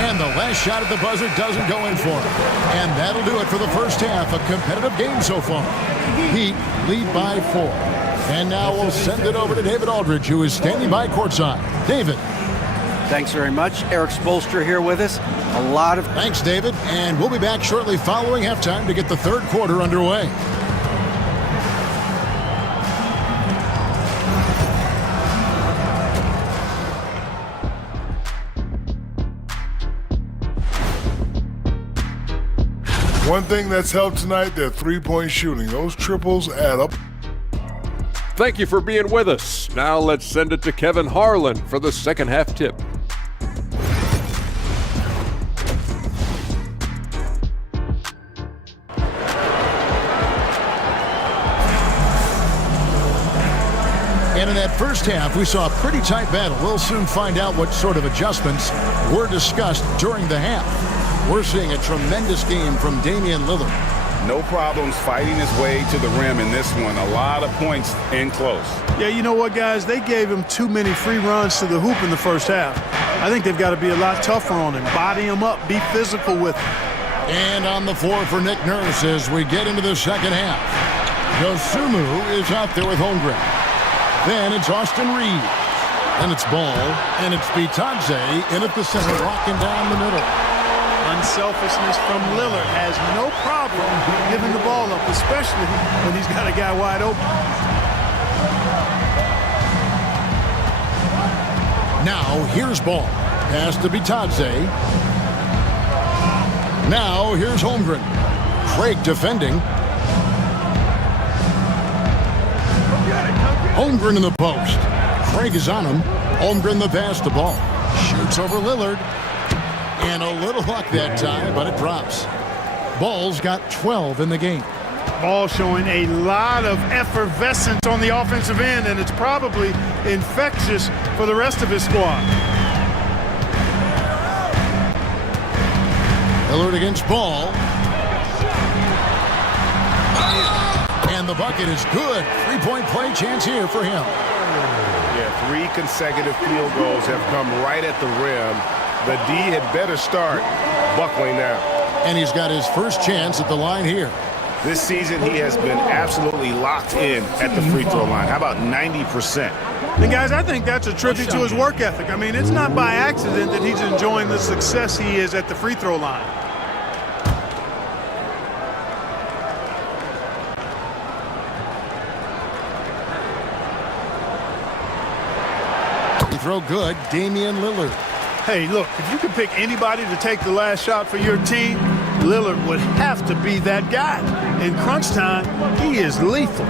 And the last shot at the buzzer doesn't go in for him. And that'll do it for the first half. A competitive game so far. Heat lead by 4. And now we'll send it over to David Aldridge, who is standing by courtside. David. Thanks very much. Eric Spoelstra here with us. Thanks, David. And we'll be back shortly following halftime to get the third quarter underway. One thing that's helped tonight, their three-point shooting. Those triples add up. Thank you for being with us. Now let's send it to Kevin Harlan for the second half tip. And in that first half, we saw a pretty tight battle. We'll soon find out what sort of adjustments were discussed during the half. We're seeing a tremendous game from Damian Lillard. No problems fighting his way to the rim in this one. A lot of points in close. Yeah, you know what, guys? They gave him too many free runs to the hoop in the first half. I think they've got to be a lot tougher on him. Body him up. Be physical with him. And on the floor for Nick Nurse as we get into the second half. Dosunmu is out there with Holmgren. Then it's Austin Reeves. And it's Ball. And it's Bitadze in at the center, rocking down the middle. Unselfishness from Lillard. Has no problem giving the ball up, especially when he's got a guy wide open. Now here's Ball. Pass to Bitadze. Now here's Holmgren. Craig defending. Holmgren in the post. Craig is on him. Holmgren the pass to Ball. Shoots over Lillard. And a little luck that time, but it drops. Ball's got 12 in the game. Ball showing a lot of effervescence on the offensive end, and it's probably infectious for the rest of his squad. Lillard against Ball. And the bucket is good. Three-point play chance here for him. Yeah, 3 consecutive field goals have come right at the rim. The D had better start buckling down. And he's got his first chance at the line here. This season, he has been absolutely locked in at the free throw line. How about 90%? And guys, I think that's a tribute to his work ethic. I mean, it's not by accident that he's enjoying the success he is at the free throw line. Free throw good, Damian Lillard. Hey, look, if you could pick anybody to take the last shot for your team, Lillard would have to be that guy. In crunch time, he is lethal.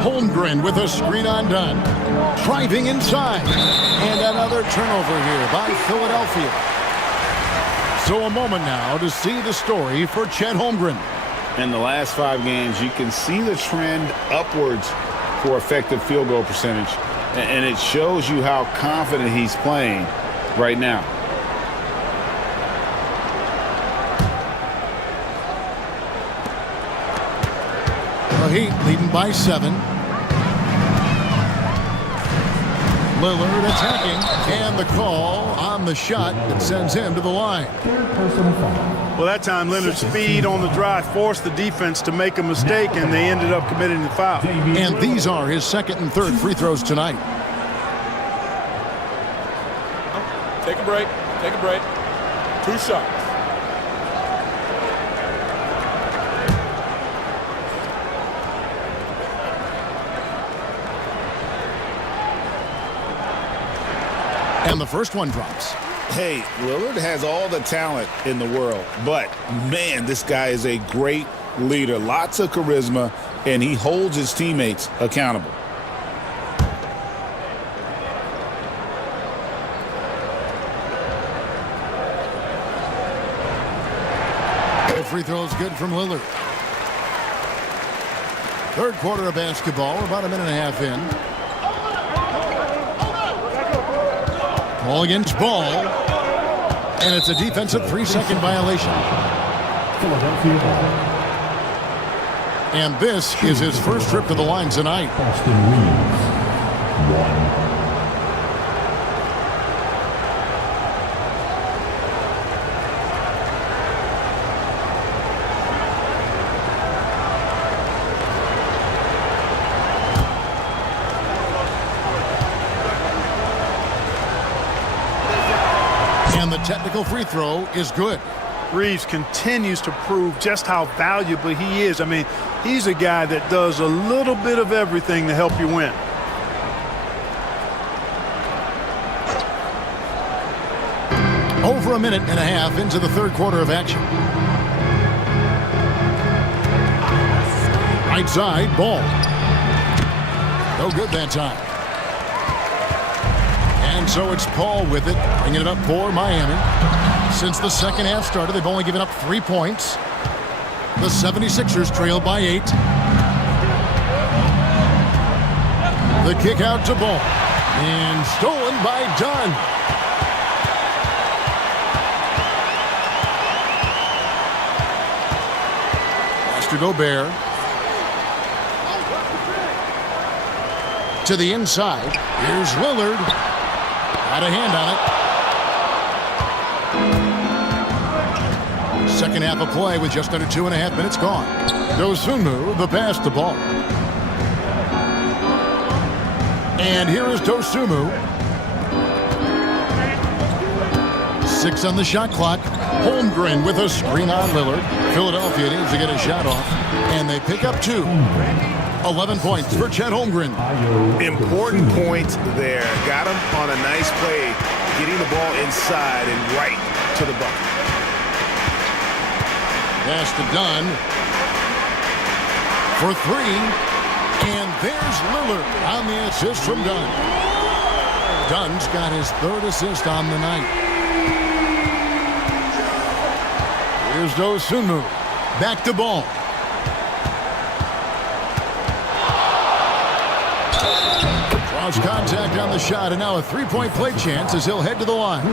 Holmgren with a screen undone. Driving inside. And another turnover here by Philadelphia. So a moment now to see the story for Chet Holmgren. In the last 5 games, you can see the trend upwards for effective field goal percentage. And it shows you how confident he's playing right now. The Heat leading by 7. Lillard attacking, and the call on the shot that sends him to the line. Well, that time Lillard's speed on the drive forced the defense to make a mistake, and they ended up committing the foul. And these are his second and third free throws tonight. Take a break. Take a break. 2 shots. And the first one drops. Hey, Lillard has all the talent in the world, but man, this guy is a great leader. Lots of charisma, and he holds his teammates accountable. The free throw is good from Lillard. Third quarter of basketball. We're about a minute and a half in. Ball against ball. And it's a defensive 3-second violation. And this is his first trip to the line tonight. Boston Reeves, 1. And the technical free throw is good. Reeves continues to prove just how valuable he is. I mean, he's a guy that does a little bit of everything to help you win. Over a minute and a half into the third quarter of action. Right side, ball. No good that time. And so it's Paul with it, bringing it up for Miami. Since the second half started, they've only given up 3 points. The 76ers trail by 8. The kick out to Ball. And stolen by Dunn. Pass to Gobert. To the inside. Here's Lillard. Got a hand on it. Second half of play with just under 2.5 minutes gone. Dosunmu, the pass to Ball. And here is Dosunmu. 6 on the shot clock. Holmgren with a screen on Lillard. Philadelphia needs to get a shot off. And they pick up 2. 11 points for Chet Holmgren. Important points there. Got him on a nice play, getting the ball inside and right to the bucket. Pass to Dunn for 3. And there's Lillard on the assist from Dunn. Dunn's got his 3rd assist on the night. Here's Dosunmu. Back to Ball. Draws contact on the shot, and now a 3-point play chance as he'll head to the line.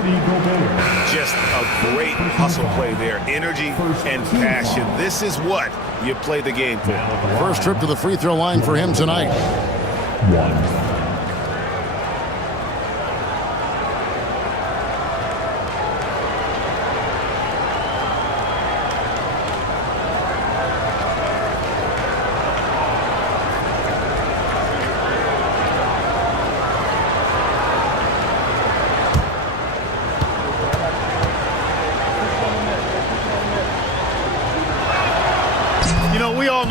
Just a great hustle play there. Energy and passion. This is what you play the game for. First trip to the free throw line for him tonight. 1.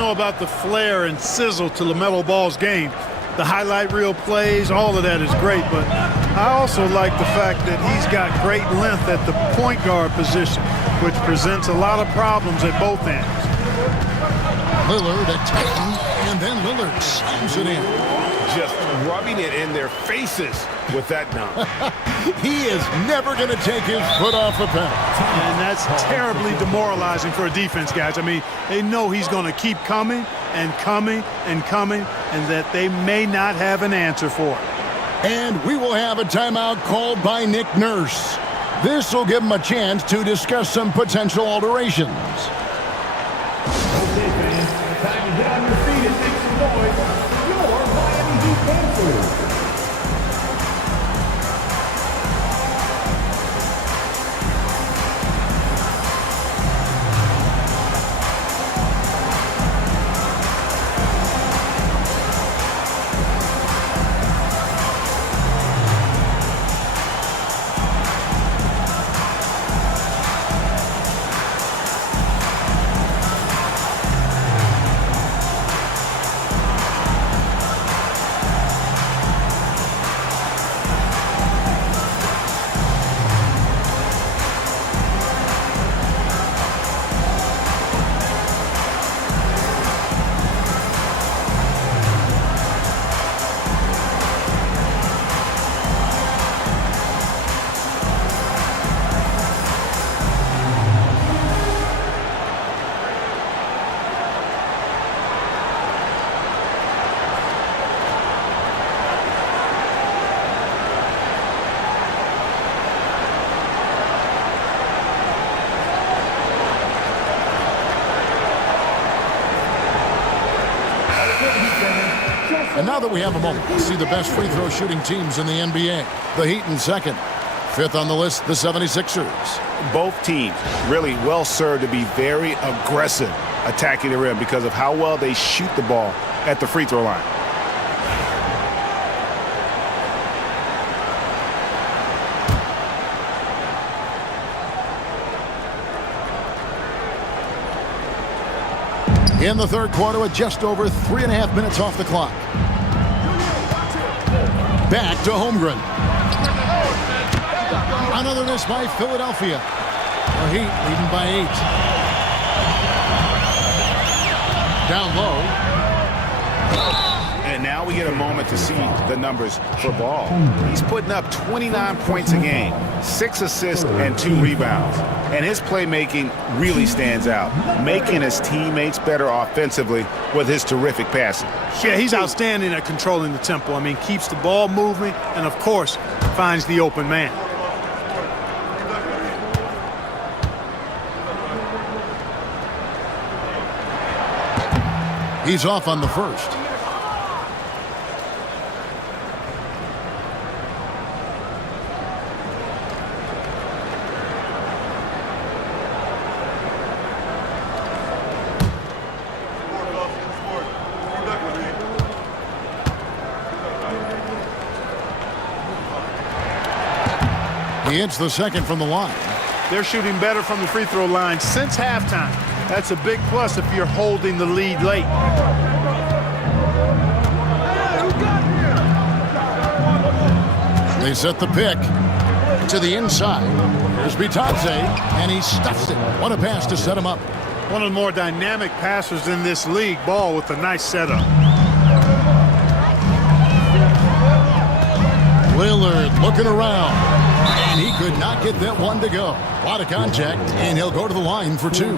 About the flair and sizzle to LaMelo Ball's game. The highlight reel plays, all of that is great, but I also like the fact that he's got great length at the point guard position, which presents a lot of problems at both ends. Lillard attacking, and then Lillard slams it in. Just rubbing it in their faces with that dunk. He is never going to take his foot off the pedal. And that's terribly demoralizing for a defense, guys. I mean, they know he's going to keep coming and coming and coming, and that they may not have an answer for it. And we will have a timeout called by Nick Nurse. This will give him a chance to discuss some potential alterations. Okay, fans, time to get on your feet and make some noise. Your Miami Heat Panthers. And now that we have a moment, let's see the best free throw shooting teams in the NBA. The Heat in second. Fifth on the list, the 76ers. Both teams really well served to be very aggressive attacking the rim because of how well they shoot the ball at the free throw line. In the third quarter with just over 3.5 minutes off the clock. Back to Holmgren. Another miss by Philadelphia. The Heat leading by 8. Down low. And now we get a moment to see the numbers for Ball. He's putting up 29 points a game, 6 assists and 2 rebounds. And his playmaking really stands out, making his teammates better offensively with his terrific passing. Yeah, he's outstanding at controlling the tempo. I mean, keeps the ball moving and, of course, finds the open man. He's off on the first. He hits the second from the line. They're shooting better from the free throw line since halftime. That's a big plus if you're holding the lead late. They set the pick to the inside. Here's Bitadze, and he stuffs it. What a pass to set him up. One of the more dynamic passers in this league. Ball with a nice setup. Lillard looking around, and he could not get that one to go. A lot of contact, and he'll go to the line for 2.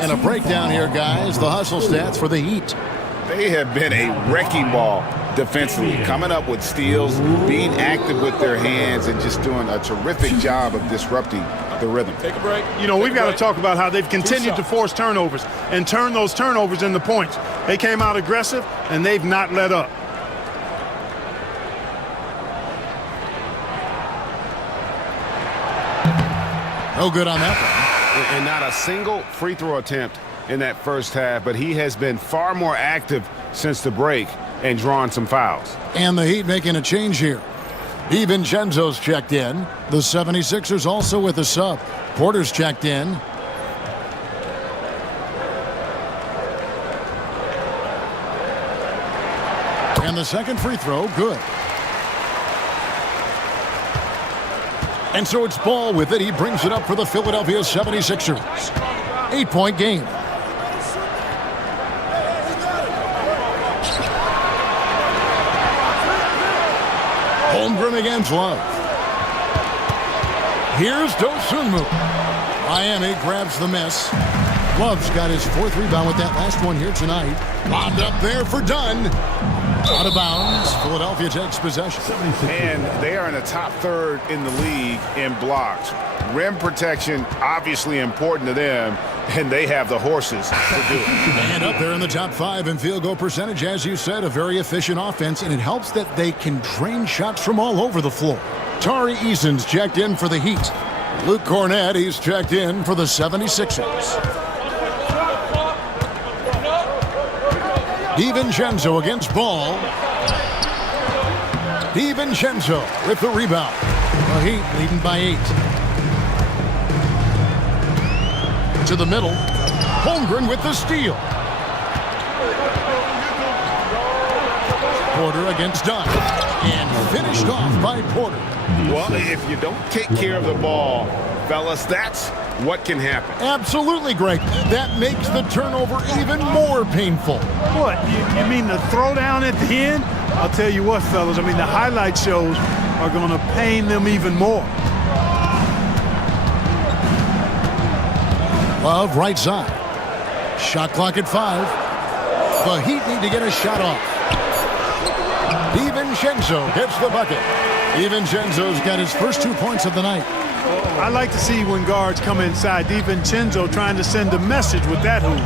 And a breakdown here, guys. The hustle stats for the Heat. They have been a wrecking ball defensively, coming up with steals, being active with their hands, and just doing a terrific job of disrupting the rhythm. Take a break. You know, we've got to talk about how they've continued to force turnovers and turn those turnovers into points. They came out aggressive, and they've not let up. No good on that one. And not a single free throw attempt in that first half, but he has been far more active since the break and drawn some fouls. And the Heat making a change here. DiVincenzo's checked in. The 76ers also with a sub. Porter's checked in. And the second free throw, good. And so it's Ball with it. He brings it up for the Philadelphia 76ers. 8-point game. Holmgren against Love. Here's Dosunmu. Miami grabs the miss. Love's got his 4th rebound with that last one here tonight. Lobbed up there for Dunn. Out of bounds. Philadelphia takes possession. And they are in the top 3rd in the league in blocks. Rim protection, obviously important to them, and they have the horses to do it. And up there in the top 5 in field goal percentage, as you said, a very efficient offense, and it helps that they can drain shots from all over the floor. Tari Eason's checked in for the Heat. Luke Cornett, he's checked in for the 76ers. DiVincenzo against Ball. DiVincenzo with the rebound. The Heat leading by 8. To the middle. Holmgren with the steal. Porter against Dunn. And finished off by Porter. Well, if you don't take care of the ball, fellas, that's what can happen. Absolutely, Greg. That makes the turnover even more painful. What? You mean the throwdown at the end? I'll tell you what, fellas. I mean, the highlight shows are going to pain them even more. Love, right side. Shot clock at 5. The Heat need to get a shot off. DiVincenzo gets the bucket. DiVincenzo's got his first 2 points of the night. I like to see when guards come inside. DiVincenzo trying to send a message with that hoop.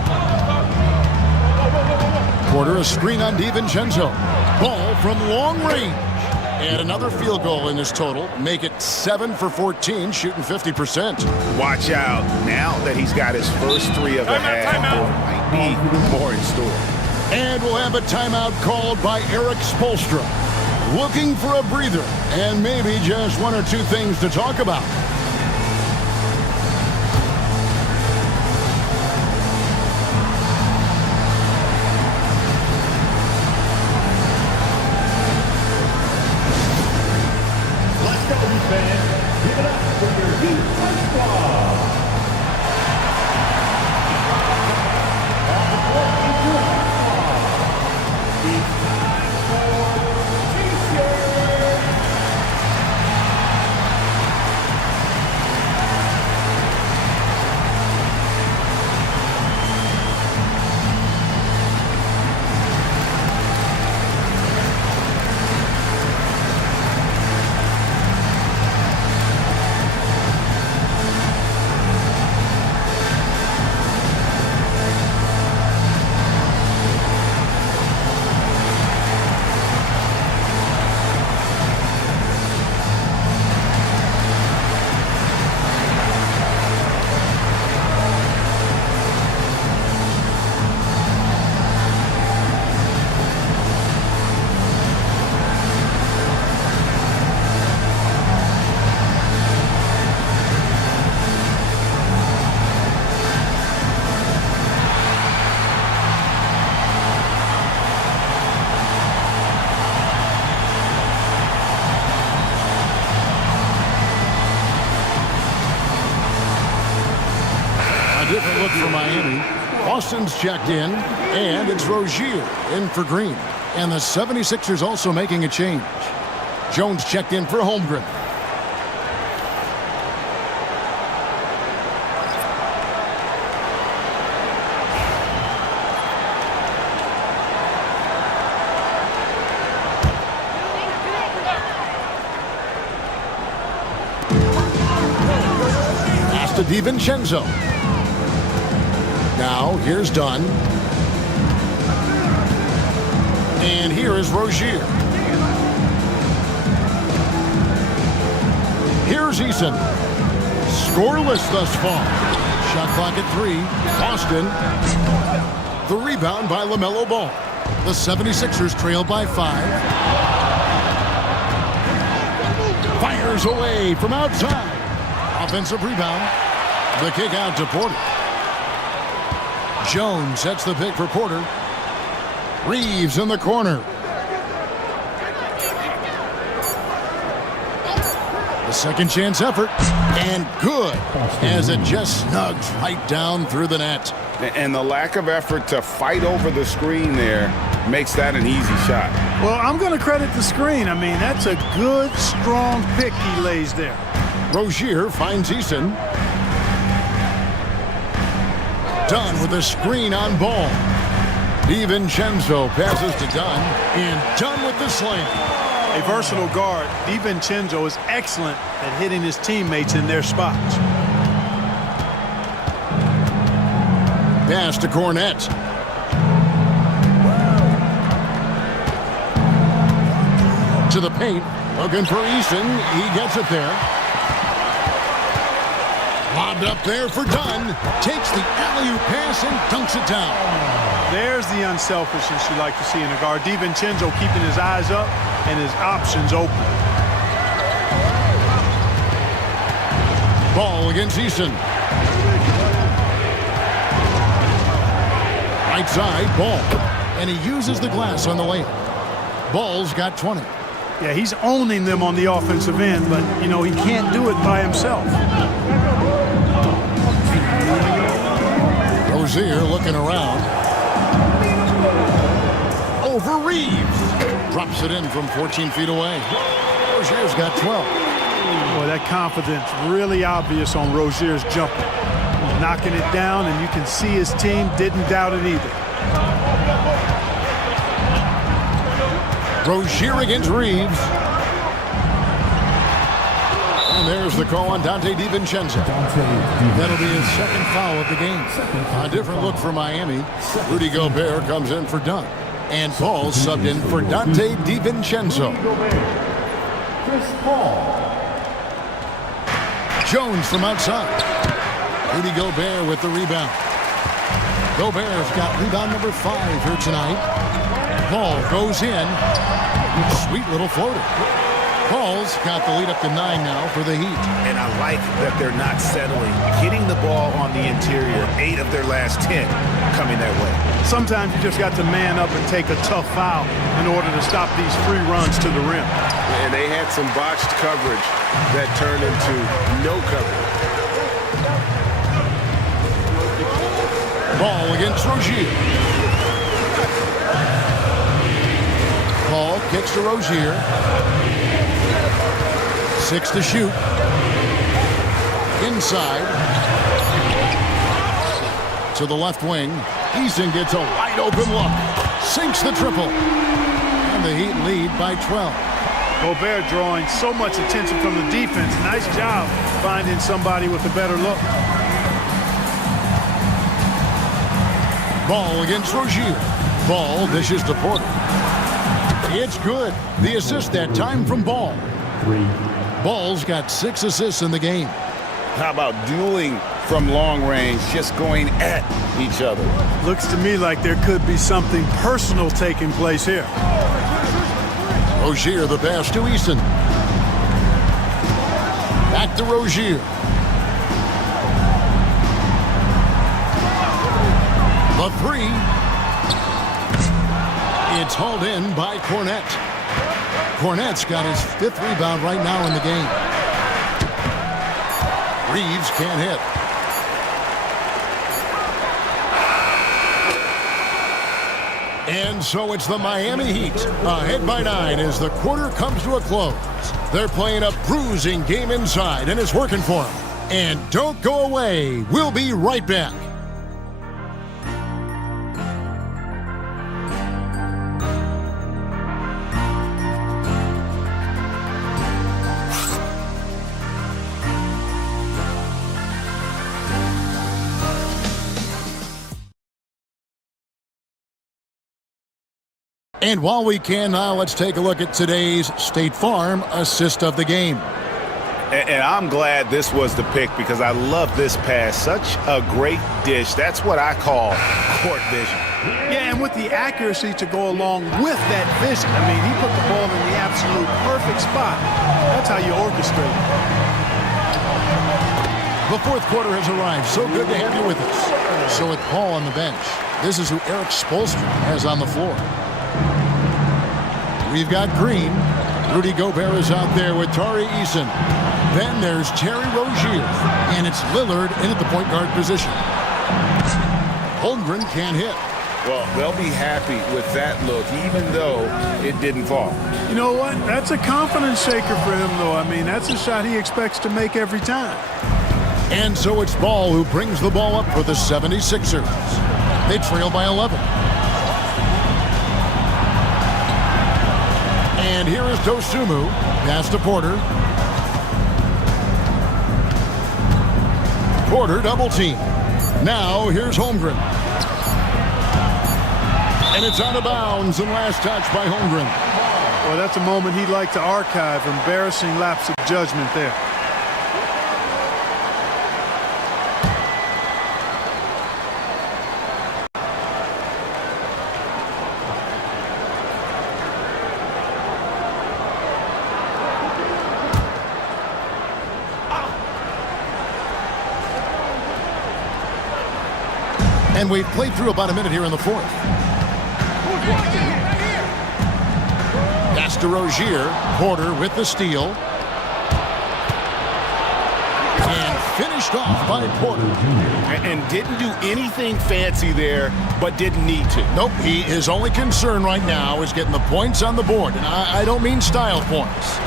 Porter, a screen on DiVincenzo. Ball from long range. And another field goal in his total. Make it 7 for 14, shooting 50%. Watch out. Now that he's got his first 3 of the half, there might be more in store. And we'll have a timeout called by Eric Spoelstra. Looking for a breather and maybe just 1 or 2 things to talk about. Different look for Miami. Austin's checked in, and it's Rozier in for Green. And the 76ers also making a change. Jones checked in for Holmgren. Pass to DiVincenzo. Now, here's Dunn. And here is Rozier. Here's Eason. Scoreless thus far. Shot clock at 3. Austin. The rebound by LaMelo Ball. The 76ers trail by 5. Fires away from outside. Offensive rebound. The kick out to Porter. Jones sets the pick for Porter. Reeves in the corner. The second chance effort. And good. As it just snugs right down through the net. And the lack of effort to fight over the screen there makes that an easy shot. Well, I'm going to credit the screen. I mean, that's a good, strong pick he lays there. Rozier finds Eason. Dunn with a screen on Ball. DiVincenzo passes to Dunn. And Dunn with the slam. A versatile guard, DiVincenzo is excellent at hitting his teammates in their spots. Pass to Cornette. To the paint. Looking for Eason. He gets it there. Lobbed up there for Dunn. Takes the alley-oop pass and dunks it down. There's the unselfishness you like to see in a guard. DiVincenzo keeping his eyes up and his options open. Ball against Eason. Right side, Ball. And he uses the glass on the layup. Ball's got 20. Yeah, he's owning them on the offensive end, but, you know, he can't do it by himself. Rozier looking around. Over Reeves. Drops it in from 14 feet away. Rozier's got 12. Boy, that confidence really obvious on Rozier's jumper. He's knocking it down, and you can see his team didn't doubt it either. Rozier against Reeves. And there's the call on Dante DiVincenzo. That'll be his second foul of the game. A different look for Miami. Rudy Gobert comes in for Dunn. And Paul subbed in for Dante DiVincenzo. Chris Paul. Jones from outside. Rudy Gobert with the rebound. Gobert's got rebound number 5 here tonight. Paul goes in. Sweet little floater. Paul's got the lead up to 9 now for the Heat. And I like that they're not settling. Getting the ball on the interior, 8 of their last 10 coming that way. Sometimes you just got to man up and take a tough foul in order to stop these free runs to the rim. And they had some botched coverage that turned into no coverage. Ball against Rozier. Paul kicks to Rozier. 6 to shoot. Inside. To the left wing. Eason gets a wide open look. Sinks the triple. And the Heat lead by 12. Gobert drawing so much attention from the defense. Nice job finding somebody with a better look. Ball against Rozier. Ball dishes to Porter. It's good. The assist that time from Ball. 3. Ball's got 6 assists in the game. How about dueling from long range, just going at each other? Looks to me like there could be something personal taking place here. Rozier the pass to Eason. Back to Rozier. The 3. It's hauled in by Cornette. Cornette's got his 5th rebound right now in the game. Reeves can't hit. And so it's the Miami Heat ahead by 9 as the quarter comes to a close. They're playing a bruising game inside, and it's working for them. And don't go away. We'll be right back. And while we can now, let's take a look at today's State Farm assist of the game. And I'm glad this was the pick because I love this pass. Such a great dish. That's what I call court vision. Yeah, and with the accuracy to go along with that vision. I mean, he put the ball in the absolute perfect spot. That's how you orchestrate it. The 4th quarter has arrived. So good to have you with us. So with Paul on the bench, this is who Eric Spoelstra has on the floor. We've got Green. Rudy Gobert is out there with Tari Eason. Then there's Terry Rozier. And it's Lillard in at the point guard position. Holmgren can't hit. Well, they'll be happy with that look, even though it didn't fall. You know what? That's a confidence shaker for him, though. I mean, that's a shot he expects to make every time. And so it's Ball who brings the ball up for the 76ers. They trail by 11. And here is Dosunmu. Pass to Porter. Porter double team. Now here's Holmgren. And it's out of bounds and last touch by Holmgren. Well, that's a moment he'd like to archive. Embarrassing lapse of judgment there. And we've played through about a minute here in the 4th. Pass to Rozier. Porter with the steal. And finished off by Porter. And didn't do anything fancy there, but didn't need to. Nope. His only concern right now is getting the points on the board. And I don't mean style points.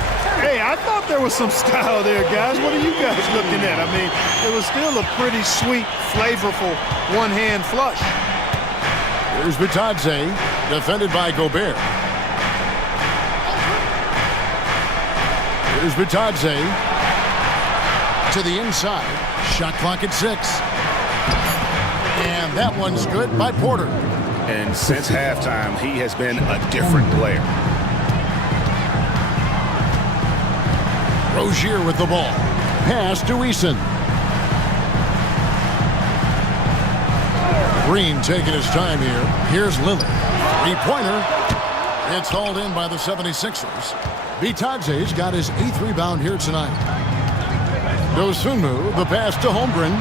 Hey, I thought there was some style there, guys. What are you guys looking at? I mean, it was still a pretty sweet, flavorful one-hand flush. Here's Bitadze, defended by Gobert. Here's Bitadze. To the inside. Shot clock at 6. And that one's good by Porter. And since halftime, he has been a different player. Rozier with the ball. Pass to Eason. Green taking his time here. Here's Lillard. Three-pointer. It's hauled in by the 76ers. Bitadze's got his 8th rebound here tonight. Dosunmu, the pass to Holmgren.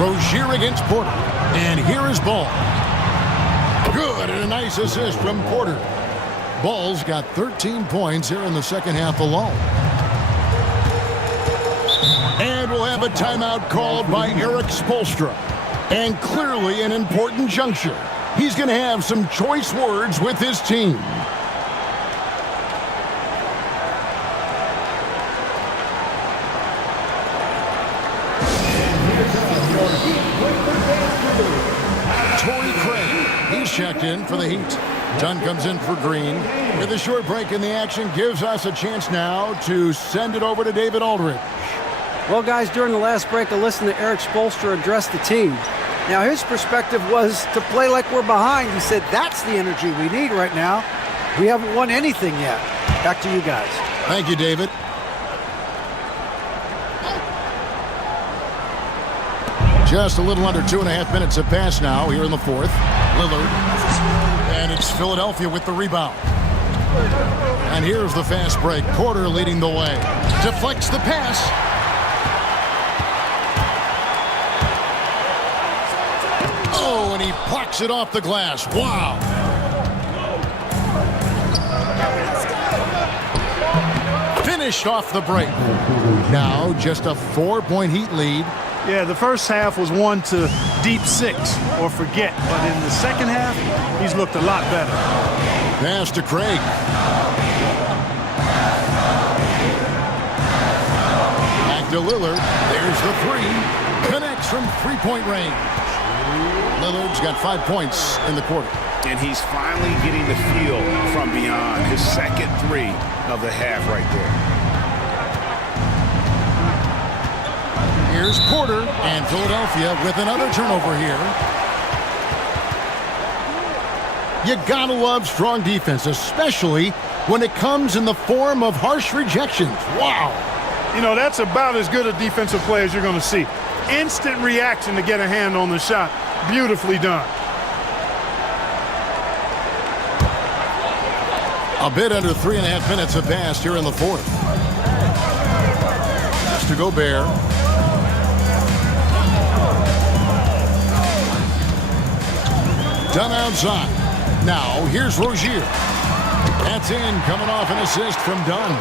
Rozier against Porter. And here is Ball. Good, and a nice assist from Porter. Ball's got 13 points here in the second half alone. And we'll have a timeout called by Eric Spoelstra. And clearly an important juncture. He's going to have some choice words with his team. Torrey Craig, he's checked in for the Heat. Dunn comes in for Green. With a short break in the action, gives us a chance now to send it over to David Aldridge. Well, guys, during the last break, I listened to Eric Spoelstra address the team. Now, his perspective was to play like we're behind. He said, that's the energy we need right now. We haven't won anything yet. Back to you guys. Thank you, David. Just a little under 2.5 minutes have passed now here in the fourth. Lillard. And it's Philadelphia with the rebound. And here's the fast break. Porter leading the way. Deflects the pass. Oh, and he plucks it off the glass. Wow. Finished off the break. Now just a 4-point Heat lead. Yeah, the first half was one to deep 6 or forget. But in the second half, he's looked a lot better. Pass to Craig. Back to Lillard. There's the 3. Connects from 3-point range. Lillard's got 5 points in the quarter. And he's finally getting the feel from beyond. His second 3 of the half right there. Here's Porter, and Philadelphia with another turnover here. You gotta love strong defense, especially when it comes in the form of harsh rejections. Wow. You know, that's about as good a defensive play as you're going to see. Instant reaction to get a hand on the shot. Beautifully done. A bit under 3.5 minutes have passed here in the fourth. Just to Gobert. Done outside. Now, here's Rozier. That's in, coming off an assist from Dunn.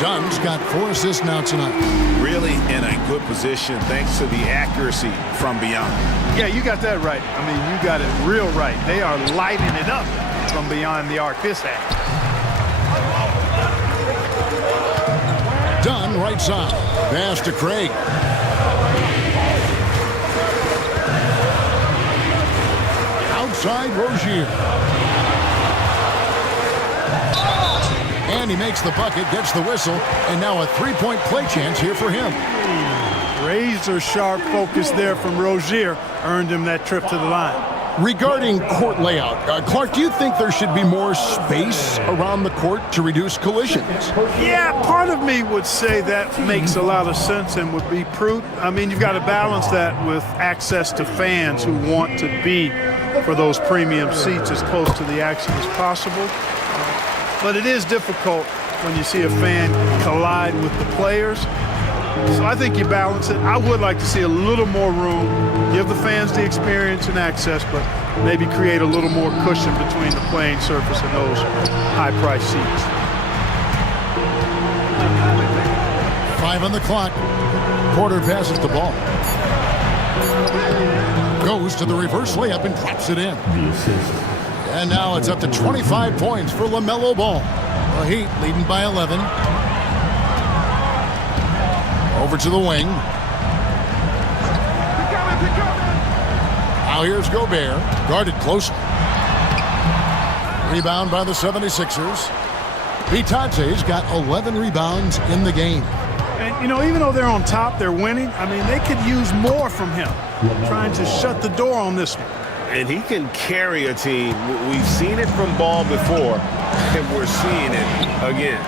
Dunn's got 4 assists now tonight. Really in a good position thanks to the accuracy from beyond. Yeah, you got that right. I mean, you got it real right. They are lighting it up from beyond the arc this half. Dunn right side. Pass to Craig. Outside Rozier. And he makes the bucket, gets the whistle, and now a 3-point play chance here for him. Razor sharp focus there from Rozier earned him that trip to the line. Regarding court layout, Clark, do you think there should be more space around the court to reduce collisions? Yeah, part of me would say that makes a lot of sense and would be prudent. I mean, you've got to balance that with access to fans who want to be for those premium seats as close to the action as possible. But it is difficult when you see a fan collide with the players. So I think you balance it. I would like to see a little more room, give the fans the experience and access, but maybe create a little more cushion between the playing surface and those high-priced seats. 5 on the clock. Porter passes the ball. Goes to the reverse layup and drops it in. And now it's up to 25 points for LaMelo Ball. The Heat leading by 11. Over to the wing. Now here's Gobert. Guarded close. Rebound by the 76ers. Bitadze's got 11 rebounds in the game. And, you know, even though they're on top, they're winning. I mean, they could use more from him, trying to shut the door on this one. And he can carry a team. We've seen it from Ball before, and we're seeing it again.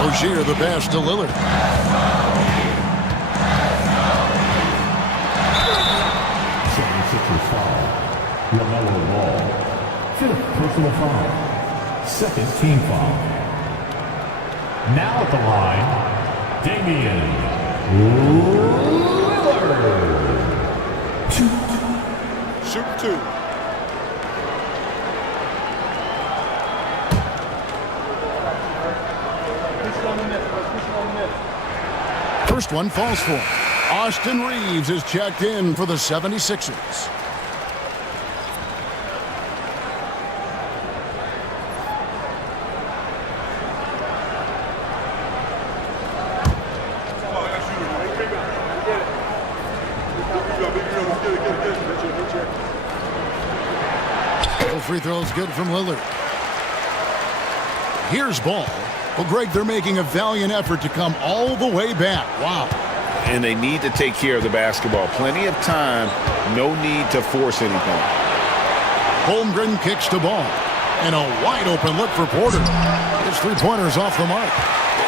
Rozier the pass to Lillard. LaMelo Ball, 5th personal foul, 2nd team foul. Now at the line, Damian Lillard. Shoot 2. First one falls for him. Austin Reeves is checked in for the 76ers. Free throws good from Lillard. Here's Ball. Well, Greg, they're making a valiant effort to come all the way back. Wow. And they need to take care of the basketball. Plenty of time. No need to force anything. Holmgren kicks to Ball. And a wide open look for Porter. His three-pointer's off the mark.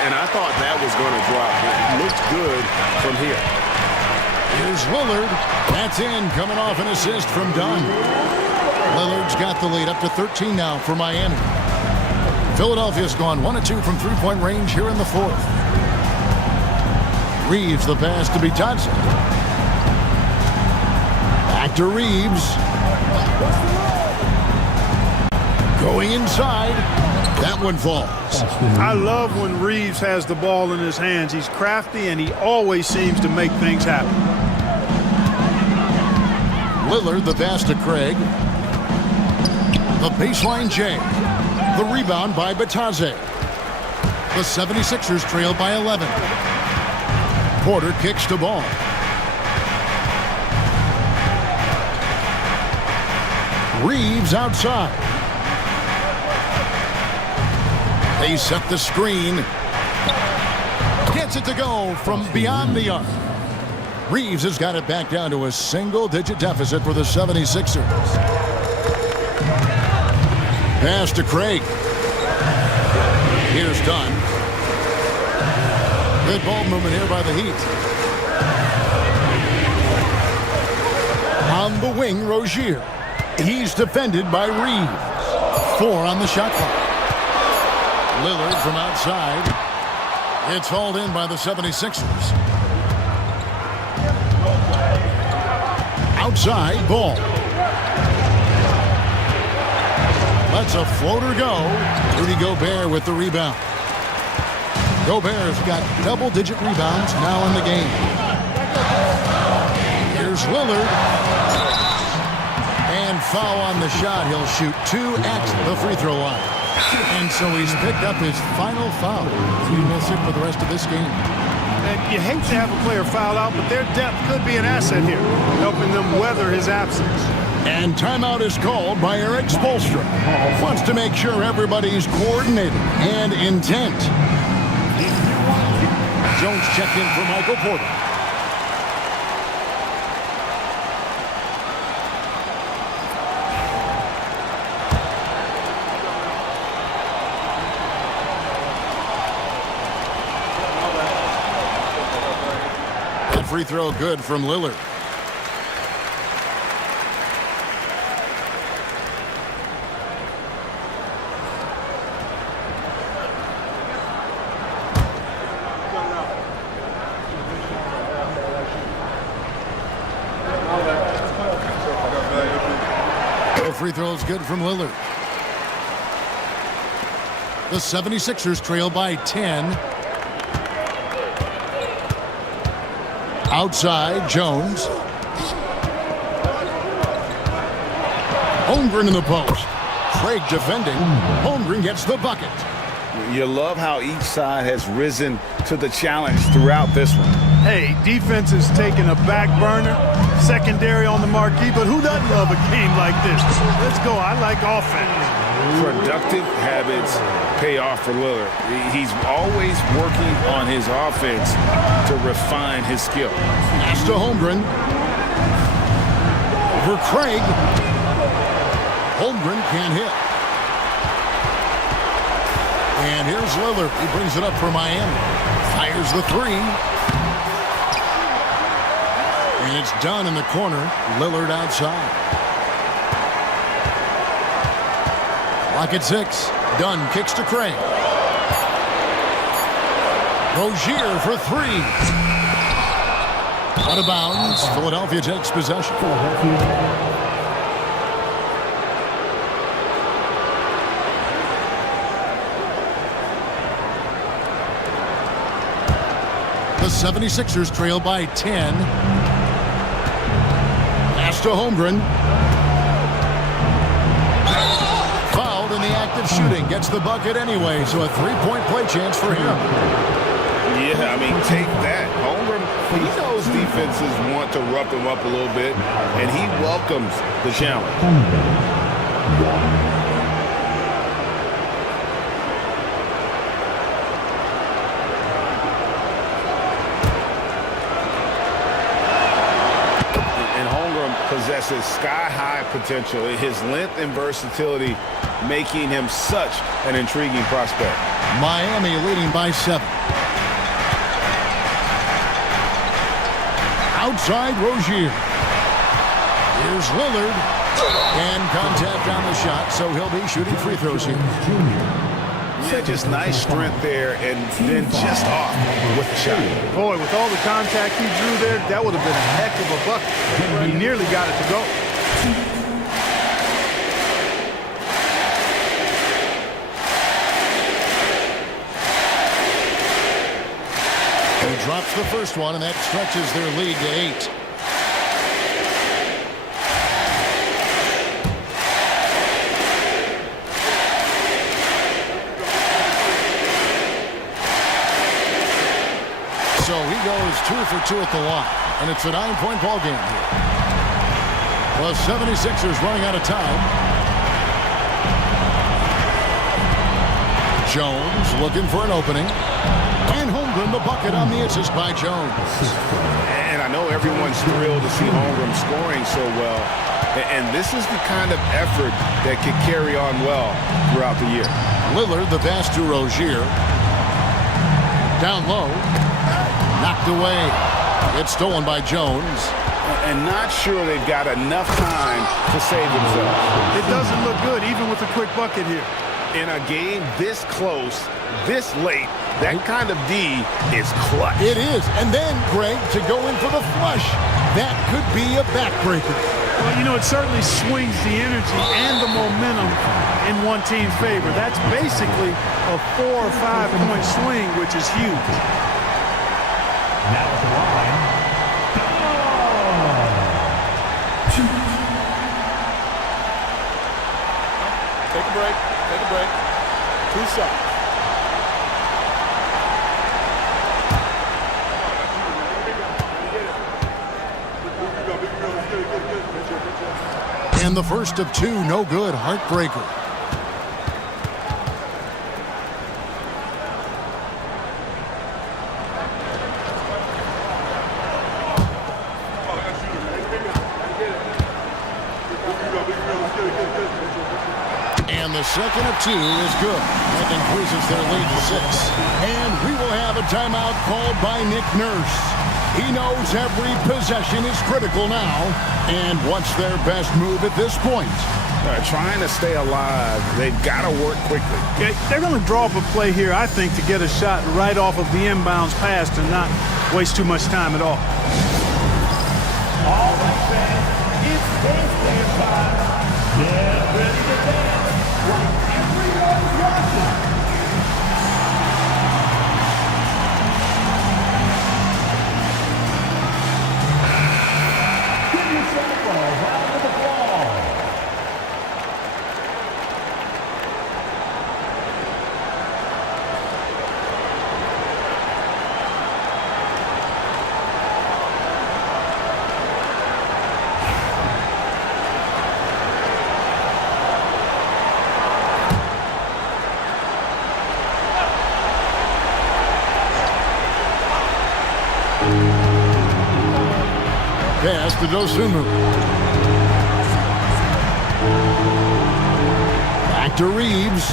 And I thought that was going to drop. It looked good from here. Here's Lillard. That's in, coming off an assist from Dunn. Lillard's got the lead up to 13 now for Miami. Philadelphia's gone 1 of 2 from three-point range here in the fourth. Reeves the pass to Bitadze. Back to Reeves. Going inside. That one falls. I love when Reeves has the ball in his hands. He's crafty and he always seems to make things happen. Lillard the pass to Craig. The baseline J. The rebound by Bitadze. The 76ers trail by 11. Porter kicks to Ball. Reeves outside. They set the screen. Gets it to go from beyond the arc. Reeves has got it back down to a single-digit deficit for the 76ers. Pass to Craig. Here's Dunn. Good ball movement here by the Heat. On the wing, Rozier. He's defended by Reeves. 4 on the shot clock. Lillard from outside. It's hauled in by the 76ers. Outside, Ball. Lets a floater go. Rudy Gobert with the rebound. Gobert's got double-digit rebounds now in the game. Here's Lillard. And foul on the shot. He'll shoot 2 at the free throw line. And so he's picked up his final foul. He will sit for the rest of this game. And you hate to have a player foul out, but their depth could be an asset here, helping them weather his absence. And timeout is called by Eric Spoelstra. Wants to make sure everybody's coordinated and intent. Jones checked in for Michael Porter. That free throw good from Lillard. Free throws good from Lillard. The 76ers trail by 10. Outside, Jones. Holmgren in the post. Craig defending. Holmgren gets the bucket. You love how each side has risen to the challenge throughout this one. Hey, defense is taking a back burner, secondary on the marquee, but who doesn't love a game like this? Let's go. I like offense. productive habits pay off for Lillard. He's always working on his offense to refine his skill. Pass to Holmgren. Over Craig. Holmgren can't hit. And here's Lillard. He brings it up for Miami. Fires the three. And it's done in the corner. Lillard outside. Clock at 6. Dunn kicks to Craig. Rozier for three. Out of bounds. Philadelphia takes possession. The 76ers trail by 10. Pass to Holmgren. Fouled in the act of shooting. Gets the bucket anyway, so a three-point play chance for him. Yeah, I mean, take that. Holmgren, he knows defenses want to rough him up a little bit, and he welcomes the challenge. Possesses sky-high potential. His length and versatility making him such an intriguing prospect. Miami leading by 7. Outside Rozier. Here's Lillard. And contact on the shot, so he'll be shooting free throws here. Yeah, just nice strength there, and then just off with the shot. Boy, with all the contact he drew there, that would have been a heck of a bucket. He nearly got it to go. He drops the first one, and that stretches their lead to 8. So he goes 2 for 2 at the line, and it's a 9-point ball game here. The 76ers running out of time. Jones looking for an opening. And Holmgren the bucket on the assist by Jones. And I know everyone's thrilled to see Holmgren scoring so well. And this is the kind of effort that could carry on well throughout the year. Lillard the pass to Rozier. Down low. Knocked away. It's stolen by Jones. And not sure they've got enough time to save themselves. It doesn't look good, even with a quick bucket here. In a game this close, this late, that kind of D is clutch. It is. And then, Greg, to go in for the flush. That could be a backbreaker. Well, you know, it certainly swings the energy and the momentum in one team's favor. That's basically a 4 or 5 point swing, which is huge. Now at the line, Take a break. Take a break. 2 shots. And the first of 2, no good. Heartbreaker. And the second of 2 is good. That increases their lead to 6. And we will have a timeout called by Nick Nurse. He knows every possession is critical now. And what's their best move at this point? Trying to stay alive. They've got to work quickly. Yeah, they're going to draw up a play here, I think, to get a shot right off of the inbounds pass and not waste too much time at all. all right, fans, it's dance time. Get ready to dance like everyone's watching. Give yourself a round of applause. pass to Dosunmu. Back to Reeves.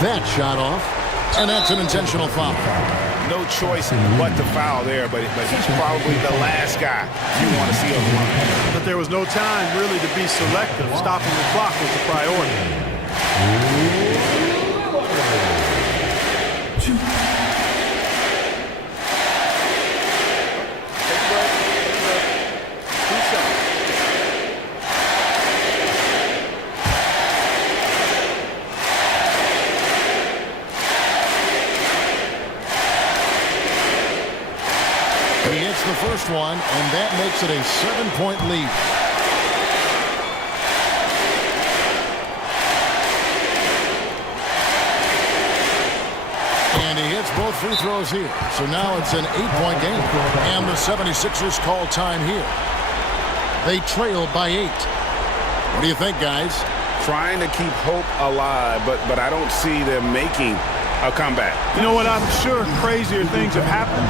That shot off, and that's an intentional foul. No choice but to foul there, but he's probably the last guy you want to see on the line. But there was no time really to be selective. Stopping the clock was the priority. He hits the first one, and that makes it a 7-point lead. And he hits both free throws here. So now it's an 8-point game. And the 76ers call time here. They trail by 8. What do you think, guys? Trying to keep hope alive, but I don't see them making a comeback. You know what? I'm sure crazier things have happened,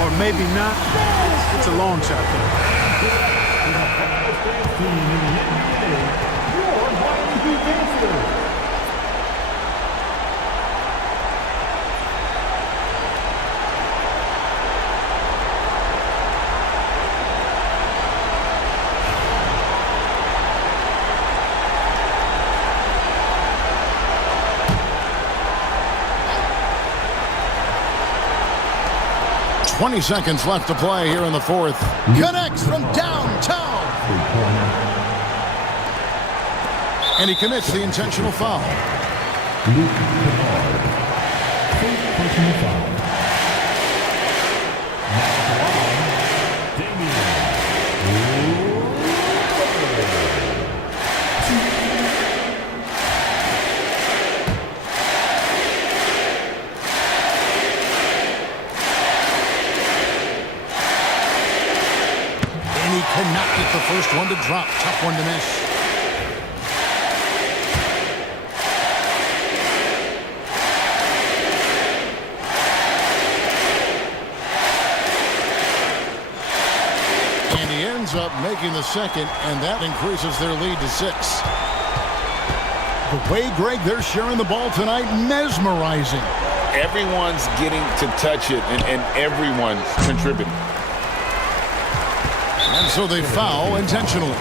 or maybe not. It's a long shot, though. 20 seconds left to play here in the fourth. Connects from downtown. And he commits the intentional foul. Personal foul. Cannot get the first one to drop. Tough one to miss. And he ends up making the second, and that increases their lead to 6. The way, Greg, they're sharing the ball tonight, mesmerizing. Everyone's getting to touch it, and everyone's contributing. And so they foul intentionally.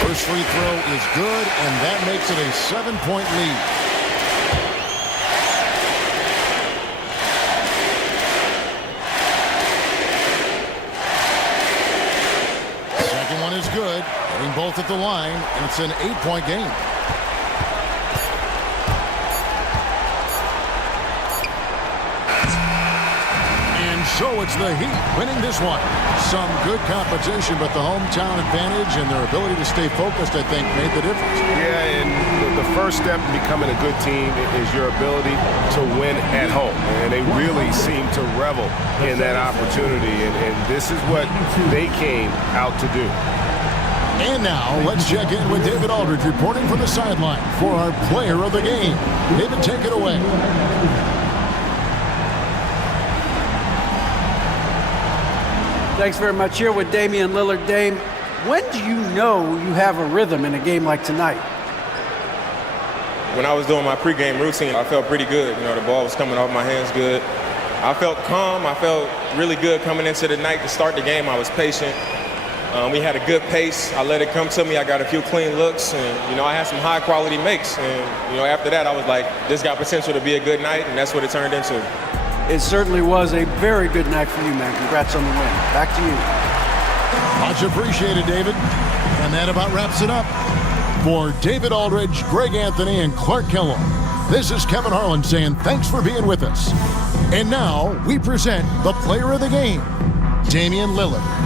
First free throw is good, and that makes it a 7-point lead. Second one is good, hitting both at the line, and it's an 8-point game. So it's the Heat winning this one. Some good competition, but the hometown advantage and their ability to stay focused, I think, made the difference. Yeah, and the first step in becoming a good team is your ability to win at home. And they really seem to revel in that opportunity, and this is what they came out to do. And now let's check in with David Aldridge reporting from the sideline for our player of the game. David, take it away. Thanks very much. Here with Damian Lillard. Dame, when do you know you have a rhythm in a game like tonight? When I was doing my pregame routine, I felt pretty good. You know, the ball was coming off my hands good. I felt calm. I felt really good coming into the night to start the game. I was patient. We had a good pace. I let it come to me. I got a few clean looks, and, you know, I had some high-quality makes. And, you know, after that, I was like, this got potential to be a good night, and that's what it turned into. It certainly was a very good night for you, man. Congrats on the win. Back to you. Much appreciated, David. And that about wraps it up. For David Aldridge, Greg Anthony, and Clark Kellogg, this is Kevin Harlan saying thanks for being with us. And now we present the player of the game. Damian Lillard.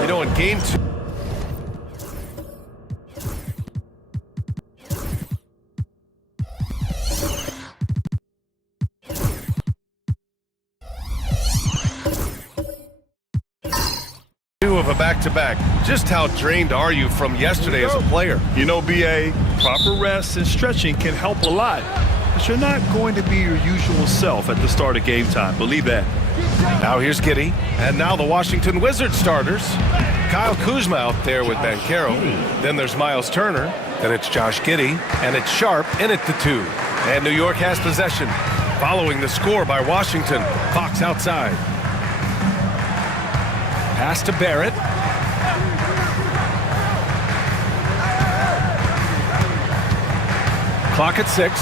You know, in game 2. Of a back-to-back. Just how drained are you from yesterday as a player? You know, BA, proper rest and stretching can help a lot, but you're not going to be your usual self at the start of game time. Believe that. Now here's Giddey, and now the Washington Wizards starters. Kyle Kuzma out there with Banchero. Then there's Miles Turner. Then it's Josh Giddey, and it's Sharp in at the 2. And New York has possession. Following the score by Washington. Fox outside. Pass to Barrett. Clock at 6.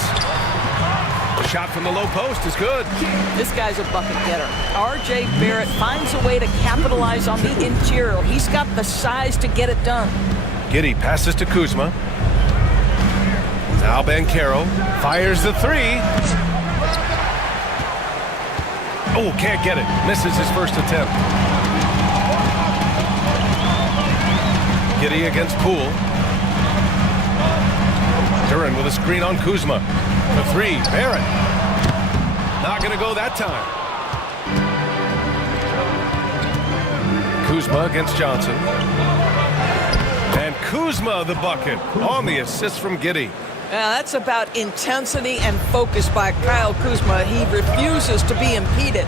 The shot from the low post is good. This guy's a bucket getter. R.J. Barrett finds a way to capitalize on the interior. He's got the size to get it done. Giddey passes to Kuzma. Now Banchero fires the 3. Oh, can't get it. Misses his first attempt. Giddey against Poole. Duran with a screen on Kuzma. The 3, Barrett. Not going to go that time. Kuzma against Johnson. And Kuzma the bucket on the assist from Giddey. Now that's about intensity and focus by Kyle Kuzma. He refuses to be impeded.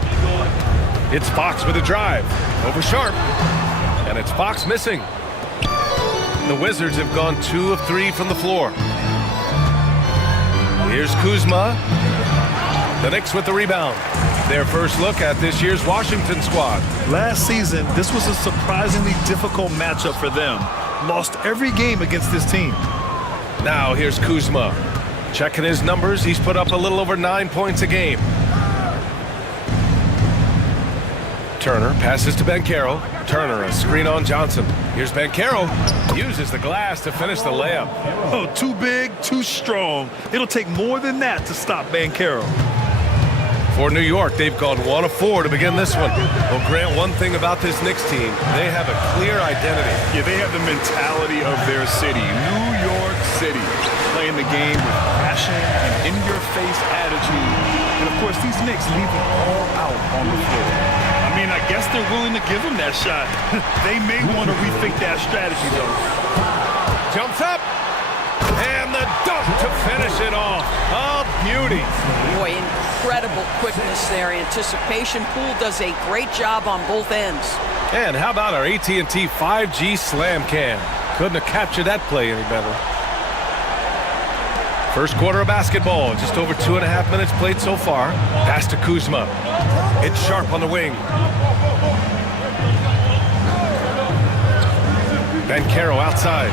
It's Fox with a drive. Over Sharp. And it's Fox missing. The Wizards have gone 2 of 3 from the floor. Here's Kuzma. The Knicks with the rebound. Their first look at this year's Washington squad. Last season, this was a surprisingly difficult matchup for them. Lost every game against this team. Now here's Kuzma. Checking his numbers, he's put up a little over 9 points a game. Turner passes to Banchero. Turner, a screen on Johnson. Here's Banchero. Uses the glass to finish the layup. Oh, too big, too strong. It'll take more than that to stop Banchero. For New York, they've gone 1 of 4 to begin this one. Well, Grant, one thing about this Knicks team, they have a clear identity. Yeah, they have the mentality of their city, New York City, playing the game with passion and in-your-face attitude. And, of course, these Knicks leave it all out on the floor. I mean, I guess they're willing to give him that shot. They may want to rethink that strategy, though. Jumps up. And the dunk to finish it off. A beauty. Boy, incredible quickness there. Anticipation. Poole does a great job on both ends. And how about our AT&T 5G Slam Cam? Couldn't have captured that play any better. First quarter of basketball. Just over 2.5 minutes played so far. Pass to Kuzma. It's Sharp on the wing. Banchero outside.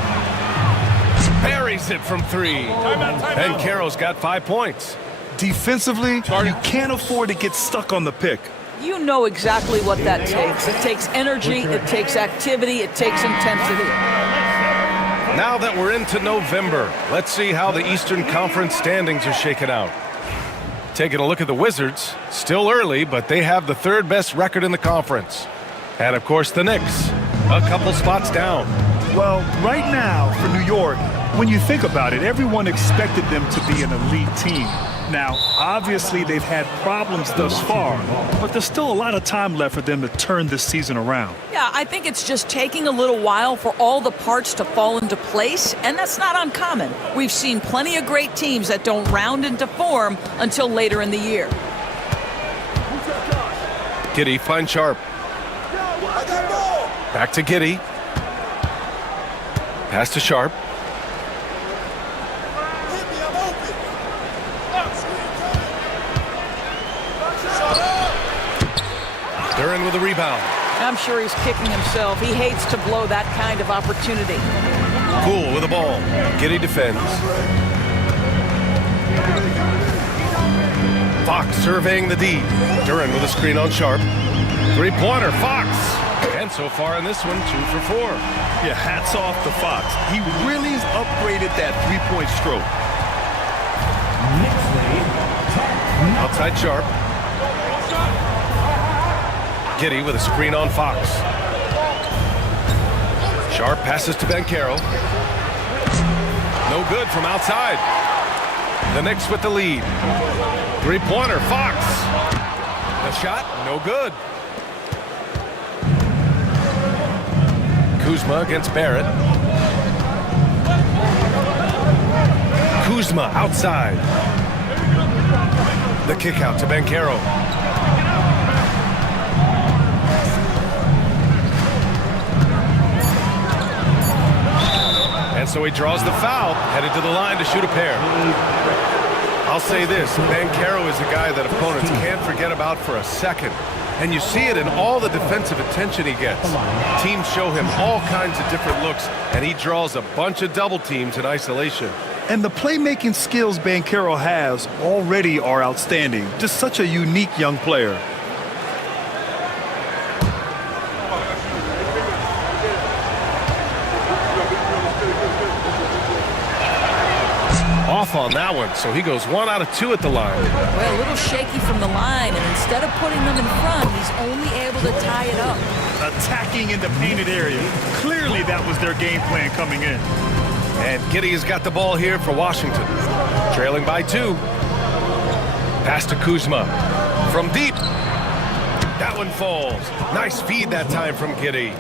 Buries it from 3. Banchero's got 5 points. Defensively, you can't afford to get stuck on the pick. You know exactly what that takes. It takes energy, it takes activity, it takes intensity. Now that we're into November, let's see how the Eastern Conference standings are shaken out. Taking a look at the Wizards, still early, but they have the 3rd best record in the conference. And of course the Knicks, a couple spots down. Well, right now for New York, when you think about it, everyone expected them to be an elite team. Now, obviously they've had problems thus far, but there's still a lot of time left for them to turn this season around. Yeah, I think it's just taking a little while for all the parts to fall into place, and that's not uncommon. We've seen plenty of great teams that don't round into form until later in the year. Giddey finds Sharp. Back to Giddey. Pass to Sharp. Duran with a rebound. I'm sure he's kicking himself. He hates to blow that kind of opportunity. Poole with the ball. Giddey defends. Fox surveying the D. Duran with a screen on Sharp. 3-pointer, Fox. And so far in this one, 2 for 4. Yeah, hats off to Fox. He really upgraded that 3-point stroke. Outside Sharp. Giddey with a screen on Fox. Sharp passes to Banchero. No good from outside. The Knicks with the lead. 3-pointer, Fox. The shot, no good. Kuzma against Barrett. Kuzma outside. The kick out to Banchero. And so he draws the foul, headed to the line to shoot a pair. I'll say this, Banchero is a guy that opponents can't forget about for a second. And you see it in all the defensive attention he gets. Teams show him all kinds of different looks, and he draws a bunch of double teams in isolation. And the playmaking skills Banchero has already are outstanding. Just such a unique young player. Off on that one, so he goes 1 out of 2 at the line. Well, a little shaky from the line, and instead of putting them in front, he's only able to tie it up. Attacking in the painted area. Clearly that was their game plan coming in. And Giddey has got the ball here for Washington. Trailing by 2. Pass to Kuzma. From deep. That one falls. Nice feed that time from Giddey.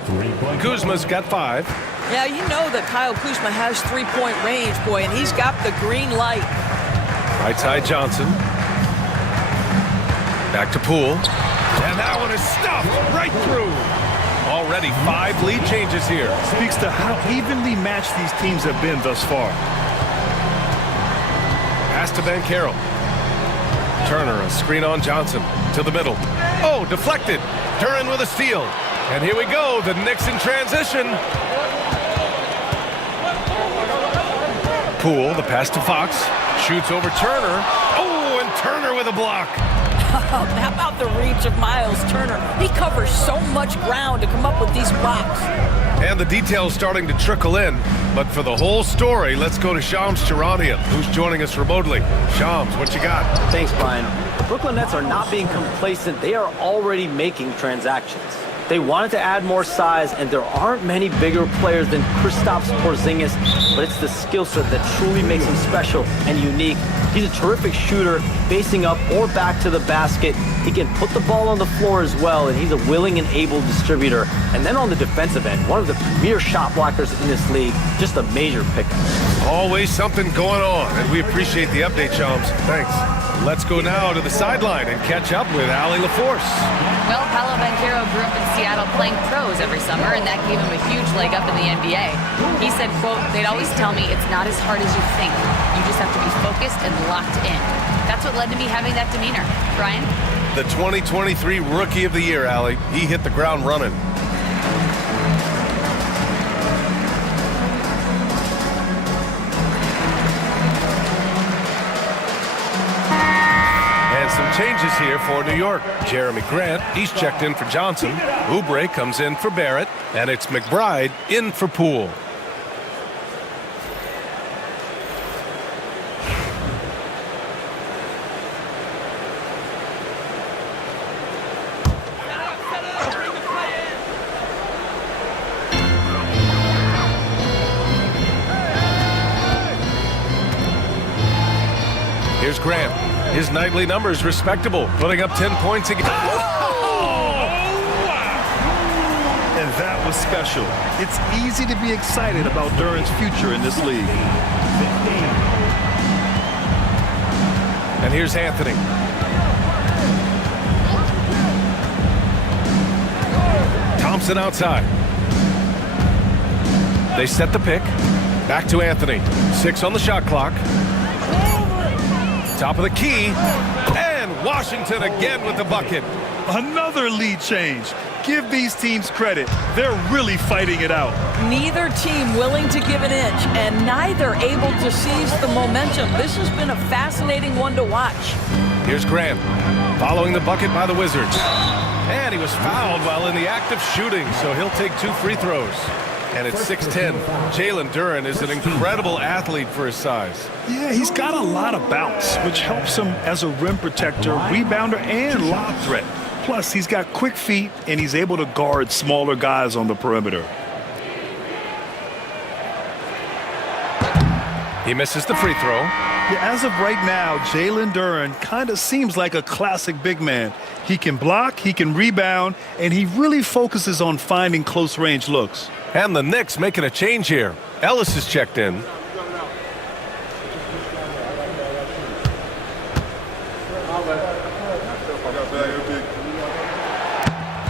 Kuzma's got 5. Yeah, you know that Kyle Kuzma has three-point range, boy, and he's got the green light. Right side Johnson. Back to Poole. And that one is stuffed right through. Already 5 lead changes here. Speaks to how evenly matched these teams have been thus far. Pass to Banchero. Turner, a screen on Johnson. To the middle. Oh, deflected. Duren with a steal. And here we go, the Knicks in transition. Poole, the pass to Fox. Shoots over Turner. Oh, and Turner with a block. How about the reach of Miles Turner? He covers so much ground to come up with these blocks. And the details starting to trickle in. But for the whole story, let's go to Shams Charania, who's joining us remotely. Shams, what you got? Thanks, Brian. The Brooklyn Nets are not being complacent. They are already making transactions. They wanted to add more size, and there aren't many bigger players than Kristaps Porzingis, but it's the skill set that truly makes him special and unique. He's a terrific shooter, facing up or back to the basket. He can put the ball on the floor as well, and he's a willing and able distributor. And then on the defensive end, one of the premier shot blockers in this league, just a major pickup. Always something going on, and we appreciate the update, Shams. Thanks. Let's go now to the sideline and catch up with Allie LaForce. Well, Paolo Banchero grew up in Seattle playing pros every summer, and that gave him a huge leg up in the NBA. He said, quote, "They'd always tell me it's not as hard as you think. You just have to be focused and locked in." That's what led to me having that demeanor. Brian? The 2023 Rookie of the Year, Allie. He hit the ground running. And some changes here for New York. Jeremy Grant, he's checked in for Johnson. Oubre comes in for Barrett. And it's McBride in for Poole. Here's Grant. His nightly numbers respectable, putting up 10 points again. And that was special. It's easy to be excited about Duren's future in this league. And here's Anthony. Thompson outside. They set the pick. Back to Anthony. 6 on the shot clock. Top of the key, and Washington again with the bucket. Another lead change. Give these teams credit. They're really fighting it out. Neither team willing to give an inch, and neither able to seize the momentum. This has been a fascinating one to watch. Here's Grant, following the bucket by the Wizards. And he was fouled while in the act of shooting, so he'll take 2 free throws. And it's 6-10. Jalen Duren is an incredible athlete for his size. Yeah, he's got a lot of bounce, which helps him as a rim protector, rebounder, and lob threat. Plus, he's got quick feet, and he's able to guard smaller guys on the perimeter. He misses the free throw. Yeah, as of right now, Jalen Duren kind of seems like a classic big man. He can block, he can rebound, and he really focuses on finding close-range looks. And the Knicks making a change here. Ellis is checked in.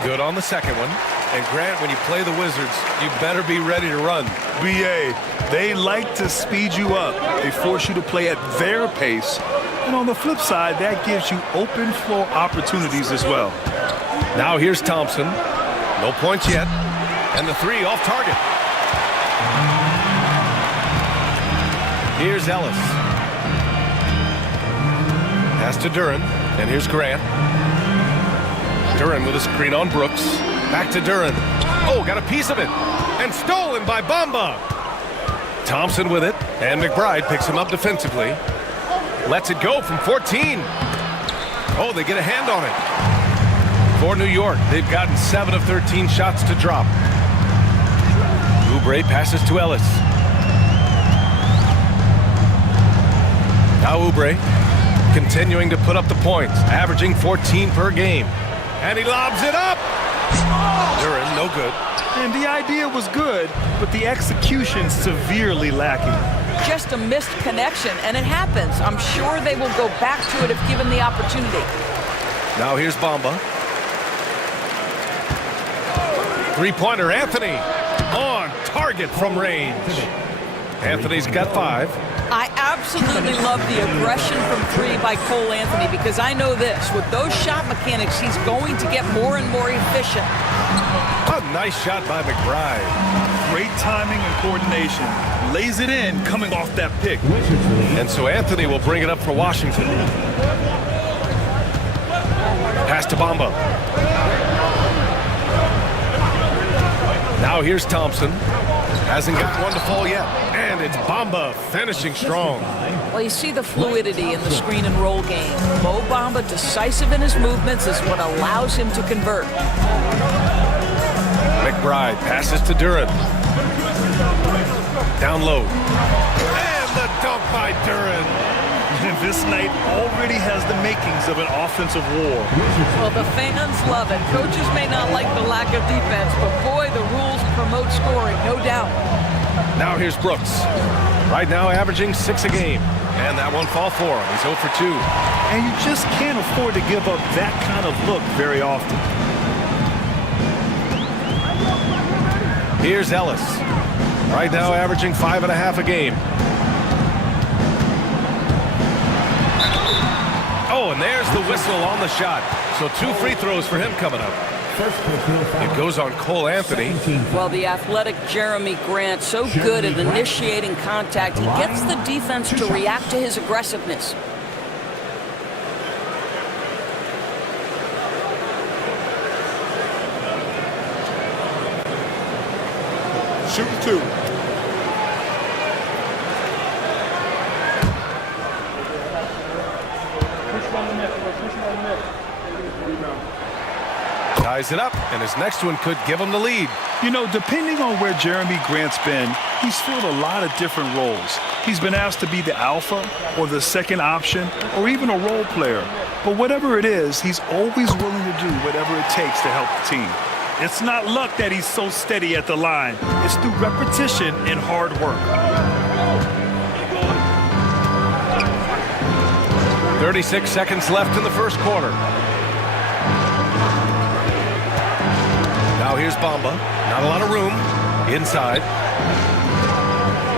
Good on the second one. And Grant, when you play the Wizards, you better be ready to run. BA, they like to speed you up. They force you to play at their pace. And on the flip side, that gives you open floor opportunities as well. Now here's Thompson. No points yet. And the three off target. Here's Ellis. Pass to Duran. And here's Grant. Duran with a screen on Brooks. Back to Duran. Oh, got a piece of it. And stolen by Bamba. Thompson with it. And McBride picks him up defensively. Lets it go from 14. Oh, they get a hand on it. For New York, they've gotten 7 of 13 shots to drop. Oubre passes to Ellis. Now Oubre continuing to put up the points, averaging 14 per game. And he lobs it up. Duran, no good. And the idea was good, but the execution severely lacking. Just a missed connection, and it happens. I'm sure they will go back to it if given the opportunity. Now here's Bamba. Three-pointer, Anthony. On target from range. Anthony's got 5. I absolutely love the aggression from 3 by Cole Anthony because I know this. With those shot mechanics, he's going to get more and more efficient. A nice shot by McBride. Great timing and coordination. Lays it in coming off that pick. And so Anthony will bring it up for Washington. Pass to Bamba. Now here's Thompson. Hasn't got one to fall yet. And it's Bamba finishing strong. Well, you see the fluidity in the screen and roll game. Mo Bamba, decisive in his movements, is what allows him to convert. McBride passes to Duran. Down low. And the dunk by Duran. And this night already has the makings of an offensive war. Well, the fans love it. Coaches may not like the lack of defense, but boy, the rules promote scoring, no doubt. Now here's Brooks. Right now averaging 6 a game. And that won't fall for him. He's 0 for 2. And you just can't afford to give up that kind of look very often. Here's Ellis. Right now averaging 5.5 a game. Oh, and there's the whistle on the shot. So 2 free throws for him coming up. It goes on Cole Anthony. Well, the athletic Jeremy Grant, so good at initiating contact. He gets the defense to react to his aggressiveness. Shooting 2. Ties it up, and his next one could give him the lead. You know, depending on where Jeremy Grant's been, he's filled a lot of different roles. He's been asked to be the alpha or the second option or even a role player. But whatever it is, he's always willing to do whatever it takes to help the team. It's not luck that he's so steady at the line. It's through repetition and hard work. 36 seconds left in the first quarter. Now here's Bamba. Not a lot of room. Inside.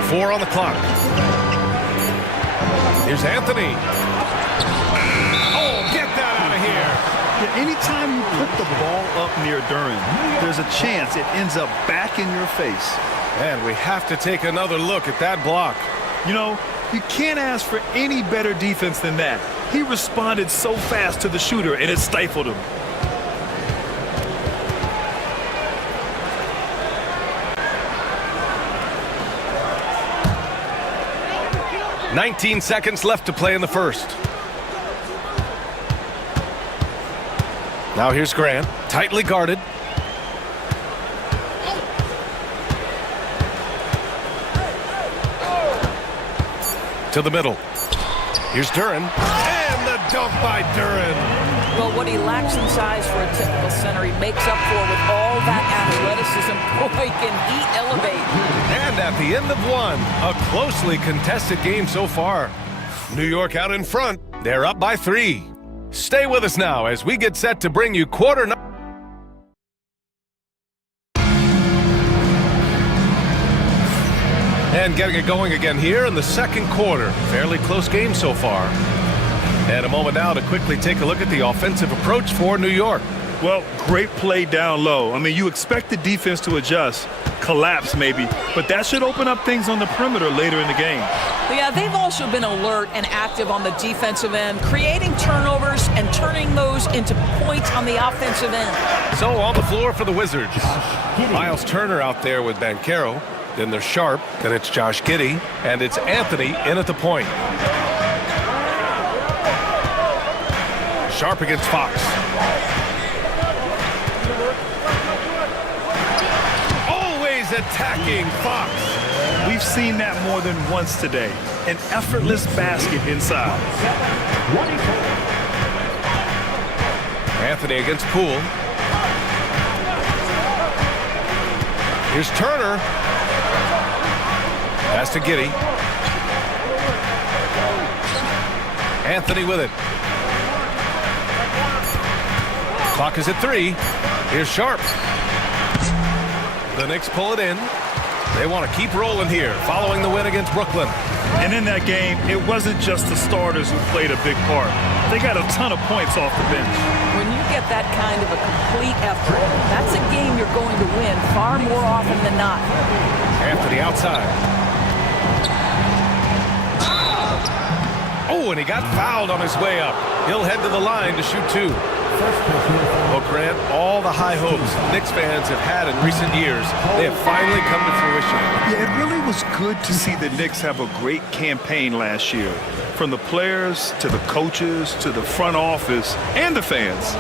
4 on the clock. Here's Anthony. Oh, get that out of here. Yeah, anytime you put the ball up near Duran, there's a chance it ends up back in your face. And we have to take another look at that block. You know, you can't ask for any better defense than that. He responded so fast to the shooter, and it stifled him. "19 seconds left to play in the first. Now here's Grant, tightly guarded. To the middle. Here's Duran. And the dunk by Duran. Well, what he lacks in size for a typical center, he makes up for with all that athleticism. Boy, can he elevate. And at the end of one, a closely contested game so far. New York out in front. They're up by 3. Stay with us now as we get set to bring you quarter number. And getting it going again here in the second quarter. Fairly close game so far. And a moment now to quickly take a look at the offensive approach for New York. Well, great play down low. I mean, you expect the defense to adjust, collapse maybe, but that should open up things on the perimeter later in the game. Yeah, they've also been alert and active on the defensive end, creating turnovers and turning those into points on the offensive end. So on the floor for the Wizards, Miles Turner out there with Banchero. Then there's Sharp, then it's Josh Giddey, and it's Anthony in at the point. Sharp against Fox. Always attacking Fox. We've seen that more than once today. An effortless basket inside. Anthony against Poole. Here's Turner. Pass to Giddey. Anthony with it. Clock is at 3. Here's Sharp. The Knicks pull it in. They want to keep rolling here, following the win against Brooklyn. And in that game, it wasn't just the starters who played a big part. They got a ton of points off the bench. When you get that kind of a complete effort, that's a game you're going to win far more often than not. Anthony outside. Oh, and he got fouled on his way up. He'll head to the line to shoot 2. Well, Grant, all the high hopes Knicks fans have had in recent years, they have finally come to fruition. Yeah, it really was good to see the Knicks have a great campaign last year. From the players to the coaches to the front office and the fans.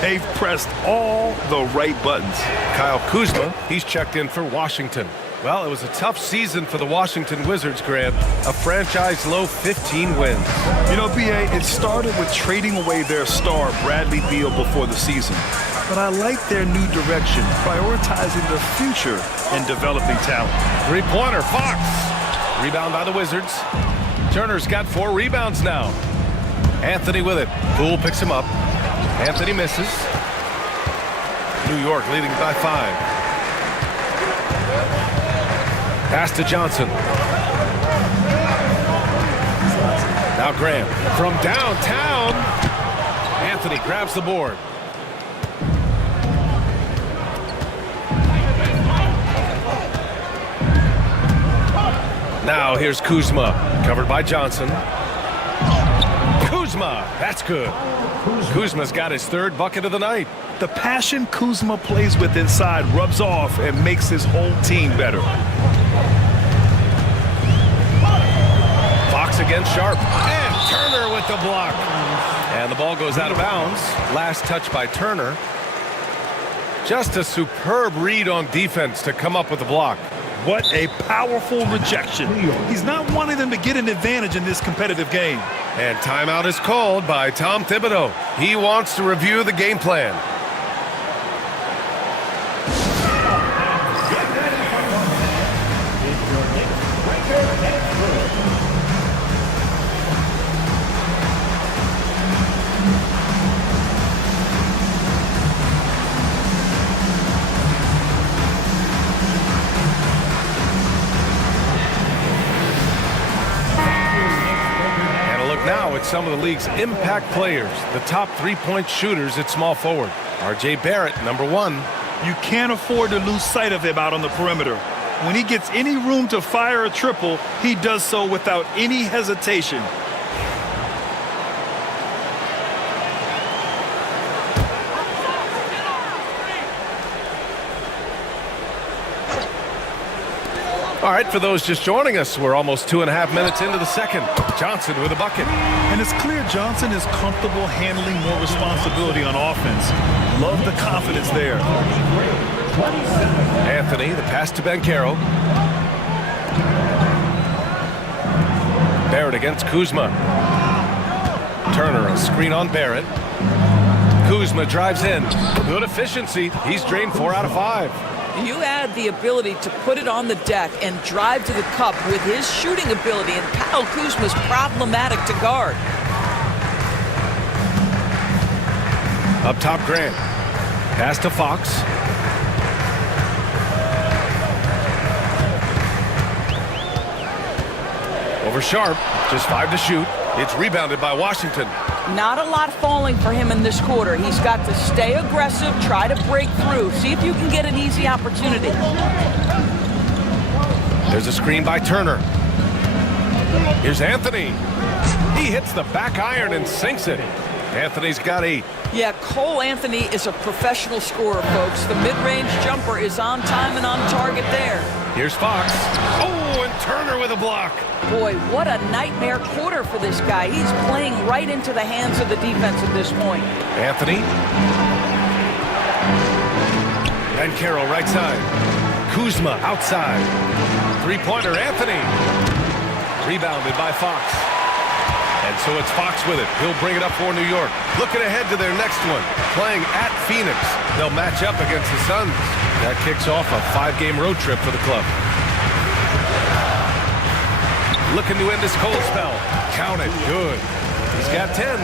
They've pressed all the right buttons. Kyle Kuzma, he's checked in for Washington. Well, it was a tough season for the Washington Wizards, Grant. A franchise-low 15 wins. You know, B.A., it started with trading away their star, Bradley Beal, before the season. But I like their new direction, prioritizing the future and developing talent. Three-pointer, Fox. Rebound by the Wizards. Turner's got 4 rebounds now. Anthony with it. Poole picks him up. Anthony misses. New York leading by 5. Pass to Johnson. Now Graham from downtown. Anthony grabs the board. Now here's Kuzma, covered by Johnson. Kuzma, that's good. Kuzma's got his 3rd bucket of the night. The passion Kuzma plays with inside rubs off and makes his whole team better. Fox against Sharp, and Turner with the block. And the ball goes out of bounds. Last touch by Turner. Just a superb read on defense to come up with the block. What a powerful rejection. He's not wanting them to get an advantage in this competitive game. And timeout is called by Tom Thibodeau. He wants to review the game plan. Now it's some of the league's impact players, the top 3-point shooters at small forward. R.J. Barrett, number 1. You can't afford to lose sight of him out on the perimeter. When he gets any room to fire a triple, he does so without any hesitation. All right, for those just joining us, we're almost 2.5 minutes into the second. Johnson with a bucket. And it's clear Johnson is comfortable handling more responsibility on offense. Love the confidence there. Anthony, the pass to Banchero. Barrett against Kuzma. Turner, a screen on Barrett. Kuzma drives in. Good efficiency. He's drained 4 out of 5. You add the ability to put it on the deck and drive to the cup with his shooting ability, and Kyle Kuzma's problematic to guard. Up top, Grant. Pass to Fox. Over Sharp. Just 5 to shoot. It's rebounded by Washington. Not a lot falling for him in this quarter. He's got to stay aggressive, try to break through. See if you can get an easy opportunity. There's a screen by Turner. Here's Anthony. He hits the back iron and sinks it. Anthony's got 8. Yeah, Cole Anthony is a professional scorer, folks. The mid-range jumper is on time and on target there. Here's Fox. Oh, and Turner with a block. Boy, what a nightmare quarter for this guy. He's playing right into the hands of the defense at this point. Anthony. And Carroll right side. Kuzma outside. Three-pointer, Anthony. Rebounded by Fox. And so it's Fox with it. He'll bring it up for New York. Looking ahead to their next one. Playing at Phoenix. They'll match up against the Suns. That kicks off a 5-game road trip for the club. Looking to end this cold spell. Count it. Good. He's got 10.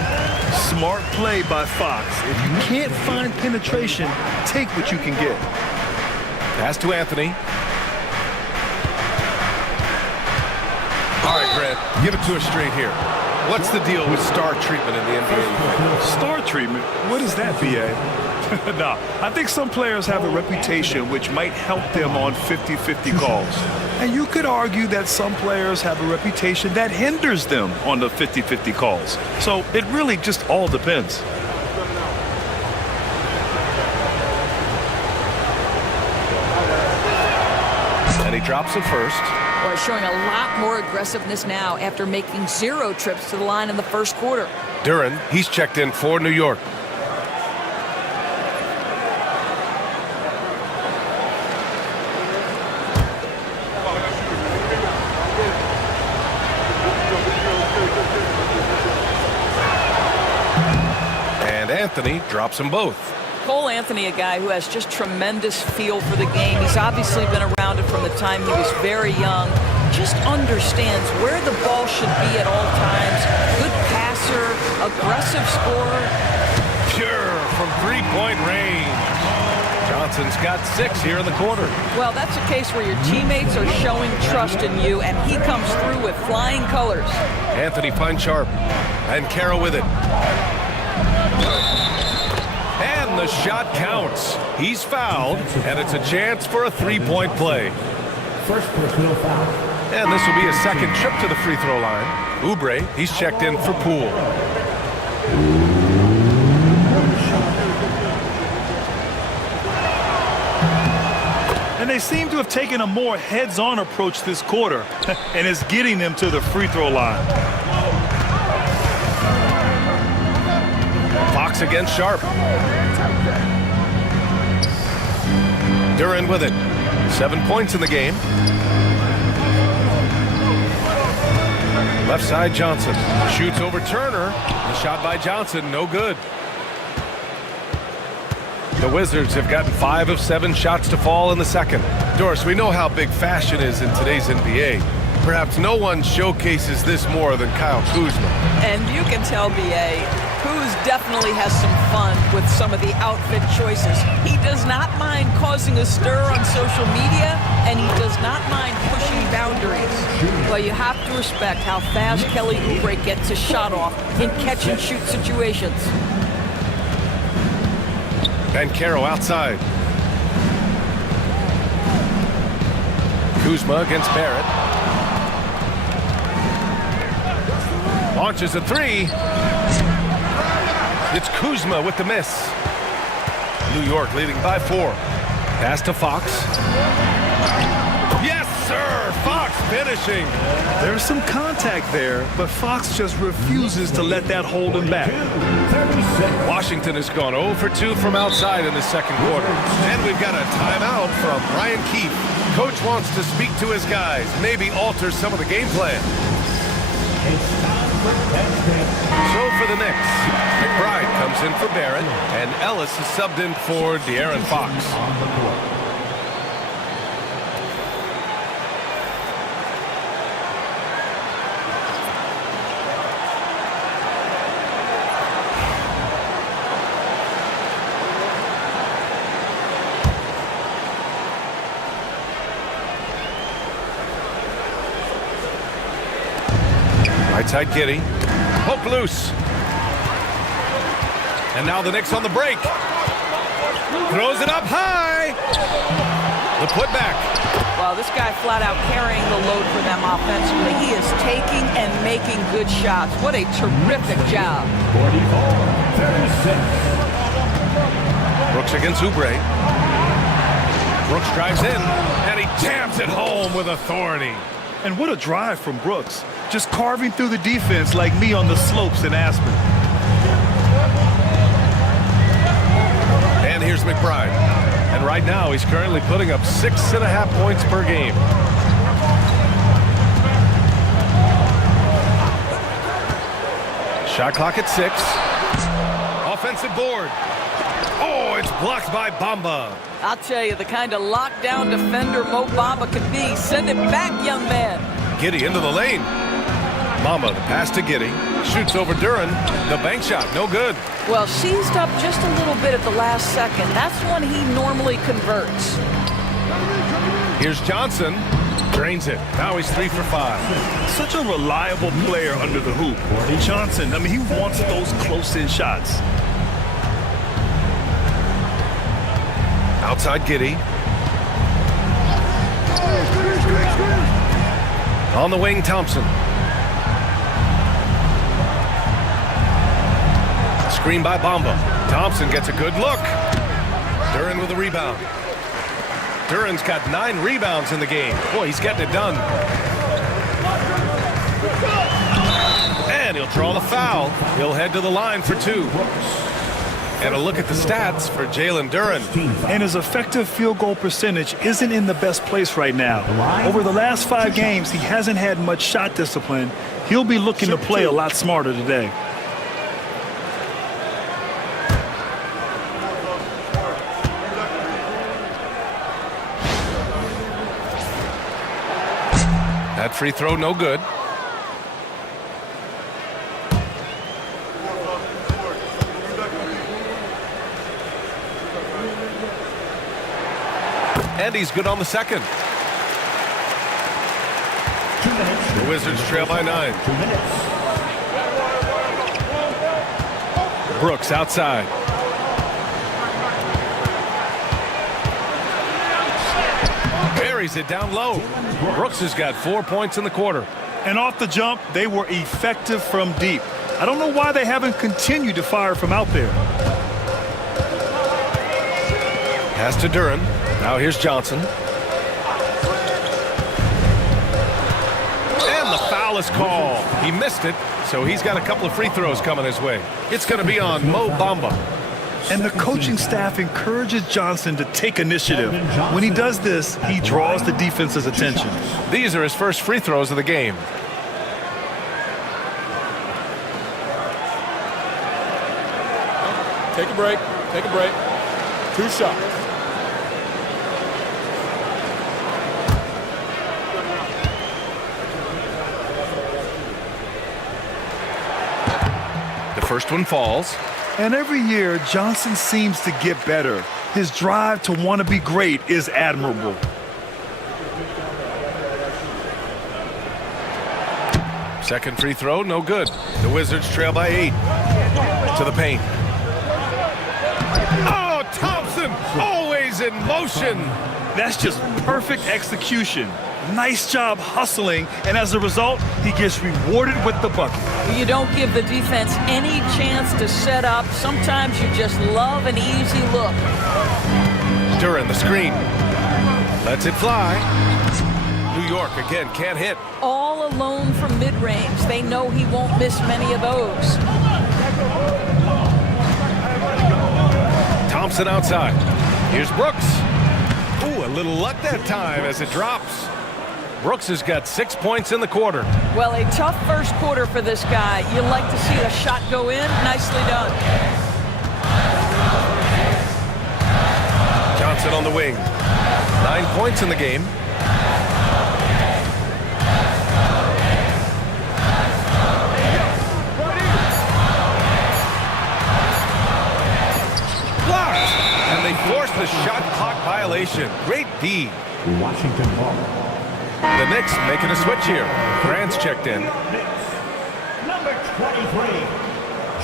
Smart play by Fox. If you can't find penetration, take what you can get. Pass to Anthony. All right, Grant, give it to us straight here. What's the deal with star treatment in the NBA? Star treatment? What is that, B.A.? No, I think some players have a reputation which might help them on 50-50 calls. And you could argue that some players have a reputation that hinders them on the 50-50 calls. So it really just all depends. And he drops it first. Boy, showing a lot more aggressiveness now after making 0 trips to the line in the first quarter. Duren, he's checked in for New York. And Anthony drops them both. Cole Anthony, a guy who has just tremendous feel for the game. He's obviously been around it from the time he was very young. Just understands where the ball should be at all times. Good passer, aggressive scorer. Pure from three-point range. Johnson's got 6 here in the quarter. Well, that's a case where your teammates are showing trust in you, and he comes through with flying colors. Anthony finds Sharp. And Carroll with it. And the shot counts. He's fouled, and it's a chance for a 3-point play. First personal foul. And this will be a second trip to the free throw line. Oubre, he's checked in for Poole. And they seem to have taken a more heads-on approach this quarter, and it's getting them to the free throw line. Fox against Sharp. Duren with it. 7 points in the game. Left side, Johnson. Shoots over Turner. The shot by Johnson, no good. The Wizards have gotten 5 of 7 shots to fall in the second. Doris, we know how big fashion is in today's NBA. Perhaps no one showcases this more than Kyle Kuzma. And you can tell, B.A., Kuz definitely has some fun with some of the outfit choices. He does not mind causing a stir on social media, and he does not mind pushing boundaries. Well, you have to respect how fast Kelly Oubre gets his shot off in catch-and-shoot situations. And Carroll outside. Kuzma against Barrett. Launches a 3. It's Kuzma with the miss. New York leading by 4. Pass to Fox. Yes, sir! Fox finishing. There's some contact there, but Fox just refuses to let that hold him back. Washington has gone 0 for 2 from outside in the second quarter. And we've got a timeout from Ryan Keefe. Coach wants to speak to his guys, maybe alter some of the game plan. So for the Knicks, McBride comes in for Barrett, and Ellis is subbed in for De'Aaron Fox. Right side, Giddey. Poke loose. And now the Knicks on the break. Throws it up high. The putback. Well, this guy flat out carrying the load for them offensively. He is taking and making good shots. What a terrific job. 44-36. Brooks against Oubre. Brooks drives in, and he jams it home with authority. And what a drive from Brooks. Just carving through the defense like me on the slopes in Aspen. And here's McBride. And right now, he's currently putting up 6.5 points per game. Shot clock at 6. Offensive board. Oh, it's blocked by Bamba. I'll tell you, the kind of lockdown defender Mo Bamba can be. Send it back, young man. Giddey into the lane. Bamba, the pass to Giddey. Shoots over Duren. The bank shot, no good. Well, seized up just a little bit at the last second. That's when he normally converts. Here's Johnson. Drains it. Now he's 3 for 5. Such a reliable player under the hoop. Johnson, I mean, he wants those close-in shots. Outside Giddey. On the wing, Thompson. Screen by Bamba. Thompson gets a good look. Duren with a rebound. Duren's got 9 rebounds in the game. Boy, he's getting it done. And he'll draw the foul. He'll head to the line for 2. And a look at the stats for Jalen Duren. And his effective field goal percentage isn't in the best place right now. Over the last 5 games, he hasn't had much shot discipline. He'll be looking to play a lot smarter today. That free throw, no good. And he's good on the second. 2 minutes. The Wizards trail by 9. 2 minutes. Brooks outside. Buries it down low. Brooks has got 4 points in the quarter. And off the jump, they were effective from deep. I don't know why they haven't continued to fire from out there. Pass to Duren. Now here's Johnson. And the foul is called. He missed it, so he's got a couple of free throws coming his way. It's going to be on Mo Bamba. And the coaching staff encourages Johnson to take initiative. When he does this, he draws the defense's attention. These are his first free throws of the game. Take a break. Take a break. 2 shots. The first one falls. And every year, Johnson seems to get better. His drive to want to be great is admirable. Second free throw, no good. The Wizards trail by 8. To the paint. Oh, Thompson, always in motion. That's just perfect execution. Nice job hustling, and as a result, he gets rewarded with the bucket. You don't give the defense any chance to set up. Sometimes you just love an easy look. Duren, the screen. Lets it fly. New York, again, can't hit. All alone from mid-range. They know he won't miss many of those. Thompson outside. Here's Brooks. Ooh, a little luck that time as it drops. Brooks has got 6 points in the quarter. Well, a tough first quarter for this guy. You like to see a shot go in. Nicely done. Johnson on the wing. 9 points in the game. Blocked! And they force the shot clock violation. Great D. Washington ball. The Knicks making a switch here. Grant's checked in. Number 23,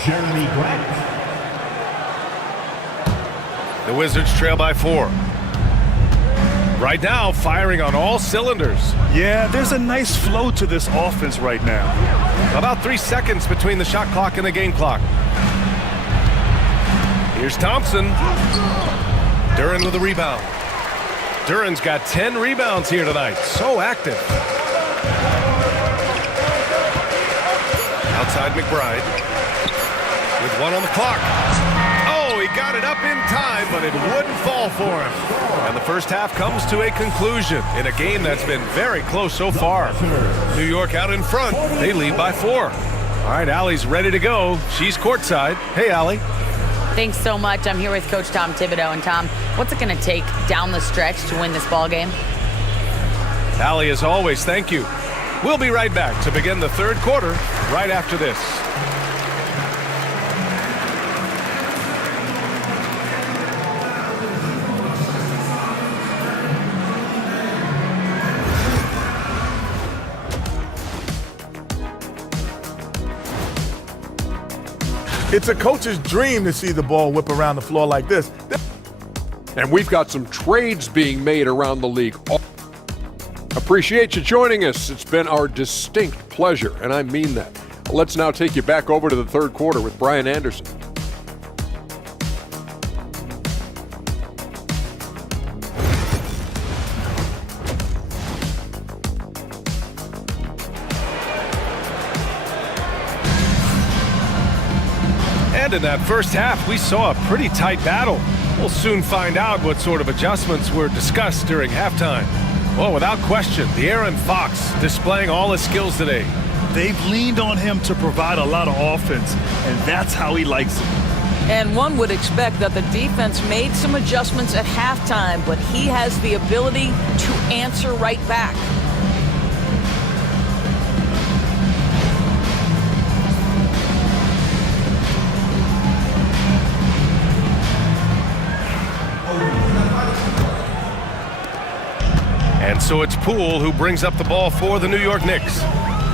Jeremy Grant. The Wizards trail by 4. Right now, firing on all cylinders. Yeah, there's a nice flow to this offense right now. About 3 seconds between the shot clock and the game clock. Here's Thompson. Duren with a rebound. Duren's got 10 rebounds here tonight. So active. Outside McBride. With 1 on the clock. Oh, he got it up in time, but it wouldn't fall for him. And the first half comes to a conclusion in a game that's been very close so far. New York out in front. They lead by 4. All right, Allie's ready to go. She's courtside. Hey, Allie. Thanks so much. I'm here with Coach Tom Thibodeau. And Tom, what's it going to take down the stretch to win this ball game? Allie, as always, thank you. We'll be right back to begin the third quarter right after this. It's a coach's dream to see the ball whip around the floor like this. And we've got some trades being made around the league. Appreciate you joining us. It's been our distinct pleasure, and I mean that. Let's now take you back over to the third quarter with Brian Anderson. And in that first half, we saw a pretty tight battle. We'll soon find out what sort of adjustments were discussed during halftime. Well, without question, De'Aaron Fox displaying all his skills today. They've leaned on him to provide a lot of offense, and that's how he likes it. And one would expect that the defense made some adjustments at halftime, but he has the ability to answer right back. And so it's Poole who brings up the ball for the New York Knicks.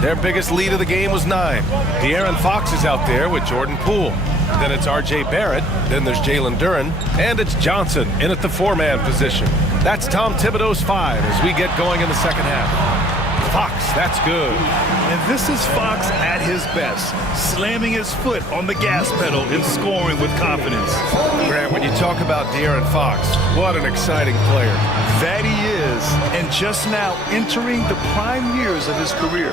Their biggest lead of the game was 9. De'Aaron Fox is out there with Jordan Poole. Then it's R.J. Barrett. Then there's Jalen Duren. And it's Johnson in at the 4-man position. That's Tom Thibodeau's 5 as we get going in the second half. Fox, that's good. And this is Fox at his best, slamming his foot on the gas pedal and scoring with confidence. Grant, when you talk about De'Aaron Fox, what an exciting player. That he is, and just now entering the prime years of his career.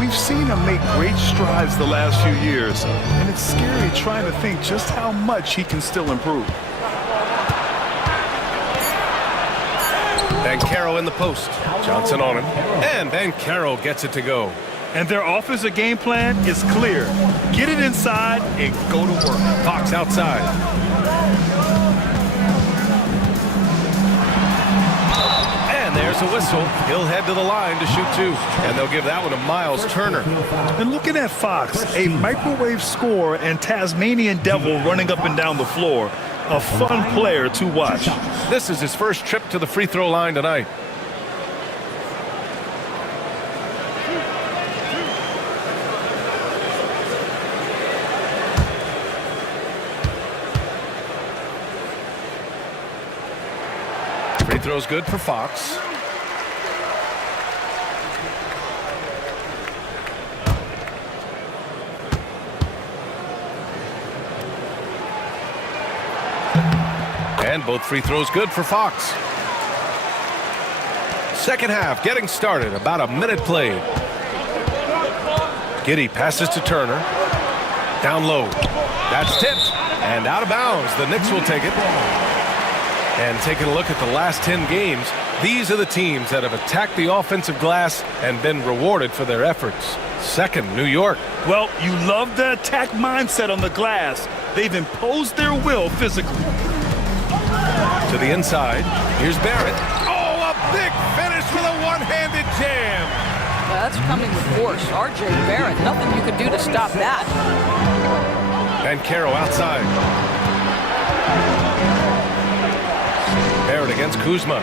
We've seen him make great strides the last few years, and it's scary trying to think just how much he can still improve. Banchero in the post. Johnson on him. And Banchero gets it to go. And their offensive game plan is clear. Get it inside and go to work. Fox outside. And there's a whistle. He'll head to the line to shoot 2. And they'll give that one to Miles Turner. And looking at Fox, a microwave scorer and Tasmanian devil running up and down the floor. A fun player to watch. This is his first trip to the free throw line tonight. Free throw's good for Fox. And both free throws good for Fox. Second half getting started. About a minute played. Giddey passes to Turner. Down low. That's tipped. And out of bounds. The Knicks will take it. And taking a look at the last 10 games, these are the teams that have attacked the offensive glass and been rewarded for their efforts. Second, New York. Well, you love the attack mindset on the glass. They've imposed their will physically. To the inside. Here's Barrett. Oh, a big finish with a one-handed jam. That's coming with force. R.J. Barrett, nothing you could do to stop that. Banchero outside. Barrett against Kuzma.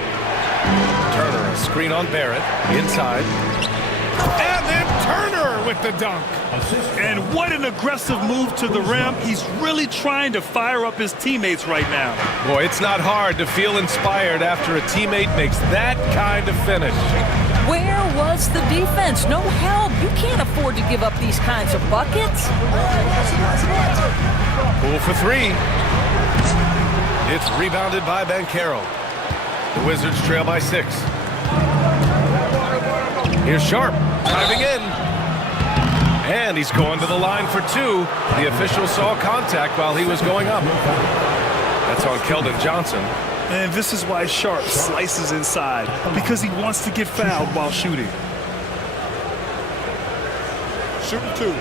Turner, a screen on Barrett. Inside. And then Turner Miller with the dunk. And what an aggressive move to the rim. He's really trying to fire up his teammates right now. Boy, it's not hard to feel inspired after a teammate makes that kind of finish. Where was the defense? No help. You can't afford to give up these kinds of buckets. Poole for three. It's rebounded by Banchero. The Wizards trail by 6. Here's Sharp driving in. And he's going to the line for 2. The official saw contact while he was going up. That's on Keldon Johnson. And this is why Sharp slices inside, because he wants to get fouled while shooting. Shooting 2.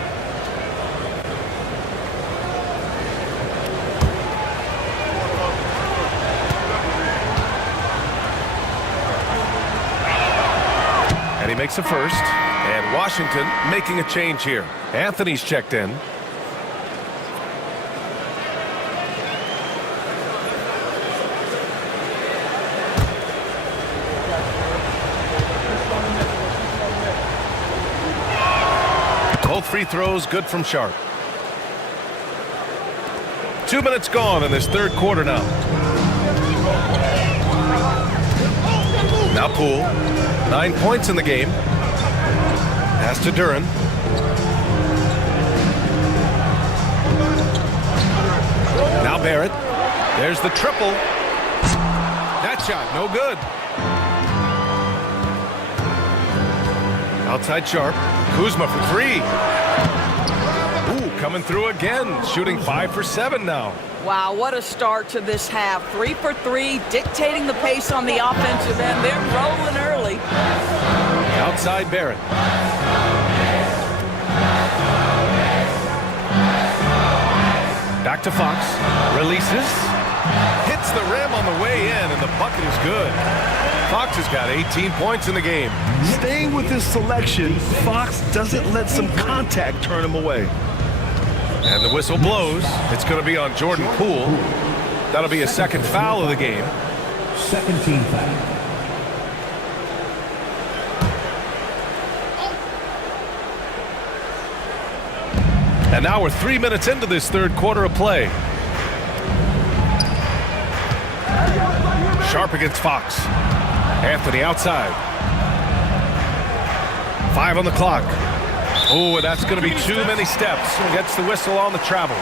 And he makes a first. And Washington making a change here. Anthony's checked in. Both free throws good from Sharp. 2 minutes gone in this third quarter now. Now Poole. 9 points in the game. Pass to Duren. Now Barrett. There's the triple. That shot, no good. Outside Sharp. Kuzma for 3. Ooh, coming through again. Shooting 5 for 7 now. Wow, what a start to this half. 3 for 3, dictating the pace on the offensive end. They're rolling early. Outside Barrett. Back to Fox. Releases. Hits the rim on the way in, and the bucket is good. Fox has got 18 points in the game. Staying with his selection, Fox doesn't let some contact turn him away. And the whistle blows. It's going to be on Jordan Poole. That'll be a second foul of the game. Second team foul. And now we're 3 minutes into this third quarter of play. Sharp against Fox. Anthony outside. 5 on the clock. Oh, and that's going to be too many steps. Gets the whistle on the travel.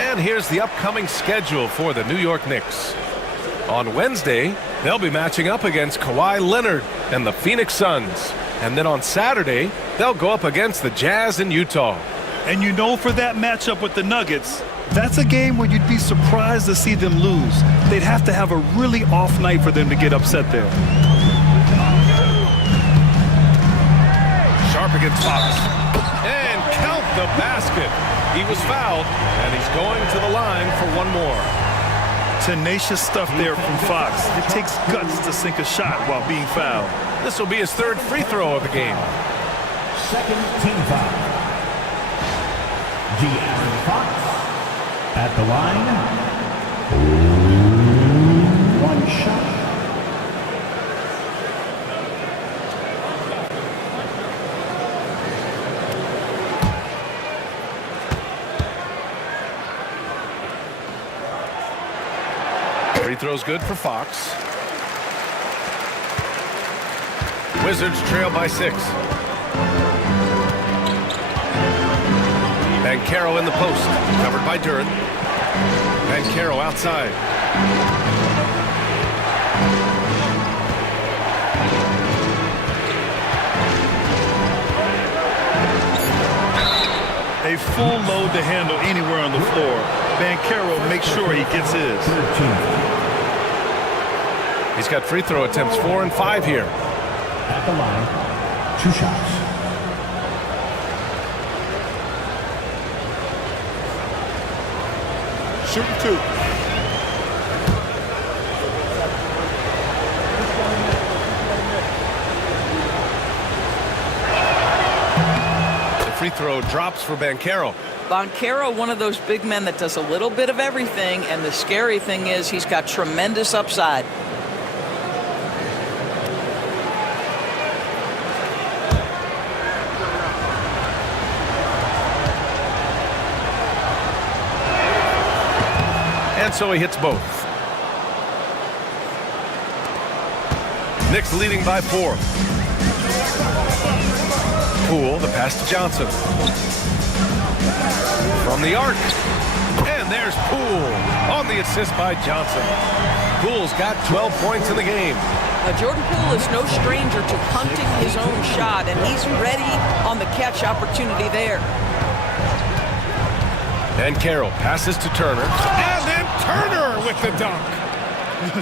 And here's the upcoming schedule for the New York Knicks. On Wednesday, they'll be matching up against Kawhi Leonard and the Phoenix Suns. And then on Saturday, they'll go up against the Jazz in Utah. And you know, for that matchup with the Nuggets, that's a game where you'd be surprised to see them lose. They'd have to have a really off night for them to get upset there. Sharp against Fox. And count the basket. He was fouled, and he's going to the line for one more. Tenacious stuff there from Fox. It takes guts to sink a shot while being fouled. This will be his third free throw of the game. Second team foul. De'Aaron Fox at the line. One shot. Free throw's good for Fox. Wizards trail by 6. Banchero in the post, covered by Duren. Banchero outside. A full load to handle anywhere on the floor. Banchero makes sure he gets his. He's got free throw attempts 4 and 5 here. At the line, 2 shots. Shooting 2. The free throw drops for Banchero. Banchero, one of those big men that does a little bit of everything, and the scary thing is he's got tremendous upside. And so he hits both. Knicks leading by 4. Poole, the pass to Johnson. From the arc. And there's Poole on the assist by Johnson. Poole's got 12 points in the game. Jordan Poole is no stranger to punting his own shot, and he's ready on the catch opportunity there. And Carroll passes to Turner. And then Turner with the dunk.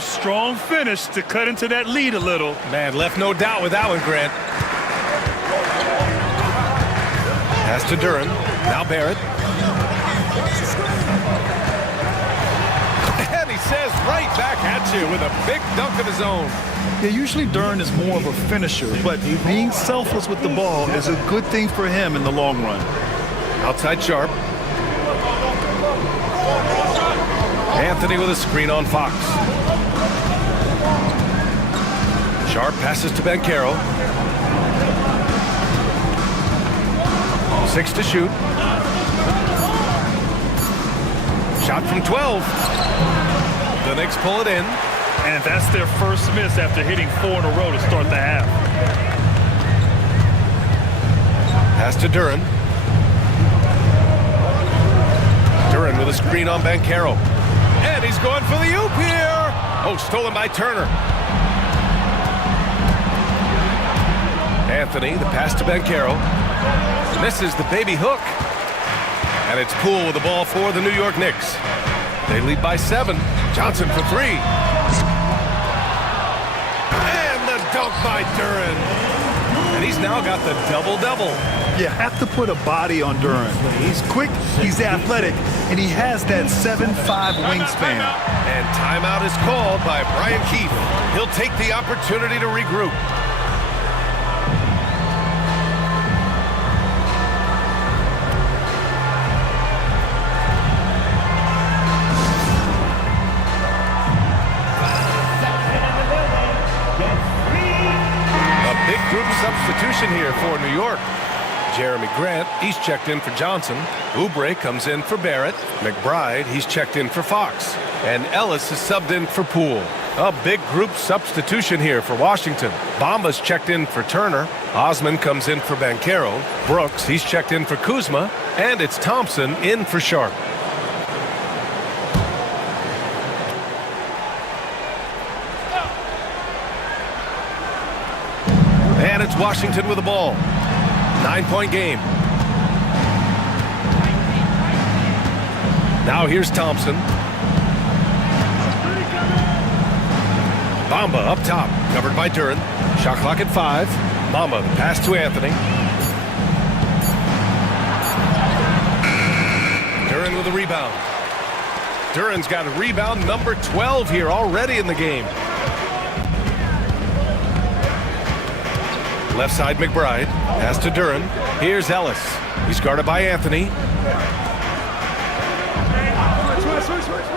Strong finish to cut into that lead a little. Man, left no doubt with that one, Grant. Pass to Duran. Now Barrett. And he says right back at you with a big dunk of his own. Yeah, usually Duran is more of a finisher, but being selfless with the ball is a good thing for him in the long run. Outside Sharp. Anthony with a screen on Fox. Sharp passes to Ben Carroll. 6 to shoot. Shot from 12. The Knicks pull it in. And that's their first miss after hitting 4 in a row to start the half. Pass to Duran. Duran with a screen on Ben Carroll. And he's going for the oop here. Oh, stolen by Turner. Anthony, the pass to Ben Carroll. Misses the baby hook. And it's Poole with the ball for the New York Knicks. They lead by 7. Johnson for 3. And the dunk by Duran. And he's now got the double-double. You have to put a body on Duran. He's quick, he's athletic, and he has that 7'5" wingspan. And timeout is called by Brian Keefe. He'll take the opportunity to regroup. Substitution here for New York. Jeremy Grant, he's checked in for Johnson. Oubre comes in for Barrett. McBride, he's checked in for Fox. And Ellis is subbed in for Poole. A big group substitution here for Washington. Bamba's checked in for Turner. Osman comes in for Banchero. Brooks, he's checked in for Kuzma. And it's Thompson in for Sharp. And it's Washington with the ball. 9-point game. Now here's Thompson. Bamba up top, covered by Duran. Shot clock at 5. Bamba, the pass to Anthony. Duran with a rebound. Duran's got a rebound number 12 here already in the game. Left side, McBride. Pass to Duran. Here's Ellis. He's guarded by Anthony.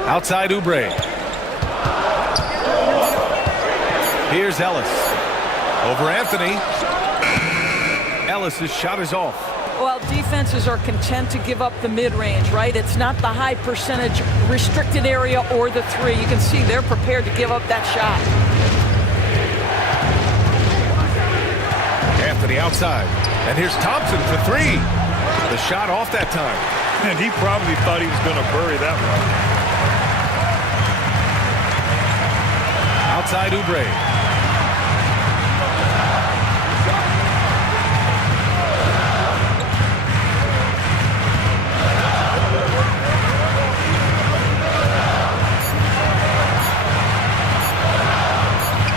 Outside, Oubre. Here's Ellis. Over Anthony. Ellis's shot is off. Well, defenses are content to give up the mid-range, right? It's not the high percentage restricted area or the 3. You can see they're prepared to give up that shot. Anthony outside. And here's Thompson for 3. The shot off that time. And he probably thought he was going to bury that one. Outside Oubre.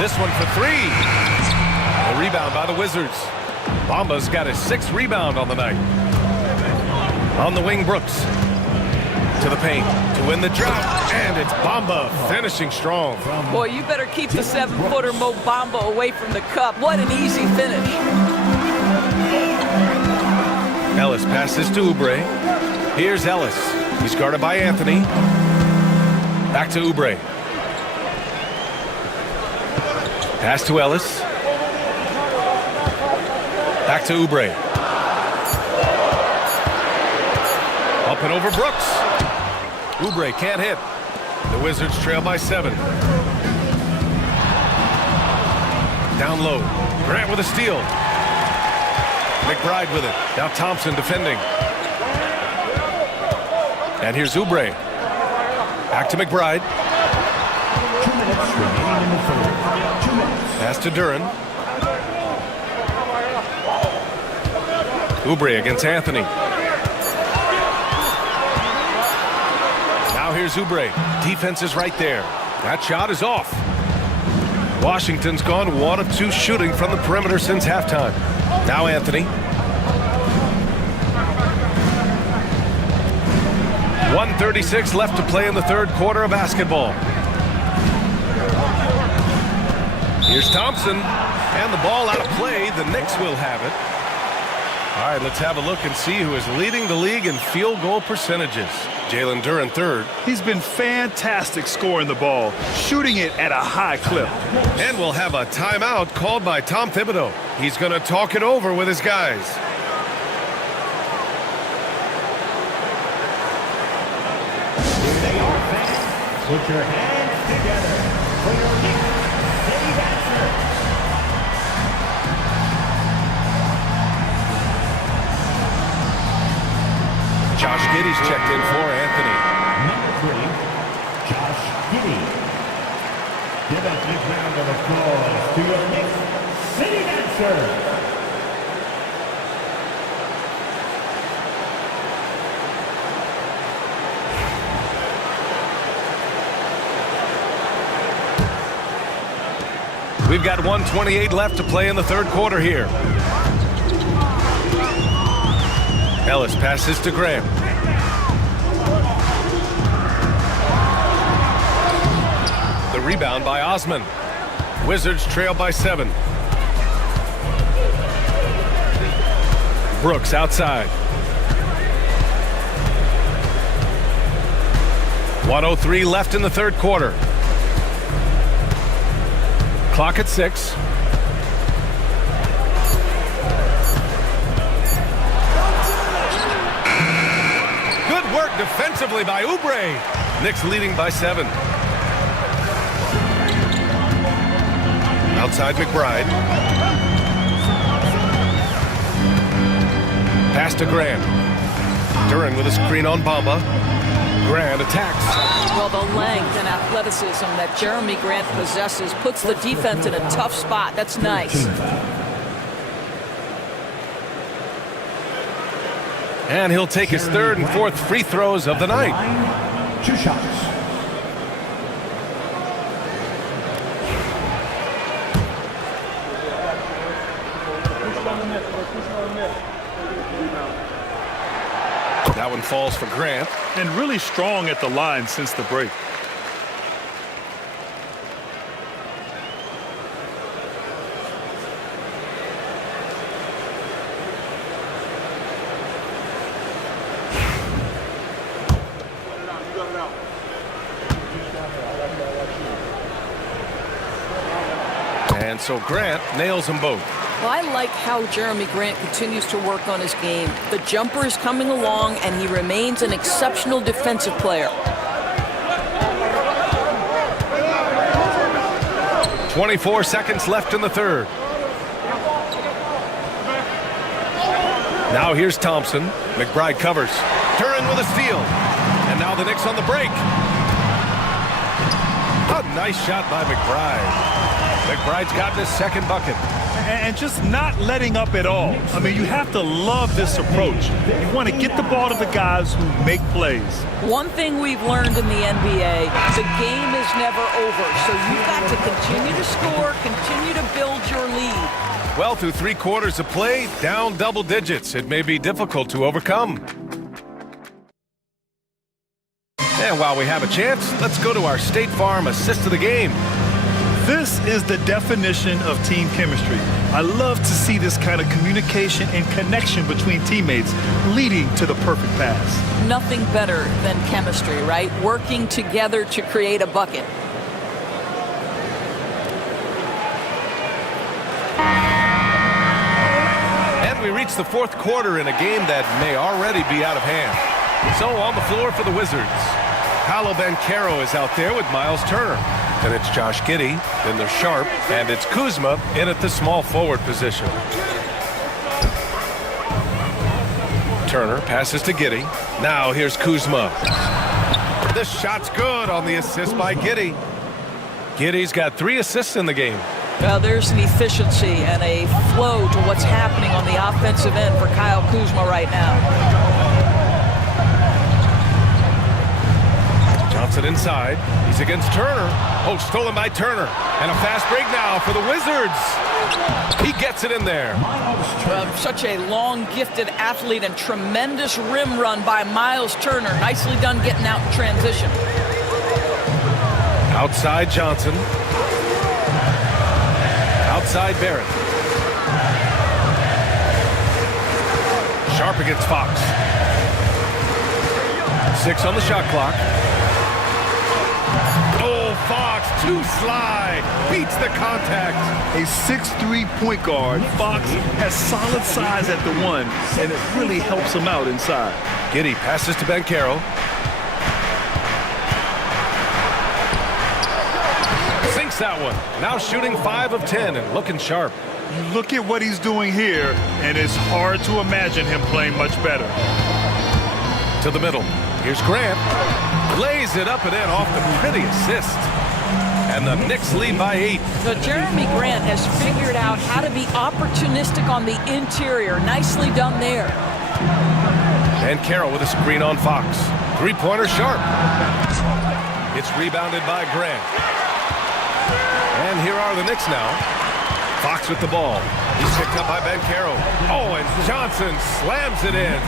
This one for 3. A rebound by the Wizards. Bamba's got his 6th rebound on the night. On the wing, Brooks. To the paint to win the drought. And it's Bamba finishing strong. Boy, you better keep the 7-footer Mo Bamba away from the cup. What an easy finish. Ellis passes to Oubre. Here's Ellis. He's guarded by Anthony. Back to Oubre. Pass to Ellis. Back to Oubre. Up and over Brooks. Oubre can't hit. The Wizards trail by 7. Down low. Grant with a steal. McBride with it. Now Thompson defending. And here's Oubre. Back to McBride. 2 minutes remaining in the third. 2 minutes. Pass to Duran. Oubre against Anthony. Now here's Oubre. Defense is right there. That shot is off. Washington's gone 1 of 2 shooting from the perimeter since halftime. Now Anthony. 1:36 left to play in the third quarter of basketball. Here's Thompson, and the ball out of play. The Knicks will have it. All right, let's have a look and see who is leading the league in field goal percentages. Jalen Duran third. He's been fantastic scoring the ball, shooting it at a high clip. And we'll have a timeout called by Tom Thibodeau. He's going to talk it over with his guys. Put your hands together for your Knicks City Dancer. Josh Giddey's checked in for Anthony. Number 3, Josh Giddey. Give a big round of applause to your Knicks City Dancer. We've got 1:28 left to play in the third quarter here. Ellis passes to Graham. The rebound by Osman. Wizards trail by 7. Brooks outside. 1:03 left in the third quarter. Clock at 6. Good work defensively by Oubre. Knicks leading by 7. Outside McBride. Pass to Grant. Duran with a screen on Bamba. Grant attacks. Well, the length and athleticism that Jeremy Grant possesses puts the defense in a tough spot. That's nice. And he'll take his third and fourth free throws of the night. 2 shots. That one falls for Grant. And really strong at the line since the break. And so Grant nails them both. Well, I like how Jeremy Grant continues to work on his game. The jumper is coming along, and he remains an exceptional defensive player. 24 seconds left in the third. Now here's Thompson. McBride covers. Duran with a steal. And now the Knicks on the break. A nice shot by McBride. McBride's gotten his second bucket. And just not letting up at all. I mean, you have to love this approach. You want to get the ball to the guys who make plays. One thing we've learned in the NBA, the game is never over. So you've got to continue to score, continue to build your lead. Well, through 3 quarters of play, down double digits. It may be difficult to overcome. And while we have a chance, let's go to our State Farm assist of the game. This is the definition of team chemistry. I love to see this kind of communication and connection between teammates leading to the perfect pass. Nothing better than chemistry, right? Working together to create a bucket. And we reach the fourth quarter in a game that may already be out of hand. So on the floor for the Wizards. Paolo Banchero is out there with Miles Turner. Then it's Josh Giddey, then there's Sharp, and it's Kuzma in at the small forward position. Turner passes to Giddey. Now here's Kuzma. The shot's good on the assist by Giddey. Giddey's got 3 assists in the game. Well, there's an efficiency and a flow to what's happening on the offensive end for Kyle Kuzma right now. Johnson inside. He's against Turner. Oh, stolen by Turner. And a fast break now for the Wizards. He gets it in there. Such a long, gifted athlete and tremendous rim run by Miles Turner. Nicely done getting out in transition. Outside Johnson. Outside Barrett. Sharp against Fox. 6 on the shot clock. Oh, Fox, too sly. Beats the contact. A 6'3" point guard. Fox has solid size at the 1, and it really helps him out inside. Giddey passes to Banchero. Sinks that one. Now shooting 5 of 10 and looking sharp. You look at what he's doing here, and it's hard to imagine him playing much better. To the middle. Here's Grant. Lays it up and in off the pretty assist. And the Knicks lead by 8. So Jeremy Grant has figured out how to be opportunistic on the interior. Nicely done there. And Carroll with a screen on Fox. 3-pointer Sharp. It's rebounded by Grant. And here are the Knicks now. Fox with the ball. He's picked up by Banchero. Oh, and Johnson slams it in.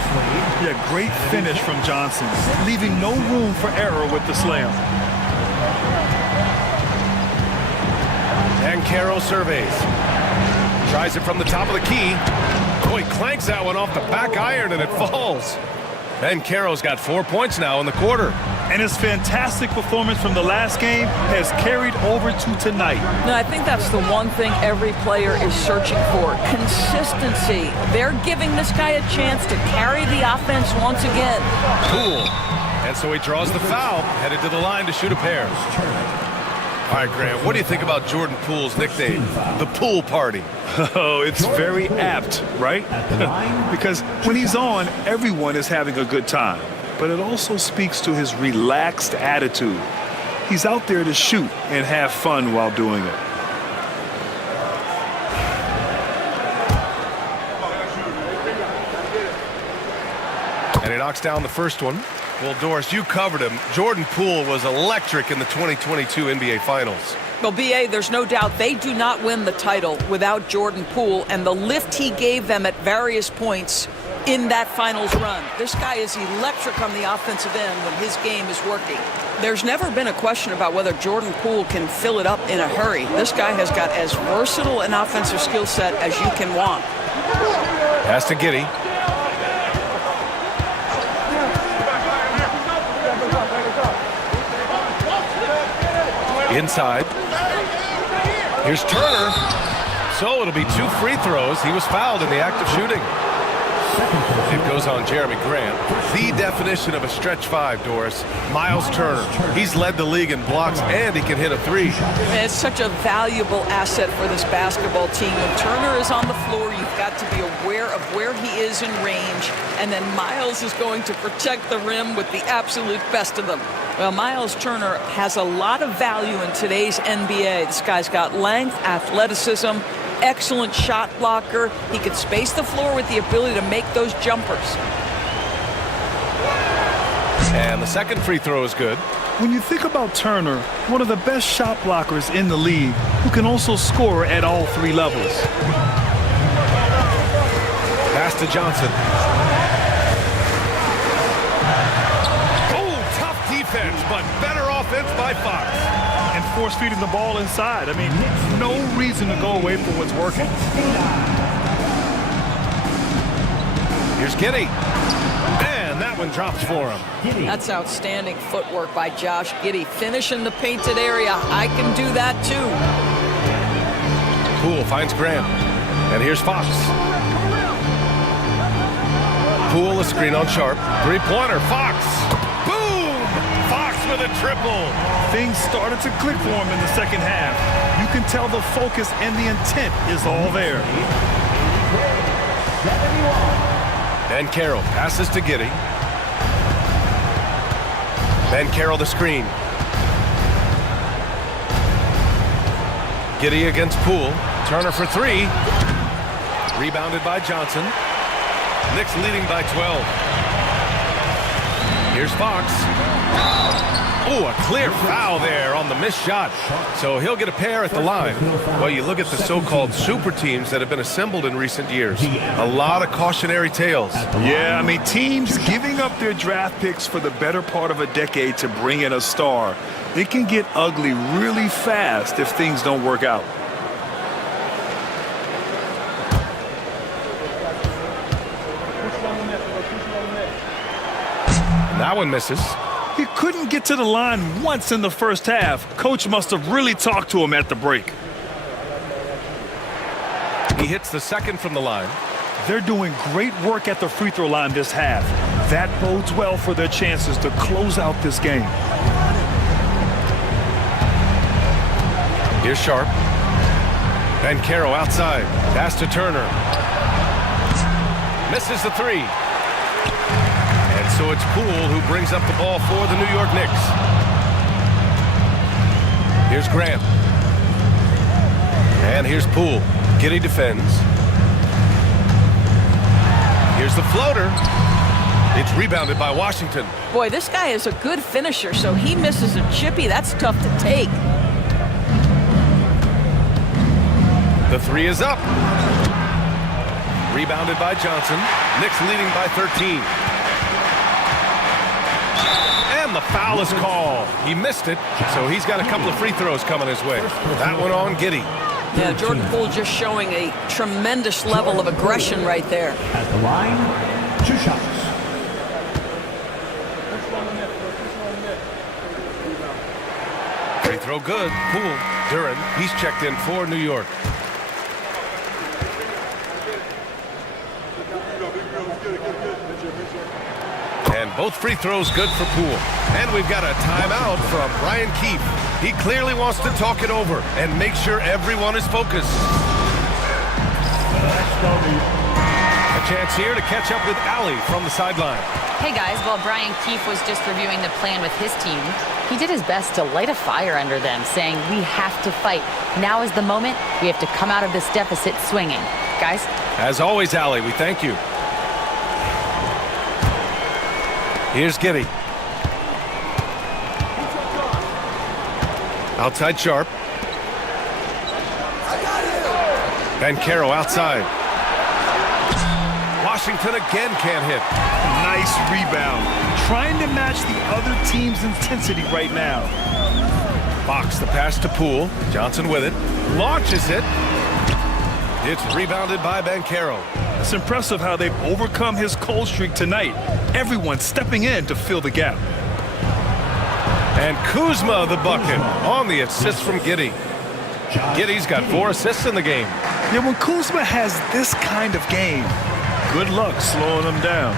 Yeah, great finish from Johnson, leaving no room for error with the slam. And Carroll surveys. Tries it from the top of the key. Oh, he clanks that one off the back iron and it falls. Banchero's got 4 points now in the quarter. And his fantastic performance from the last game has carried over to tonight. No, I think that's the one thing every player is searching for. Consistency. They're giving this guy a chance to carry the offense once again. Poole. And so he draws the foul, headed to the line to shoot a pair. All right, Grant, what do you think about Jordan Poole's nickname, the Pool Party? Oh, it's very apt, right? Because when he's on, everyone is having a good time. But it also speaks to his relaxed attitude. He's out there to shoot and have fun while doing it. And he knocks down the first one. Well, Doris, you covered him. Jordan Poole was electric in the 2022 NBA Finals. Well, B.A., there's no doubt they do not win the title without Jordan Poole and the lift he gave them at various points in that finals run. This guy is electric on the offensive end when his game is working. There's never been a question about whether Jordan Poole can fill it up in a hurry. This guy has got as versatile an offensive skill set as you can want. Pass to Giddey. Inside. Here's Turner. So it'll be 2 free throws. He was fouled in the act of shooting. It goes on Jeremy Grant. The definition of a stretch 5, Doris. Miles Turner. He's led the league in blocks, and he can hit a 3. It's such a valuable asset for this basketball team. When Turner is on the floor, you've got to be aware of where he is in range, and then Miles is going to protect the rim with the absolute best of them. Well, Miles Turner has a lot of value in today's NBA. This guy's got length, athleticism, excellent shot blocker. He can space the floor with the ability to make those jumpers. And the second free throw is good. When you think about Turner, one of the best shot blockers in the league, who can also score at all 3 levels. Pass to Johnson. Defense, but better offense by Fox. And force-feeding the ball inside. I mean, no reason to go away from what's working. Here's Giddey. And that one drops for him. That's outstanding footwork by Josh Giddey. Finishing the painted area. I can do that too. Poole finds Grant. And here's Fox. Poole, a screen on Sharp. 3-pointer. Fox. Boom! Fox with for the triple. Things started to click for him in the second half. You can tell the focus and the intent is all there. Ben Carroll passes to Giddey. Ben Carroll the screen. Giddey against Poole. Turner for three. Rebounded by Johnson. Knicks leading by 12. Here's Fox. Oh, a clear foul there on the missed shot. So he'll get a pair at the line. Well, you look at the so-called super teams that have been assembled in recent years. A lot of cautionary tales. Yeah, I mean, teams giving up their draft picks for the better part of a decade to bring in a star. It can get ugly really fast if things don't work out. That one misses. He couldn't get to the line once in the first half. Coach must have really talked to him at the break. He hits the second from the line. They're doing great work at the free throw line this half. That bodes well for their chances to close out this game. Here's Sharp. Ben Carroll outside. Pass to Turner. Misses the three. And so it's Poole who brings up the ball for the New York Knicks. Here's Grant. And here's Poole. Giddey defends. Here's the floater. It's rebounded by Washington. Boy, this guy is a good finisher, so he misses a chippy. That's tough to take. The three is up. Rebounded by Johnson. Knicks leading by 13. And the foul is called. He missed it, so he's got a couple of free throws coming his way. That one on Giddey. Yeah, Jordan Poole just showing a tremendous level of aggression right there. At the line, 2 shots. Free throw good. Poole. Duren. He's checked in for New York. And both free throws good for Poole. And we've got a timeout from Brian Keefe. He clearly wants to talk it over and make sure everyone is focused. A chance here to catch up with Allie from the sideline. Hey guys, while Brian Keefe was just reviewing the plan with his team, he did his best to light a fire under them, saying we have to fight. Now is the moment. We have to come out of this deficit swinging. Guys? As always, Allie, we thank you. Here's Giddey. Outside Sharp. Ben Carroll outside. Washington again can't hit. Nice rebound. Trying to match the other team's intensity right now. Fox the pass to Poole. Johnson with it. Launches it. It's rebounded by Ben Carroll. It's impressive how they've overcome his cold streak tonight. Everyone stepping in to fill the gap. And Kuzma the bucket on the assist from Giddey. Giddey's got 4 assists in the game. Yeah, when Kuzma has this kind of game, good luck slowing him down.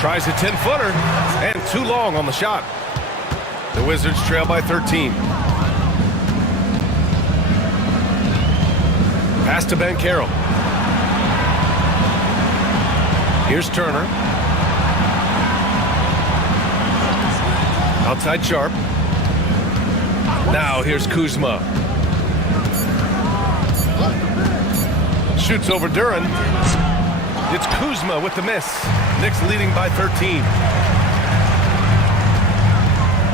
Tries a 10-footer and too long on the shot. The Wizards trail by 13. Pass to Ben Carroll. Here's Turner. Outside Sharp. Now here's Kuzma. Shoots over Duren. It's Kuzma with the miss. Knicks leading by 13.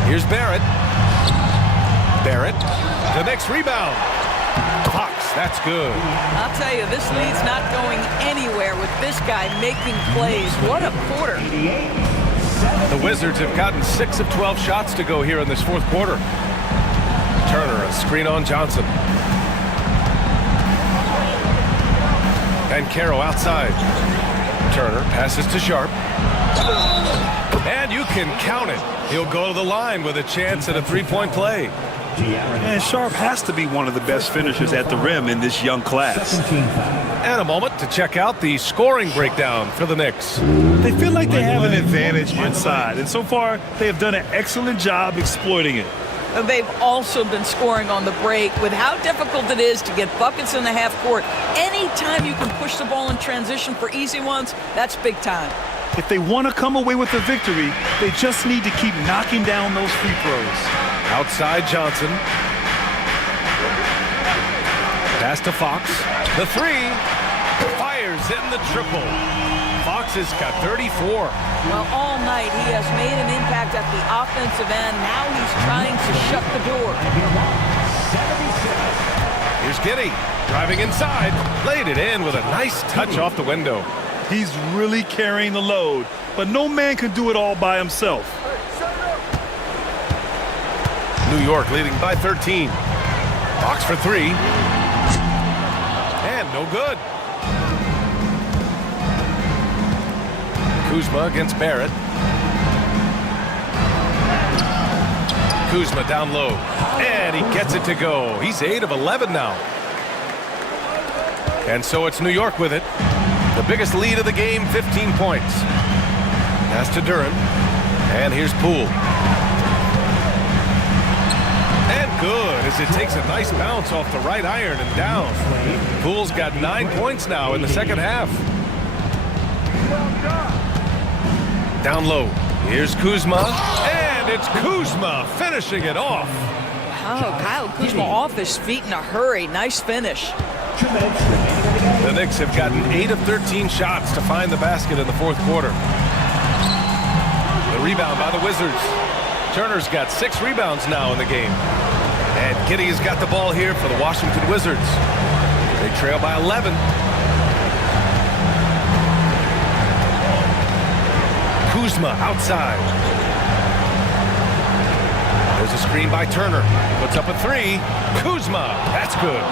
Here's Barrett. Barrett. The Knicks rebound. Fox, that's good. I'll tell you, this lead's not going anywhere with this guy making plays. What a quarter. The Wizards have gotten 6 of 12 shots to go here in this fourth quarter. Turner, a screen on Johnson. And Carroll outside. Turner passes to Sharp. And you can count it. He'll go to the line with a chance at a 3-point play. And Sharp has to be one of the best finishers at the rim in this young class. And a moment to check out the scoring breakdown for the Knicks. They feel like they have an advantage inside, and so far they have done an excellent job exploiting it. They've also been scoring on the break. With how difficult it is to get buckets in the half court, anytime you can push the ball in transition for easy ones, that's big time. If they want to come away with a victory, they just need to keep knocking down those free throws. Outside Johnson. Pass to Fox. The three. Fires in the triple. Fox has got 34. Well, all night he has made an impact at the offensive end. Now he's trying to shut the door. Here's Giddey driving inside. Laid it in with a nice touch off the window. He's really carrying the load, but no man can do it all by himself. New York leading by 13. Fox for three. And no good. Kuzma against Barrett. Kuzma down low. And he gets it to go. He's 8 of 11 now. And so it's New York with it. The biggest lead of the game, 15 points. Pass to Duran. And here's Poole. And good, as it takes a nice bounce off the right iron and down. Poole's got 9 points now in the second half. Down low. Here's Kuzma. And it's Kuzma finishing it off. Oh, Kyle Kuzma off his feet in a hurry. Nice finish. The Knicks have gotten 8 of 13 shots to find the basket in the fourth quarter. The rebound by the Wizards. Turner's got 6 rebounds now in the game. And Giddey has got the ball here for the Washington Wizards. They trail by 11. Kuzma outside. There's a screen by Turner. Puts up a three. Kuzma. That's good.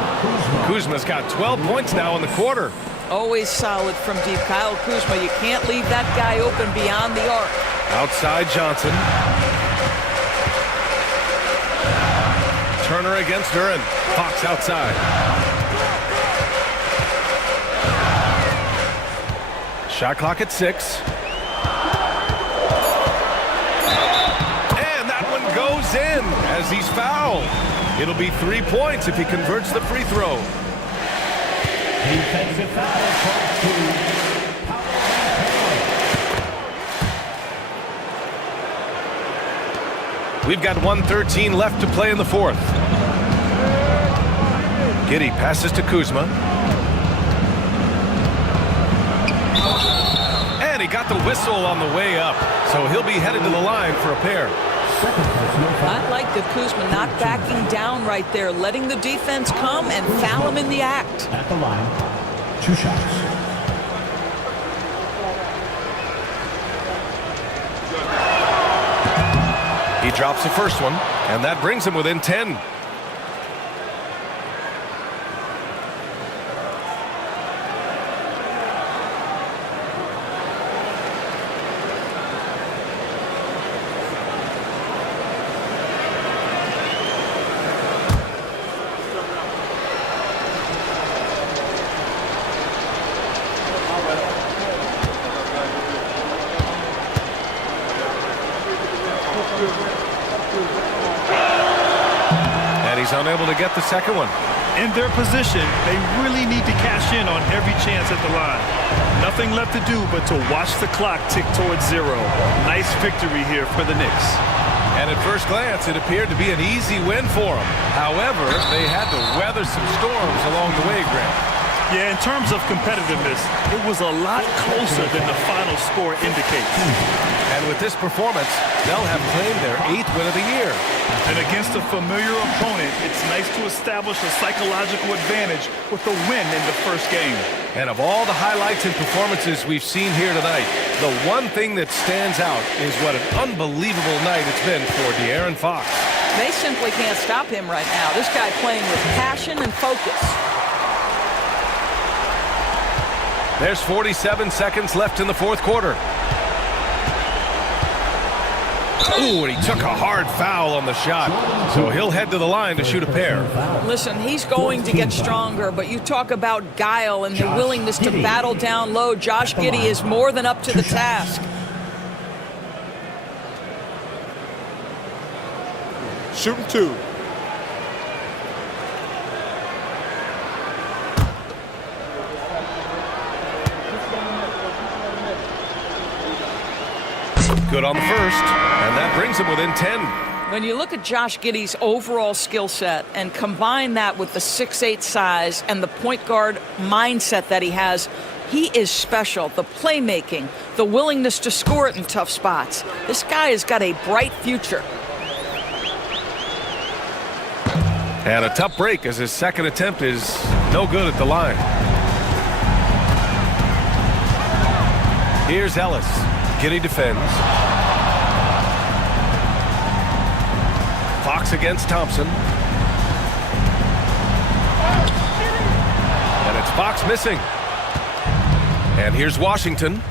Kuzma's got 12 points now in the quarter. Always solid from deep. Kyle Kuzma, you can't leave that guy open beyond the arc. Outside Johnson. Turner against Duran. Fox outside. Shot clock at 6. Goes in as he's fouled. It'll be 3 points if he converts the free throw. Defensive foul. We've got 1:13 left to play in the fourth. Giddey passes to Kuzma. And he got the whistle on the way up, so he'll be headed to the line for a pair. I like the Kuzma not backing down right there, letting the defense come and foul him in the act. At the line, 2 shots. He drops the first one, and that brings him within 10. He's unable to get the second one. In their position, they really need to cash in on every chance at the line. Nothing left to do but to watch the clock tick towards 0. Nice victory here for the Knicks. And at first glance, it appeared to be an easy win for them. However, they had to weather some storms along the way, Grant. Yeah, in terms of competitiveness, it was a lot closer than the final score indicates. And with this performance, they'll have claimed their 8th win of the year. And against a familiar opponent, it's nice to establish a psychological advantage with a win in the first game. And of all the highlights and performances we've seen here tonight, the one thing that stands out is what an unbelievable night it's been for De'Aaron Fox. They simply can't stop him right now. This guy playing with passion and focus. There's 47 seconds left in the fourth quarter. Ooh, and he took a hard foul on the shot. So he'll head to the line to shoot a pair. Listen, he's going to get stronger, but you talk about guile and the willingness to battle down low. Josh Giddey is more than up to the task. Shooting 2. Good on the first, and that brings him within 10. When you look at Josh Giddey's overall skill set and combine that with the 6'8" size and the point guard mindset that he has, he is special. The playmaking, the willingness to score it in tough spots. This guy has got a bright future. And a tough break as his second attempt is no good at the line. Here's Ellis. Giddey defends. Fox against Thompson. And it's Fox missing. And here's Washington.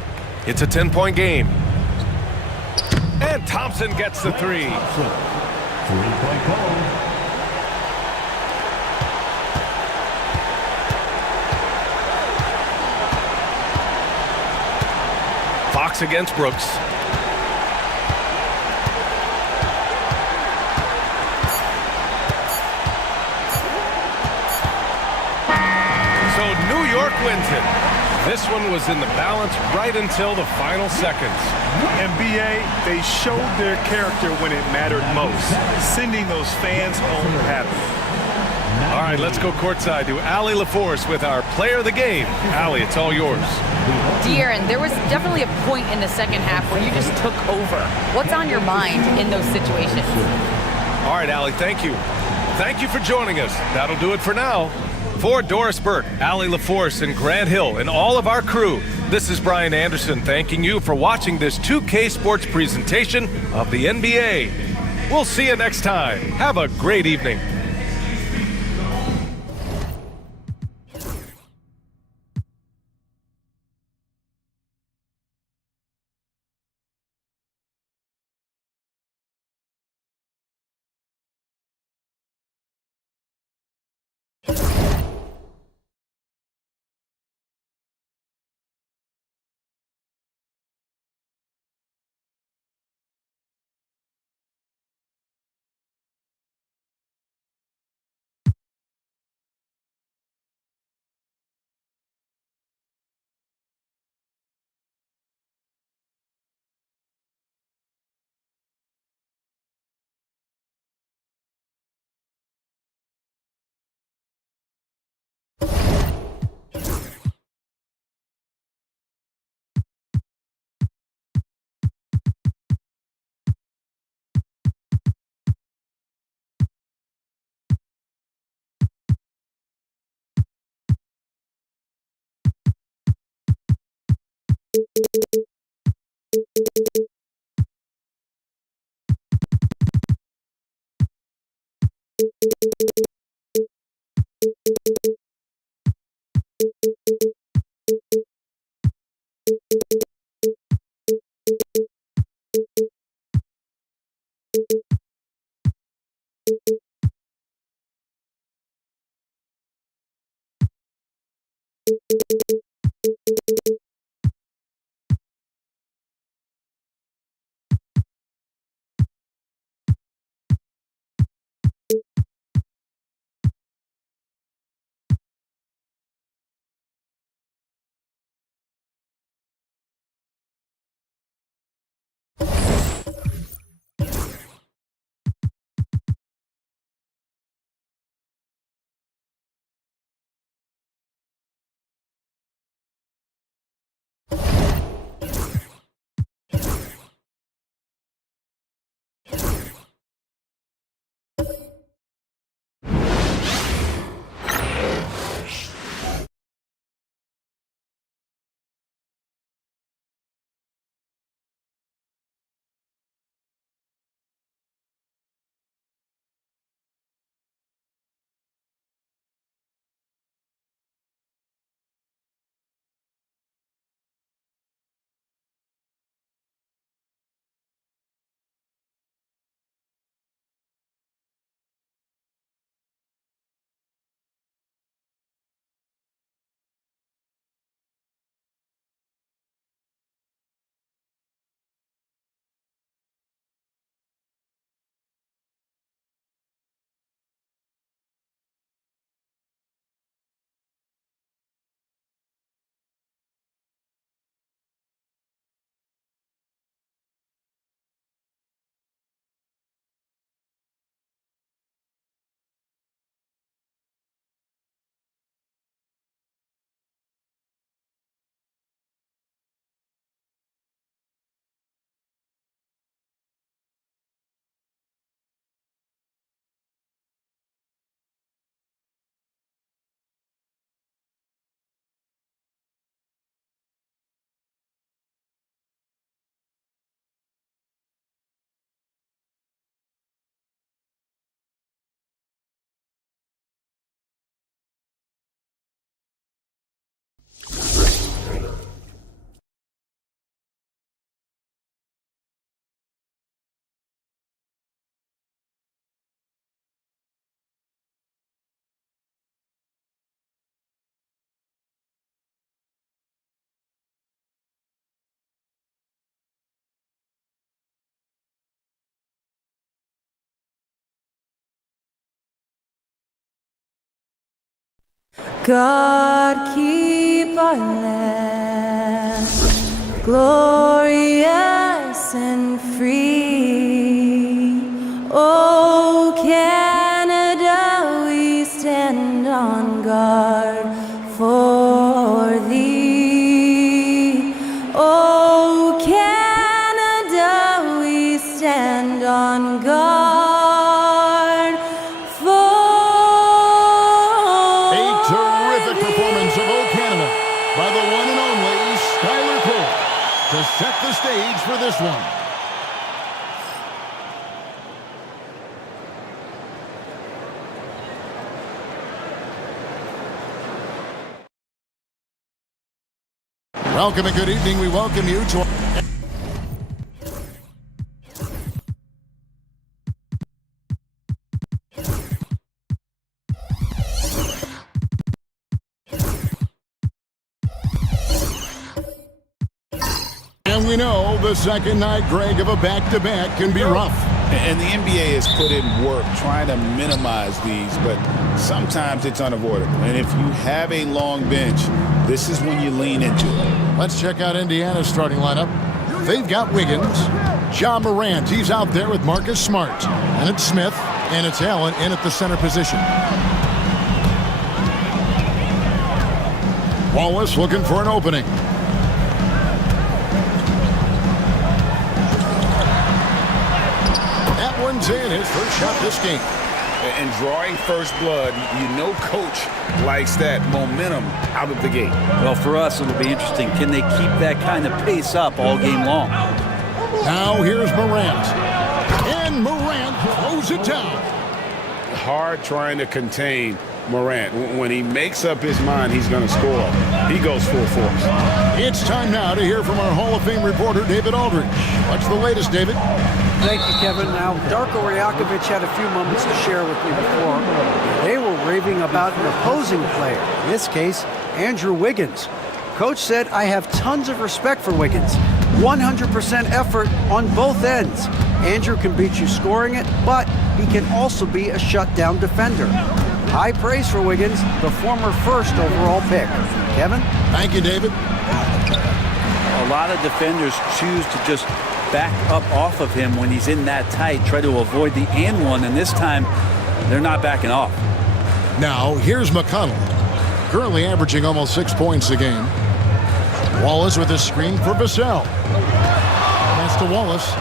It's a 10-point game. And Thompson gets the three. 3-point goal. Fox against Brooks. So New York wins it. This one was in the balance right until the final seconds. NBA, they showed their character when it mattered most, sending those fans home happy. All right, let's go courtside to Allie LaForce with our player of the game. Allie, it's all yours. De'Aaron, there was definitely a point in the second half where you just took over. What's on your mind in those situations? All right, Allie, thank you. Thank you for joining us. That'll do it for now. For Doris Burke, Allie LaForce, and Grant Hill, and all of our crew, this is Brian Anderson thanking you for watching this 2K Sports presentation of the NBA. We'll see you next time. Have a great evening. God keep our land glorious and free. Oh, Canada, we stand on guard for thee. Oh, Canada, we stand on guard for A terrific performance of O Canada by the one and only Skylar Cole to set the stage for this one. Welcome and good evening. We welcome you to and we know the second night, Greg, of a back-to-back can be rough. And the NBA has put in work trying to minimize these, but sometimes it's unavoidable. And if you have a long bench, this is when you lean into it. Let's check out Indiana's starting lineup. They've got Wiggins, Ja Morant. He's out there with Marcus Smart. And it's Smith, and it's Allen in at the center position. Wallace looking for an opening. That one's in, his first shot this game. And drawing first blood, you know coach likes that momentum out of the gate. Well, for us, it'll be interesting. Can they keep that kind of pace up all game long? Now here's Morant. And Morant throws it down. Hard trying to contain Morant. When he makes up his mind he's going to score, he goes full force. It's time now to hear from our Hall of Fame reporter, David Aldridge. What's the latest, David? Thank you, Kevin. Now, Darko Rajakovic had a few moments to share with me before. They were raving about an opposing player, in this case, Andrew Wiggins. Coach said, I have tons of respect for Wiggins. 100% effort on both ends. Andrew can beat you scoring it, but he can also be a shutdown defender. High praise for Wiggins, the former first overall pick. Kevin? Thank you, David. A lot of defenders choose to just back up off of him when he's in that tight, try to avoid the and one, and this time they're not backing off. Now, here's McConnell, currently averaging almost 6 points a game. Wallace with a screen for Vassell. That's to Wallace.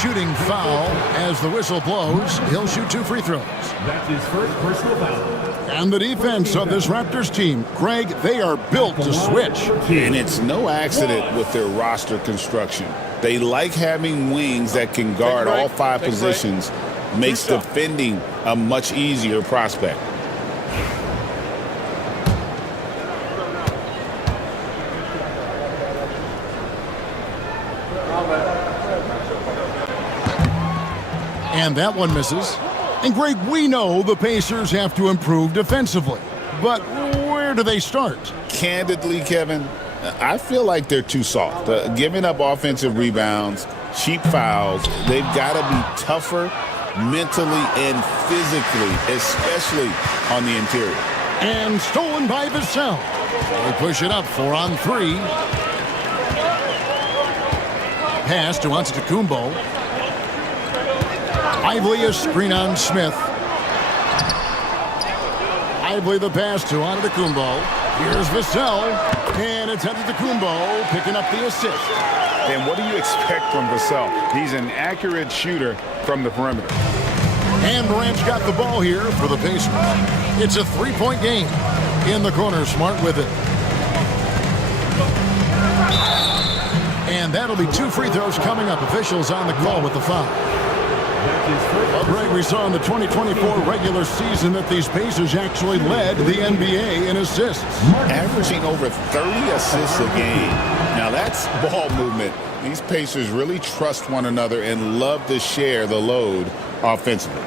Shooting foul as the whistle blows. He'll shoot 2 free throws. That's his first personal foul. And the defense of this Raptors team, Greg, they are built to switch. And it's no accident with their roster construction. They like having wings that can guard all 5 positions. Makes defending a much easier prospect. And that one misses. And Greg, we know the Pacers have to improve defensively. But where do they start? Candidly, Kevin, I feel like they're too soft. Giving up offensive rebounds, cheap fouls. They've got to be tougher mentally and physically, especially on the interior. And stolen by Vassell. They push it up 4 on 3. Pass to Antetokounmpo. Ively a screen on Smith. Ively the pass to Antetokounmpo. Here's Vassell. And it's Antetokounmpo picking up the assist. And what do you expect from Vassell? He's an accurate shooter from the perimeter. And Morant's got the ball here for the Pacers. It's a 3-point game. In the corner, Smart with it. And that'll be 2 free throws coming up. Officials on the call with the foul. Well, Greg, we saw in the 2024 regular season that these Pacers actually led the NBA in assists. Averaging over 30 assists a game. Now that's ball movement. These Pacers really trust one another and love to share the load offensively.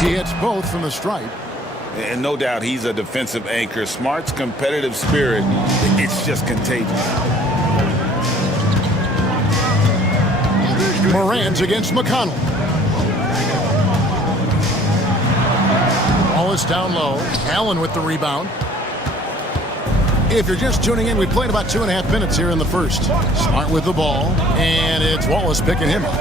He hits both from the stripe. And no doubt he's a defensive anchor. Smart's competitive spirit, it's just contagious. Morant against McConnell. Ball is down low. Allen with the rebound. If you're just tuning in, we played about 2.5 minutes here in the first. Smart with the ball, and it's Wallace picking him up.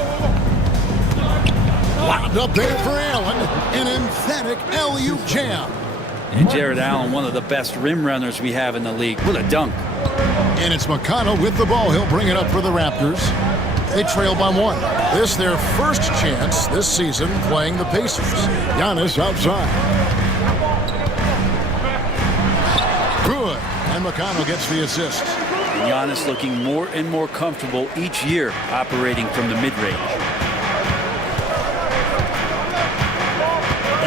Lobbed up there for Allen. An emphatic alley-oop jam. And Jared Allen, one of the best rim runners we have in the league. What a dunk. And it's McConnell with the ball. He'll bring it up for the Raptors. They trail by 1. This their first chance this season playing the Pacers. Giannis outside. Good. And McConnell gets the assist. And Giannis looking more and more comfortable each year operating from the mid-range.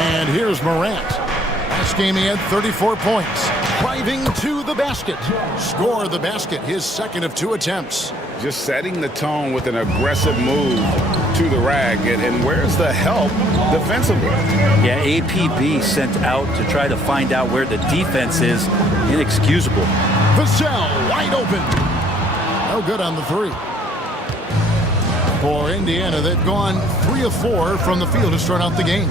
And here's Morant. Last game he had 34 points. Driving to the basket. Score the basket, his second of 2 attempts. Just setting the tone with an aggressive move to the rack. And where's the help defensively? Yeah, APB sent out to try to find out where the defense is. Inexcusable. Vassell wide open. No good on the 3. For Indiana, they've gone 3 of 4 from the field to start out the game.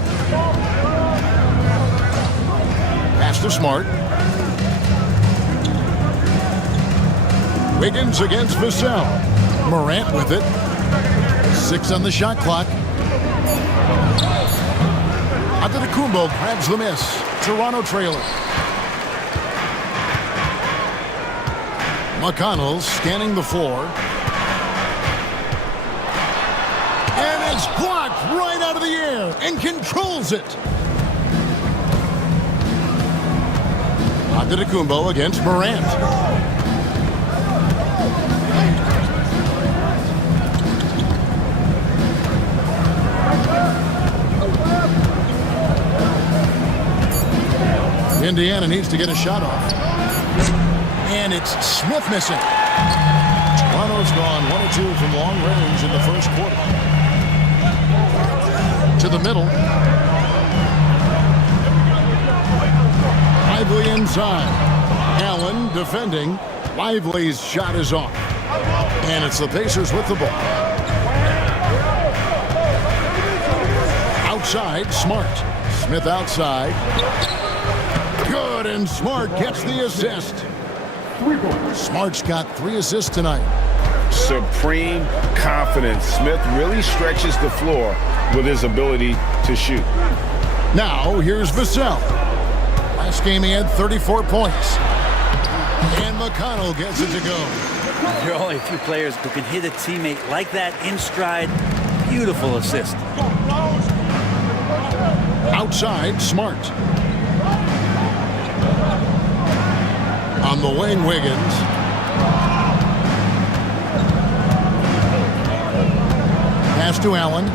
Pass to Smart. Wiggins against Vassell. Morant with it. 6 on the shot clock. Antetokounmpo grabs the miss. Toronto trailer. McConnell scanning the floor. And it's blocked right out of the air and controls it. Antetokounmpo against Morant. Indiana needs to get a shot off. And it's Smith missing. Toronto's gone 1 of 2 from long range in the first quarter. To the middle. Lively inside. Allen defending. Lively's shot is off. And it's the Pacers with the ball. Outside, Smart. Smith outside. Good, and Smart gets the assist. Smart's got 3 assists tonight. Supreme confidence. Smith really stretches the floor with his ability to shoot. Now, here's Vassell. Last game he had 34 points. And McConnell gets it to go. There are only a few players who can hit a teammate like that in stride. Beautiful assist. Outside, Smart. On the wing, Wiggins. Pass to Allen.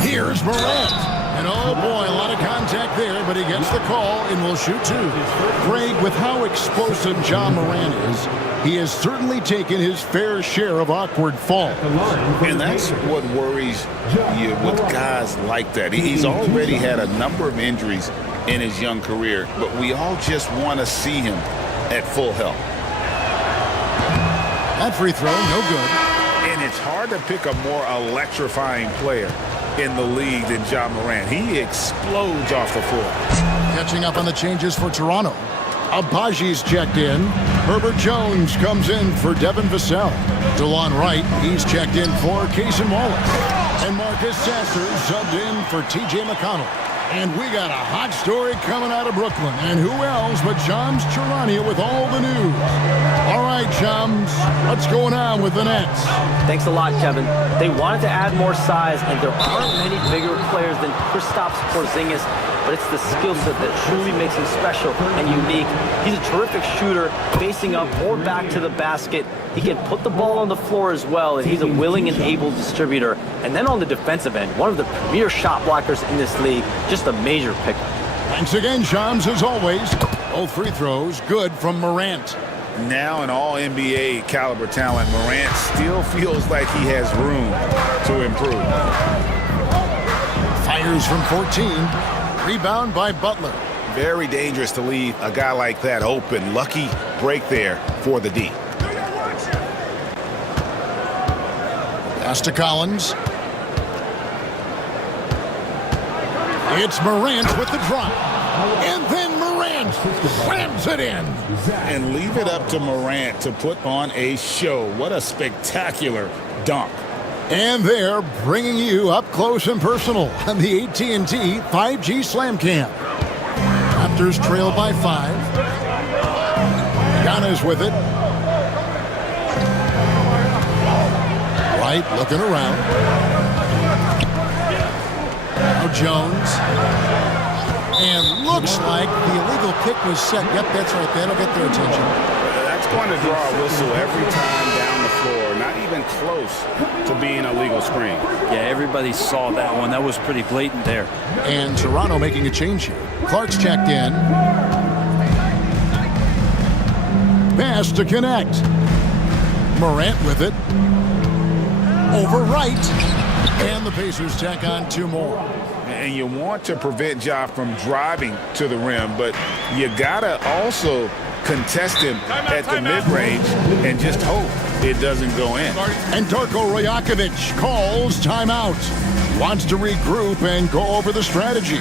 Here's Morant. And oh boy, a lot of contact there, but he gets the call and will shoot 2. Greg, with how explosive Ja Morant is, he has certainly taken his fair share of awkward falls. And that's what worries you with guys like that. He's already had a number of injuries in his young career, but we all just want to see him at full health. That free throw, no good. And it's hard to pick a more electrifying player in the league than Ja Morant. He explodes off the floor. Catching up on the changes for Toronto. Abaji's checked in. Herbert Jones comes in for Devin Vassell. DeLon Wright, he's checked in for Cason Wallace. And Marcus Sasser subbed in for TJ McConnell. And we got a hot story coming out of Brooklyn. And who else but Shams Charania with all the news. All right, Shams, what's going on with the Nets? Thanks a lot, Kevin. They wanted to add more size, and there aren't many bigger players than Kristaps Porzingis, but it's the skill set that truly makes him special and unique. He's a terrific shooter, facing up or back to the basket. He can put the ball on the floor as well, and he's a willing and able distributor. And then on the defensive end, one of the premier shot blockers in this league, just a major pickup. Thanks again, Shams, as always. Both free throws good from Morant. Now an all-NBA caliber talent, Morant still feels like he has room to improve. Fires from 14. Rebound by Butler. Very dangerous to leave a guy like that open. Lucky break there for the D. Pass to Collins. It's Morant with the drop. And then Morant slams it in. And leave it up to Morant to put on a show. What a spectacular dunk. And they're bringing you up close and personal on the AT&T 5G Slam Cam. Raptors trail by 5. Giannis with it. Wright looking around. Now Jones. And looks like the illegal pick was set. Yep, that's right. That'll get their attention. That's going to draw a whistle every time down the floor. Not even close to being a legal screen. Yeah, everybody saw that one. That was pretty blatant there. And Toronto making a change here. Clark's checked in. Pass to connect. Morant with it. Over Wright. And the Pacers tack on 2 more. And you want to prevent Ja from driving to the rim, but you gotta also contest him at the mid-range and just hope it doesn't go in. And Darko Rajakovic calls timeout. Wants to regroup and go over the strategy.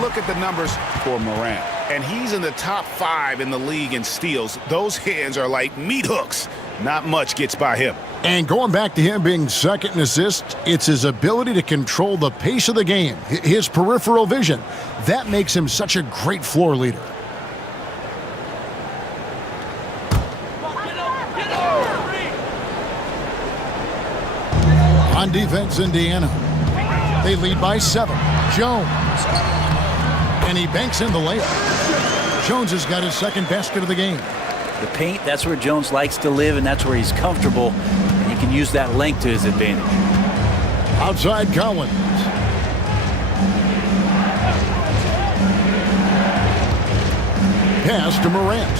Look at the numbers for Morant, and he's in the top 5 in the league in steals. Those hands are like meat hooks. Not much gets by him. And going back to him being second in assists, it's his ability to control the pace of the game, his peripheral vision. That makes him such a great floor leader. On defense, Indiana. They lead by 7. Jones. And he banks in the layup. Jones has got his second basket of the game. The paint, that's where Jones likes to live, and that's where he's comfortable. And he can use that length to his advantage. Outside Collins. Pass to Morant.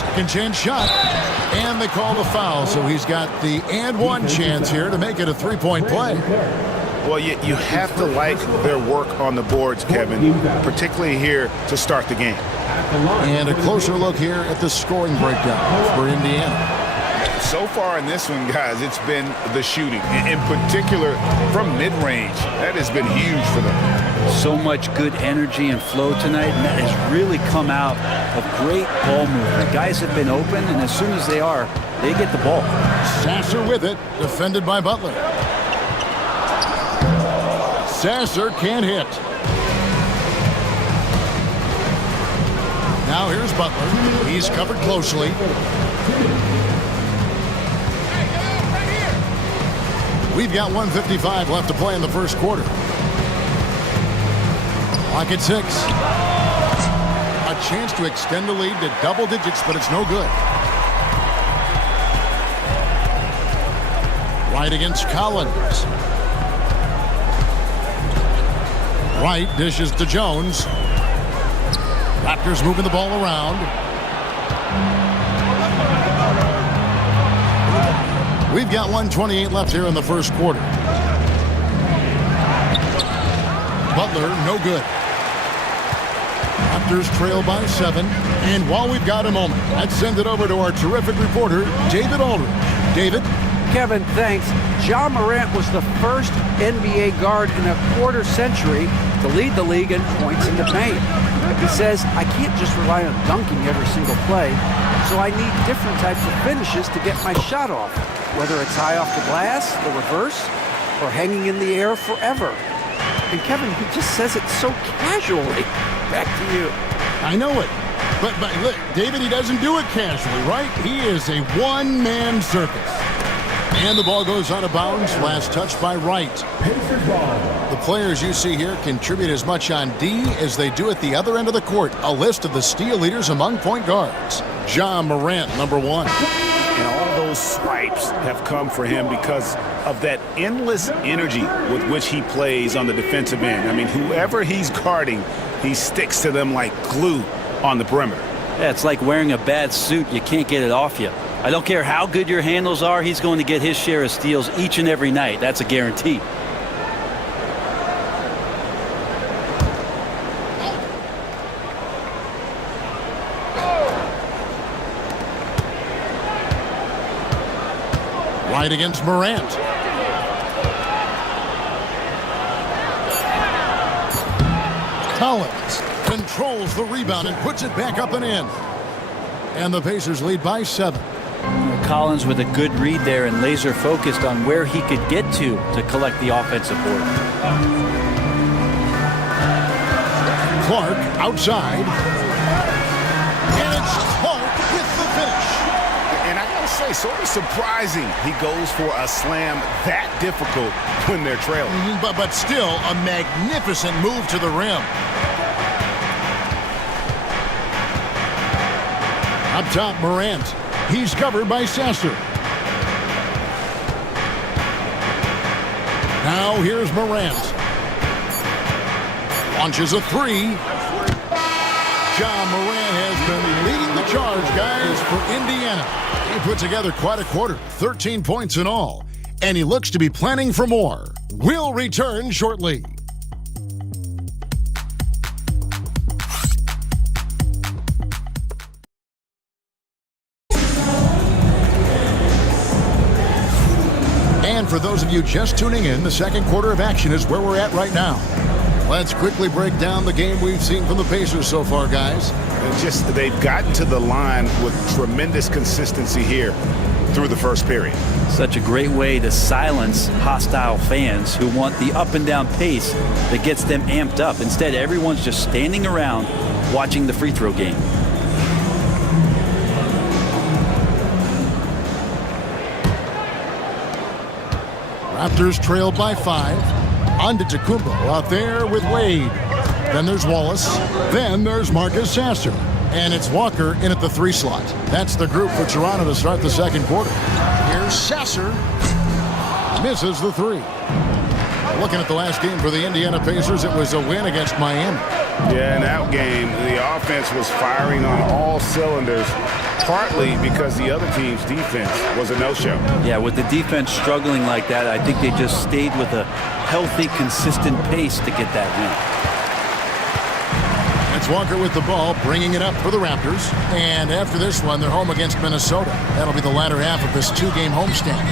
Second chance shot. And they call the foul, so he's got the and one chance here to make it a 3-point play. Well, you have to like their work on the boards, Kevin, particularly here to start the game. And a closer look here at the scoring breakdown for Indiana. So far in this one, guys, it's been the shooting, in particular from mid-range. That has been huge for them. So much good energy and flow tonight, and that has really come out of great ball movement. Guys have been open, and as soon as they are, they get the ball. Sasser with it, defended by Butler. Sasser can't hit. Now here's Butler. He's covered closely. We've got 1:55 left to play in the first quarter. Clock at 6. A chance to extend the lead to double digits, but it's no good. Wright against Collins. Wright dishes to Jones. Raptors moving the ball around. We've got 1:28 left here in the first quarter. Butler, no good. Raptors trail by 7. And while we've got a moment, let's send it over to our terrific reporter, David Aldridge. David? Kevin, thanks. Ja Morant was the first NBA guard in a quarter century to lead the league in points in the paint. He says, I can't just rely on dunking every single play, so I need different types of finishes to get my shot off, whether it's high off the glass, the reverse, or hanging in the air forever. And Kevin, he just says it so casually. Back to you. I know it. But look, David, he doesn't do it casually, right? He is a one-man circus. And the ball goes out of bounds. Last touch by Wright. The players you see here contribute as much on D as they do at the other end of the court. A list of the steal leaders among point guards. Ja Morant, number 1. And all those those swipes have come for him because of that endless energy with which he plays on the defensive end. I mean, whoever he's guarding, he sticks to them like glue on the perimeter. Yeah, it's like wearing a bad suit. You can't get it off you. I don't care how good your handles are, he's going to get his share of steals each and every night. That's a guarantee. Right against Morant. Collins controls the rebound and puts it back up and in. And the Pacers lead by 7. Collins with a good read there and laser focused on where he could get to collect the offensive board. Clark outside. And it's Clark with the finish. And I gotta say, sort of surprising he goes for a slam that difficult when they're trailing. But still a magnificent move to the rim. Up top, Morant. He's covered by Sasser. Now here's Morant. Launches a 3. Ja Morant has been leading the charge, guys, for Indiana. He put together quite a quarter, 13 points in all. And he looks to be planning for more. We'll return shortly. And for those of you just tuning in, the second quarter of action is where we're at right now. Let's quickly break down the game we've seen from the Pacers so far, guys. They've gotten to the line with tremendous consistency here through the first period. Such a great way to silence hostile fans who want the up and down pace that gets them amped up. Instead, everyone's just standing around watching the free throw game. Raptors trailed by 5. Antetokounmpo out there with Wade. Then there's Wallace. Then there's Marcus Sasser. And it's Walker in at the 3 slot. That's the group for Toronto to start the second quarter. Here's Sasser. Misses the 3. Looking at the last game for the Indiana Pacers, it was a win against Miami. Yeah, in that game, the offense was firing on all cylinders, partly because the other team's defense was a no-show. Yeah, with the defense struggling like that, I think they just stayed with a healthy, consistent pace to get that win. It's Walker with the ball, bringing it up for the Raptors. And after this one, they're home against Minnesota. That'll be the latter half of this 2-game homestand.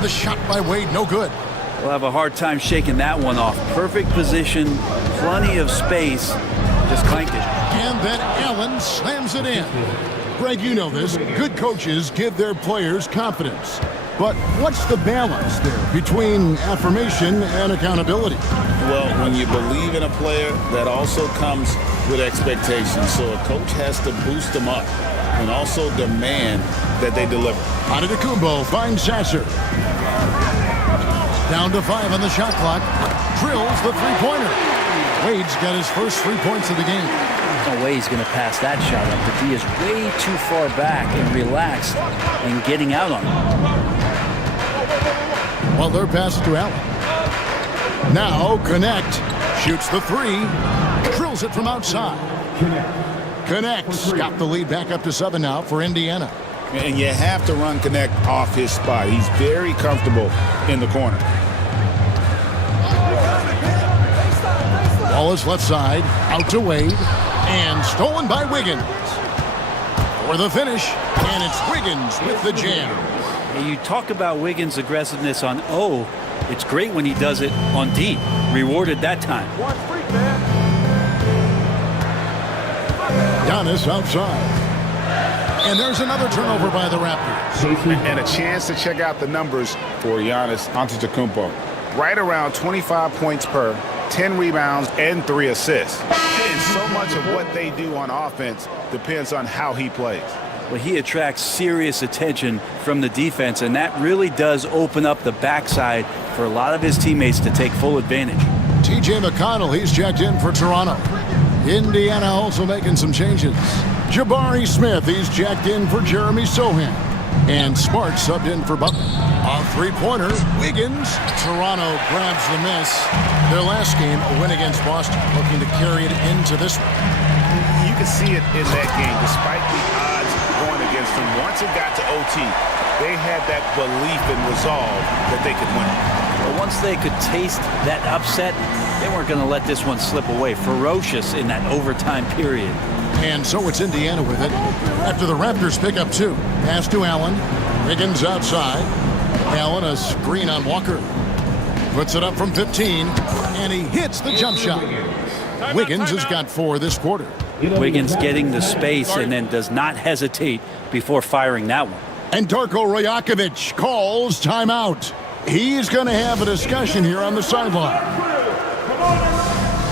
The shot by Wade, no good. We'll have a hard time shaking that one off. Perfect position, plenty of space, just clanked it. And then Allen slams it in. Greg, you know this. Good coaches give their players confidence. But what's the balance there between affirmation and accountability? Well, when you believe in a player, that also comes with expectations. So a coach has to boost them up and also demand that they deliver. Antetokounmpo finds Sasser. Down to 5 on the shot clock. Drills the three-pointer. Wade's got his first 3 points of the game. No way he's going to pass that shot up. But he is way too far back and relaxed in getting out on it. Well, their pass to Allen. Now Connect shoots the 3. Drills it from outside. Connect's got the lead back up to 7 now for Indiana. And you have to run Connect off his spot. He's very comfortable in the corner. Wallace left side, out to Wade, and stolen by Wiggins. For the finish, and it's Wiggins with the jam. Hey, you talk about Wiggins' aggressiveness on O. It's great when he does it on D. Rewarded that time. Giannis outside. And there's another turnover by the Raptors. And a chance to check out the numbers for Giannis Antetokounmpo. Right around 25 points per, 10 rebounds, and 3 assists. And so much of what they do on offense depends on how he plays. Well, he attracts serious attention from the defense, and that really does open up the backside for a lot of his teammates to take full advantage. T.J. McConnell, he's checked in for Toronto. Indiana also making some changes. Jabari Smith, he's checked in for Jeremy Sohan. And Smart subbed in for Butler. A three-pointer, Wiggins. Toronto grabs the miss. Their last game, a win against Boston, looking to carry it into this one. You can see it in that game, despite the odds going against them. Once it got to OT, they had that belief and resolve that they could win. But once they could taste that upset, they weren't going to let this one slip away. Ferocious in that overtime period. And so it's Indiana with it. After the Raptors pick up 2. Pass to Allen. Wiggins outside. Allen a screen on Walker. Puts it up from 15. And he hits the jump shot. Wiggins has got 4 this quarter. Wiggins getting the space and then does not hesitate before firing that one. And Darko Rajakovic calls timeout. He's going to have a discussion here on the sideline.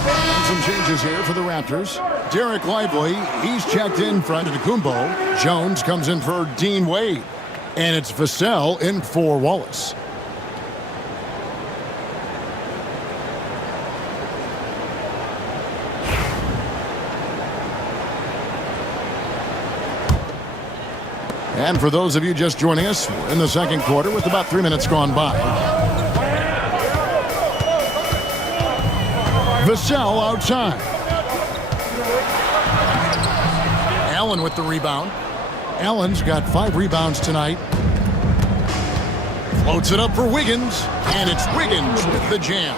And some changes here for the Raptors. Derek Lively, he's checked in for Antetokounmpo. Jones comes in for Dean Wade. And it's Vassell in for Wallace. And for those of you just joining us, we're in the second quarter with about 3 minutes gone by. Vassell outside. Allen with the rebound. Allen's got 5 rebounds tonight. Floats it up for Wiggins, and it's Wiggins with the jam.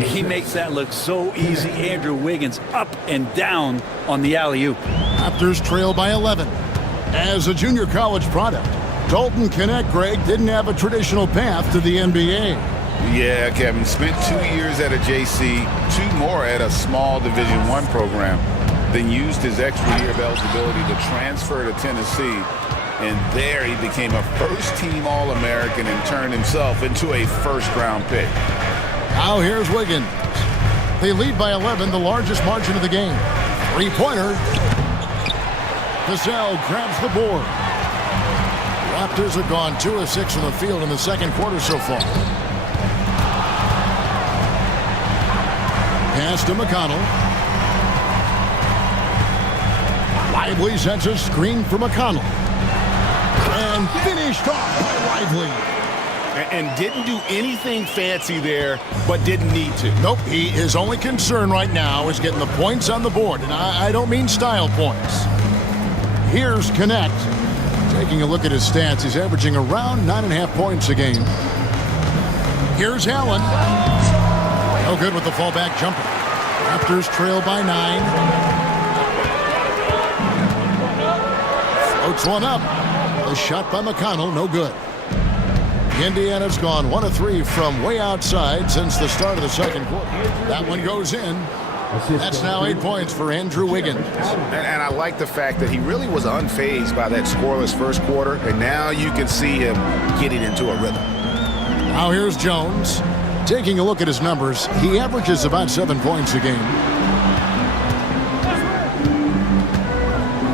He makes that look so easy. Andrew Wiggins up and down on the alley-oop. Raptors trail by 11. As a junior college product, Dalton Knecht, Greg, didn't have a traditional path to the NBA. Yeah, Kevin. Spent 2 years at a JC, 2 more at a small Division I program. Then used his extra year of eligibility to transfer to Tennessee. And there he became a first-team All-American and turned himself into a first-round pick. Now here's Wiggins. They lead by 11, the largest margin of the game. Three-pointer. Vassell grabs the board. Raptors have gone 2 of 6 from the field in the second quarter so far. Pass to McConnell. Lively sets a screen for McConnell. And finished off by Lively. And didn't do anything fancy there, but didn't need to. Nope, his only concern right now is getting the points on the board. And I don't mean style points. Here's Knecht. Taking a look at his stats, he's averaging around 9.5 points a game. Here's Allen. No good with the fallback jumper. Raptors trail by 9. Floats one up. A shot by McConnell, no good. Indiana's gone 1 of 3 from way outside since the start of the second quarter. That one goes in. That's now 8 points for Andrew Wiggins. And I like the fact that he really was unfazed by that scoreless first quarter, and now you can see him getting into a rhythm. Now here's Jones. Taking a look at his numbers, he averages about 7 points a game.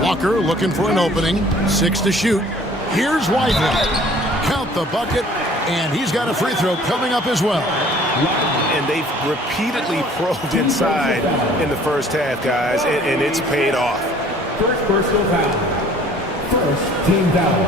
Walker looking for an opening. 6 to shoot. Here's Lively. Count the bucket, and he's got a free throw coming up as well. And they've repeatedly probed inside in the first half, guys, and it's paid off. First personal foul. First team foul.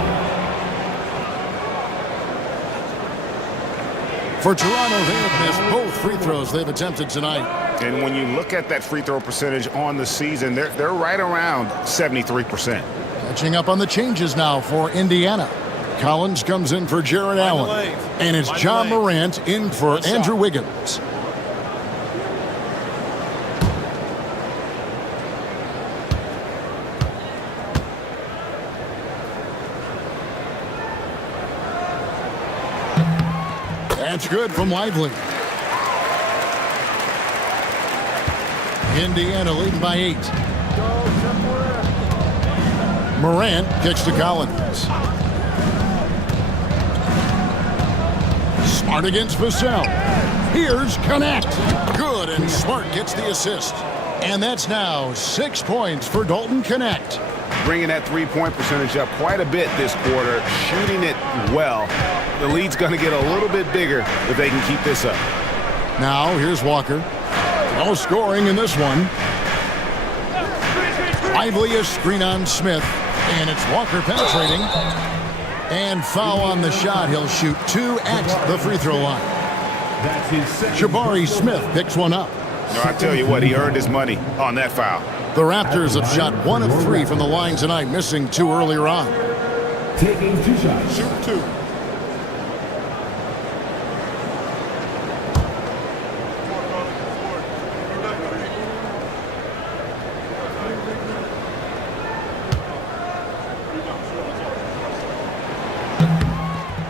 For Toronto, they have missed both free throws they've attempted tonight. And when you look at that free throw percentage on the season, they're right around 73%. Catching up on the changes now for Indiana. Collins comes in for Jared Allen. And it's John Morant in for Andrew Wiggins. That's good from Lively. Indiana leading by 8. Morant kicks to Collins. Smart against Vassell. Here's Knecht. Good, and Smart gets the assist. And that's now 6 points for Dalton Knecht. Bringing that three-point percentage up quite a bit this quarter, shooting it well. The lead's going to get a little bit bigger if they can keep this up. Now here's Walker. No scoring in this one. Lively a screen on Smith, and it's Walker penetrating. And foul on the shot. He'll shoot 2 at the free throw line. Jabari Smith picks one up. No, I tell you what, he earned his money on that foul. The Raptors have shot 1 of 3 from the line tonight, missing 2 earlier on. Taking 2 shots. Shoot 2.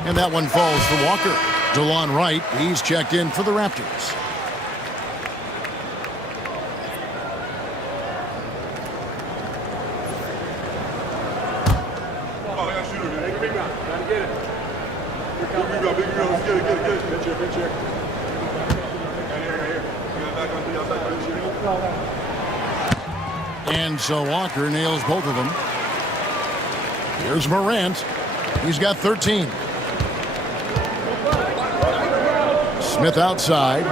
And that one falls for Walker. DeLon Wright, he's checked in for the Raptors. And so Walker nails both of them. Here's Morant. He's got 13. Smith outside.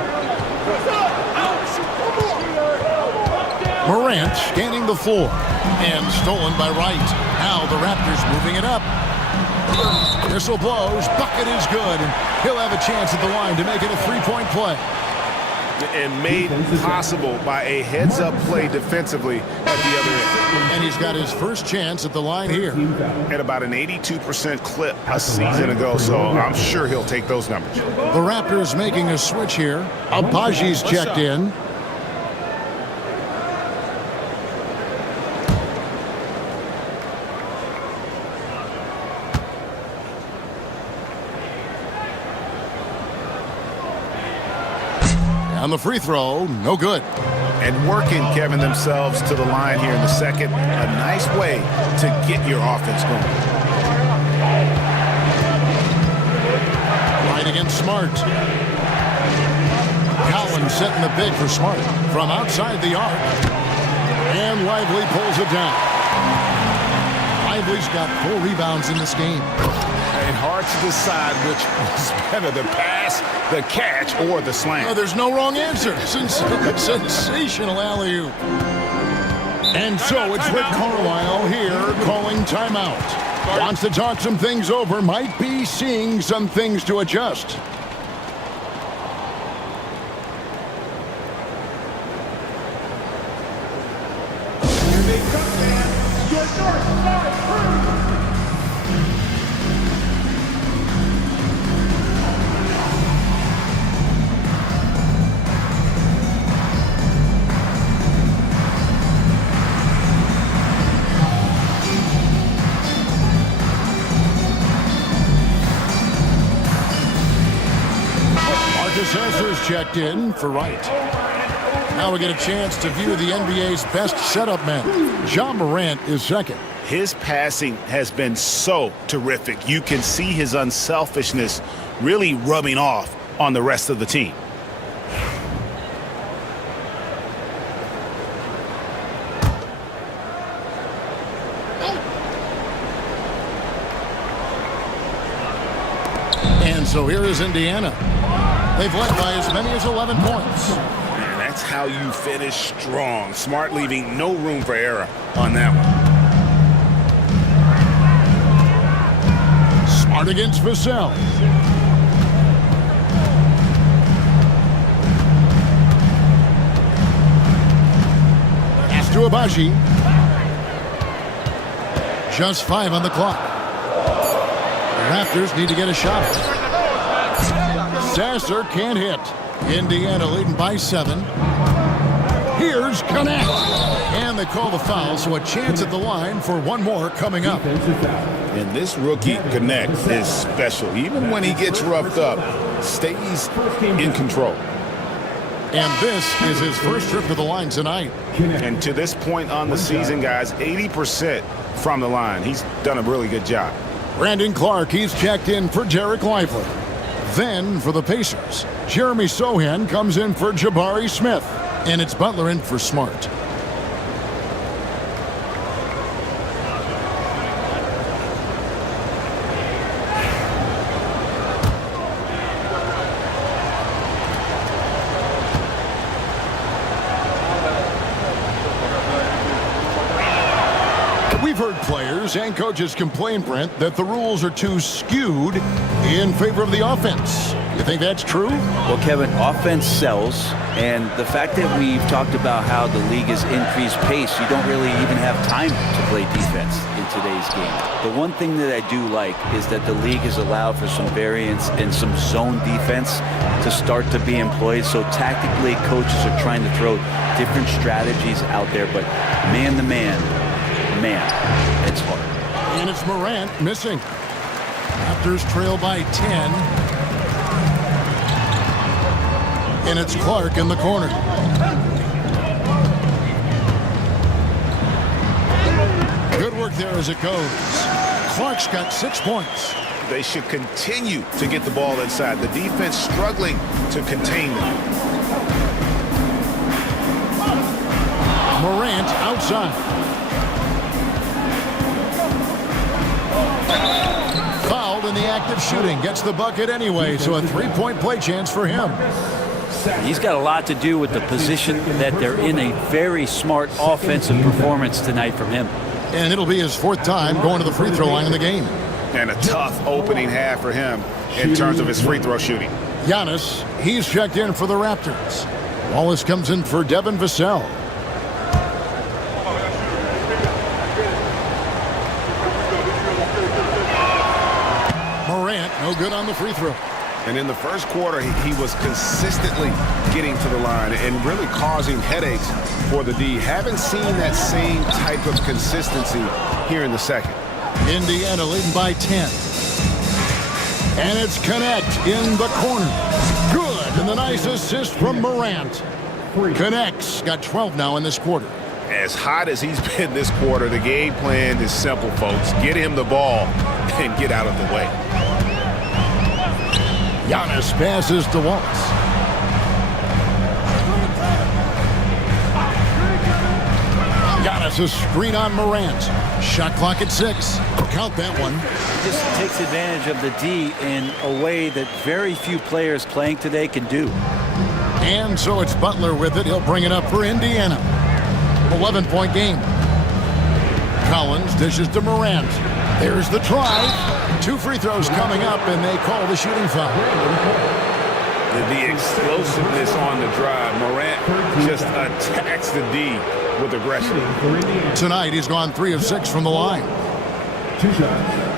Morant scanning the floor. And stolen by Wright. Now the Raptors moving it up. Whistle blows. Bucket is good. And he'll have a chance at the line to make it a 3-point play. And made possible by a heads-up play defensively at the other end. And he's got his first chance at the line here. At about an 82% clip a season ago, so I'm sure he'll take those numbers. The Raptors making a switch here. Abaji's checked in. On the free throw, no good. And working, Kevin, themselves to the line here in the second. A nice way to get your offense going. Right against Smart. Collins setting the big for Smart from outside the arc. And Lively pulls it down. Lively's got 4 rebounds in this game. And hard to decide which was better, the pass, the catch, or the slam. Oh, there's no wrong answer. Sensational alley-oop. And so it's Rick Carlisle here calling timeout. Wants to talk some things over, might be seeing some things to adjust. Checked in for Wright. Now we get a chance to view the NBA's best setup men. Ja Morant is second. His passing has been so terrific. You can see his unselfishness really rubbing off on the rest of the team. And so here is Indiana. They've led by as many as 11 points. And that's how you finish strong. Smart leaving no room for error on that one. Smart against Vassell. Pass to Abaji. Just 5 on the clock. The Raptors need to get a shot. Sasser can't hit. Indiana leading by 7. Here's Connect. And they call the foul, so a chance at the line for one more coming up. And this rookie Connect is special. Even when he gets roughed up, stays in control. And this is his first trip to the line tonight. And to this point on the season, guys, 80% from the line. He's done a really good job. Brandon Clark, he's checked in for Derek Lively. Then for the Pacers, Jeremy Sohan comes in for Jabari Smith. And it's Butler in for Smart. We've heard players players and coaches complain, Brent, that the rules are too skewed in favor of the offense. You think that's true? Well, Kevin, offense sells, and the fact that we've talked about how the league has increased pace, you don't really even have time to play defense in today's game. The one thing that I do like is that the league has allowed for some variance and some zone defense to start to be employed. So tactically, coaches are trying to throw different strategies out there, but man to man, it's hard. And it's Morant missing. Raptors trail by 10. And it's Clark in the corner. Good work there as it goes. Clark's got 6 points. They should continue to get the ball inside. The defense struggling to contain them. Morant outside. Fouled in the act of shooting. Gets the bucket anyway, so a 3-point play chance for him. He's got a lot to do with the position that they're in. A very smart offensive performance tonight from him. And it'll be his 4th time going to the free throw line in the game. And a tough opening half for him in terms of his free throw shooting. Giannis, he's checked in for the Raptors. Wallace comes in for Devin Vassell. Morant, no good on the free throw. And in the first quarter, he was consistently getting to the line and really causing headaches for the D. Haven't seen that same type of consistency here in the second. Indiana leading by 10. And it's Connect in the corner. Good, and the nice assist from Morant. Connect's got 12 now in this quarter. As hot as he's been this quarter, the game plan is simple, folks. Get him the ball and get out of the way. Giannis passes to Wallace. Giannis a screen on Morant. Shot clock at 6. Count that one. He just takes advantage of the D in a way that very few players playing today can do. And so it's Butler with it. He'll bring it up for Indiana. 11-point game. Collins dishes to Morant. There's the try. 2 free throws coming up, and they call the shooting foul. The explosiveness on the drive. Morant just attacks the D with aggression. Tonight, he's gone 3 of 6 from the line. 2 shots.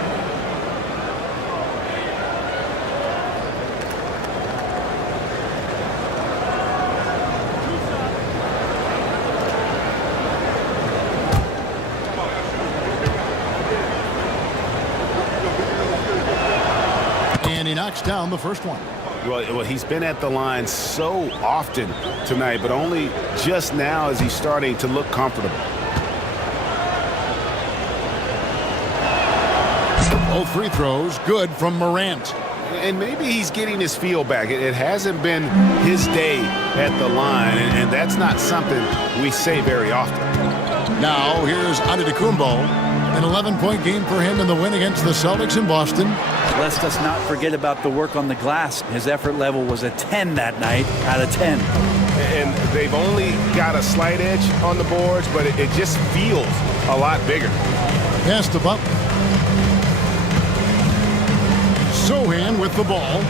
Knocks down the first one. Well, he's been at the line so often tonight, but only just now is he starting to look comfortable. Both free throws good from Morant. And maybe he's getting his feel back. It hasn't been his day at the line, and that's not something we say very often. Now here's Antetokounmpo. An 11-point game for him in the win against the Celtics in Boston. Let's just not forget about the work on the glass. His effort level was a 10 that night out of 10. And they've only got a slight edge on the boards, but it just feels a lot bigger. Pass to Butler. Sohan with the ball.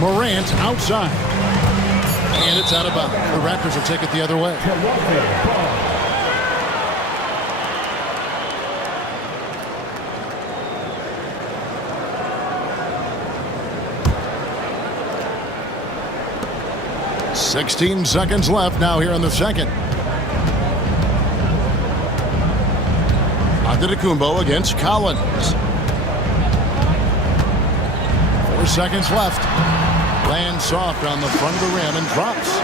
Morant outside. And it's out of bounds. The Raptors will take it the other way. 16 seconds left now here in the second. Antetokounmpo against Collins. 4 seconds left. Lands soft on the front of the rim and drops.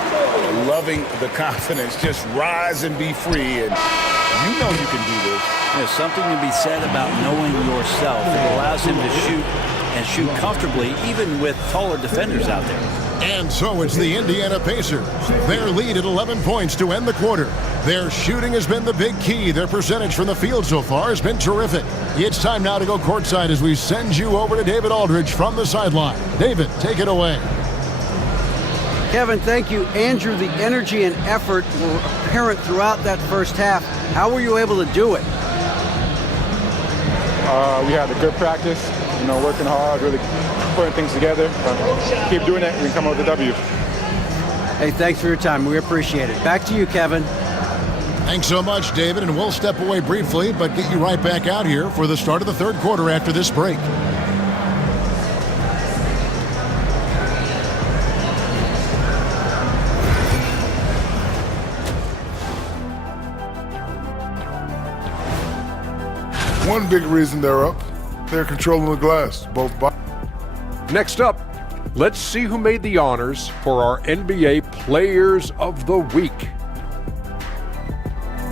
Loving the confidence. Just rise and be free. And you know you can do this. There's something to be said about knowing yourself. It allows him to shoot and shoot comfortably, even with taller defenders out there. And so it's the Indiana Pacers. Their lead at 11 points to end the quarter. Their shooting has been the big key. Their percentage from the field so far has been terrific. It's time now to go courtside as we send you over to David Aldridge from the sideline. David, take it away. Kevin, thank you. Andrew, the energy and effort were apparent throughout that first half. How were you able to do it? We had a good practice, working hard, really putting things together. Keep doing it, we can come out with a W. Hey, thanks for your time. We appreciate it. Back to you, Kevin. Thanks so much, David, and we'll step away briefly, but get you right back out here for the start of the third quarter after this break. One big reason they're up, they're controlling the glass, both by. Next up, let's see who made the honors for our NBA Players of the Week.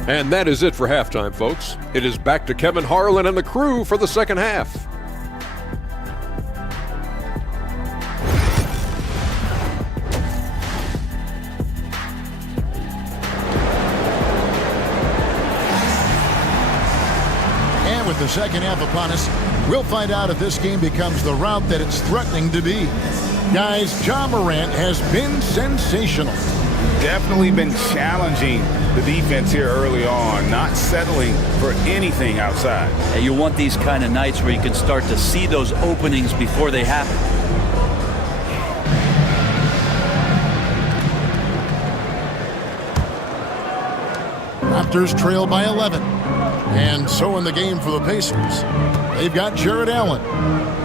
And that is it for halftime, folks. It is back to Kevin Harlan and the crew for the second half. And with the second half upon us, we'll find out if this game becomes the route that it's threatening to be. Guys, Ja Morant has been sensational. Definitely been challenging the defense here early on, not settling for anything outside. And you want these kind of nights where you can start to see those openings before they happen. Raptors trail by 11. And so in the game for the Pacers, they've got Jared Allen.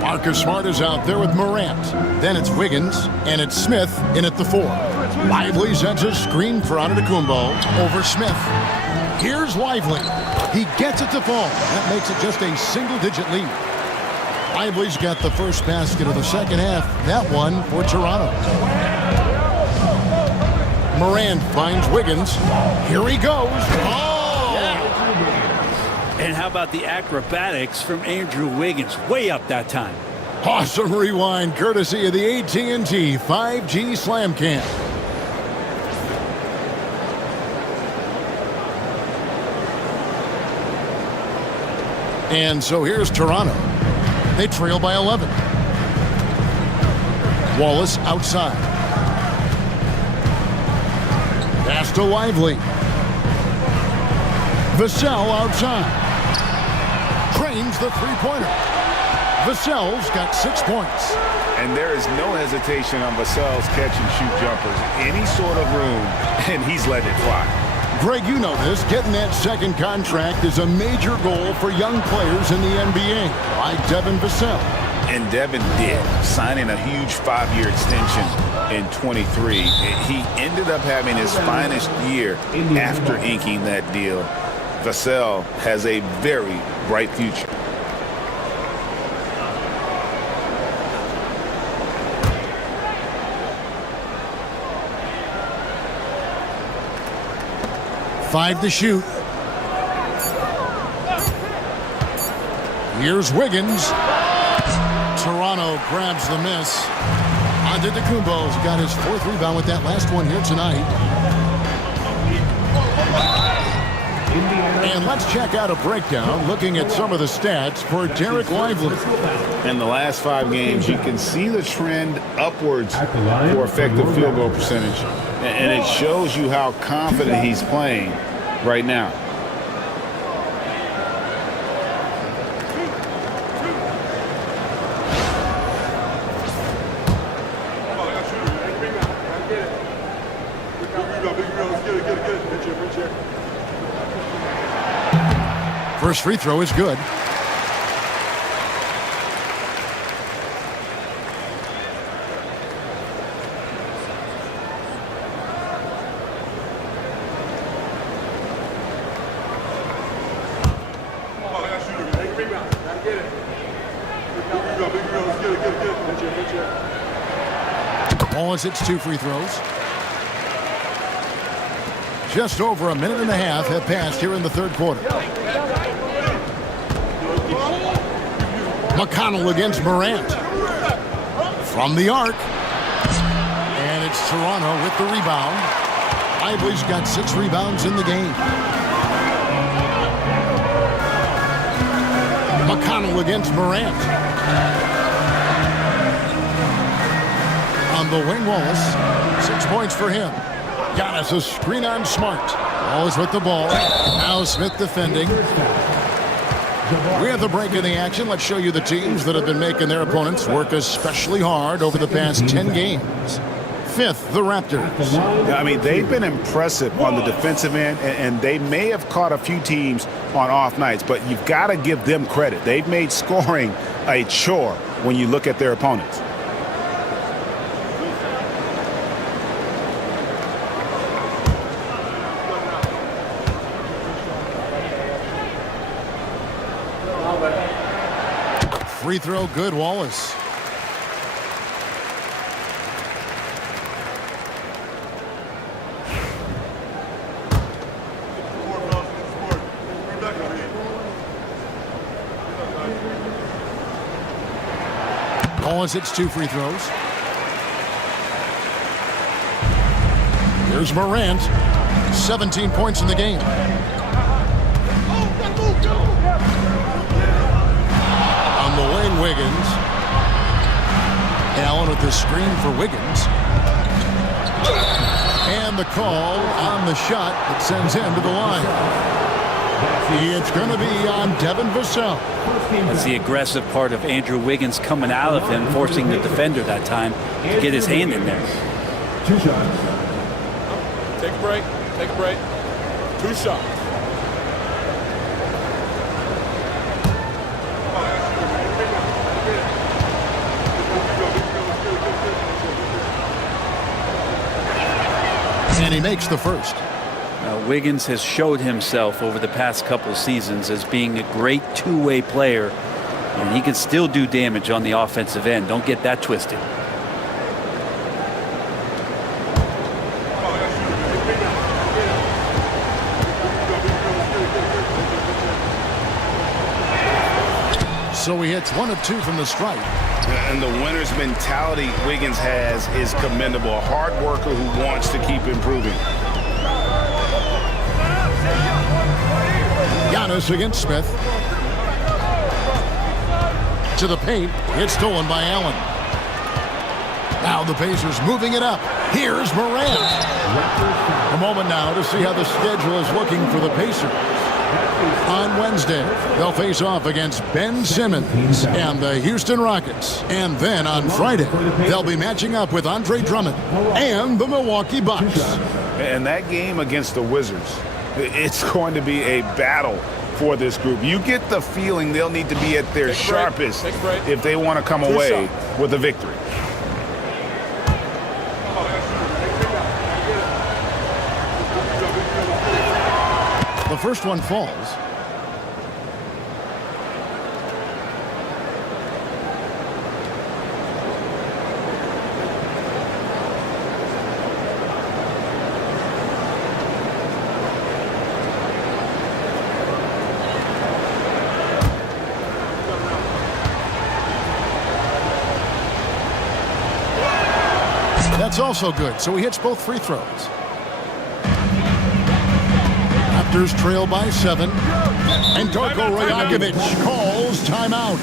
Marcus Smart is out there with Morant. Then it's Wiggins, and it's Smith in at the 4. Lively sends a screen for Antetokounmpo over Smith. Here's Lively. He gets it to fall. That makes it just a single-digit lead. Lively's got the first basket of the second half. That one for Toronto. Morant finds Wiggins. Here he goes. Oh! And how about the acrobatics from Andrew Wiggins? Way up that time. Awesome rewind courtesy of the AT&T 5G Slam Cam. And so here's Toronto. They trail by 11. Wallace outside. Pass to Lively. Vassell outside. Trains the three-pointer. Vassell's got 6 points. And there is no hesitation on Vassell's catch-and-shoot jumpers. Any sort of room, and he's letting it fly. Greg, you know this. Getting that second contract is a major goal for young players in the NBA, like Devin Vassell. And Devin did, signing a huge 5-year extension in 23. He ended up having his finest year after inking that deal. Vassell has a very bright future. Five to shoot. Here's Wiggins. Toronto grabs the miss. Antetokounmpo's got his 4th rebound with that last one here tonight. And let's check out a breakdown looking at some of the stats for Derek Lively. In the last 5 games, you can see the trend upwards for effective field goal percentage. And it shows you how confident he's playing right now. First free throw is good. Wallace hits 2 free throws. Just over a minute and a half have passed here in the third quarter. McConnell against Morant. From the arc. And it's Toronto with the rebound. Lively's got 6 rebounds in the game. McConnell against Morant. On the wing, Wallace. 6 points for him. Giannis a screen on Smart. Wallace with the ball. Now Smith defending. We have the break in the action. Let's show you the teams that have been making their opponents work especially hard over the past 10 games. Fifth, the Raptors. I mean, they've been impressive on the defensive end, and they may have caught a few teams on off nights, but you've got to give them credit. They've made scoring a chore when you look at their opponents. Free throw good, Wallace. Wallace hits 2 free throws. Here's Morant. 17 points in the game. On the wing, Wiggins. Allen with the screen for Wiggins. And the call on the shot that sends him to the line. It's going to be on Devin Vassell. That's the aggressive part of Andrew Wiggins coming out of him, forcing the defender that time to get his hand in there. 2 shots. Take a break. Take a break. 2 shots. And he makes the first. Wiggins has showed himself over the past couple seasons as being a great two-way player, and he can still do damage on the offensive end. Don't get that twisted. So he hits 1 of 2 from the stripe. And the winner's mentality Wiggins has is commendable. A hard worker who wants to keep improving. Giannis against Smith. To the paint. It's stolen by Allen. Now the Pacers moving it up. Here's Morant. A moment now to see how the schedule is looking for the Pacers. On Wednesday, they'll face off against Ben Simmons and the Houston Rockets. And then on Friday, they'll be matching up with Andre Drummond and the Milwaukee Bucks. And that game against the Wizards, it's going to be a battle for this group. You get the feeling they'll need to be at their sharpest if they want to come away with a victory. The first one falls. That's also good, so he hits both free throws. Raptors trail by 7. And Darko Rajakovic calls timeout.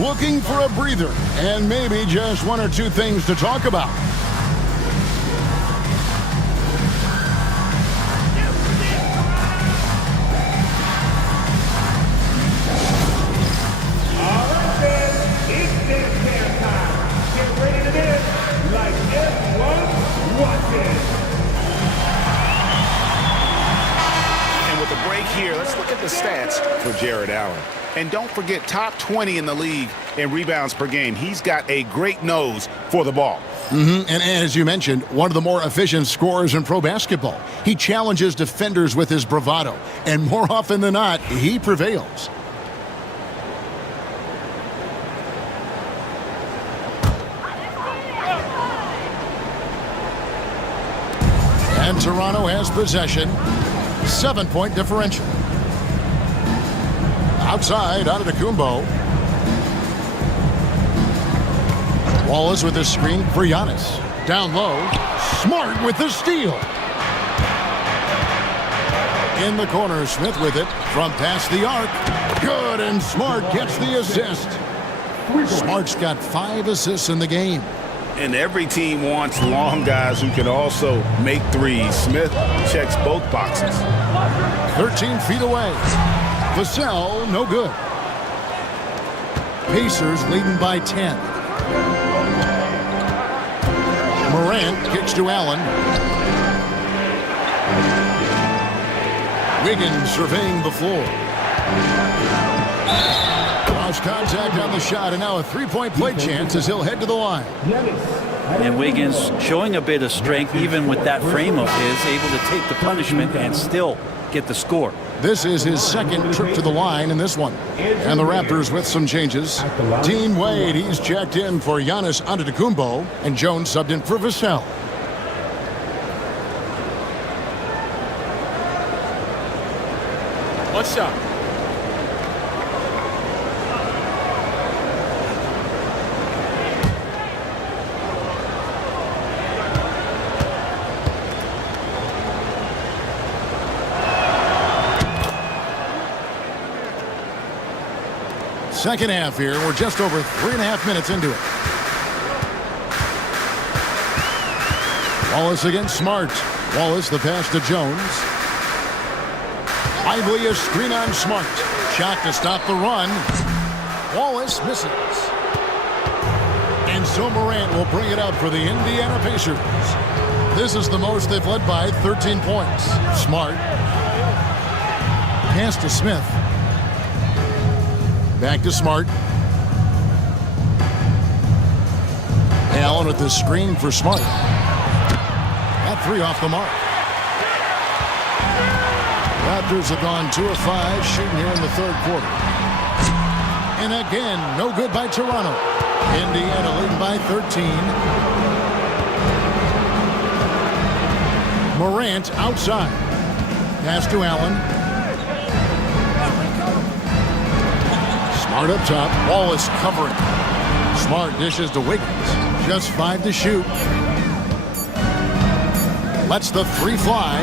Looking for a breather and maybe just 1 or 2 things to talk about. Here, let's look at the stats for Jared Allen. And don't forget, top 20 in the league in rebounds per game. He's got a great nose for the ball. And as you mentioned, one of the more efficient scorers in pro basketball. He challenges defenders with his bravado, and more often than not, he prevails. And Toronto has possession. 7-point differential. Outside, Antetokounmpo. Wallace with the screen for Giannis. Down low. Smart with the steal. In the corner, Smith with it from past the arc. Good, and Smart gets the assist. Smart's got 5 assists in the game. And every team wants long guys who can also make threes. Smith checks both boxes. 13 feet away. Vassell, no good. Pacers leading by 10. Morant kicks to Allen. Wiggins surveying the floor. Cross contact on the shot, and now a three-point play chance as he'll head to the line. And Wiggins showing a bit of strength, even with that frame of his, able to take the punishment and still get the score. This is his second trip to the line in this one. And the Raptors with some changes. Dean Wade, he's checked in for Giannis Antetokounmpo, and Jones subbed in for Vassell. One shot. Second half here. We're just over 3.5 minutes into it. Wallace against Smart. Wallace the pass to Jones. Lively a screen on Smart. Shot to stop the run. Wallace misses. And so Morant will bring it up for the Indiana Pacers. This is the most they've led by 13 points. Smart. Pass to Smith. Back to Smart. Allen with the screen for Smart. That three off the mark. Raptors have gone 2 of 5 shooting here in the third quarter. And again, no good by Toronto. Indiana leading by 13. Morant outside. Pass to Allen. Smart up top. Wallace covering. Smart dishes to Wiggins. Just 5 to shoot. Lets the three fly.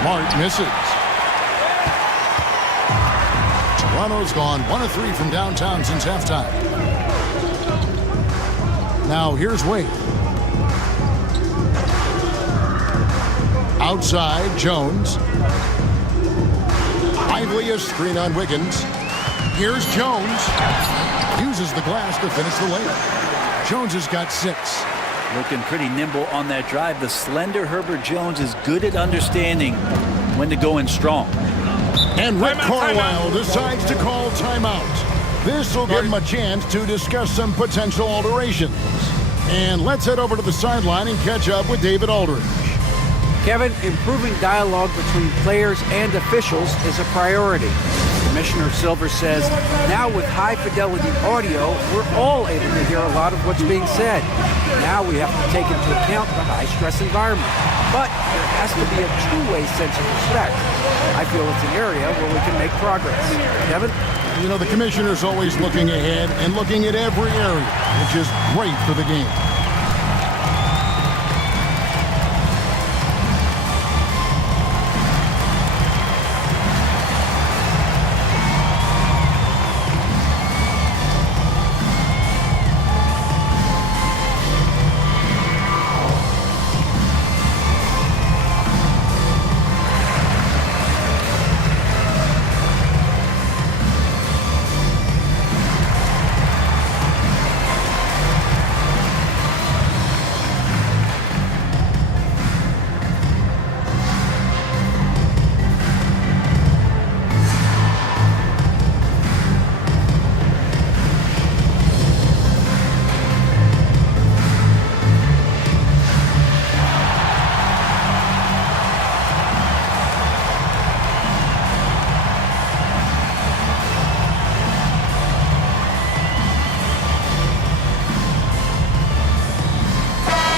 Smart misses. Toronto's gone 1 of 3 from downtown since halftime. Now here's Wade. Outside, Jones. Lively a screen on Wiggins. Here's Jones. Uses the glass to finish the layup. Jones has got 6. Looking pretty nimble on that drive. The slender Herbert Jones is good at understanding when to go in strong. And Rick Carlisle decides to call timeout. This will give him a chance to discuss some potential alterations. And let's head over to the sideline and catch up with David Aldridge. Kevin, improving dialogue between players and officials is a priority. Commissioner Silver says, now with high-fidelity audio, we're all able to hear a lot of what's being said. Now we have to take into account the high-stress environment. But there has to be a two-way sense of respect. I feel it's an area where we can make progress. Kevin? You know, the commissioner's always looking ahead and looking at every area, which is great for the game.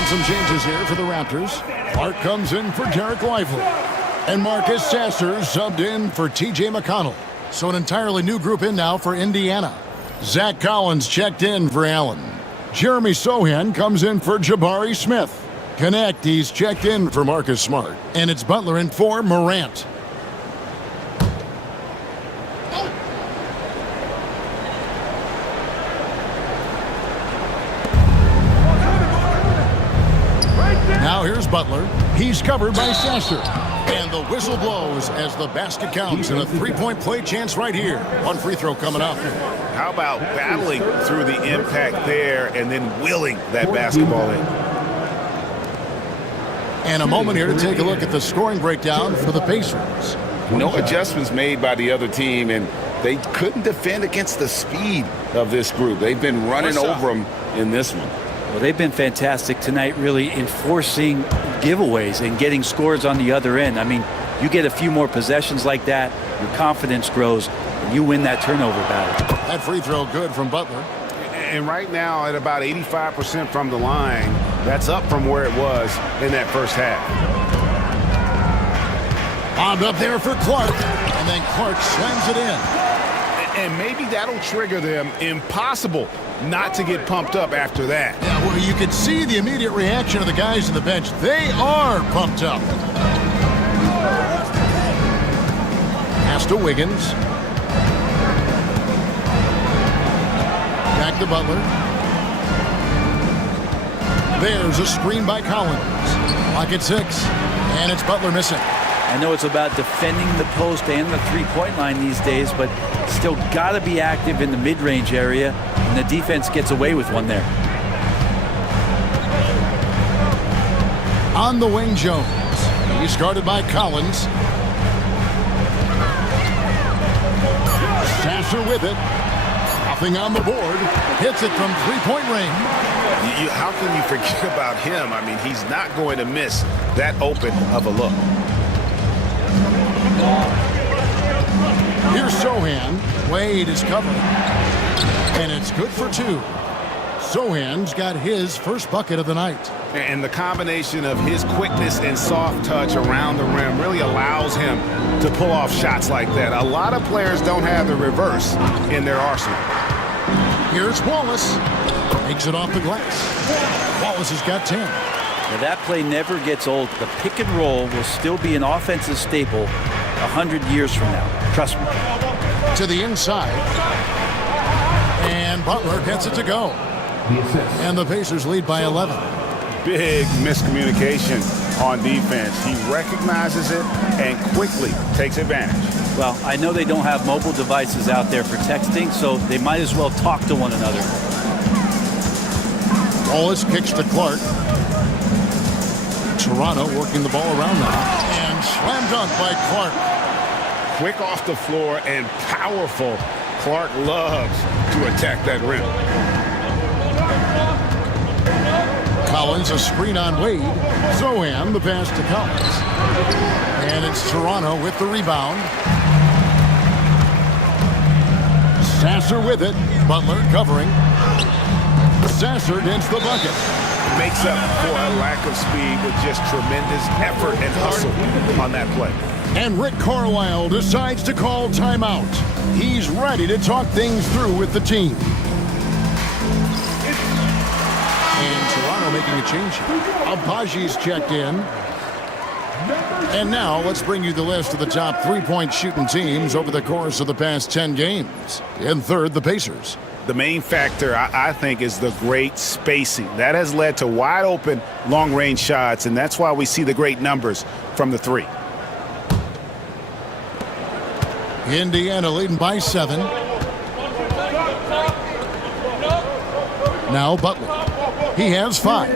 Some changes here for the Raptors. Clark comes in for Derek Lively. And Marcus Sasser subbed in for T.J. McConnell. So an entirely new group in now for Indiana. Zach Collins checked in for Allen. Jeremy Sohan comes in for Jabari Smith. Connect, he's checked in for Marcus Smart. And it's Butler in for Morant. here's Butler. He's covered by Sasser. And the whistle blows as the basket counts, and a three-point play chance right here. One free throw coming up. How about battling through the impact there and then willing that basketball in? And a moment here to take a look at the scoring breakdown for the Pacers. No adjustments made by the other team, and they couldn't defend against the speed of this group. They've been running over them in this one. Well, they've been fantastic tonight, really enforcing giveaways and getting scores on the other end. I mean, you get a few more possessions like that, your confidence grows, and you win that turnover battle. That free throw good from Butler. And right now at about 85% from the line, that's up from where it was in that first half. Bombed up there for Clark, and then Clark slams it in. And maybe that'll trigger them. Impossible not to get pumped up after that. Yeah, well, you could see the immediate reaction of the guys on the bench. They are pumped up. Pass to Wiggins. Back to Butler. There's a screen by Collins. Clock at 6, and it's Butler missing. I know it's about defending the post and the three-point line these days, but still got to be active in the mid-range area, and the defense gets away with one there. On the wing, Jones. He's guarded by Collins. Sasser with it. Nothing on the board. Hits it from three-point range. How can you forget about him? I mean, he's not going to miss that open of a look. Here's Sohan. Wade is covered. And it's good for 2. Sohan's got his first bucket of the night. And the combination of his quickness and soft touch around the rim really allows him to pull off shots like that. A lot of players don't have the reverse in their arsenal. Here's Wallace. Makes it off the glass. Wallace has got 10. Now that play never gets old. The pick and roll will still be an offensive staple 100 years from now. Trust me. To the inside. And Butler gets it to go. And the Pacers lead by 11. Big miscommunication on defense. He recognizes it and quickly takes advantage. Well, I know they don't have mobile devices out there for texting, so they might as well talk to one another. Wallace kicks to Clark. Toronto working the ball around now. And slam dunk by Clark. Quick off the floor and powerful. Clark loves to attack that rim. Collins, a screen on Wade. Sohan, the pass to Collins. And it's Toronto with the rebound. Sasser with it. Butler covering. Sasser gets the bucket. Makes up for a lack of speed with just tremendous effort and hustle on that play. And Rick Carlisle decides to call timeout. He's ready to talk things through with the team. And Toronto making a change. Abaji's checked in. And now let's bring you the list of the top three-point shooting teams over the course of the past 10 games. In third, the Pacers. The main factor, I think, is the great spacing. That has led to wide-open, long-range shots, and that's why we see the great numbers from the 3. Indiana leading by 7. Now Butler. He has 5.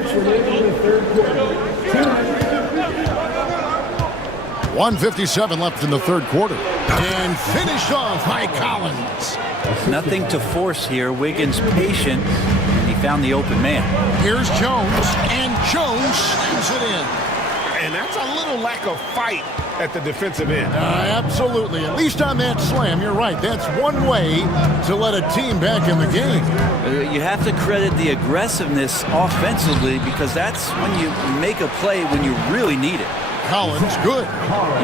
1:57 left in the third quarter. And finished off by Collins. Nothing to force here. Wiggins patient, and he found the open man. Here's Jones, and Jones slams it in. And that's a little lack of fight at the defensive end. Absolutely. At least on that slam, you're right. That's one way to let a team back in the game. You have to credit the aggressiveness offensively, because that's when you make a play when you really need it. Collins, good.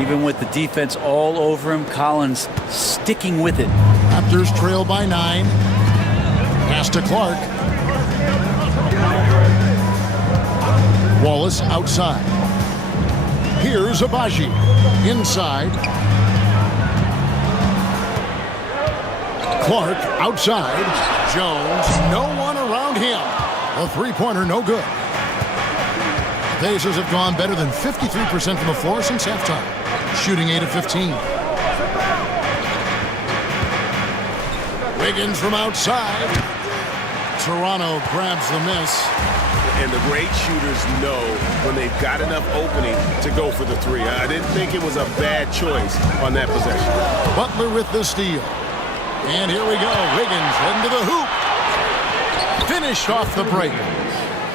Even with the defense all over him, Collins sticking with it. Raptors trail by 9. Pass to Clark. Wallace outside. Here's Abaji. Inside. Clark outside. Jones, no one around him. A three-pointer, no good. Pacers have gone better than 53% from the floor since halftime, shooting 8 of 15. Wiggins from outside. Toronto grabs the miss. And the great shooters know when they've got enough opening to go for the three. I didn't think it was a bad choice on that possession. Butler with the steal. And here we go. Wiggins heading to the hoop. Finished off the break.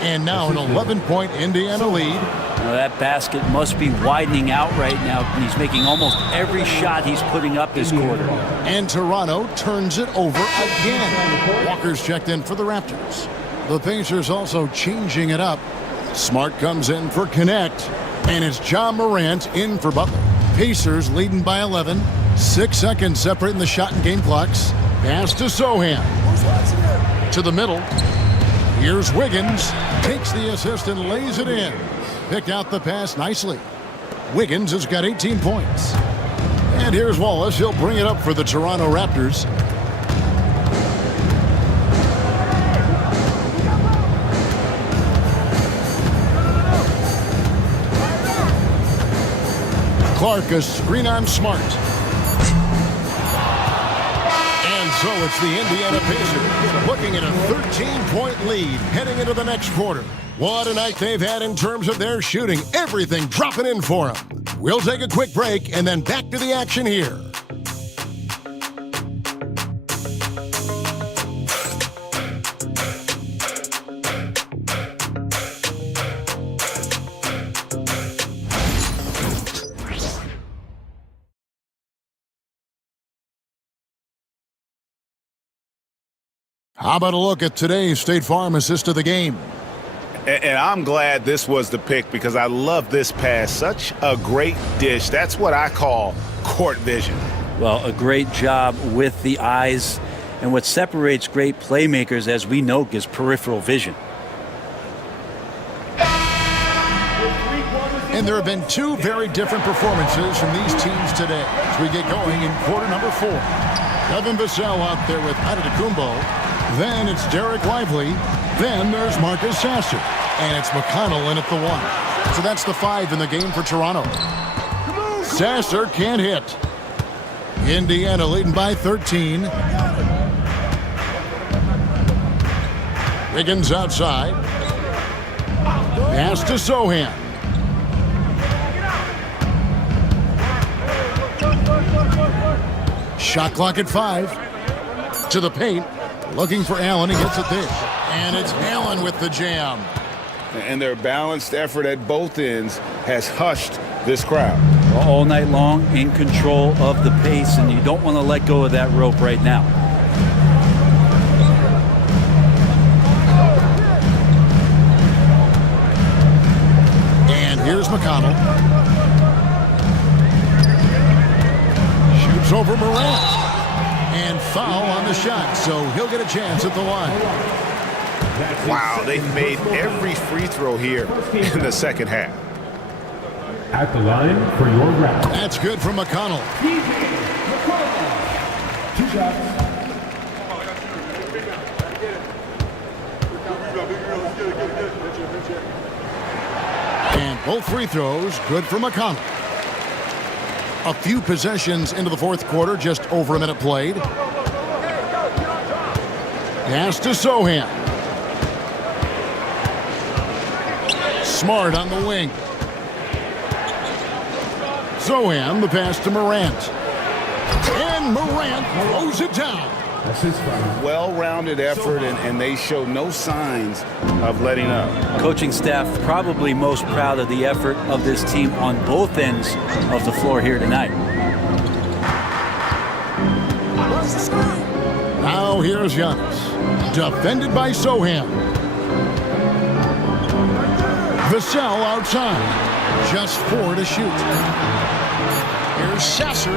And now an 11-point Indiana lead. Now that basket must be widening out right now. He's making almost every shot he's putting up this quarter. And Toronto turns it over again. Walker's checked in for the Raptors. The Pacers also changing it up. Smart comes in for Connect. And it's John Morant in for Butler. Pacers leading by 11. 6 seconds separating the shot and game clocks. Pass to Sohan. To the middle. Here's Wiggins. Takes the assist and lays it in. Picked out the pass nicely. Wiggins has got 18 points. And here's Wallace. He'll bring it up for the Toronto Raptors. Clark, a screen on Smart. And so it's the Indiana Pacers looking at a 13-point lead heading into the next quarter. What a night they've had in terms of their shooting. Everything dropping in for them. We'll take a quick break and then back to the action here. How about a look at today's State Farm assist of the game? And I'm glad this was the pick because I love this pass. Such a great dish. That's what I call court vision. Well, a great job with the eyes. And what separates great playmakers, as we know, is peripheral vision. And there have been two very different performances from these teams today as we get going in quarter number 4. Kevin Vassell out there with Antetokounmpo. Then it's Derek Lively. Then there's Marcus Sasser. And it's McConnell in at the 1. So that's the 5 in the game for Toronto. Sasser can't hit. Indiana leading by 13. Wiggins outside. Pass to Sohan. Shot clock at 5. To the paint. Looking for Allen. He gets it there. And it's Allen with the jam. And their balanced effort at both ends has hushed this crowd. All night long, in control of the pace, and you don't want to let go of that rope right now. And here's McConnell. Shoots over Morant. And foul on the shot, so he'll get a chance at the line. Wow, they've made every free throw here in the second half. At the line for your round. That's good from McConnell. 2 shots. And both free throws good for McConnell. A few possessions into the fourth quarter, just over a minute played. Pass to Sohan. Smart on the wing. Sohan, the pass to Morant. And Morant throws it down. Well-rounded effort, and they show no signs of letting up. Coaching staff probably most proud of the effort of this team on both ends of the floor here tonight. Now here's Giannis. Defended by Sohan. Vassell outside. Just 4 to shoot. Here's Sasser.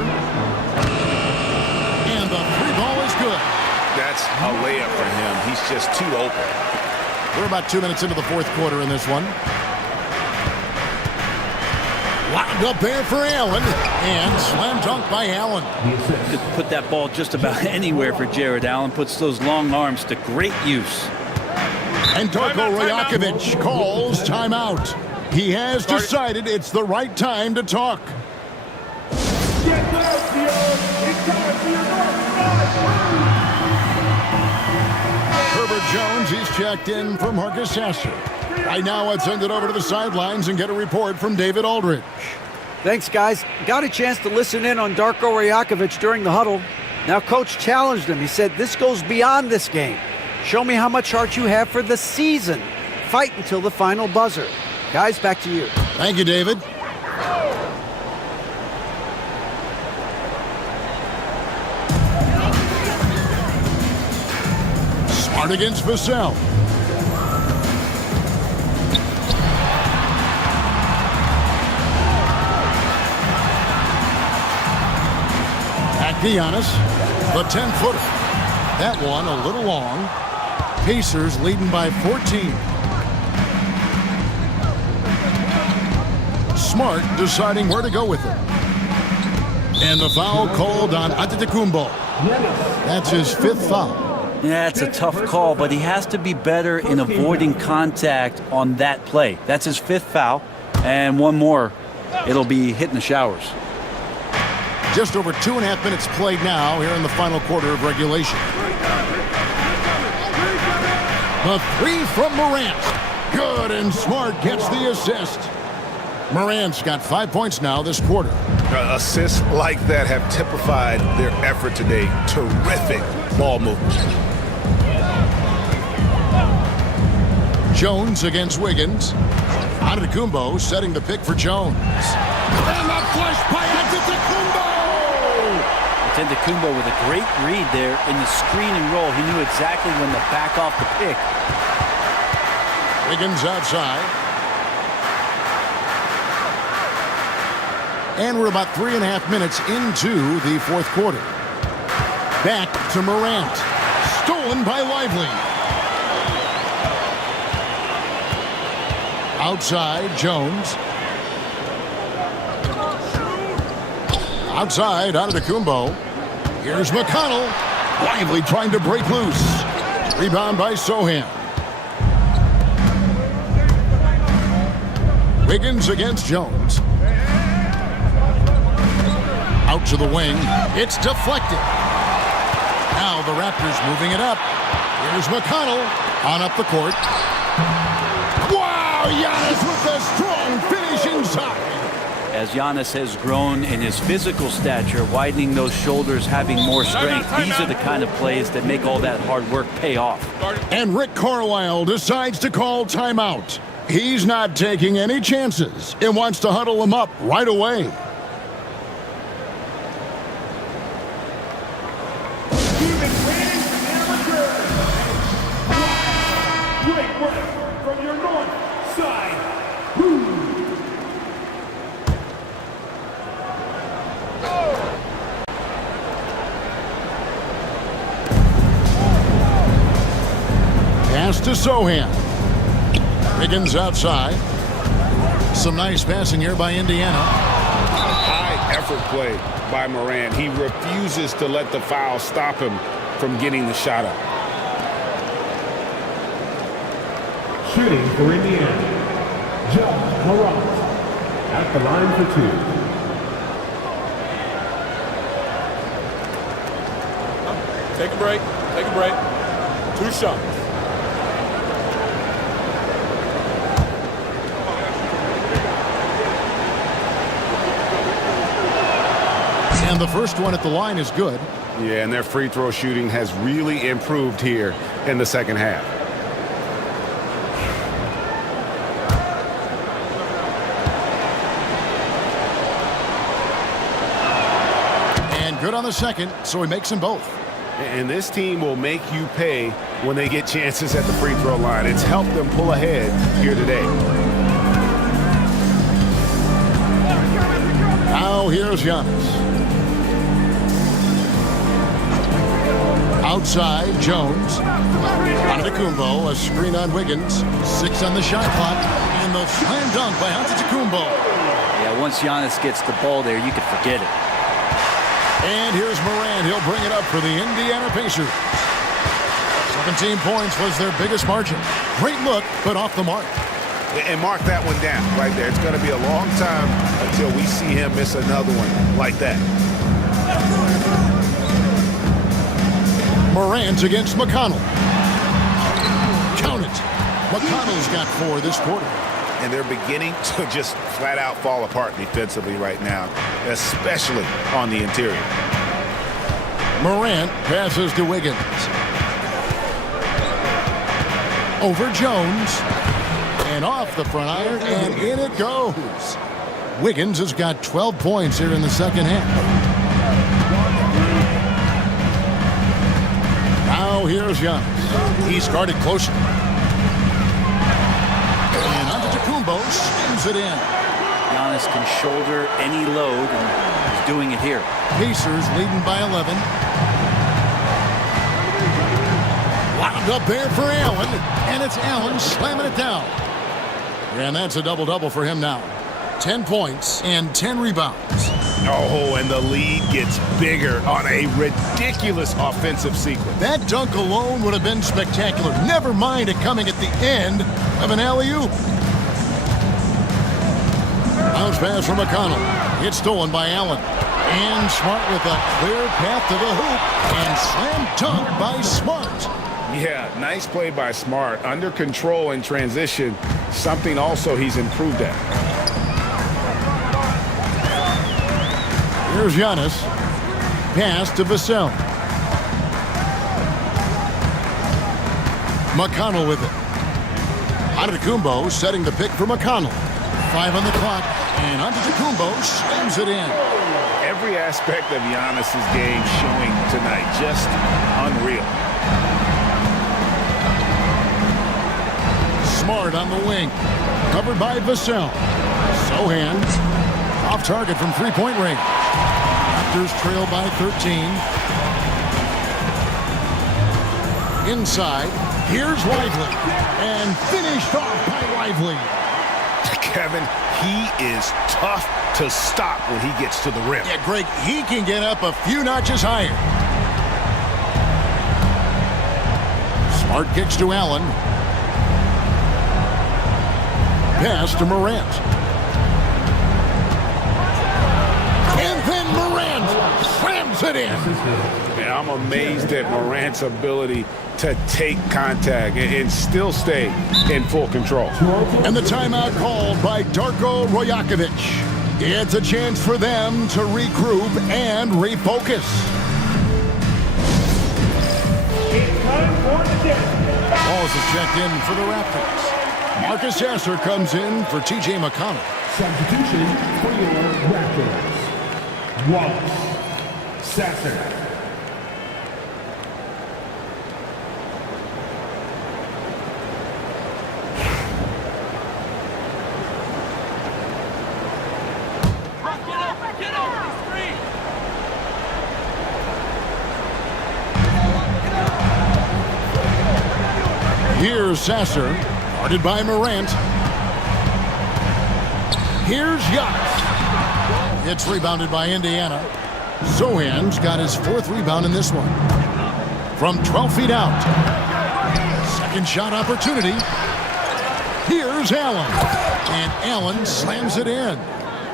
And the 3-ball is good. That's a layup for him. He's just too open. We're about 2 minutes into the fourth quarter in this one. Locked up there for Allen. And slam dunk by Allen. Could put that ball just about anywhere for Jared Allen. Puts those long arms to great use. And Darko Rajakovic calls timeout. He has decided it's the right time to talk. Herbert Jones, he's checked in from Marcus Sasser. Right now, let's send it over to the sidelines and get a report from David Aldridge. Thanks, guys. Got a chance to listen in on Darko Rajakovic during the huddle. Now, Coach challenged him. He said, this goes beyond this game. Show me how much heart you have for the season. Fight until the final buzzer. Guys, back to you. Thank you, David. Smart against Vassell. Back to Giannis. The 10-footer. That one a little long. Pacers leading by 14. Smart deciding where to go with it. And the foul called on Antetokounmpo. That's his 5th foul. Yeah, it's a tough call, but he has to be better in avoiding contact on that play. That's his 5th foul, and one more, it'll be hitting the showers. Just over 2.5 minutes played now here in the final quarter of regulation. The 3 from Morant. Good, and Smart gets the assist. Morant's got 5 points now this quarter. Assists like that have typified their effort today. Terrific ball movement. Jones against Wiggins. Antetokounmpo setting the pick for Jones. And the flush by Antetokounmpo! Antetokounmpo with a great read there in the screen and roll. He knew exactly when to back off the pick. Wiggins outside. And we're about 3.5 minutes into the 4th quarter. Back to Morant. Stolen by Lively. Outside, Jones. Outside, Antetokounmpo. Here's McConnell. Lively trying to break loose. Rebound by Sohan. Wiggins against Jones. Out to the wing. It's deflected. Now the Raptors moving it up. Here's McConnell on up the court. Wow! Giannis with a strong finish inside. As Giannis has grown in his physical stature, widening those shoulders, having more strength, these are the kind of plays that make all that hard work pay off. And Rick Carlisle decides to call timeout. He's not taking any chances and wants to huddle him up right away. Pass to Sohan. Wiggins outside. Some nice passing here by Indiana. High effort play by Morant. He refuses to let the foul stop him from getting the shot up. Shooting for Indiana, Josh Morant at the line for 2. Take a break. Take a break. 2 shots. And the first one at the line is good. Yeah, and their free throw shooting has really improved here in the second half. And good on the second, so he makes them both. And this team will make you pay when they get chances at the free throw line. It's helped them pull ahead here today. Now here's Giannis. Outside, Jones. Antetokounmpo, a screen on Wiggins. 6 on the shot clock. And the slam dunk by Antetokounmpo. Yeah, once Giannis gets the ball there, you can forget it. And here's Morant. He'll bring it up for the Indiana Pacers. 17 points was their biggest margin. Great look, but off the mark. And mark that one down right there. It's going to be a long time until we see him miss another one like that. Morant against McConnell. Count it. McConnell's got 4 this quarter. And they're beginning to just flat out fall apart defensively right now, especially on the interior. Morant passes to Wiggins. Over Jones. And off the front iron, and in it goes. Wiggins has got 12 points here in the second half. Now here's Giannis. He's guarded closely. And Antetokounmpo spins it in. Giannis can shoulder any load, and he's doing it here. Pacers leading by 11. Wound up there for Allen, and it's Allen slamming it down. And that's a double-double for him now. 10 points and 10 rebounds. Oh, and the lead gets bigger on a ridiculous offensive sequence. That dunk alone would have been spectacular. Never mind it coming at the end of an alley-oop. Bounce pass from McConnell. It's stolen by Allen. And Smart with a clear path to the hoop. And slam dunk by Smart. Yeah, nice play by Smart. Under control in transition, something also he's improved at. Here's Giannis. Pass to Vassell. McConnell with it. Antetokounmpo setting the pick for McConnell. 5 on the clock, and Antetokounmpo slams it in. Every aspect of Giannis's game showing tonight, just unreal. Smart on the wing. Covered by Vassell. Sohan off target from three-point range. Raptors trail by 13. Inside. Here's Lively. And finished off by Lively. Kevin, he is tough to stop when he gets to the rim. Yeah, Greg, he can get up a few notches higher. Smart kicks to Allen. Pass to Morant. And then Morant slams it in. Yeah, I'm amazed at Morant's ability to take contact and still stay in full control. And the timeout called by Darko Rajakovic. It's a chance for them to regroup and refocus. Balls is checked in for the Raptors. Marcus Sasser comes in for T.J. McConnell. Substitution for your Raptors. Wallace. Sasser. Here's Sasser, guarded by Morant. Here's Giannis. It's rebounded by Indiana. Sohan's got his 4th rebound in this one. From 12 feet out. Second shot opportunity. Here's Allen. And Allen slams it in.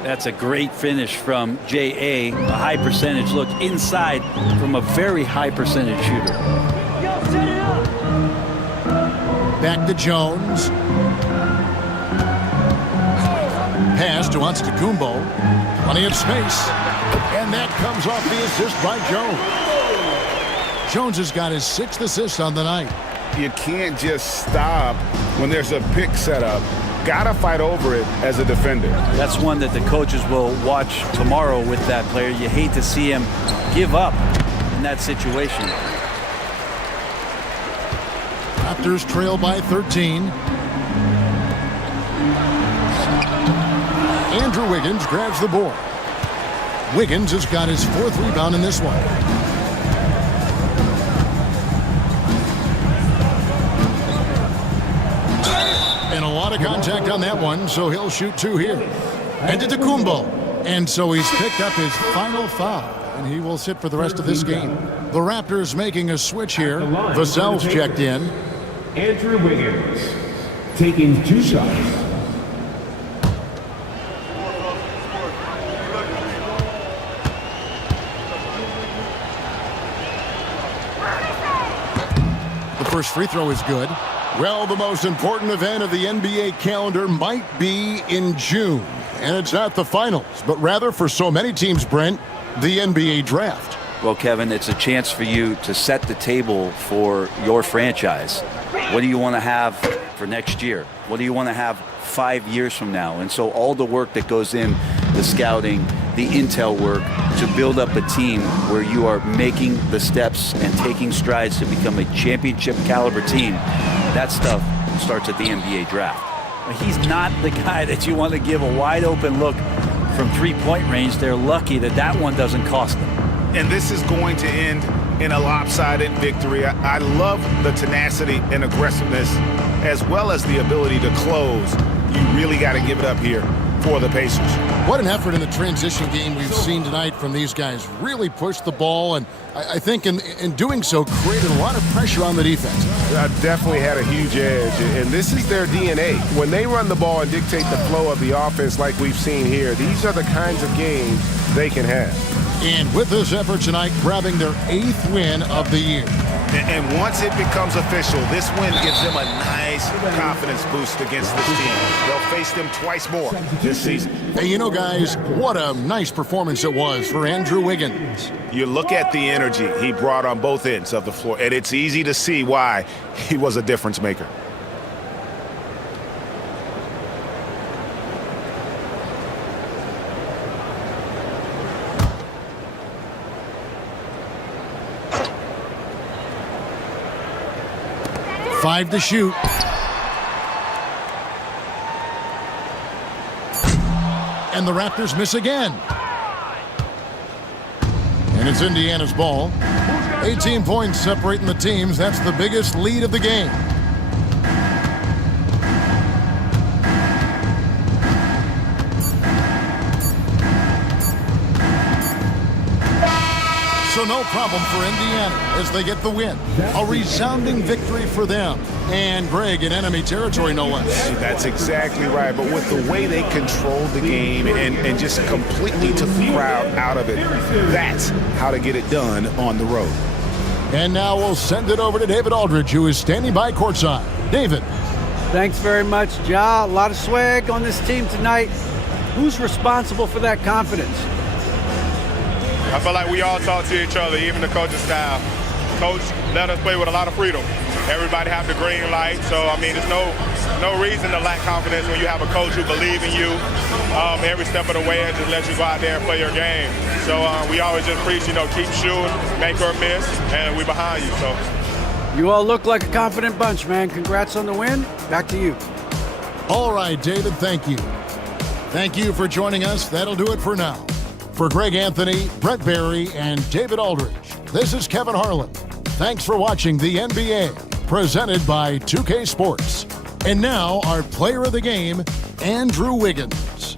That's a great finish from J.A. A high percentage look inside from a very high percentage shooter. Back to Jones. Pass to Antetokounmpo. Plenty of space. And that comes off the assist by Jones. Jones has got his 6th assist on the night. You can't just stop when there's a pick set up. Gotta fight over it as a defender. That's one that the coaches will watch tomorrow with that player. You hate to see him give up in that situation. Raptors trail by 13. Andrew Wiggins grabs the board. Wiggins has got his 4th rebound in this one. And a lot of contact on that one, so he'll shoot 2 here. Antetokounmpo. And so he's picked up his final foul, and he will sit for the rest of this game. The Raptors making a switch here. Vassell's checked in. Andrew Wiggins taking 2 shots. first free throw is good. Well, the most important event of the NBA calendar might be in June. And it's not the finals, but rather for so many teams, Brent, the NBA draft. Well, Kevin, it's a chance for you to set the table for your franchise. What do you want to have for next year? What do you want to have 5 years from now? And so all the work that goes in, the scouting, the intel work, to build up a team where you are making the steps and taking strides to become a championship caliber team, that stuff starts at the NBA draft. He's not the guy that you want to give a wide open look from three-point range. They're lucky that that one doesn't cost them. And this is going to end in a lopsided victory. I love the tenacity and aggressiveness as well as the ability to close. You really got to give it up here for the Pacers. What an effort in the transition game we've seen tonight from these guys. Really pushed the ball, and I think in doing so created a lot of pressure on the defense. Definitely had a huge edge, and this is their DNA. When they run the ball and dictate the flow of the offense like we've seen here, these are the kinds of games they can have. And with this effort tonight, grabbing their 8th win of the year. And once it becomes official, this win gives them a nice confidence boost against this team. They'll face them twice more this season. Hey, you know, guys, what a nice performance it was for Andrew Wiggins. You look at the energy he brought on both ends of the floor, and it's easy to see why he was a difference maker. Five to shoot. And the Raptors miss again. And it's Indiana's ball. 18 points separating the teams. That's the biggest lead of the game. So no problem for Indiana as they get the win. A resounding victory for them. And Greg in enemy territory, no less. That's exactly right. But with the way they controlled the game and just completely took the crowd out of it, that's how to get it done on the road. And now we'll send it over to David Aldridge, who is standing by courtside. David. Thanks very much, Ja. A lot of swag on this team tonight. Who's responsible for that confidence? I feel like we all talk to each other, even the coaching staff. Coach let us play with a lot of freedom. Everybody have the green light, so I mean, there's no reason to lack confidence when you have a coach who believes in you every step of the way and just let you go out there and play your game. So we always just preach, keep shooting, make or miss, and we behind you. So you all look like a confident bunch, man. Congrats on the win. Back to you. All right, David, thank you. Thank you for joining us. That'll do it for now. For Greg Anthony, Brett Barry, and David Aldridge, this is Kevin Harlan. Thanks for watching the NBA, presented by 2K Sports. And now, our player of the game, Andrew Wiggins.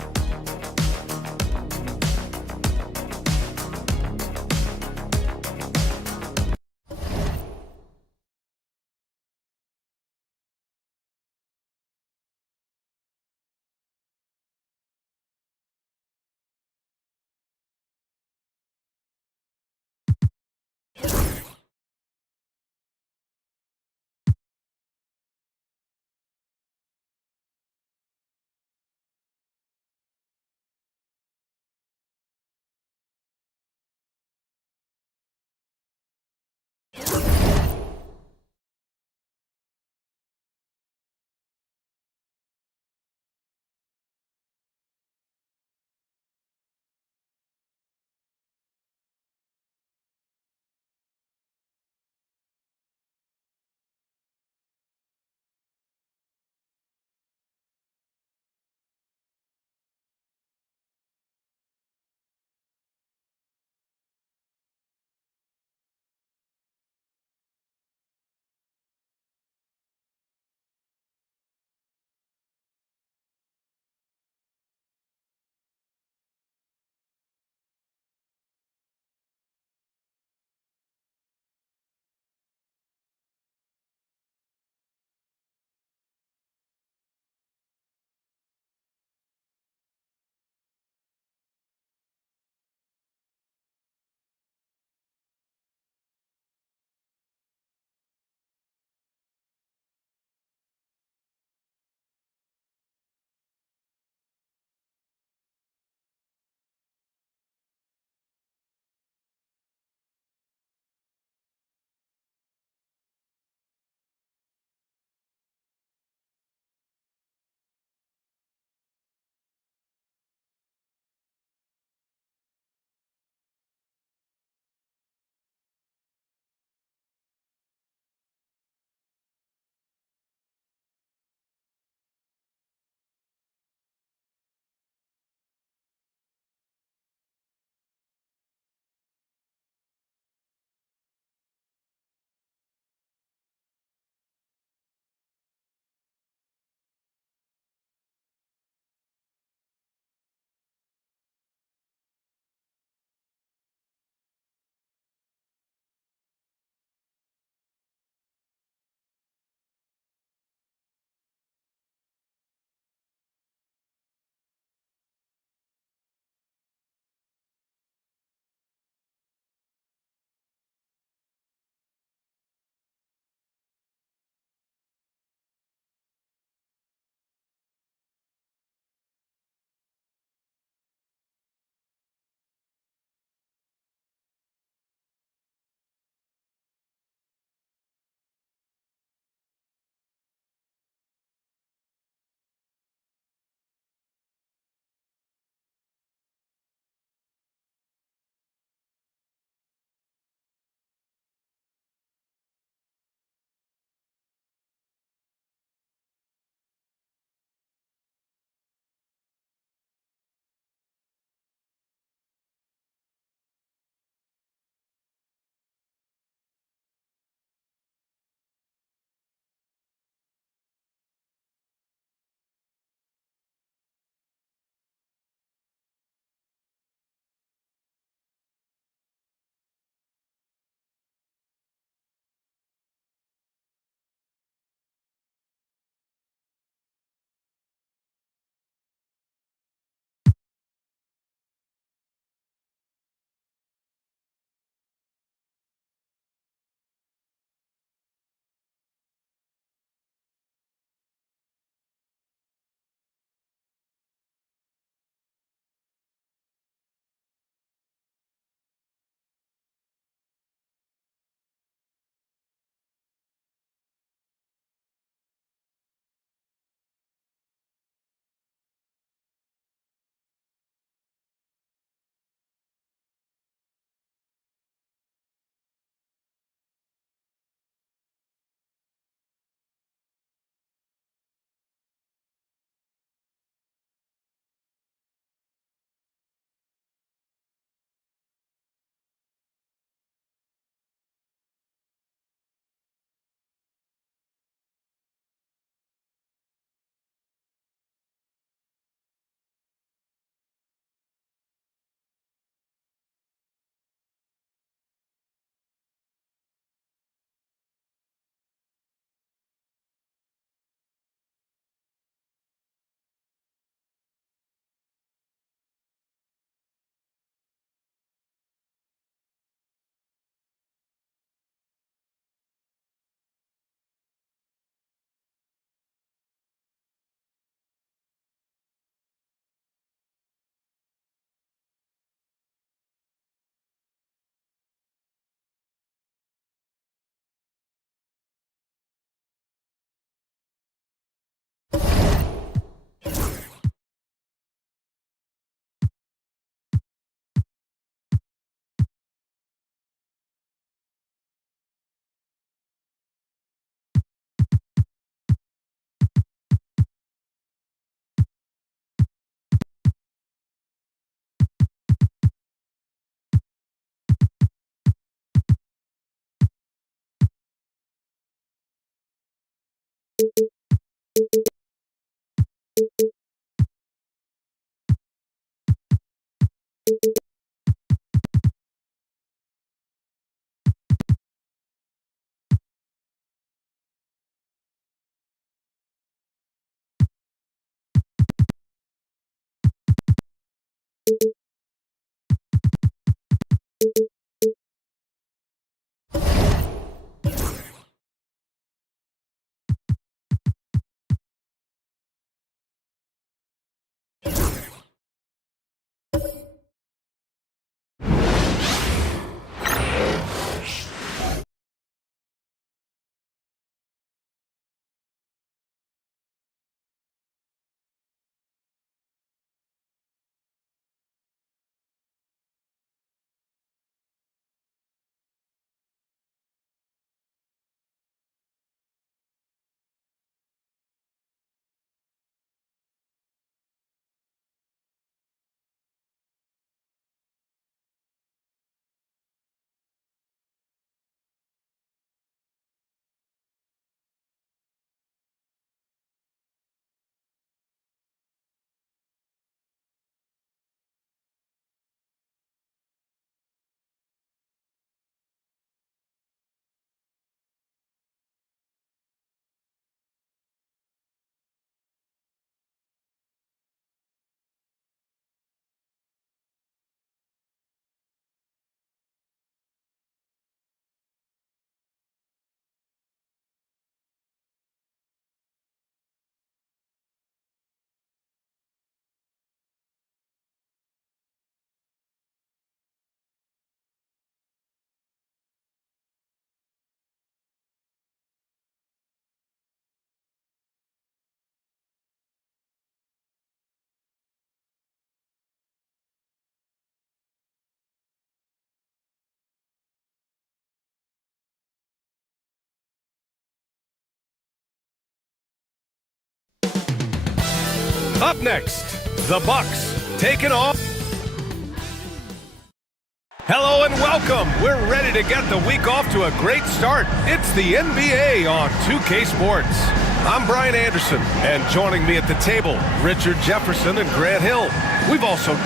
Up next, the Bucks taking off. Hello and welcome. We're ready to get the week off to a great start. It's the NBA on 2K Sports. I'm Brian Anderson, and joining me at the table, Richard Jefferson and Grant Hill. We've also...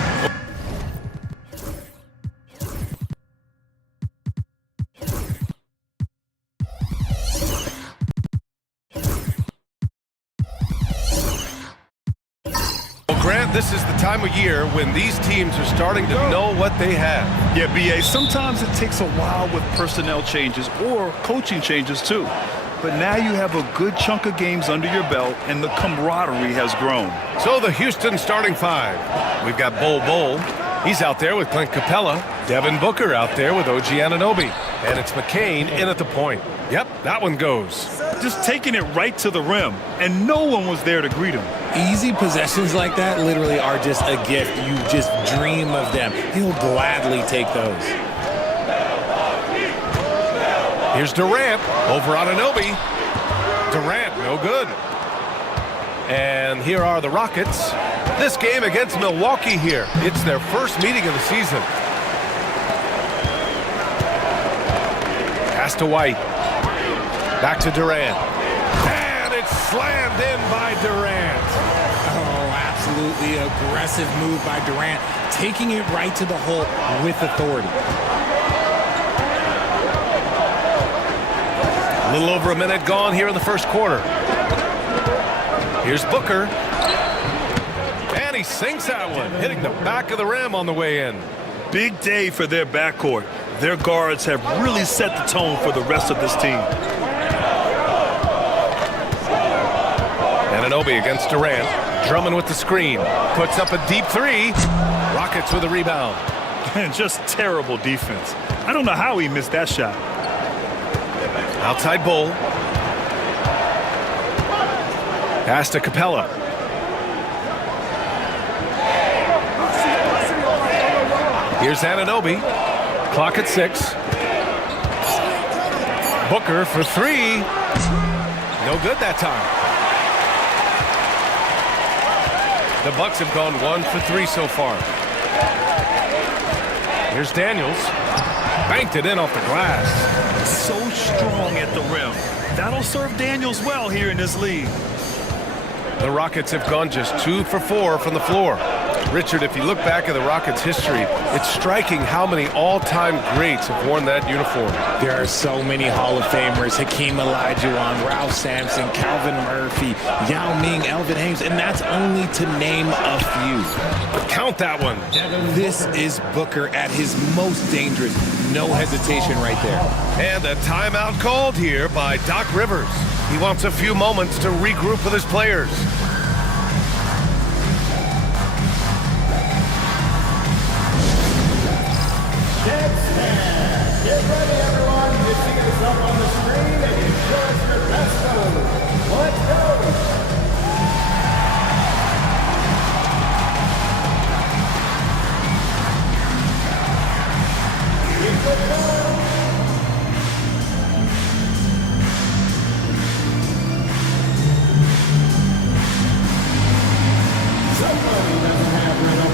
Grant, this is the time of year when these teams are starting to know what they have. Yeah, B.A., sometimes it takes a while with personnel changes or coaching changes too. But now you have a good chunk of games under your belt and the camaraderie has grown. So the Houston starting five. We've got Bol. He's out there with Clint Capella. Devin Booker out there with OG Anunoby. And it's McCain in at the point. Yep, that one goes. Just taking it right to the rim, and no one was there to greet him. Easy possessions like that literally are just a gift. You just dream of them. He'll gladly take those. Here's Durant over Anunoby. Durant, no good. And here are the Rockets. This game against Milwaukee here. It's their first meeting of the season. Pass to White. Back to Durant. And it's slammed in by Durant. Oh, absolutely aggressive move by Durant. Taking it right to the hole with authority. A little over a minute gone here in the first quarter. Here's Booker. And he sinks that one, hitting the back of the rim on the way in. Big day for their backcourt. Their guards have really set the tone for the rest of this team. Anunoby against Durant. Drummond with the screen. Puts up a deep three. Rockets with a rebound. And just terrible defense. I don't know how he missed that shot. Outside Bull. Pass to Capella. Here's Anunoby. Clock at 6. Booker for 3. No good that time. The Bucks have gone 1 for 3 so far. Here's Daniels. Banked it in off the glass. So strong at the rim. That'll serve Daniels well here in this league. The Rockets have gone just 2 for 4 from the floor. Richard, if you look back at the Rockets' history, it's striking how many all-time greats have worn that uniform. There are so many Hall of Famers: Hakeem Olajuwon, Ralph Sampson, Calvin Murphy, Yao Ming, Elvin Hayes, and that's only to name a few. Count that one. This is Booker at his most dangerous. No hesitation right there. And a timeout called here by Doc Rivers. He wants a few moments to regroup with his players. Get ready, everyone. You see us up on the screen and you show us your best move. Let's go. Keep it going. Somebody doesn't have rhythm.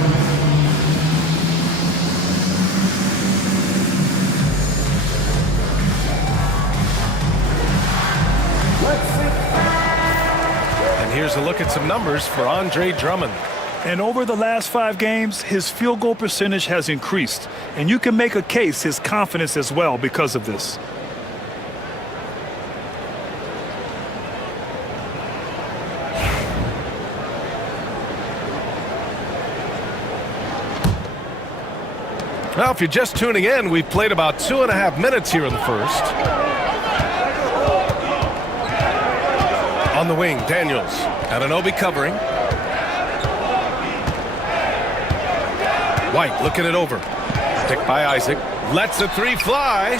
And here's a look at some numbers for Andre Drummond. And over the last 5 games, his field goal percentage has increased. And you can make a case his confidence as well because of this. Well, if you're just tuning in, we've played about 2.5 minutes here in the first. On the wing, Daniels. Anunoby covering. White looking it over. Picked by Isaac. Lets the 3 fly.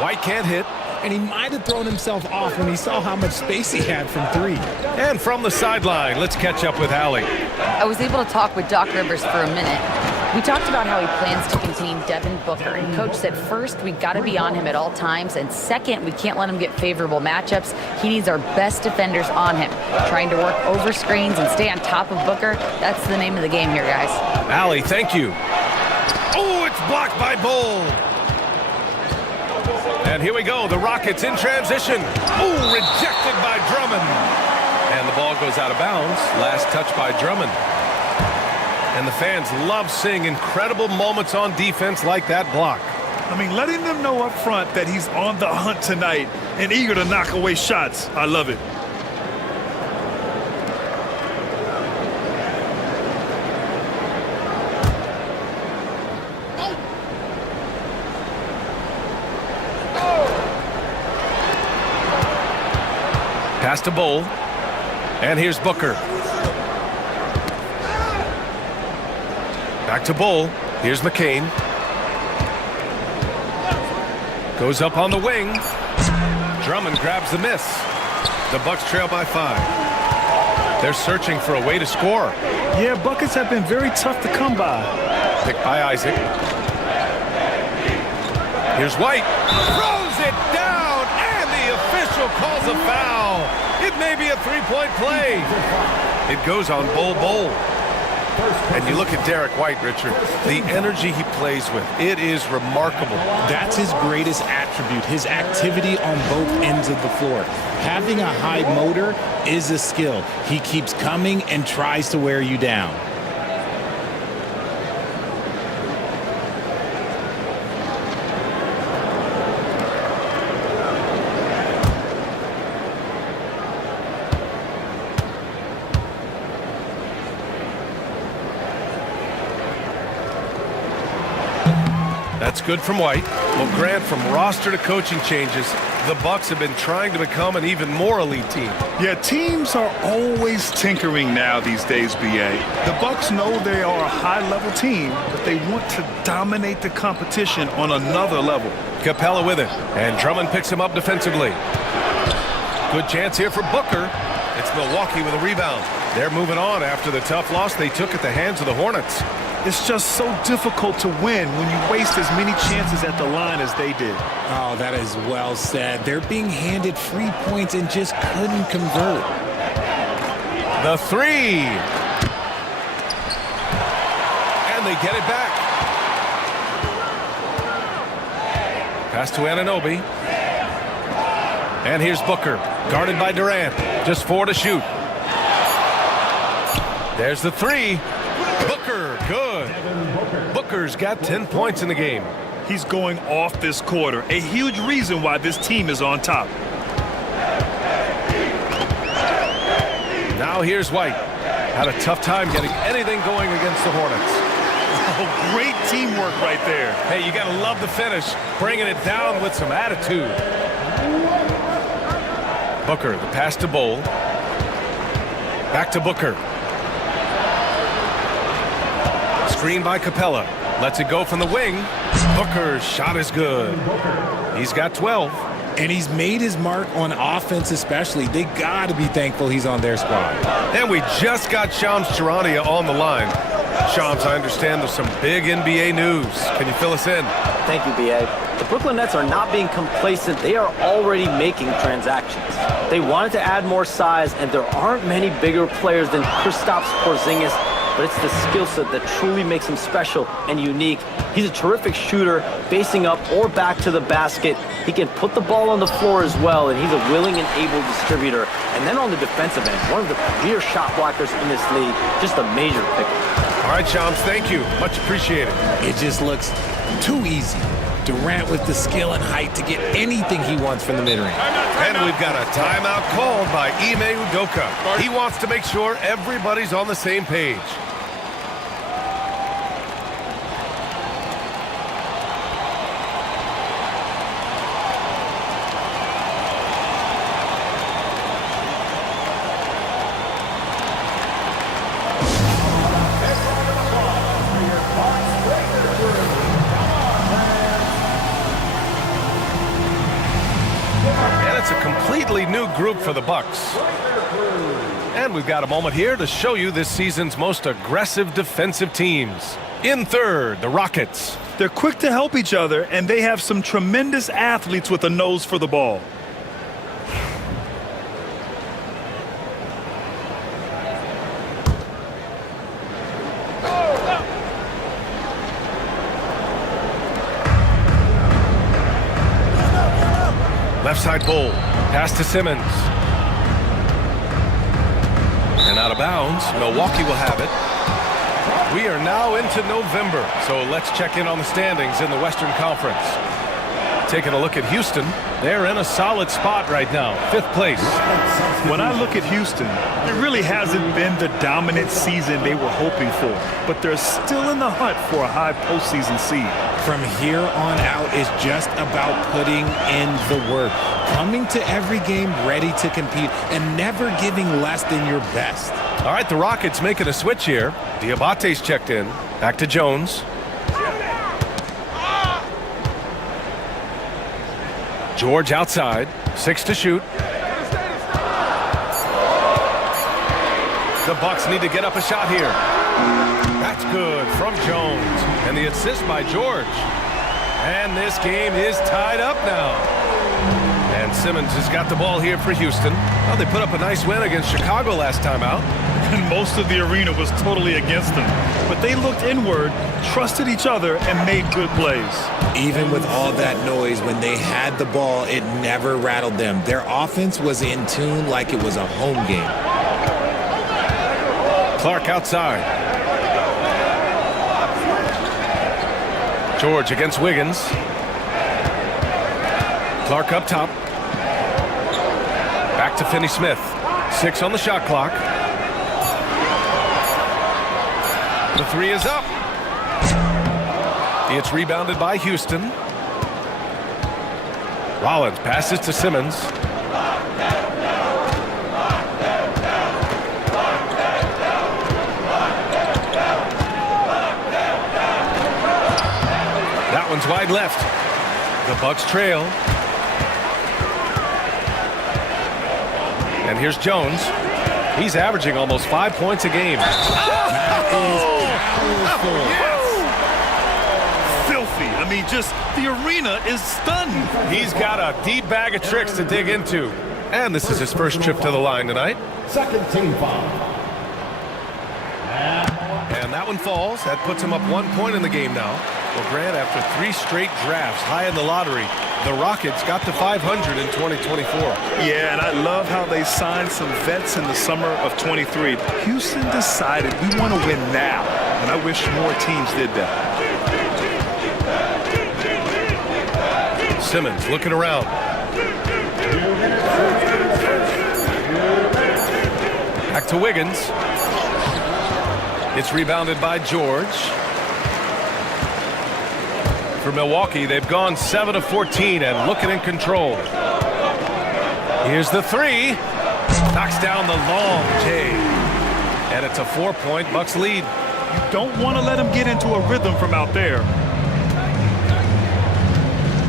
White can't hit. And he might have thrown himself off when he saw how much space he had from 3. And from the sideline, let's catch up with Allie. I was able to talk with Doc Rivers for a minute. We talked about how he plans to contain Devin Booker, and Coach said first, we've got to be on him at all times, and second, we can't let him get favorable matchups. He needs our best defenders on him. Trying to work over screens and stay on top of Booker, that's the name of the game here, guys. Allie, thank you. Oh, it's blocked by Bull. And here we go, the Rockets in transition. Oh, rejected by Drummond. And the ball goes out of bounds. Last touch by Drummond. And the fans love seeing incredible moments on defense like that block. I mean, letting them know up front that he's on the hunt tonight and eager to knock away shots. I love it. Pass to Bull. And here's Booker. Back to Bull. Here's McCain. Goes up on the wing. Drummond grabs the miss. The Bucks trail by 5. They're searching for a way to score. Yeah, buckets have been very tough to come by. Picked by Isaac. Here's White. Throws it down, and the official calls a foul. It may be a 3-point play. It goes on Bull. And you look at Derek White, Richard, the energy he plays with, it is remarkable. That's his greatest attribute, his activity on both ends of the floor. Having a high motor is a skill. He keeps coming and tries to wear you down. That's good from White. Well, Grant, from roster to coaching changes, the Bucks have been trying to become an even more elite team. Yeah, teams are always tinkering now these days, BA. The Bucks know they are a high-level team, but they want to dominate the competition on another level. Capella with it, and Drummond picks him up defensively. Good chance here for Booker. It's Milwaukee with a rebound. They're moving on after the tough loss they took at the hands of the Hornets. It's just so difficult to win when you waste as many chances at the line as they did. Oh, that is well said. They're being handed free points and just couldn't convert. The 3. And they get it back. Pass to Anunoby. And here's Booker, guarded by Durant. Just 4 to shoot. There's the 3. Booker, good. Booker's got 10 points in the game. He's going off this quarter. A huge reason why this team is on top. Now here's White. Had a tough time getting anything going against the Hornets. Oh, great teamwork right there. Hey, you got to love the finish. Bringing it down with some attitude. Booker, the pass to Bowl. Back to Booker. Screen by Capella. Lets it go from the wing. Booker's shot is good. He's got 12. And he's made his mark on offense especially. They got to be thankful he's on their squad. And we just got Shams Charania on the line. Shams, I understand there's some big NBA news. Can you fill us in? Thank you, B.A. The Brooklyn Nets are not being complacent. They are already making transactions. They wanted to add more size, and there aren't many bigger players than Kristaps Porzingis, but it's the skill set that truly makes him special and unique. He's a terrific shooter, facing up or back to the basket. He can put the ball on the floor as well, and he's a willing and able distributor. And then on the defensive end, one of the premier shot blockers in this league, just a major pickup. All right, Shams, thank you. Much appreciated. It just looks too easy. Durant with the skill and height to get anything he wants from the mid-range. And we've got a timeout called by Ime Udoka. He wants to make sure everybody's on the same page. New group for the Bucks. And we've got a moment here to show you this season's most aggressive defensive teams. In third, the Rockets. They're quick to help each other, and they have some tremendous athletes with a nose for the ball. Left side Bowl. Pass to Simmons. And out of bounds. Milwaukee will have it. We are now into November, so let's check in on the standings in the Western Conference. Taking a look at Houston, they're in a solid spot right now, 5th place. When I look at Houston, it really hasn't been the dominant season they were hoping for, but they're still in the hunt for a high postseason seed. From here on out is just about putting in the work, coming to every game ready to compete, and never giving less than your best. All right, the Rockets making a switch here. Diabate's checked in. Back to Jones. George outside. 6 to shoot. The Bucks need to get up a shot here. That's good from Jones. And the assist by George. And this game is tied up now. And Simmons has got the ball here for Houston. Well, they put up a nice win against Chicago last time out. And most of the arena was totally against them. But they looked inward, trusted each other, and made good plays. Even with all that noise, when they had the ball, it never rattled them. Their offense was in tune like it was a home game. Clark outside. George against Wiggins. Clark up top. Back to Finney-Smith. 6 on the shot clock. The 3 is up. It's rebounded by Houston. Rollins passes to Simmons. That one's wide left. The Bucks trail. And here's Jones. He's averaging almost 5 points a game. Filthy. I mean, just the arena is stunned. He's got a deep bag of tricks to dig into. And this is his first trip to the line tonight. Second team foul. And that one falls. That puts him up 1 point in the game now. Well, Grant, after 3 straight drafts high in the lottery, the Rockets got to 500 in 2024. Yeah, and I love how they signed some vets in the summer of 23. Houston decided we want to win now, and I wish more teams did that. Simmons looking around. Back to Wiggins. It's rebounded by George. For Milwaukee, they've gone 7 of 14 and looking in control. Here's the 3. Knocks down the long J. And it's a 4-point Bucks lead. You don't want to let them get into a rhythm from out there.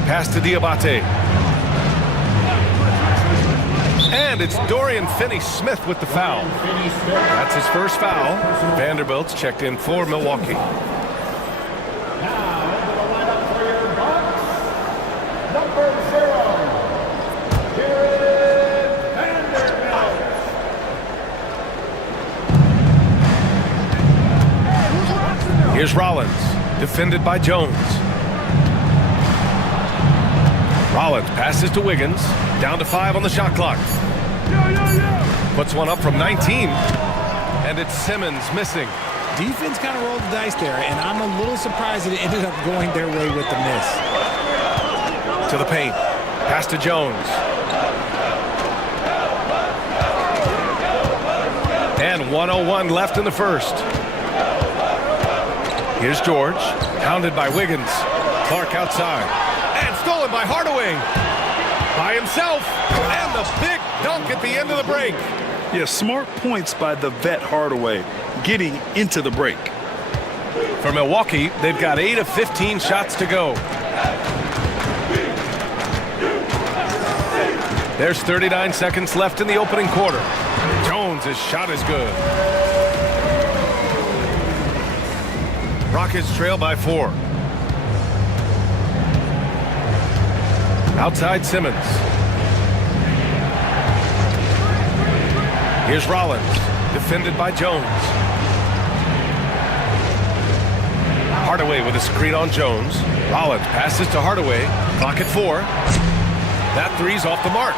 Pass to Diabate. And it's Dorian Finney-Smith with the foul. That's his first foul. Vanderbilt's checked in for Milwaukee. Here's Rollins, defended by Jones. Rollins passes to Wiggins, down to 5 on the shot clock. Puts one up from 19, and it's Simmons missing. Defense kind of rolled the dice there, and I'm a little surprised that it ended up going their way with the miss. To the paint, pass to Jones. And 1:01 left in the first. Here's George, hounded by Wiggins. Clark outside. And stolen by Hardaway. By himself. And the big dunk at the end of the break. Yeah, smart points by the vet Hardaway, getting into the break. For Milwaukee, they've got 8 of 15 shots to go. There's 39 seconds left in the opening quarter. Jones' shot is good. Rockets trail by 4. Outside Simmons. Here's Rollins, defended by Jones. Hardaway with a screen on Jones. Rollins passes to Hardaway. Clock at 4. That 3's off the mark.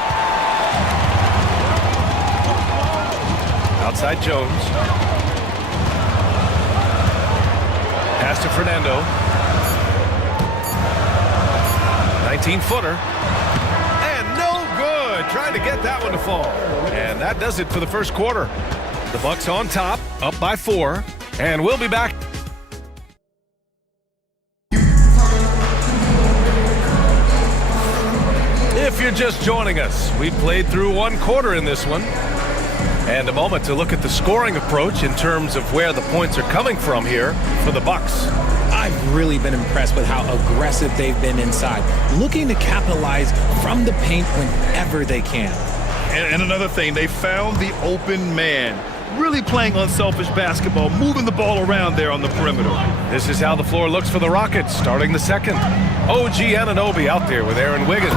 Outside Jones. Pass to Fernando. 19-footer. And no good. Trying to get that one to fall. And that does it for the first quarter. The Bucks on top, up by 4. And we'll be back. If you're just joining us, we played through 1 quarter in this one. And a moment to look at the scoring approach in terms of where the points are coming from here for the Bucks. I've really been impressed with how aggressive they've been inside, looking to capitalize from the paint whenever they can. And another thing, they found the open man, really playing unselfish basketball, moving the ball around there on the perimeter. This is how the floor looks for the Rockets, starting the second. OG Anunoby out there with Aaron Wiggins.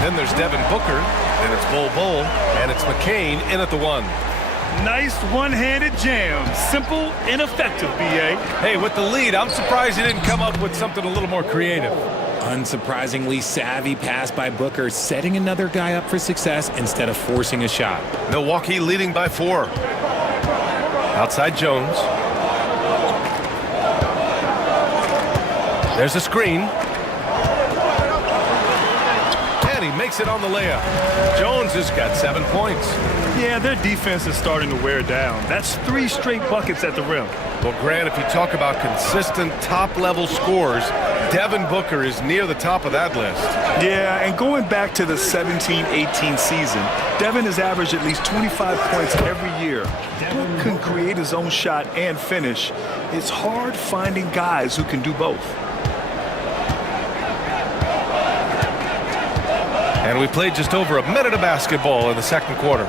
Then there's Devin Booker, then it's Bol, and it's McCain in at the 1. Nice one-handed jam. Simple and effective, B.A. Hey, with the lead, I'm surprised he didn't come up with something a little more creative. Unsurprisingly savvy pass by Booker, setting another guy up for success instead of forcing a shot. Milwaukee leading by 4. Outside Jones. There's a screen. And he makes it on the layup. Jones has got 7 points. Yeah, their defense is starting to wear down. That's 3 straight buckets at the rim. Well, Grant, if you talk about consistent top-level scores, Devin Booker is near the top of that list. Yeah, and going back to the 17-18 season, Devin has averaged at least 25 points every year. Book can create his own shot and finish. It's hard finding guys who can do both. And we played just over a minute of basketball in the second quarter.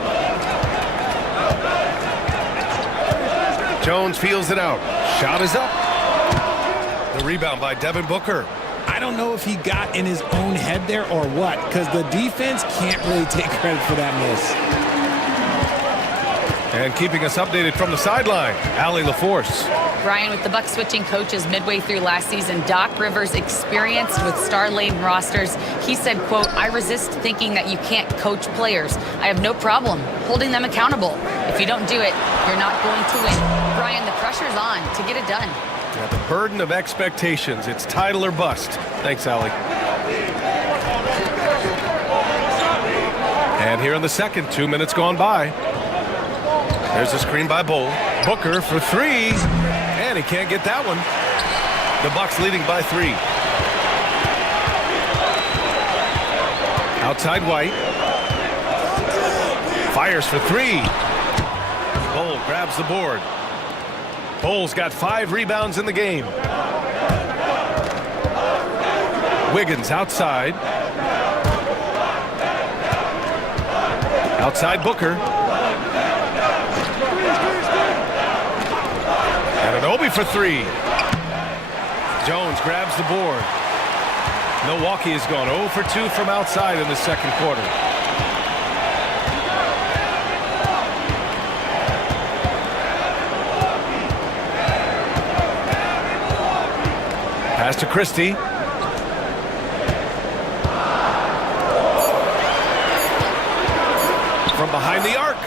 Jones feels it out. Shot is up. The rebound by Devin Booker. I don't know if he got in his own head there or what, because the defense can't really take credit for that miss. And keeping us updated from the sideline, Allie LaForce. Brian, with the Bucs switching coaches midway through last season, Doc Rivers, experienced with star-laden rosters, he said, quote, "I resist thinking that you can't coach players. I have no problem holding them accountable. If you don't do it, you're not going to win." Brian, the pressure's on to get it done. Yeah, the burden of expectations. It's title or bust. Thanks, Allie. And here in the second, 2 minutes gone by. There's a screen by Bull. Booker for three. And he can't get that one. The Bucs leading by 3. Outside White. Fires for 3. Bull grabs the board. Bull's got 5 rebounds in the game. Wiggins outside. Outside Booker. Anunoby for 3. Jones grabs the board. Milwaukee has gone 0 for 2 from outside in the second quarter. Pass to Christie. From behind the arc.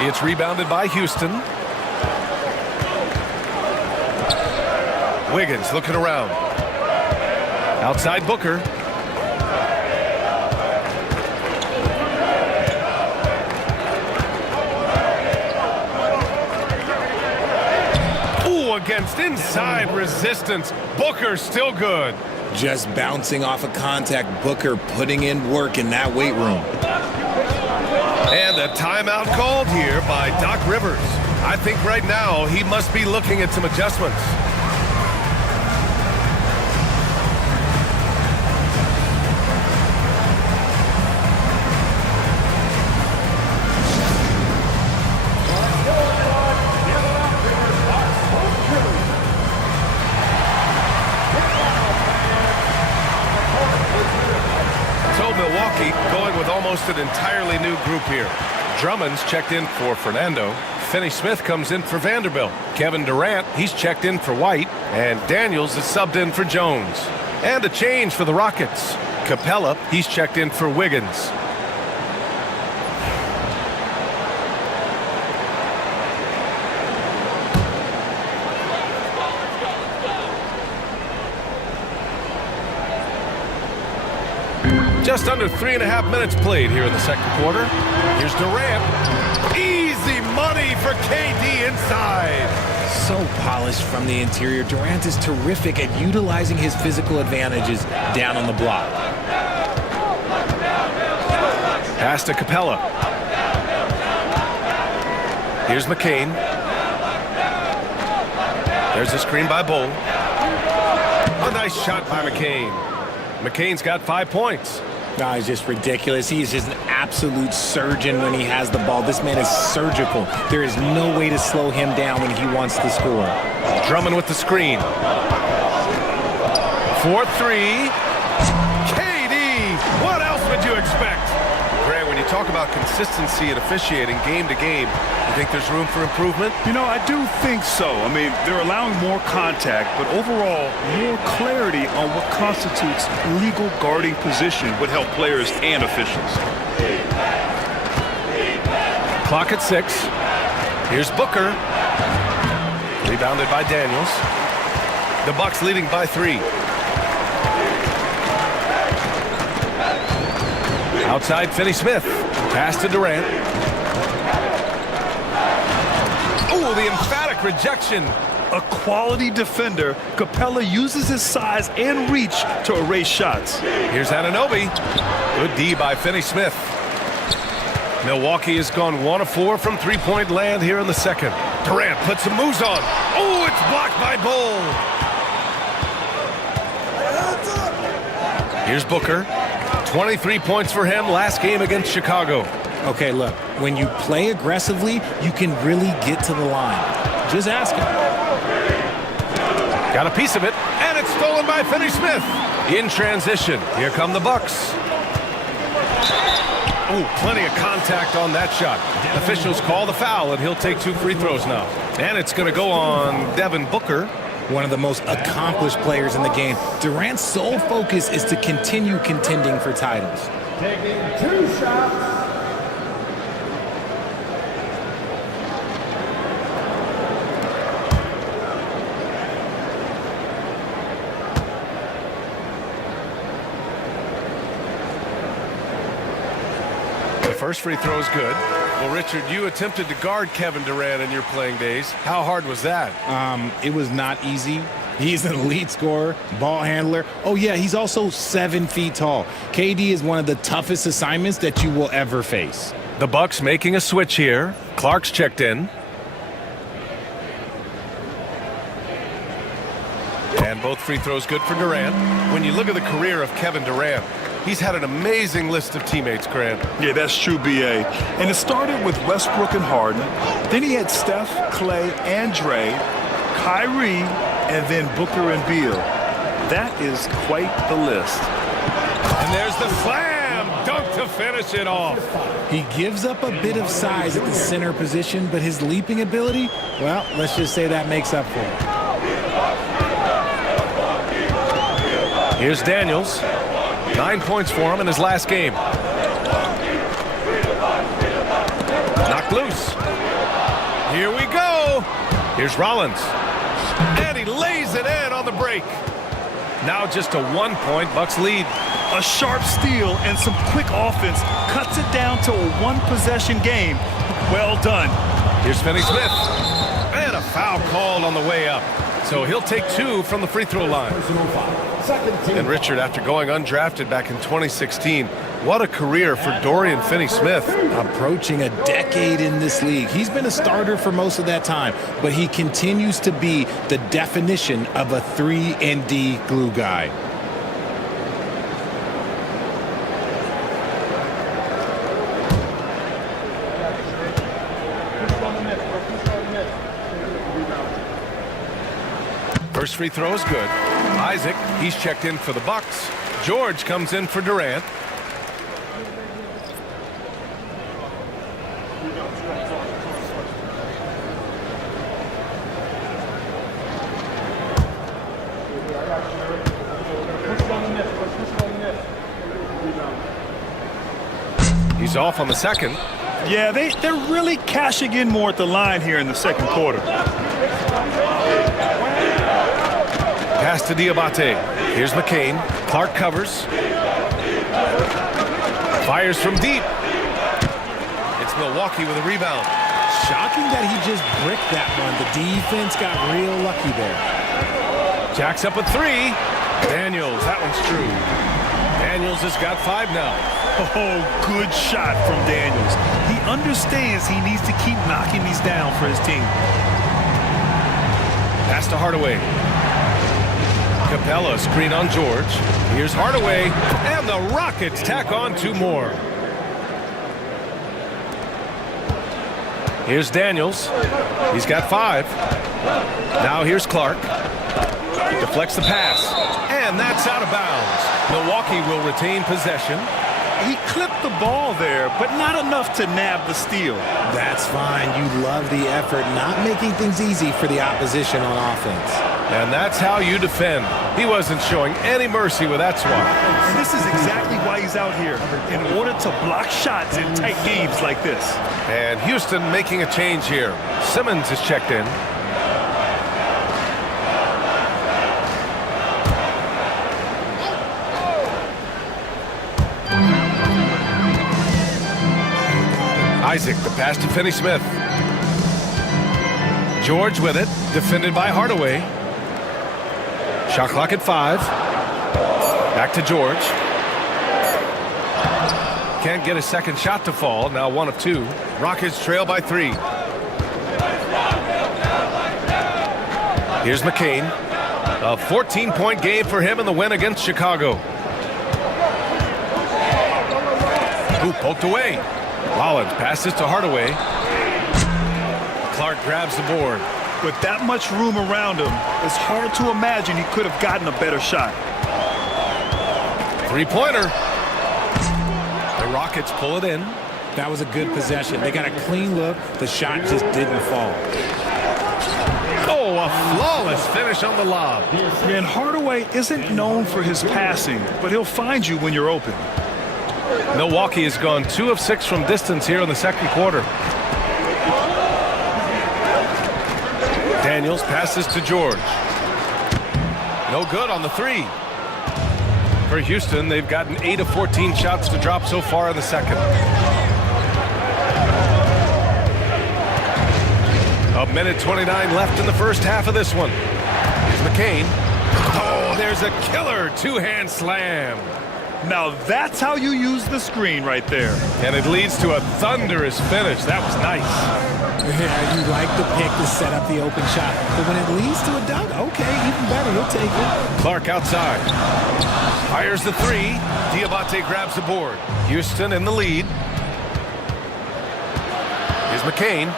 It's rebounded by Houston. Wiggins looking around. Outside Booker. Ooh, against inside resistance. Booker still good. Just bouncing off of contact. Booker putting in work in that weight room. And a timeout called here by Doc Rivers. I think right now he must be looking at some adjustments. Milwaukee going with almost an entirely new group here. Drummond's checked in for Fernando. Finney-Smith comes in for Vanderbilt. Kevin Durant, he's checked in for White. And Daniels is subbed in for Jones. And a change for the Rockets. Capella, he's checked in for Wiggins. Just under 3.5 minutes played here in the second quarter. Here's Durant. Easy money for KD inside. So polished from the interior. Durant is terrific at utilizing his physical advantages down on the block. Pass to Capella. Here's McCain. There's a screen by Bull. A nice shot by McCain. McCain's got 5 points. No, he's just ridiculous. He is just an absolute surgeon when he has the ball. This man is surgical. There is no way to slow him down when he wants to score. Drummond with the screen. 4-3. KD! What else would you expect? Grant, when you talk about consistency and officiating game to game, you think there's room for improvement? You know, I do think so. I mean, they're allowing more contact, but overall, more clarity on what constitutes legal guarding position would help players and officials. Clock at 6. Here's Booker. Rebounded by Daniels. The Bucs leading by 3. Outside Finney-Smith. Pass to Durant. Oh, the emphatic rejection. A quality defender, Capella uses his size and reach to erase shots. Here's Anunoby. Good D by Finney-Smith. Milwaukee has gone 1 of 4 from three-point land here in the second. Durant puts some moves on. Oh, it's blocked by Bull. Here's Booker. 23 points for him last game against Chicago. Okay, look, when you play aggressively, you can really get to the line. Just ask him. Got a piece of it, and it's stolen by Finney-Smith. In transition, here come the Bucs. Oh, plenty of contact on that shot. Officials call the foul, and he'll take 2 free throws now. And it's going to go on Devin Booker. One of the most accomplished players in the game. Durant's sole focus is to continue contending for titles. Taking 2 shots. The first free throw is good. Well, Richard, you attempted to guard Kevin Durant in your playing days. How hard was that? It was not easy. He's an elite scorer, ball handler. Oh, yeah, he's also 7 feet tall. KD is one of the toughest assignments that you will ever face. The Bucks making a switch here. Clark's checked in. And both free throws good for Durant. When you look at the career of Kevin Durant, he's had an amazing list of teammates, Grant. Yeah, that's true, B.A. And it started with Westbrook and Harden. Then he had Steph, Clay, and Dre, Kyrie, and then Booker and Beal. That is quite the list. And there's the slam dunk to finish it off. He gives up a bit of size at the center position, but his leaping ability, well, let's just say that makes up for it. Here's Daniels. 9 points for him in his last game. Knocked loose. Here we go. Here's Rollins. And he lays it in on the break. Now just a 1-point Bucks lead. A sharp steal and some quick offense cuts it down to a 1-possession game. Well done. Here's Finney-Smith. And a foul called on the way up. So he'll take 2 from the free throw line. And Richard, after going undrafted back in 2016, what a career for Dorian Finney-Smith. Approaching a decade in this league. He's been a starter for most of that time, but he continues to be the definition of a 3-and-D glue guy. First free throw is good. Isaac, he's checked in for the Bucks. George comes in for Durant. He's off on the second. Yeah, they're really cashing in more at the line here in the second quarter. Pass to Diabate. Here's McCain. Clark covers. Fires from deep. It's Milwaukee with a rebound. Shocking that he just bricked that one. The defense got real lucky there. Jacks up with 3. Daniels, that one's true. Daniels has got 5 now. Oh, good shot from Daniels. He understands he needs to keep knocking these down for his team. Pass to Hardaway. Capella, screen on George. Here's Hardaway, and the Rockets tack on 2 more. Here's Daniels. He's got 5. Now here's Clark. Deflects the pass, and that's out of bounds. Milwaukee will retain possession. He clipped the ball there, but not enough to nab the steal. That's fine. You love the effort, not making things easy for the opposition on offense. And that's how you defend. He wasn't showing any mercy with that swat. This is exactly why he's out here, in order to block shots in tight games like this. And Houston making a change here. Simmons is checked in. Isaac, the pass to Finney-Smith. George with it, defended by Hardaway. Shot clock at 5. Back to George. Can't get a second shot to fall. Now 1 of 2. Rockets trail by 3. Here's McCain. A 14-point game for him in the win against Chicago. Ooh, poked away. Rollins passes to Hardaway. Clark grabs the board. With that much room around him, it's hard to imagine he could have gotten a better shot. 3-pointer. The Rockets pull it in. That was a good possession. They got a clean look. The shot just didn't fall. Oh, a flawless finish on the lob. And Hardaway isn't known for his passing, but he'll find you when you're open. Milwaukee has gone 2 of 6 from distance here in the second quarter. Daniels passes to George. No good on the 3. For Houston, they've gotten 8 of 14 shots to drop so far in the second. A minute 29 left in the first half of this one. Here's McCain. Oh, there's a killer 2-hand slam. Now that's how you use the screen right there. And it leads to a thunderous finish. That was nice. Yeah, you like the pick to set up the open shot. But when it leads to a dunk, okay, even better. He'll take it. Clark outside. Fires the 3. Diabate grabs the board. Houston in the lead. Here's McCain.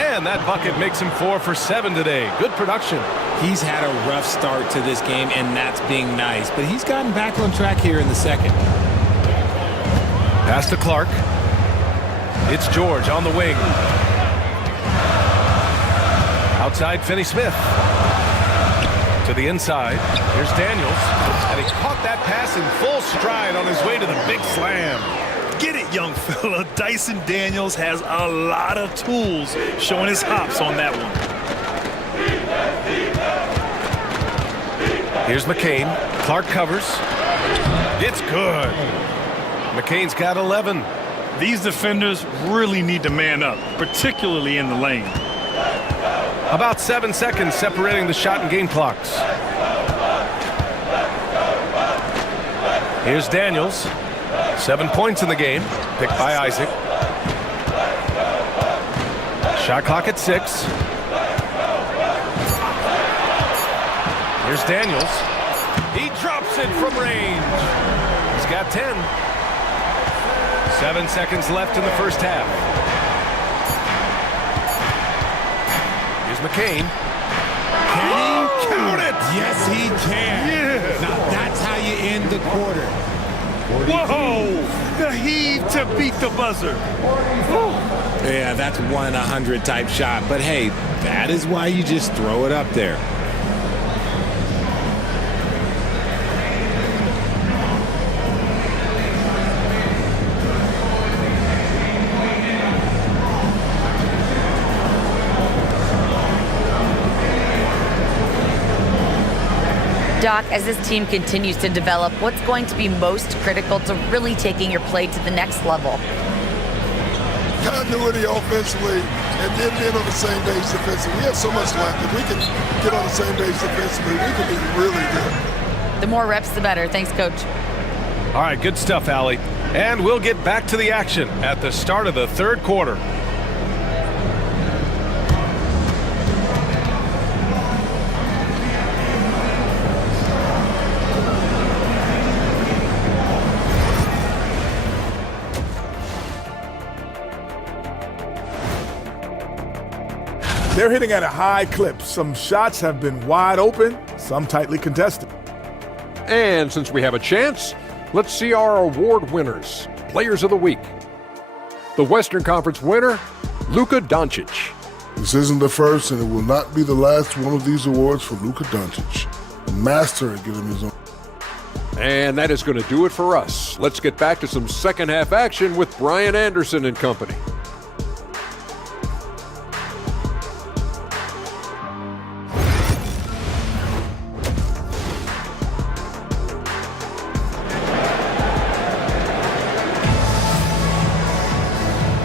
And that bucket makes him 4 for 7 today. Good production. He's had a rough start to this game, and that's being nice. But he's gotten back on track here in the second. Pass to Clark. It's George on the wing. Outside, Finney-Smith. To the inside. Here's Daniels. And he caught that pass in full stride on his way to the big slam. Get it, young fella. Dyson Daniels has a lot of tools, showing his hops on that one. Here's McCain. Clark covers. It's good. McCain's got 11. These defenders really need to man up, particularly in the lane. About 7 seconds separating the shot and game clocks. Here's Daniels. 7 points in the game, picked by Isaac. Shot clock at 6. Here's Daniels. He drops it from range. He's got 10. 7 seconds left in the first half. Here's McCain. Can he count it? Yes, he can. Yeah. Now that's how you end the quarter. Whoa! The heave to beat the buzzer. Yeah, that's 1 in 100 type shot. But hey, that is why you just throw it up there. Doc, as this team continues to develop, what's going to be most critical to really taking your play to the next level? Continuity offensively and then being on the same page defensively. We have so much left. If we can get on the same page defensively, we can be really good. The more reps, the better. Thanks, Coach. All right, good stuff, Allie. And we'll get back to the action at the start of the third quarter. They're hitting at a high clip. Some shots have been wide open, some tightly contested. And since we have a chance, let's see our award winners, Players of the Week. The Western Conference winner, Luka Doncic. This isn't the first, and it will not be the last one of these awards for Luka Doncic, a master at getting his own. And that is going to do it for us. Let's get back to some second half action with Brian Anderson and company.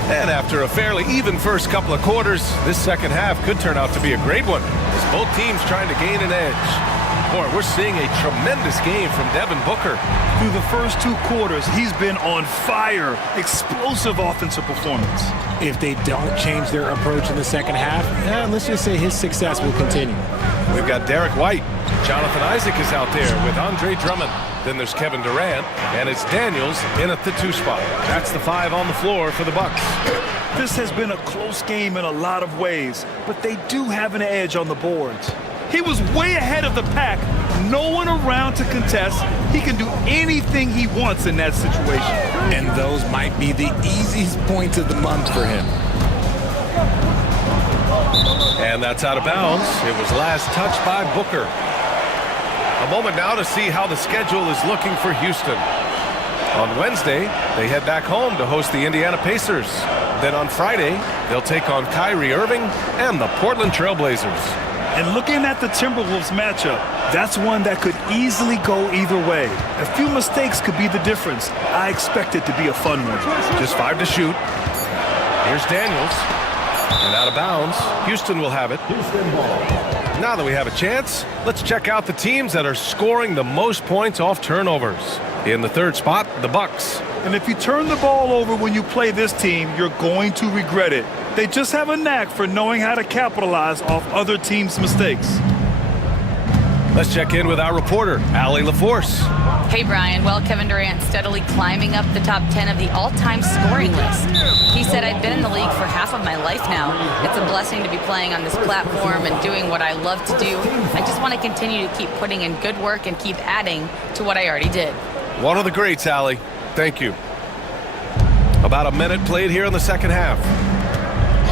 And after a fairly even first couple of quarters, this second half could turn out to be a great one, as both teams trying to gain an edge. Boy, we're seeing a tremendous game from Devin Booker. Through the first 2 quarters, he's been on fire. Explosive offensive performance. If they don't change their approach in the second half, let's just say his success will continue. We've got Derek White. Jonathan Isaac is out there with Andre Drummond. Then there's Kevin Durant, and it's Daniels in at the 2 spot. That's the 5 on the floor for the Bucks. This has been a close game in a lot of ways, but they do have an edge on the boards. He was way ahead of the pack, no one around to contest, he can do anything he wants in that situation. And those might be the easiest points of the month for him. And that's out of bounds. It was last touched by Booker. A moment now to see how the schedule is looking for Houston. On Wednesday, they head back home to host the Indiana Pacers. Then on Friday, they'll take on Kyrie Irving and the Portland Trail Blazers. And looking at the Timberwolves matchup, that's one that could easily go either way. A few mistakes could be the difference. I expect it to be a fun one. Just 5 to shoot. Here's Daniels. And out of bounds, Houston will have it. Now that we have a chance, let's check out the teams that are scoring the most points off turnovers. In the third spot, the Bucks. And if you turn the ball over when you play this team, you're going to regret it. They just have a knack for knowing how to capitalize off other teams' mistakes. Let's check in with our reporter, Allie LaForce. Hey, Brian. Well, Kevin Durant steadily climbing up the top 10 of the all-time scoring list. He said, I've been in the league for half of my life now. It's a blessing to be playing on this platform and doing what I love to do. I just want to continue to keep putting in good work and keep adding to what I already did. One of the greats, Allie. Thank you. About a minute played here in the second half.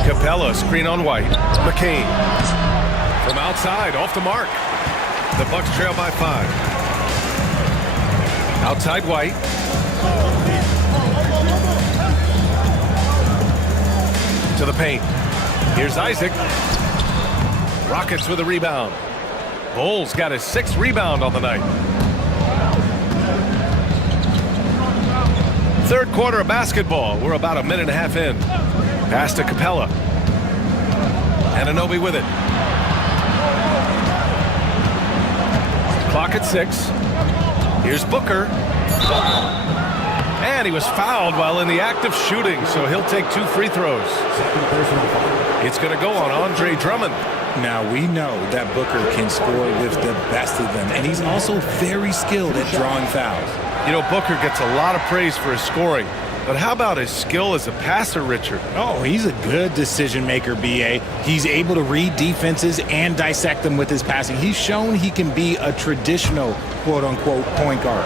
Capella, screen on White. McCain. From outside, off the mark. The Bucks trail by 5. Outside White. To the paint. Here's Isaac. Rockets with a rebound. Bulls got his 6th rebound on the night. Third quarter of basketball. We're about a minute and a half in. Pass to Capella. Anunoby with it. Clock at 6. Here's Booker. And he was fouled while in the act of shooting, so he'll take 2 free throws. It's going to go on Andre Drummond. Now, we know that Booker can score with the best of them, and he's also very skilled at drawing fouls. You know, Booker gets a lot of praise for his scoring, but how about his skill as a passer, Richard? Oh, he's a good decision maker, B.A. He's able to read defenses and dissect them with his passing. He's shown he can be a traditional, quote-unquote, point guard.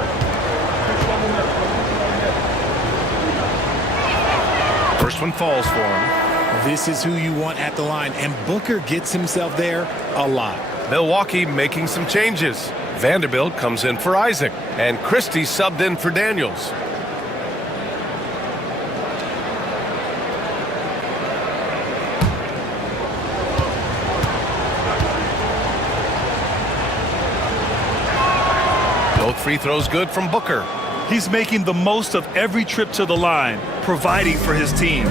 First one falls for him. This is who you want at the line, and Booker gets himself there a lot. Milwaukee making some changes. Vanderbilt comes in for Isaac, and Christie subbed in for Daniels. Both free throws good from Booker. He's making the most of every trip to the line, providing for his team.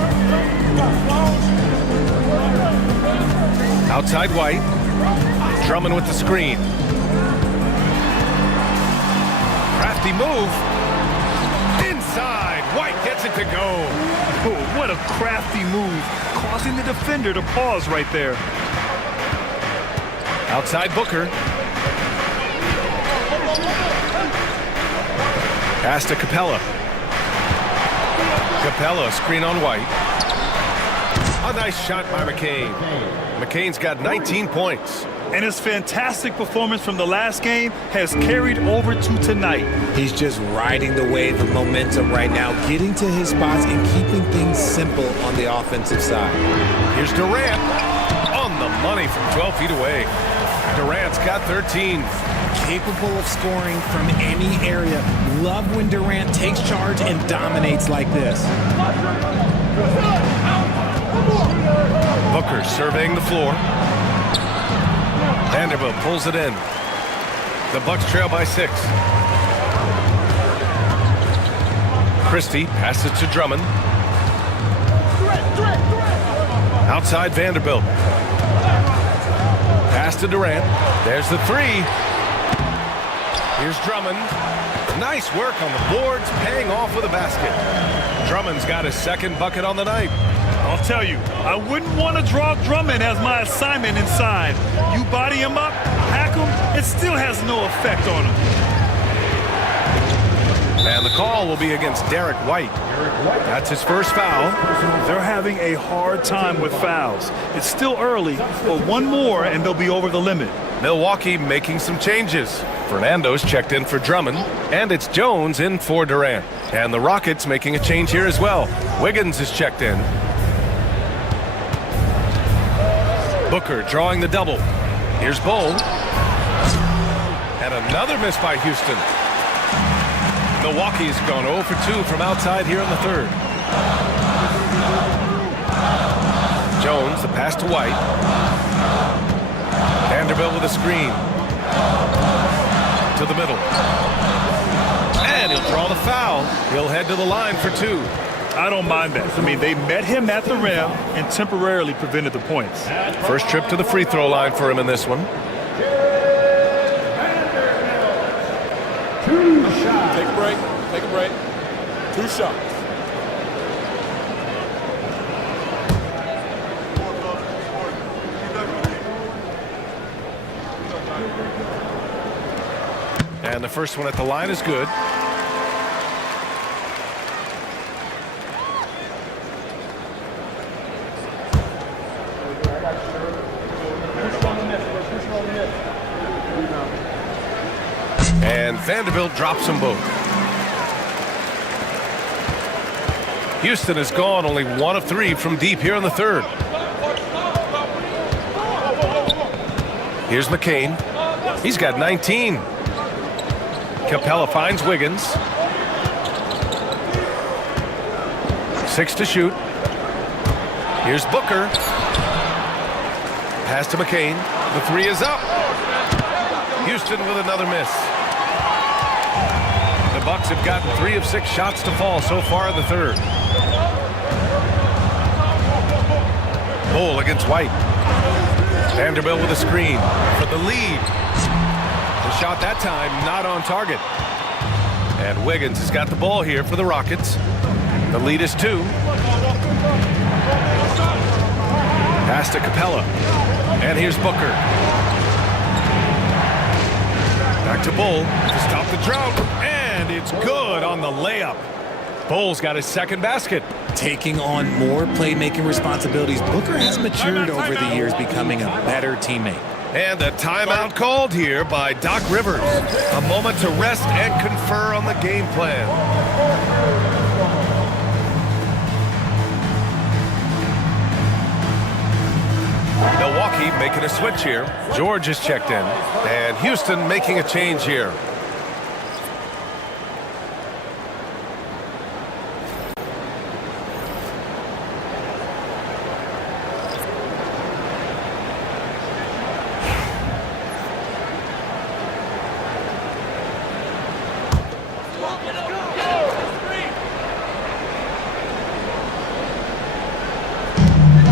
Outside White. Drummond with the screen. Crafty move. Inside. White gets it to go. Oh, what a crafty move, causing the defender to pause right there. Outside Booker. Pass to Capella. Capella, screen on White. A nice shot by McCain. McCain's got 19 points. And his fantastic performance from the last game has carried over to tonight. He's just riding the wave of momentum right now, getting to his spots and keeping things simple on the offensive side. Here's Durant on the money from 12 feet away. Durant's got 13. Capable of scoring from any area. Love when Durant takes charge and dominates like this. Booker surveying the floor. Vanderbilt pulls it in. The Bucks trail by 6. Christie passes to Drummond. Outside Vanderbilt. Pass to Durant. There's the 3. Here's Drummond. Nice work on the boards, paying off with a basket. Drummond's got his 2nd bucket on the night. I'll tell you, I wouldn't want to draw Drummond as my assignment inside. You body him up, hack him, it still has no effect on him. And the call will be against Derek White. That's his first foul. They're having a hard time with fouls. It's still early, but one more and they'll be over the limit. Milwaukee making some changes. Fernando's checked in for Drummond, and it's Jones in for Durant. And the Rockets making a change here as well. Wiggins is checked in. Booker drawing the double. Here's Bull. And another miss by Houston. Milwaukee's gone 0 for 2 from outside here in the third. Jones, the pass to White. Vanderbilt with a screen. To the middle. And he'll draw the foul. He'll head to the line for 2. I don't mind that. I mean, they met him at the rim and temporarily prevented the points. First trip to the free throw line for him in this one. Take a break. Take a break. 2 shots. And the first one at the line is good. And Vanderbilt drops them both. Houston has gone only 1 of 3 from deep here in the third. Here's McCain. He's got 19. Capella finds Wiggins. 6 to shoot. Here's Booker. Pass to McCain. The 3 is up. Houston with another miss. The Bucks have gotten 3 of 6 shots to fall so far in the third. Bull against White. Vanderbilt with a screen for the lead. The shot that time not on target. And Wiggins has got the ball here for the Rockets. The lead is 2. Pass to Capella. And here's Booker. Back to Bull to stop the drought. And it's good on the layup. Bull's got his second basket. Taking on more playmaking responsibilities. Booker has matured over the years, becoming a better teammate. And a timeout called here by Doc Rivers. A moment to rest and confer on the game plan. Milwaukee making a switch here. George is checked in. And Houston making a change here.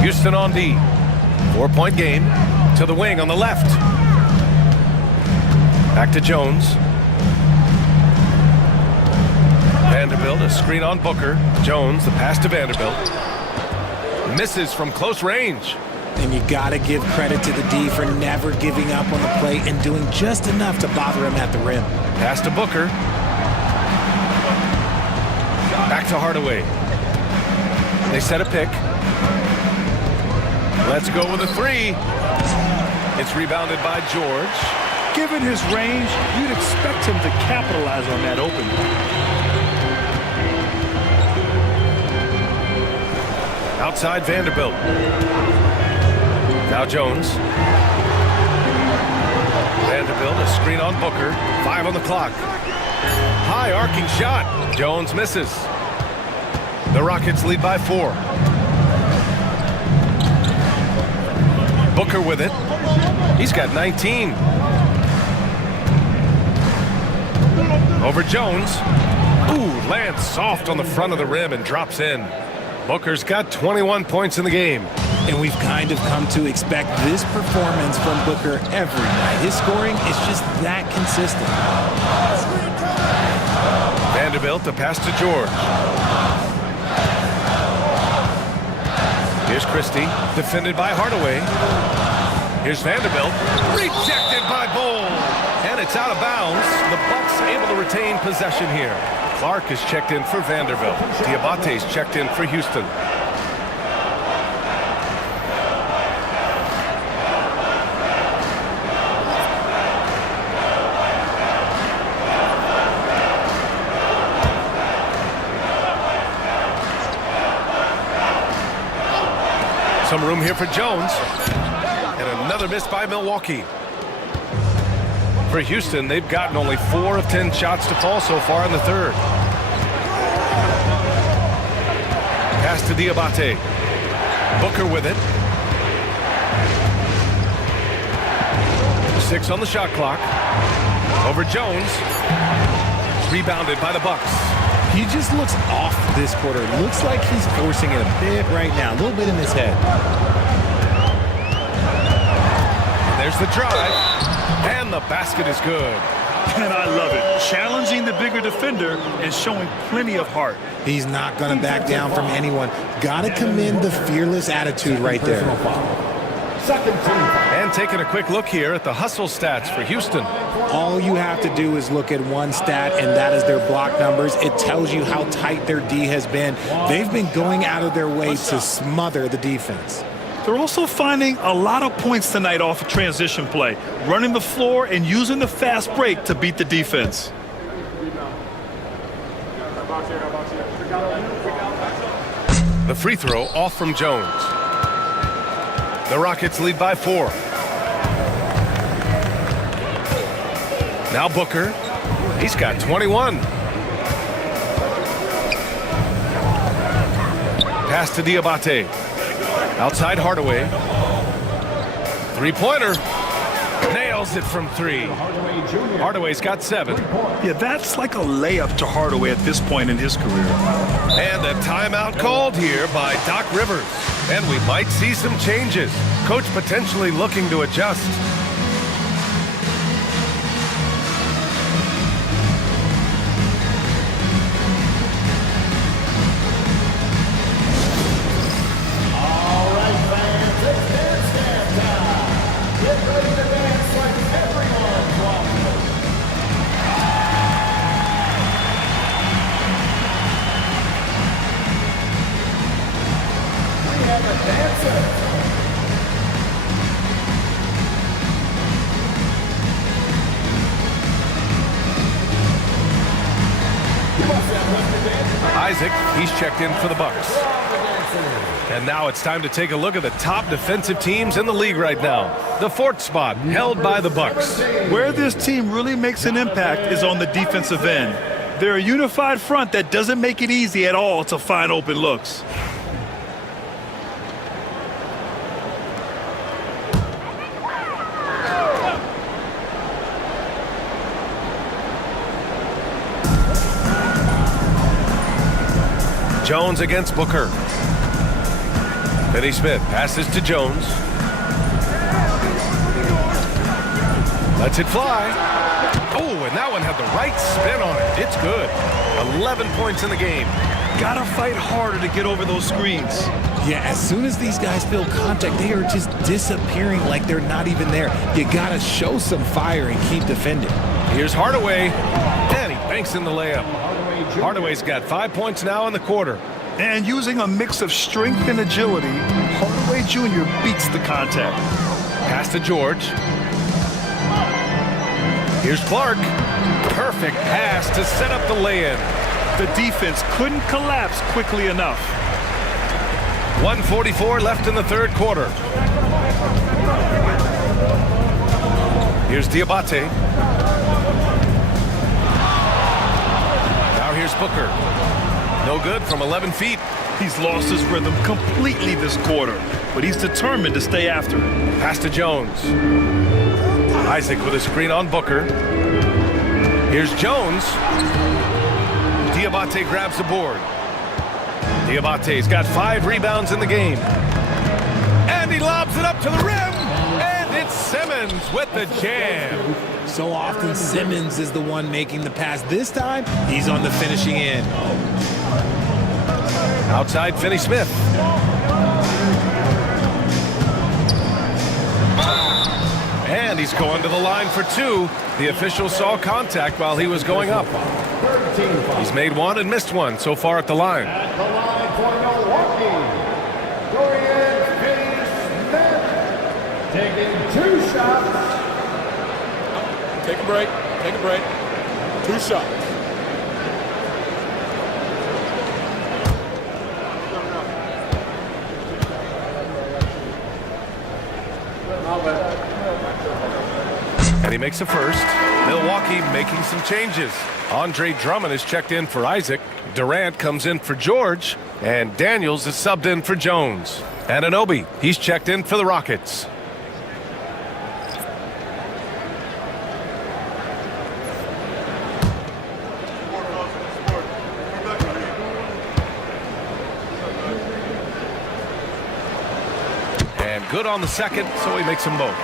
Houston on D. 4-point game to the wing on the left. Back to Jones. Vanderbilt, a screen on Booker. Jones, the pass to Vanderbilt. Misses from close range. And you got to give credit to the D for never giving up on the play and doing just enough to bother him at the rim. Pass to Booker. Back to Hardaway. They set a pick. Let's go with a 3. It's rebounded by George. Given his range, you'd expect him to capitalize on that open. Outside Vanderbilt. Now Jones. Vanderbilt, a screen on Booker. 5 on the clock. High arcing shot. Jones misses. The Rockets lead by 4. Booker with it. He's got 19. Over Jones. Ooh, lands soft on the front of the rim and drops in. Booker's got 21 points in the game. And we've kind of come to expect this performance from Booker every night. His scoring is just that consistent. Vanderbilt, the pass to George. Here's Christie, defended by Hardaway. Here's Vanderbilt, rejected by Bull. And it's out of bounds. The Bucks able to retain possession here. Clark is checked in for Vanderbilt. Diabate's checked in for Houston. Some room here for Jones. And another miss by Milwaukee. For Houston, they've gotten only 4 of 10 shots to fall so far in the third. Pass to Diabate. Booker with it. 6 on the shot clock. Over Jones. Rebounded by the Bucks. He just looks off this quarter. It looks like he's forcing it a bit right now, a little bit in his head. There's the drive, and the basket is good. And I love it. Challenging the bigger defender and showing plenty of heart. He's not going to back down from anyone. Got to commend the fearless attitude right there. And taking a quick look here at the hustle stats for Houston. All you have to do is look at one stat, and that is their block numbers. It tells you how tight their D has been. They've been going out of their way to smother the defense. They're also finding a lot of points tonight off of transition play, running the floor and using the fast break to beat the defense. The free throw off from Jones. The Rockets lead by 4. Now Booker. He's got 21. Pass to Diabate. Outside Hardaway. Three-pointer. Nails it from 3. Hardaway's got 7. Yeah, that's like a layup to Hardaway at this point in his career. And a timeout called here by Doc Rivers. And we might see some changes. Coach potentially looking to adjust. Isaac, he's checked in for the Bucks. And now it's time to take a look at the top defensive teams in the league right now. The 4th spot held by the Bucks. Where this team really makes an impact is on the defensive end. They're a unified front that doesn't make it easy at all to find open looks. Jones against Booker. Finney Smith passes to Jones. Lets it fly. Oh, and that one had the right spin on it. It's good. 11 points in the game. Gotta fight harder to get over those screens. Yeah, as soon as these guys feel contact, they are just disappearing like they're not even there. You gotta show some fire and keep defending. Here's Hardaway. And he banks in the layup. Hardaway's got 5 points now in the quarter. And using a mix of strength and agility, Hardaway Jr. beats the contact. Pass to George. Here's Clark. Perfect pass to set up the lay-in. The defense couldn't collapse quickly enough. 1:44 left in the third quarter. Here's Diabate. Now here's Booker. No good from 11 feet. He's lost his rhythm completely this quarter, but he's determined to stay after it. Pass to Jones. Isaac with a screen on Booker. Here's Jones. Diabate grabs the board. Diabate's got 5 rebounds in the game. And he lobs it up to the rim. And it's Simmons with the jam. So often Simmons is the one making the pass. This time, he's on the finishing end. Outside Finney Smith. And he's going to the line for 2. The official saw contact while he was going up. He's made 1 and missed 1 so far at the line. At the line for Milwaukee, Finney Smith, taking 2 shots. Take a break. Take a break. 2 shots. And he makes a first. Milwaukee making some changes. Andre Drummond is checked in for Isaac. Durant comes in for George. And Daniels is subbed in for Jones. Anunoby, he's checked in for the Rockets. And good on the second, so he makes them both.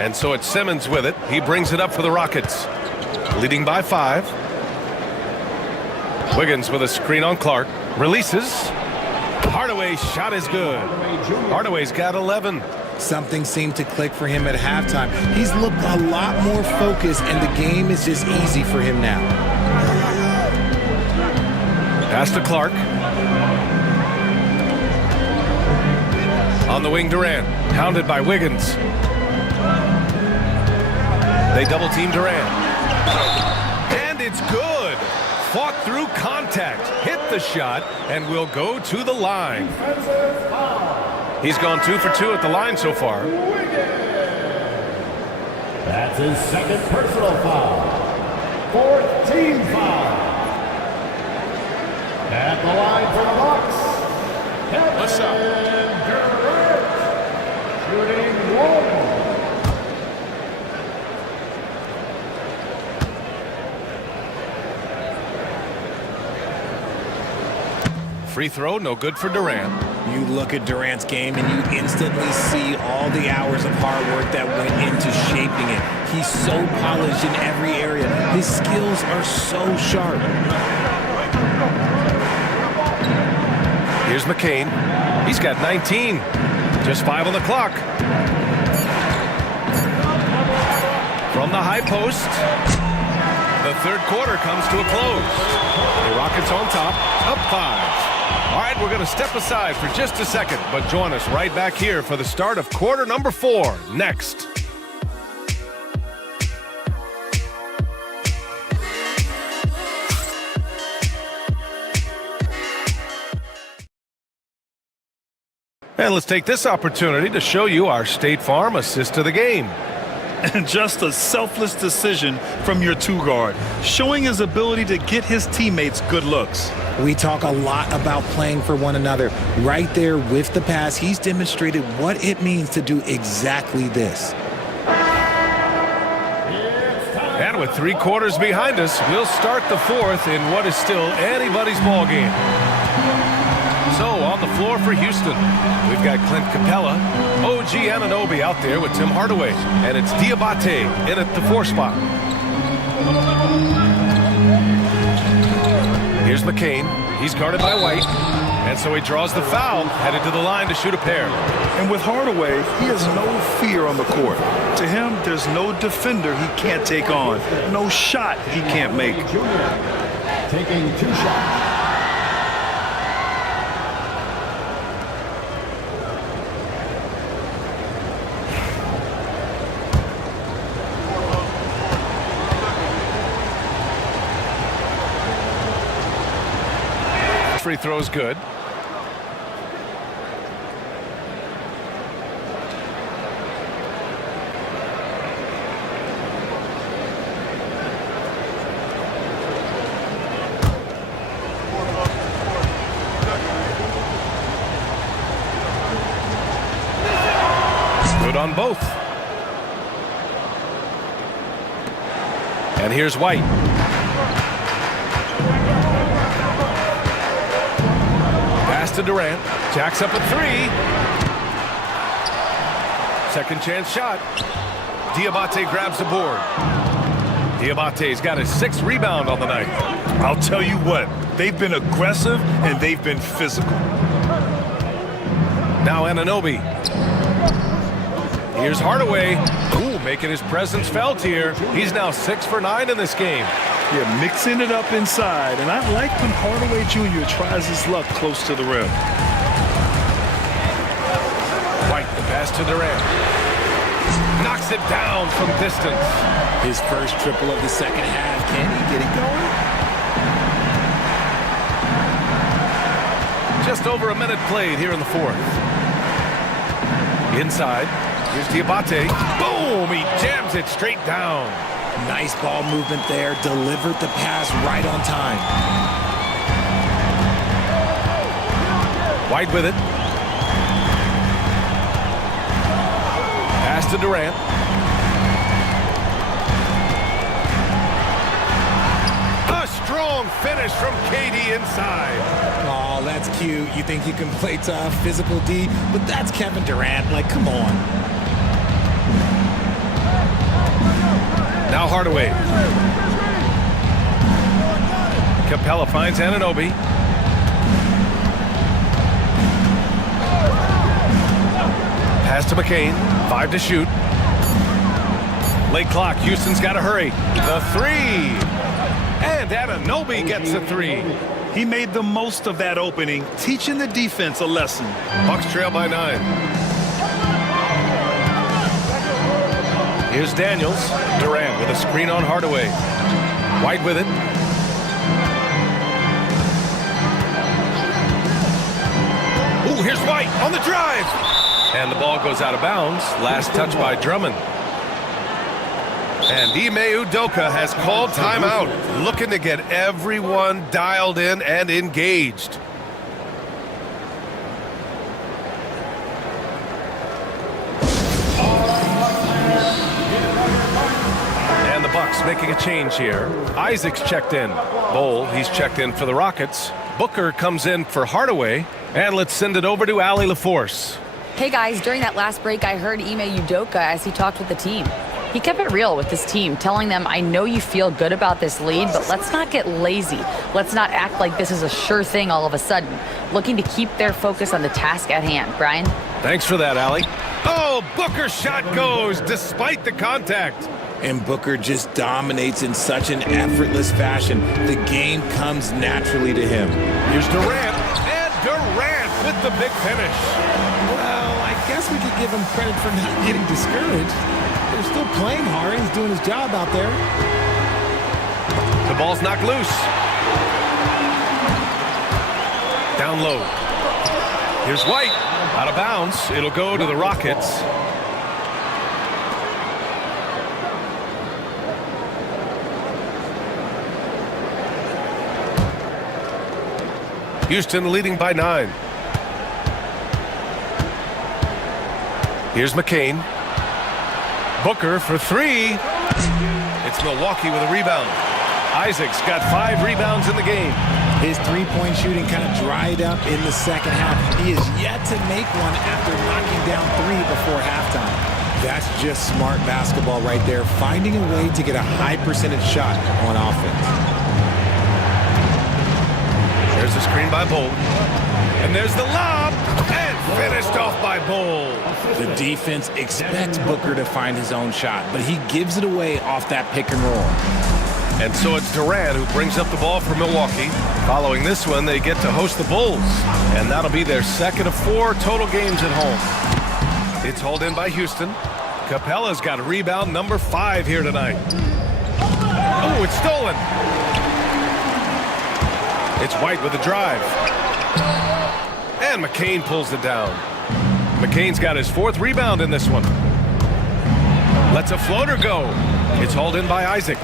And so it's Simmons with it. He brings it up for the Rockets. Leading by 5. Wiggins with a screen on Clark. Releases. Hardaway's shot is good. Hardaway's got 11. Something seemed to click for him at halftime. He's looked a lot more focused, and the game is just easy for him now. Pass to Clark. On the wing, Durant. Hounded by Wiggins. They double-team Durant. And it's good. Fought through contact. Hit the shot and will go to the line. He's gone 2 for 2 at the line so far. That's his second personal foul. 4th team foul. At the line for the Bucks, What's up? Durant, shooting 1. Free throw, no good for Durant. You look at Durant's game and you instantly see all the hours of hard work that went into shaping it. He's so polished in every area. His skills are so sharp. Here's McCain. He's got 19. Just 5 on the clock. From the high post, the third quarter comes to a close. The Rockets on top, up 5. All right, we're going to step aside for just a second, but join us right back here for the start of quarter number 4 next. And let's take this opportunity to show you our State Farm assist to the game. And just a selfless decision from your 2-guard, showing his ability to get his teammates good looks. We talk a lot about playing for one another. Right there with the pass, he's demonstrated what it means to do exactly this. And with 3 quarters behind us, we'll start the 4th in what is still anybody's ball game. So on the floor for Houston, we've got Clint Capella, OG Anunoby out there with Tim Hardaway, and it's Diabate in at the 4 spot. Here's McCain. He's guarded by White, and so he draws the foul, headed to the line to shoot a pair. And with Hardaway, he has no fear on the court. To him, there's no defender he can't take on, no shot he can't make. Taking 2 shots. Free throw's good. Good on both. And here's White. Pass to Durant. Jacks up a 3. Second chance shot. Diabate grabs the board. Diabate's got his 6th rebound on the night. I'll tell you what, they've been aggressive and they've been physical. Now Anunoby. Here's Hardaway. Ooh, making his presence felt here. He's now 6 for 9 in this game. Yeah, mixing it up inside, and I like when Hardaway Jr. tries his luck close to the rim. White, the pass to Durant. Knocks it down from distance. His first triple of the second half. Can he get it going? Just over a minute played here in the 4th. Inside. Here's Diabate. Boom! He jams it straight down. Nice ball movement there. Delivered the pass right on time. White with it. Pass to Durant. A strong finish from KD inside. Oh, that's cute. You think you can play tough, physical D, but that's Kevin Durant. Like, come on. Now Hardaway. Capella finds Anunoby. Pass to McCain. 5 to shoot. Late clock. Houston's got to hurry. The 3. And Anunoby gets a 3. He made the most of that opening, teaching the defense a lesson. Bucks trail by 9. Here's Daniels. Durant with a screen on Hardaway. White with it. Ooh, here's White on the drive. And the ball goes out of bounds. Last touch by Drummond. And Ime Udoka has called timeout, looking to get everyone dialed in and engaged. And the Bucks making a change here. Isaac's checked in. Bol, he's checked in for the Rockets. Booker comes in for Hardaway. And let's send it over to Allie LaForce. Hey guys, during that last break, I heard Ime Udoka as he talked with the team. He kept it real with his team, telling them, I know you feel good about this lead, but let's not get lazy. Let's not act like this is a sure thing all of a sudden. Looking to keep their focus on the task at hand. Brian? Thanks for that, Allie. Oh, Booker's shot goes despite the contact. And Booker just dominates in such an effortless fashion. The game comes naturally to him. Here's Durant, and Durant with the big finish. Well, I guess we could give him credit for not getting discouraged. They're still playing hard. He's doing his job out there. The ball's knocked loose. Down low. Here's White. Out of bounds. It'll go to the Rockets. Houston leading by 9. Here's McCain. Booker for 3. It's Milwaukee with a rebound. Isaac's got 5 rebounds in the game. His three-point shooting kind of dried up in the second half. He is yet to make one after knocking down 3 before halftime. That's just smart basketball right there, finding a way to get a high percentage shot on offense. There's the screen by Bol. And there's the lob. And finished off by Bol. The defense expects Booker to find his own shot, but he gives it away off that pick and roll. And so it's Durant who brings up the ball for Milwaukee. Following this one, they get to host the Bulls. And that'll be their second of 4 total games at home. It's hauled in by Houston. Capella's got a rebound number 5 here tonight. Oh, it's stolen. It's White with a drive. And McCain pulls it down. McCain's got his 4th rebound in this one. Lets a floater go. It's hauled in by Isaac.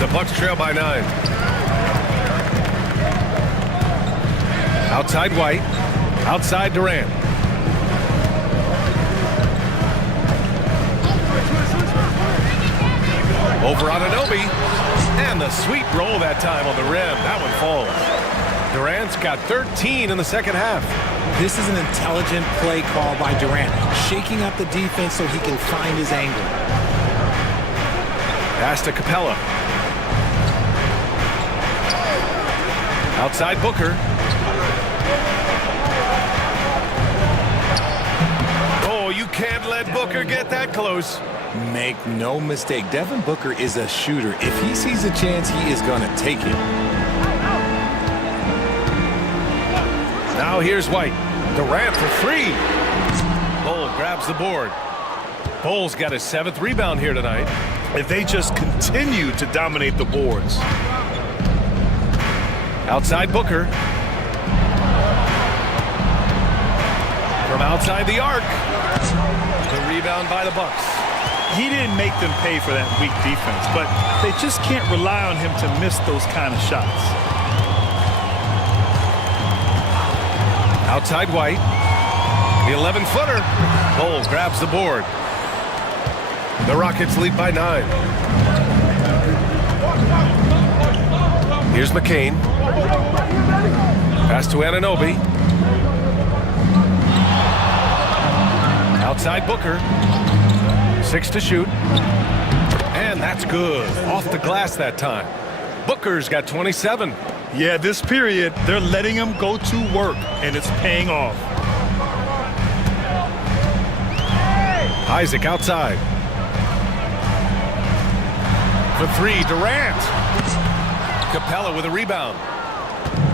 The Bucks trail by 9. Outside White. Outside Durant. Over Anunoby. And the sweet roll that time on the rim. That one falls. Durant's got 13 in the second half. This is an intelligent play call by Durant, shaking up the defense so he can find his angle. Pass to Capella. Outside Booker. Oh, you can't let Booker get that close. Make no mistake, Devin Booker is a shooter. If he sees a chance, he is going to take it. Now here's White. Durant for 3. Bol grabs the board. Bol's got his 7th rebound here tonight. If they just continue to dominate the boards. Outside Booker. From Outside the arc. The rebound by the Bucks. He didn't make them pay for that weak defense, but they just can't rely on him to miss those kind of shots. Outside White. The 11-footer. Cole grabs the board. The Rockets lead by 9. Here's McCain. Pass to Anunoby. Outside Booker. 6 to shoot. And that's good. Off the glass that time. Booker's got 27. Yeah, this period, they're letting him go to work, and it's paying off. Isaac outside. For 3, Durant. Capella with a rebound.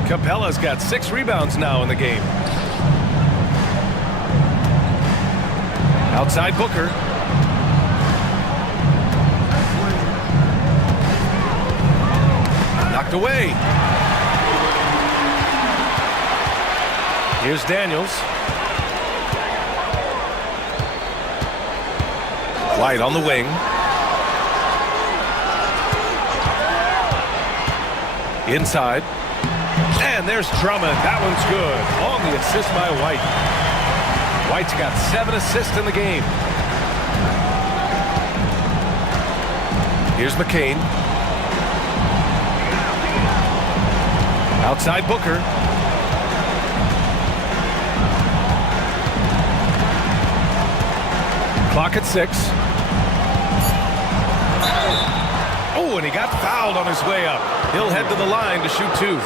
Capella's got 6 rebounds now in the game. Outside Booker. Knocked away. Here's Daniels. White on the wing. Inside. And there's Drummond. That one's good. On the assist by White. White's got 7 assists in the game. Here's McCain. Outside Booker. Clock at 6. Oh, and he got fouled on his way up. He'll head to the line to shoot 2.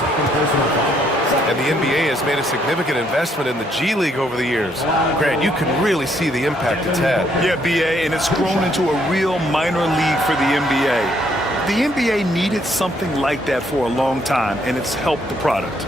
And the NBA has made a significant investment in the G League over the years. Grant, you can really see the impact it's had. Yeah, BA, and it's grown into a real minor league for the NBA. The NBA needed something like that for a long time, and it's helped the product.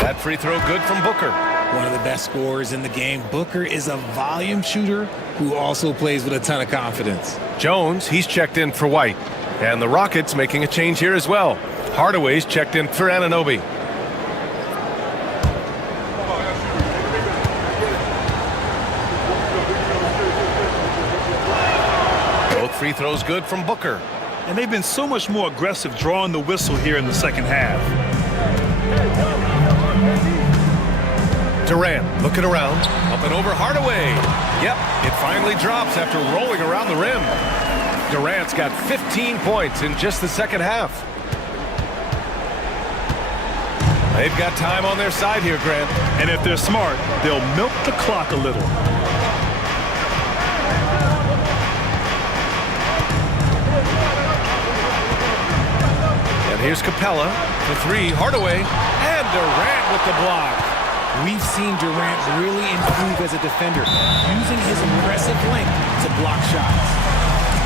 That free throw good from Booker. One of the best scorers in the game. Booker is a volume shooter who also plays with a ton of confidence. Jones, he's checked in for White. And the Rockets making a change here as well. Hardaway's checked in for Anunoby. Both free throws good from Booker. And they've been so much more aggressive drawing the whistle here in the second half. Durant looking around, up and over Hardaway. Yep, it finally drops after rolling around the rim. Durant's got 15 points in just the second half. They've got time on their side here, Grant. And if they're smart, they'll milk the clock a little. And here's Capella for 3, Hardaway, and Durant with the block. We've seen Durant really improve as a defender, using his aggressive length to block shots.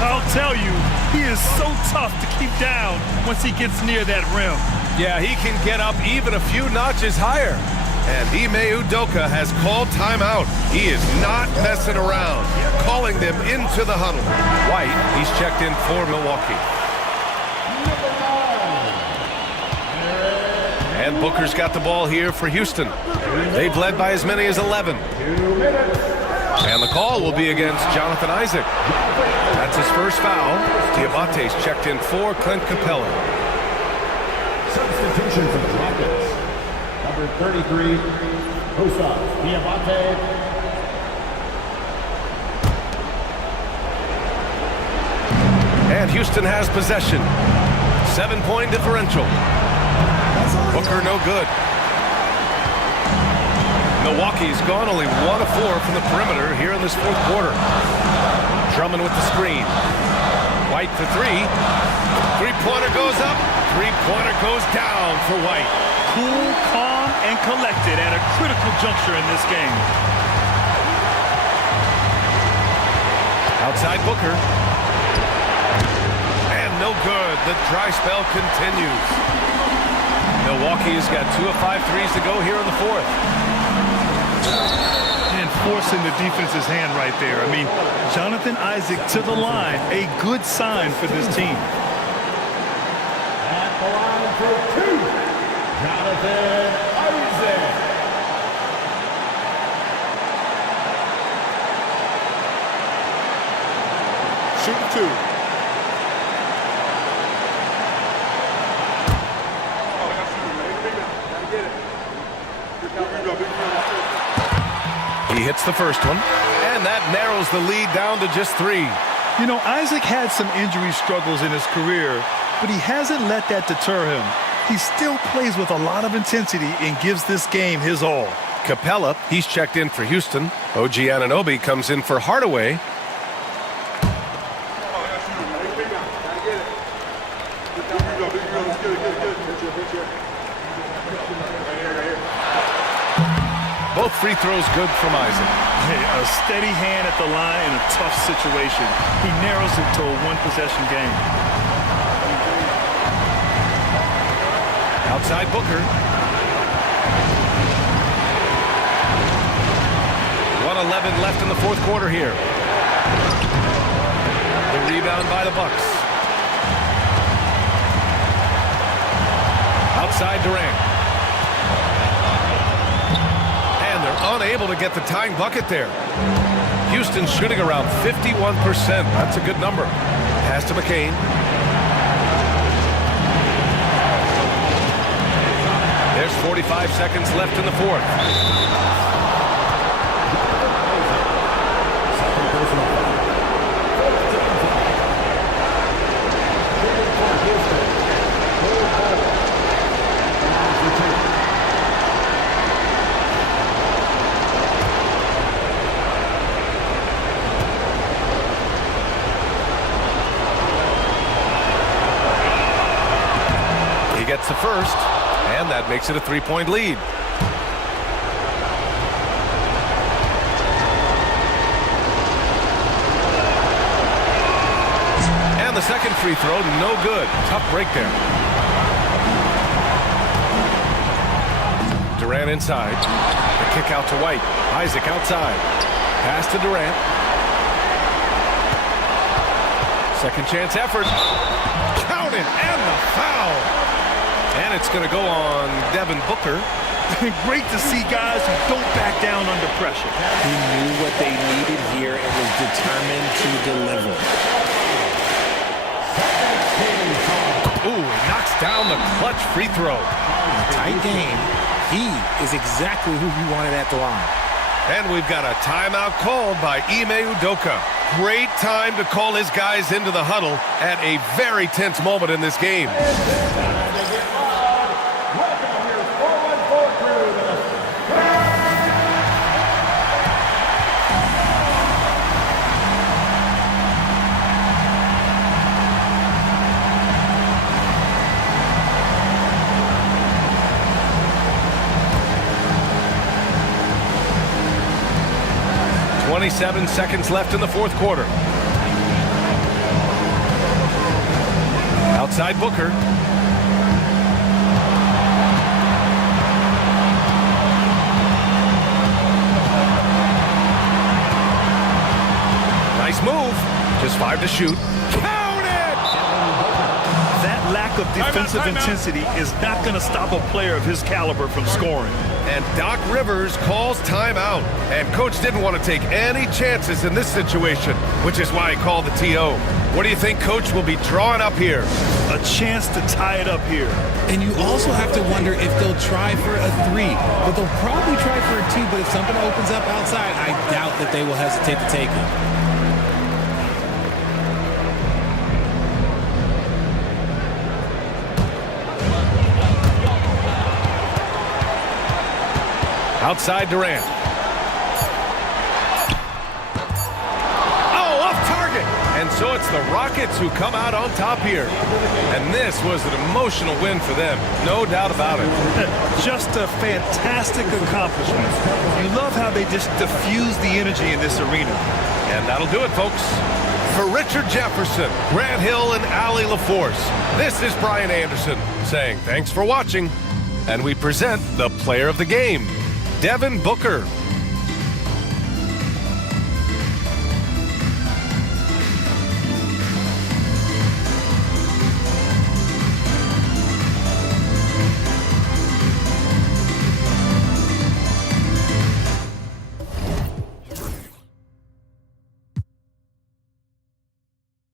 I'll tell you, he is so tough to keep down once he gets near that rim. Yeah, he can get up even a few notches higher. And Ime Udoka has called timeout. He is not messing around, calling them into the huddle. White, he's checked in for Milwaukee. And Booker's got the ball here for Houston. They've led by as many as 11. And the call will be against Jonathan Isaac. That's his first foul. Diabate's checked in for Clint Capella. Substitution for the Rockets. Number 33, Hosa Diabate. And Houston has possession. 7-point differential. Booker no good. Milwaukee's gone only 1 of 4 from the perimeter here in this fourth quarter. Drummond with the screen. White for 3. Three-pointer goes up. Three-pointer goes down for White. Cool, calm, and collected at a critical juncture in this game. Outside Booker. And no good. The dry spell continues. Milwaukee's got 2 of 5 threes to go here in the fourth. And forcing the defense's hand right there. I mean, Jonathan Isaac to the line, a good sign for this team. At the line for 2, Jonathan Isaac. Shooting 2. He hits the first one, and that narrows the lead down to just 3. You know, Isaac had some injury struggles in his career, but he hasn't let that deter him. He still plays with a lot of intensity and gives this game his all. Capella, he's checked in for Houston. OG Anunoby comes in for Hardaway. Both free throws good from Isaac. Hey, a steady hand at the line in a tough situation. He narrows it to a one-possession game. Outside Booker. 1:11 left in the fourth quarter here. The rebound by the Bucks. Outside Durant. And they're unable to get the tying bucket there. Houston's shooting around 51%. That's a good number. Pass to McCain. There's 45 seconds left in the fourth. He gets the first. And that makes it a 3-point lead. And the second free throw, no good. Tough break there. Durant inside. The kick out to White. Isaac outside. Pass to Durant. Second chance effort. Count it, and the foul. And it's going to go on Devin Booker. Great to see guys who don't back down under pressure. He knew what they needed here and was determined to deliver. Ooh, he knocks down the clutch free throw. In a tight game, he is exactly who you wanted at the line. And we've got a timeout called by Ime Udoka. Great time to call his guys into the huddle at a very tense moment in this game. 27 seconds left in the fourth quarter. Outside Booker. Nice move. Just 5 to shoot. Count it! That lack of defensive intensity is not going to stop a player of his caliber from scoring. And Doc Rivers calls timeout. And Coach didn't want to take any chances in this situation, which is why he called the TO. What do you think Coach will be drawing up here? A chance to tie it up here. And you also have to wonder if they'll try for a 3. But they'll probably try for a 2. But if something opens up outside, I doubt that they will hesitate to take it. Outside Durant. Oh, off target. And so it's the Rockets who come out on top here. And this was an emotional win for them. No doubt about it. Just a fantastic accomplishment. You love how they just diffuse the energy in this arena. And that'll do it, folks. For Richard Jefferson, Grant Hill, and Allie LaForce, this is Brian Anderson saying thanks for watching. And we present the player of the game, Devin Booker.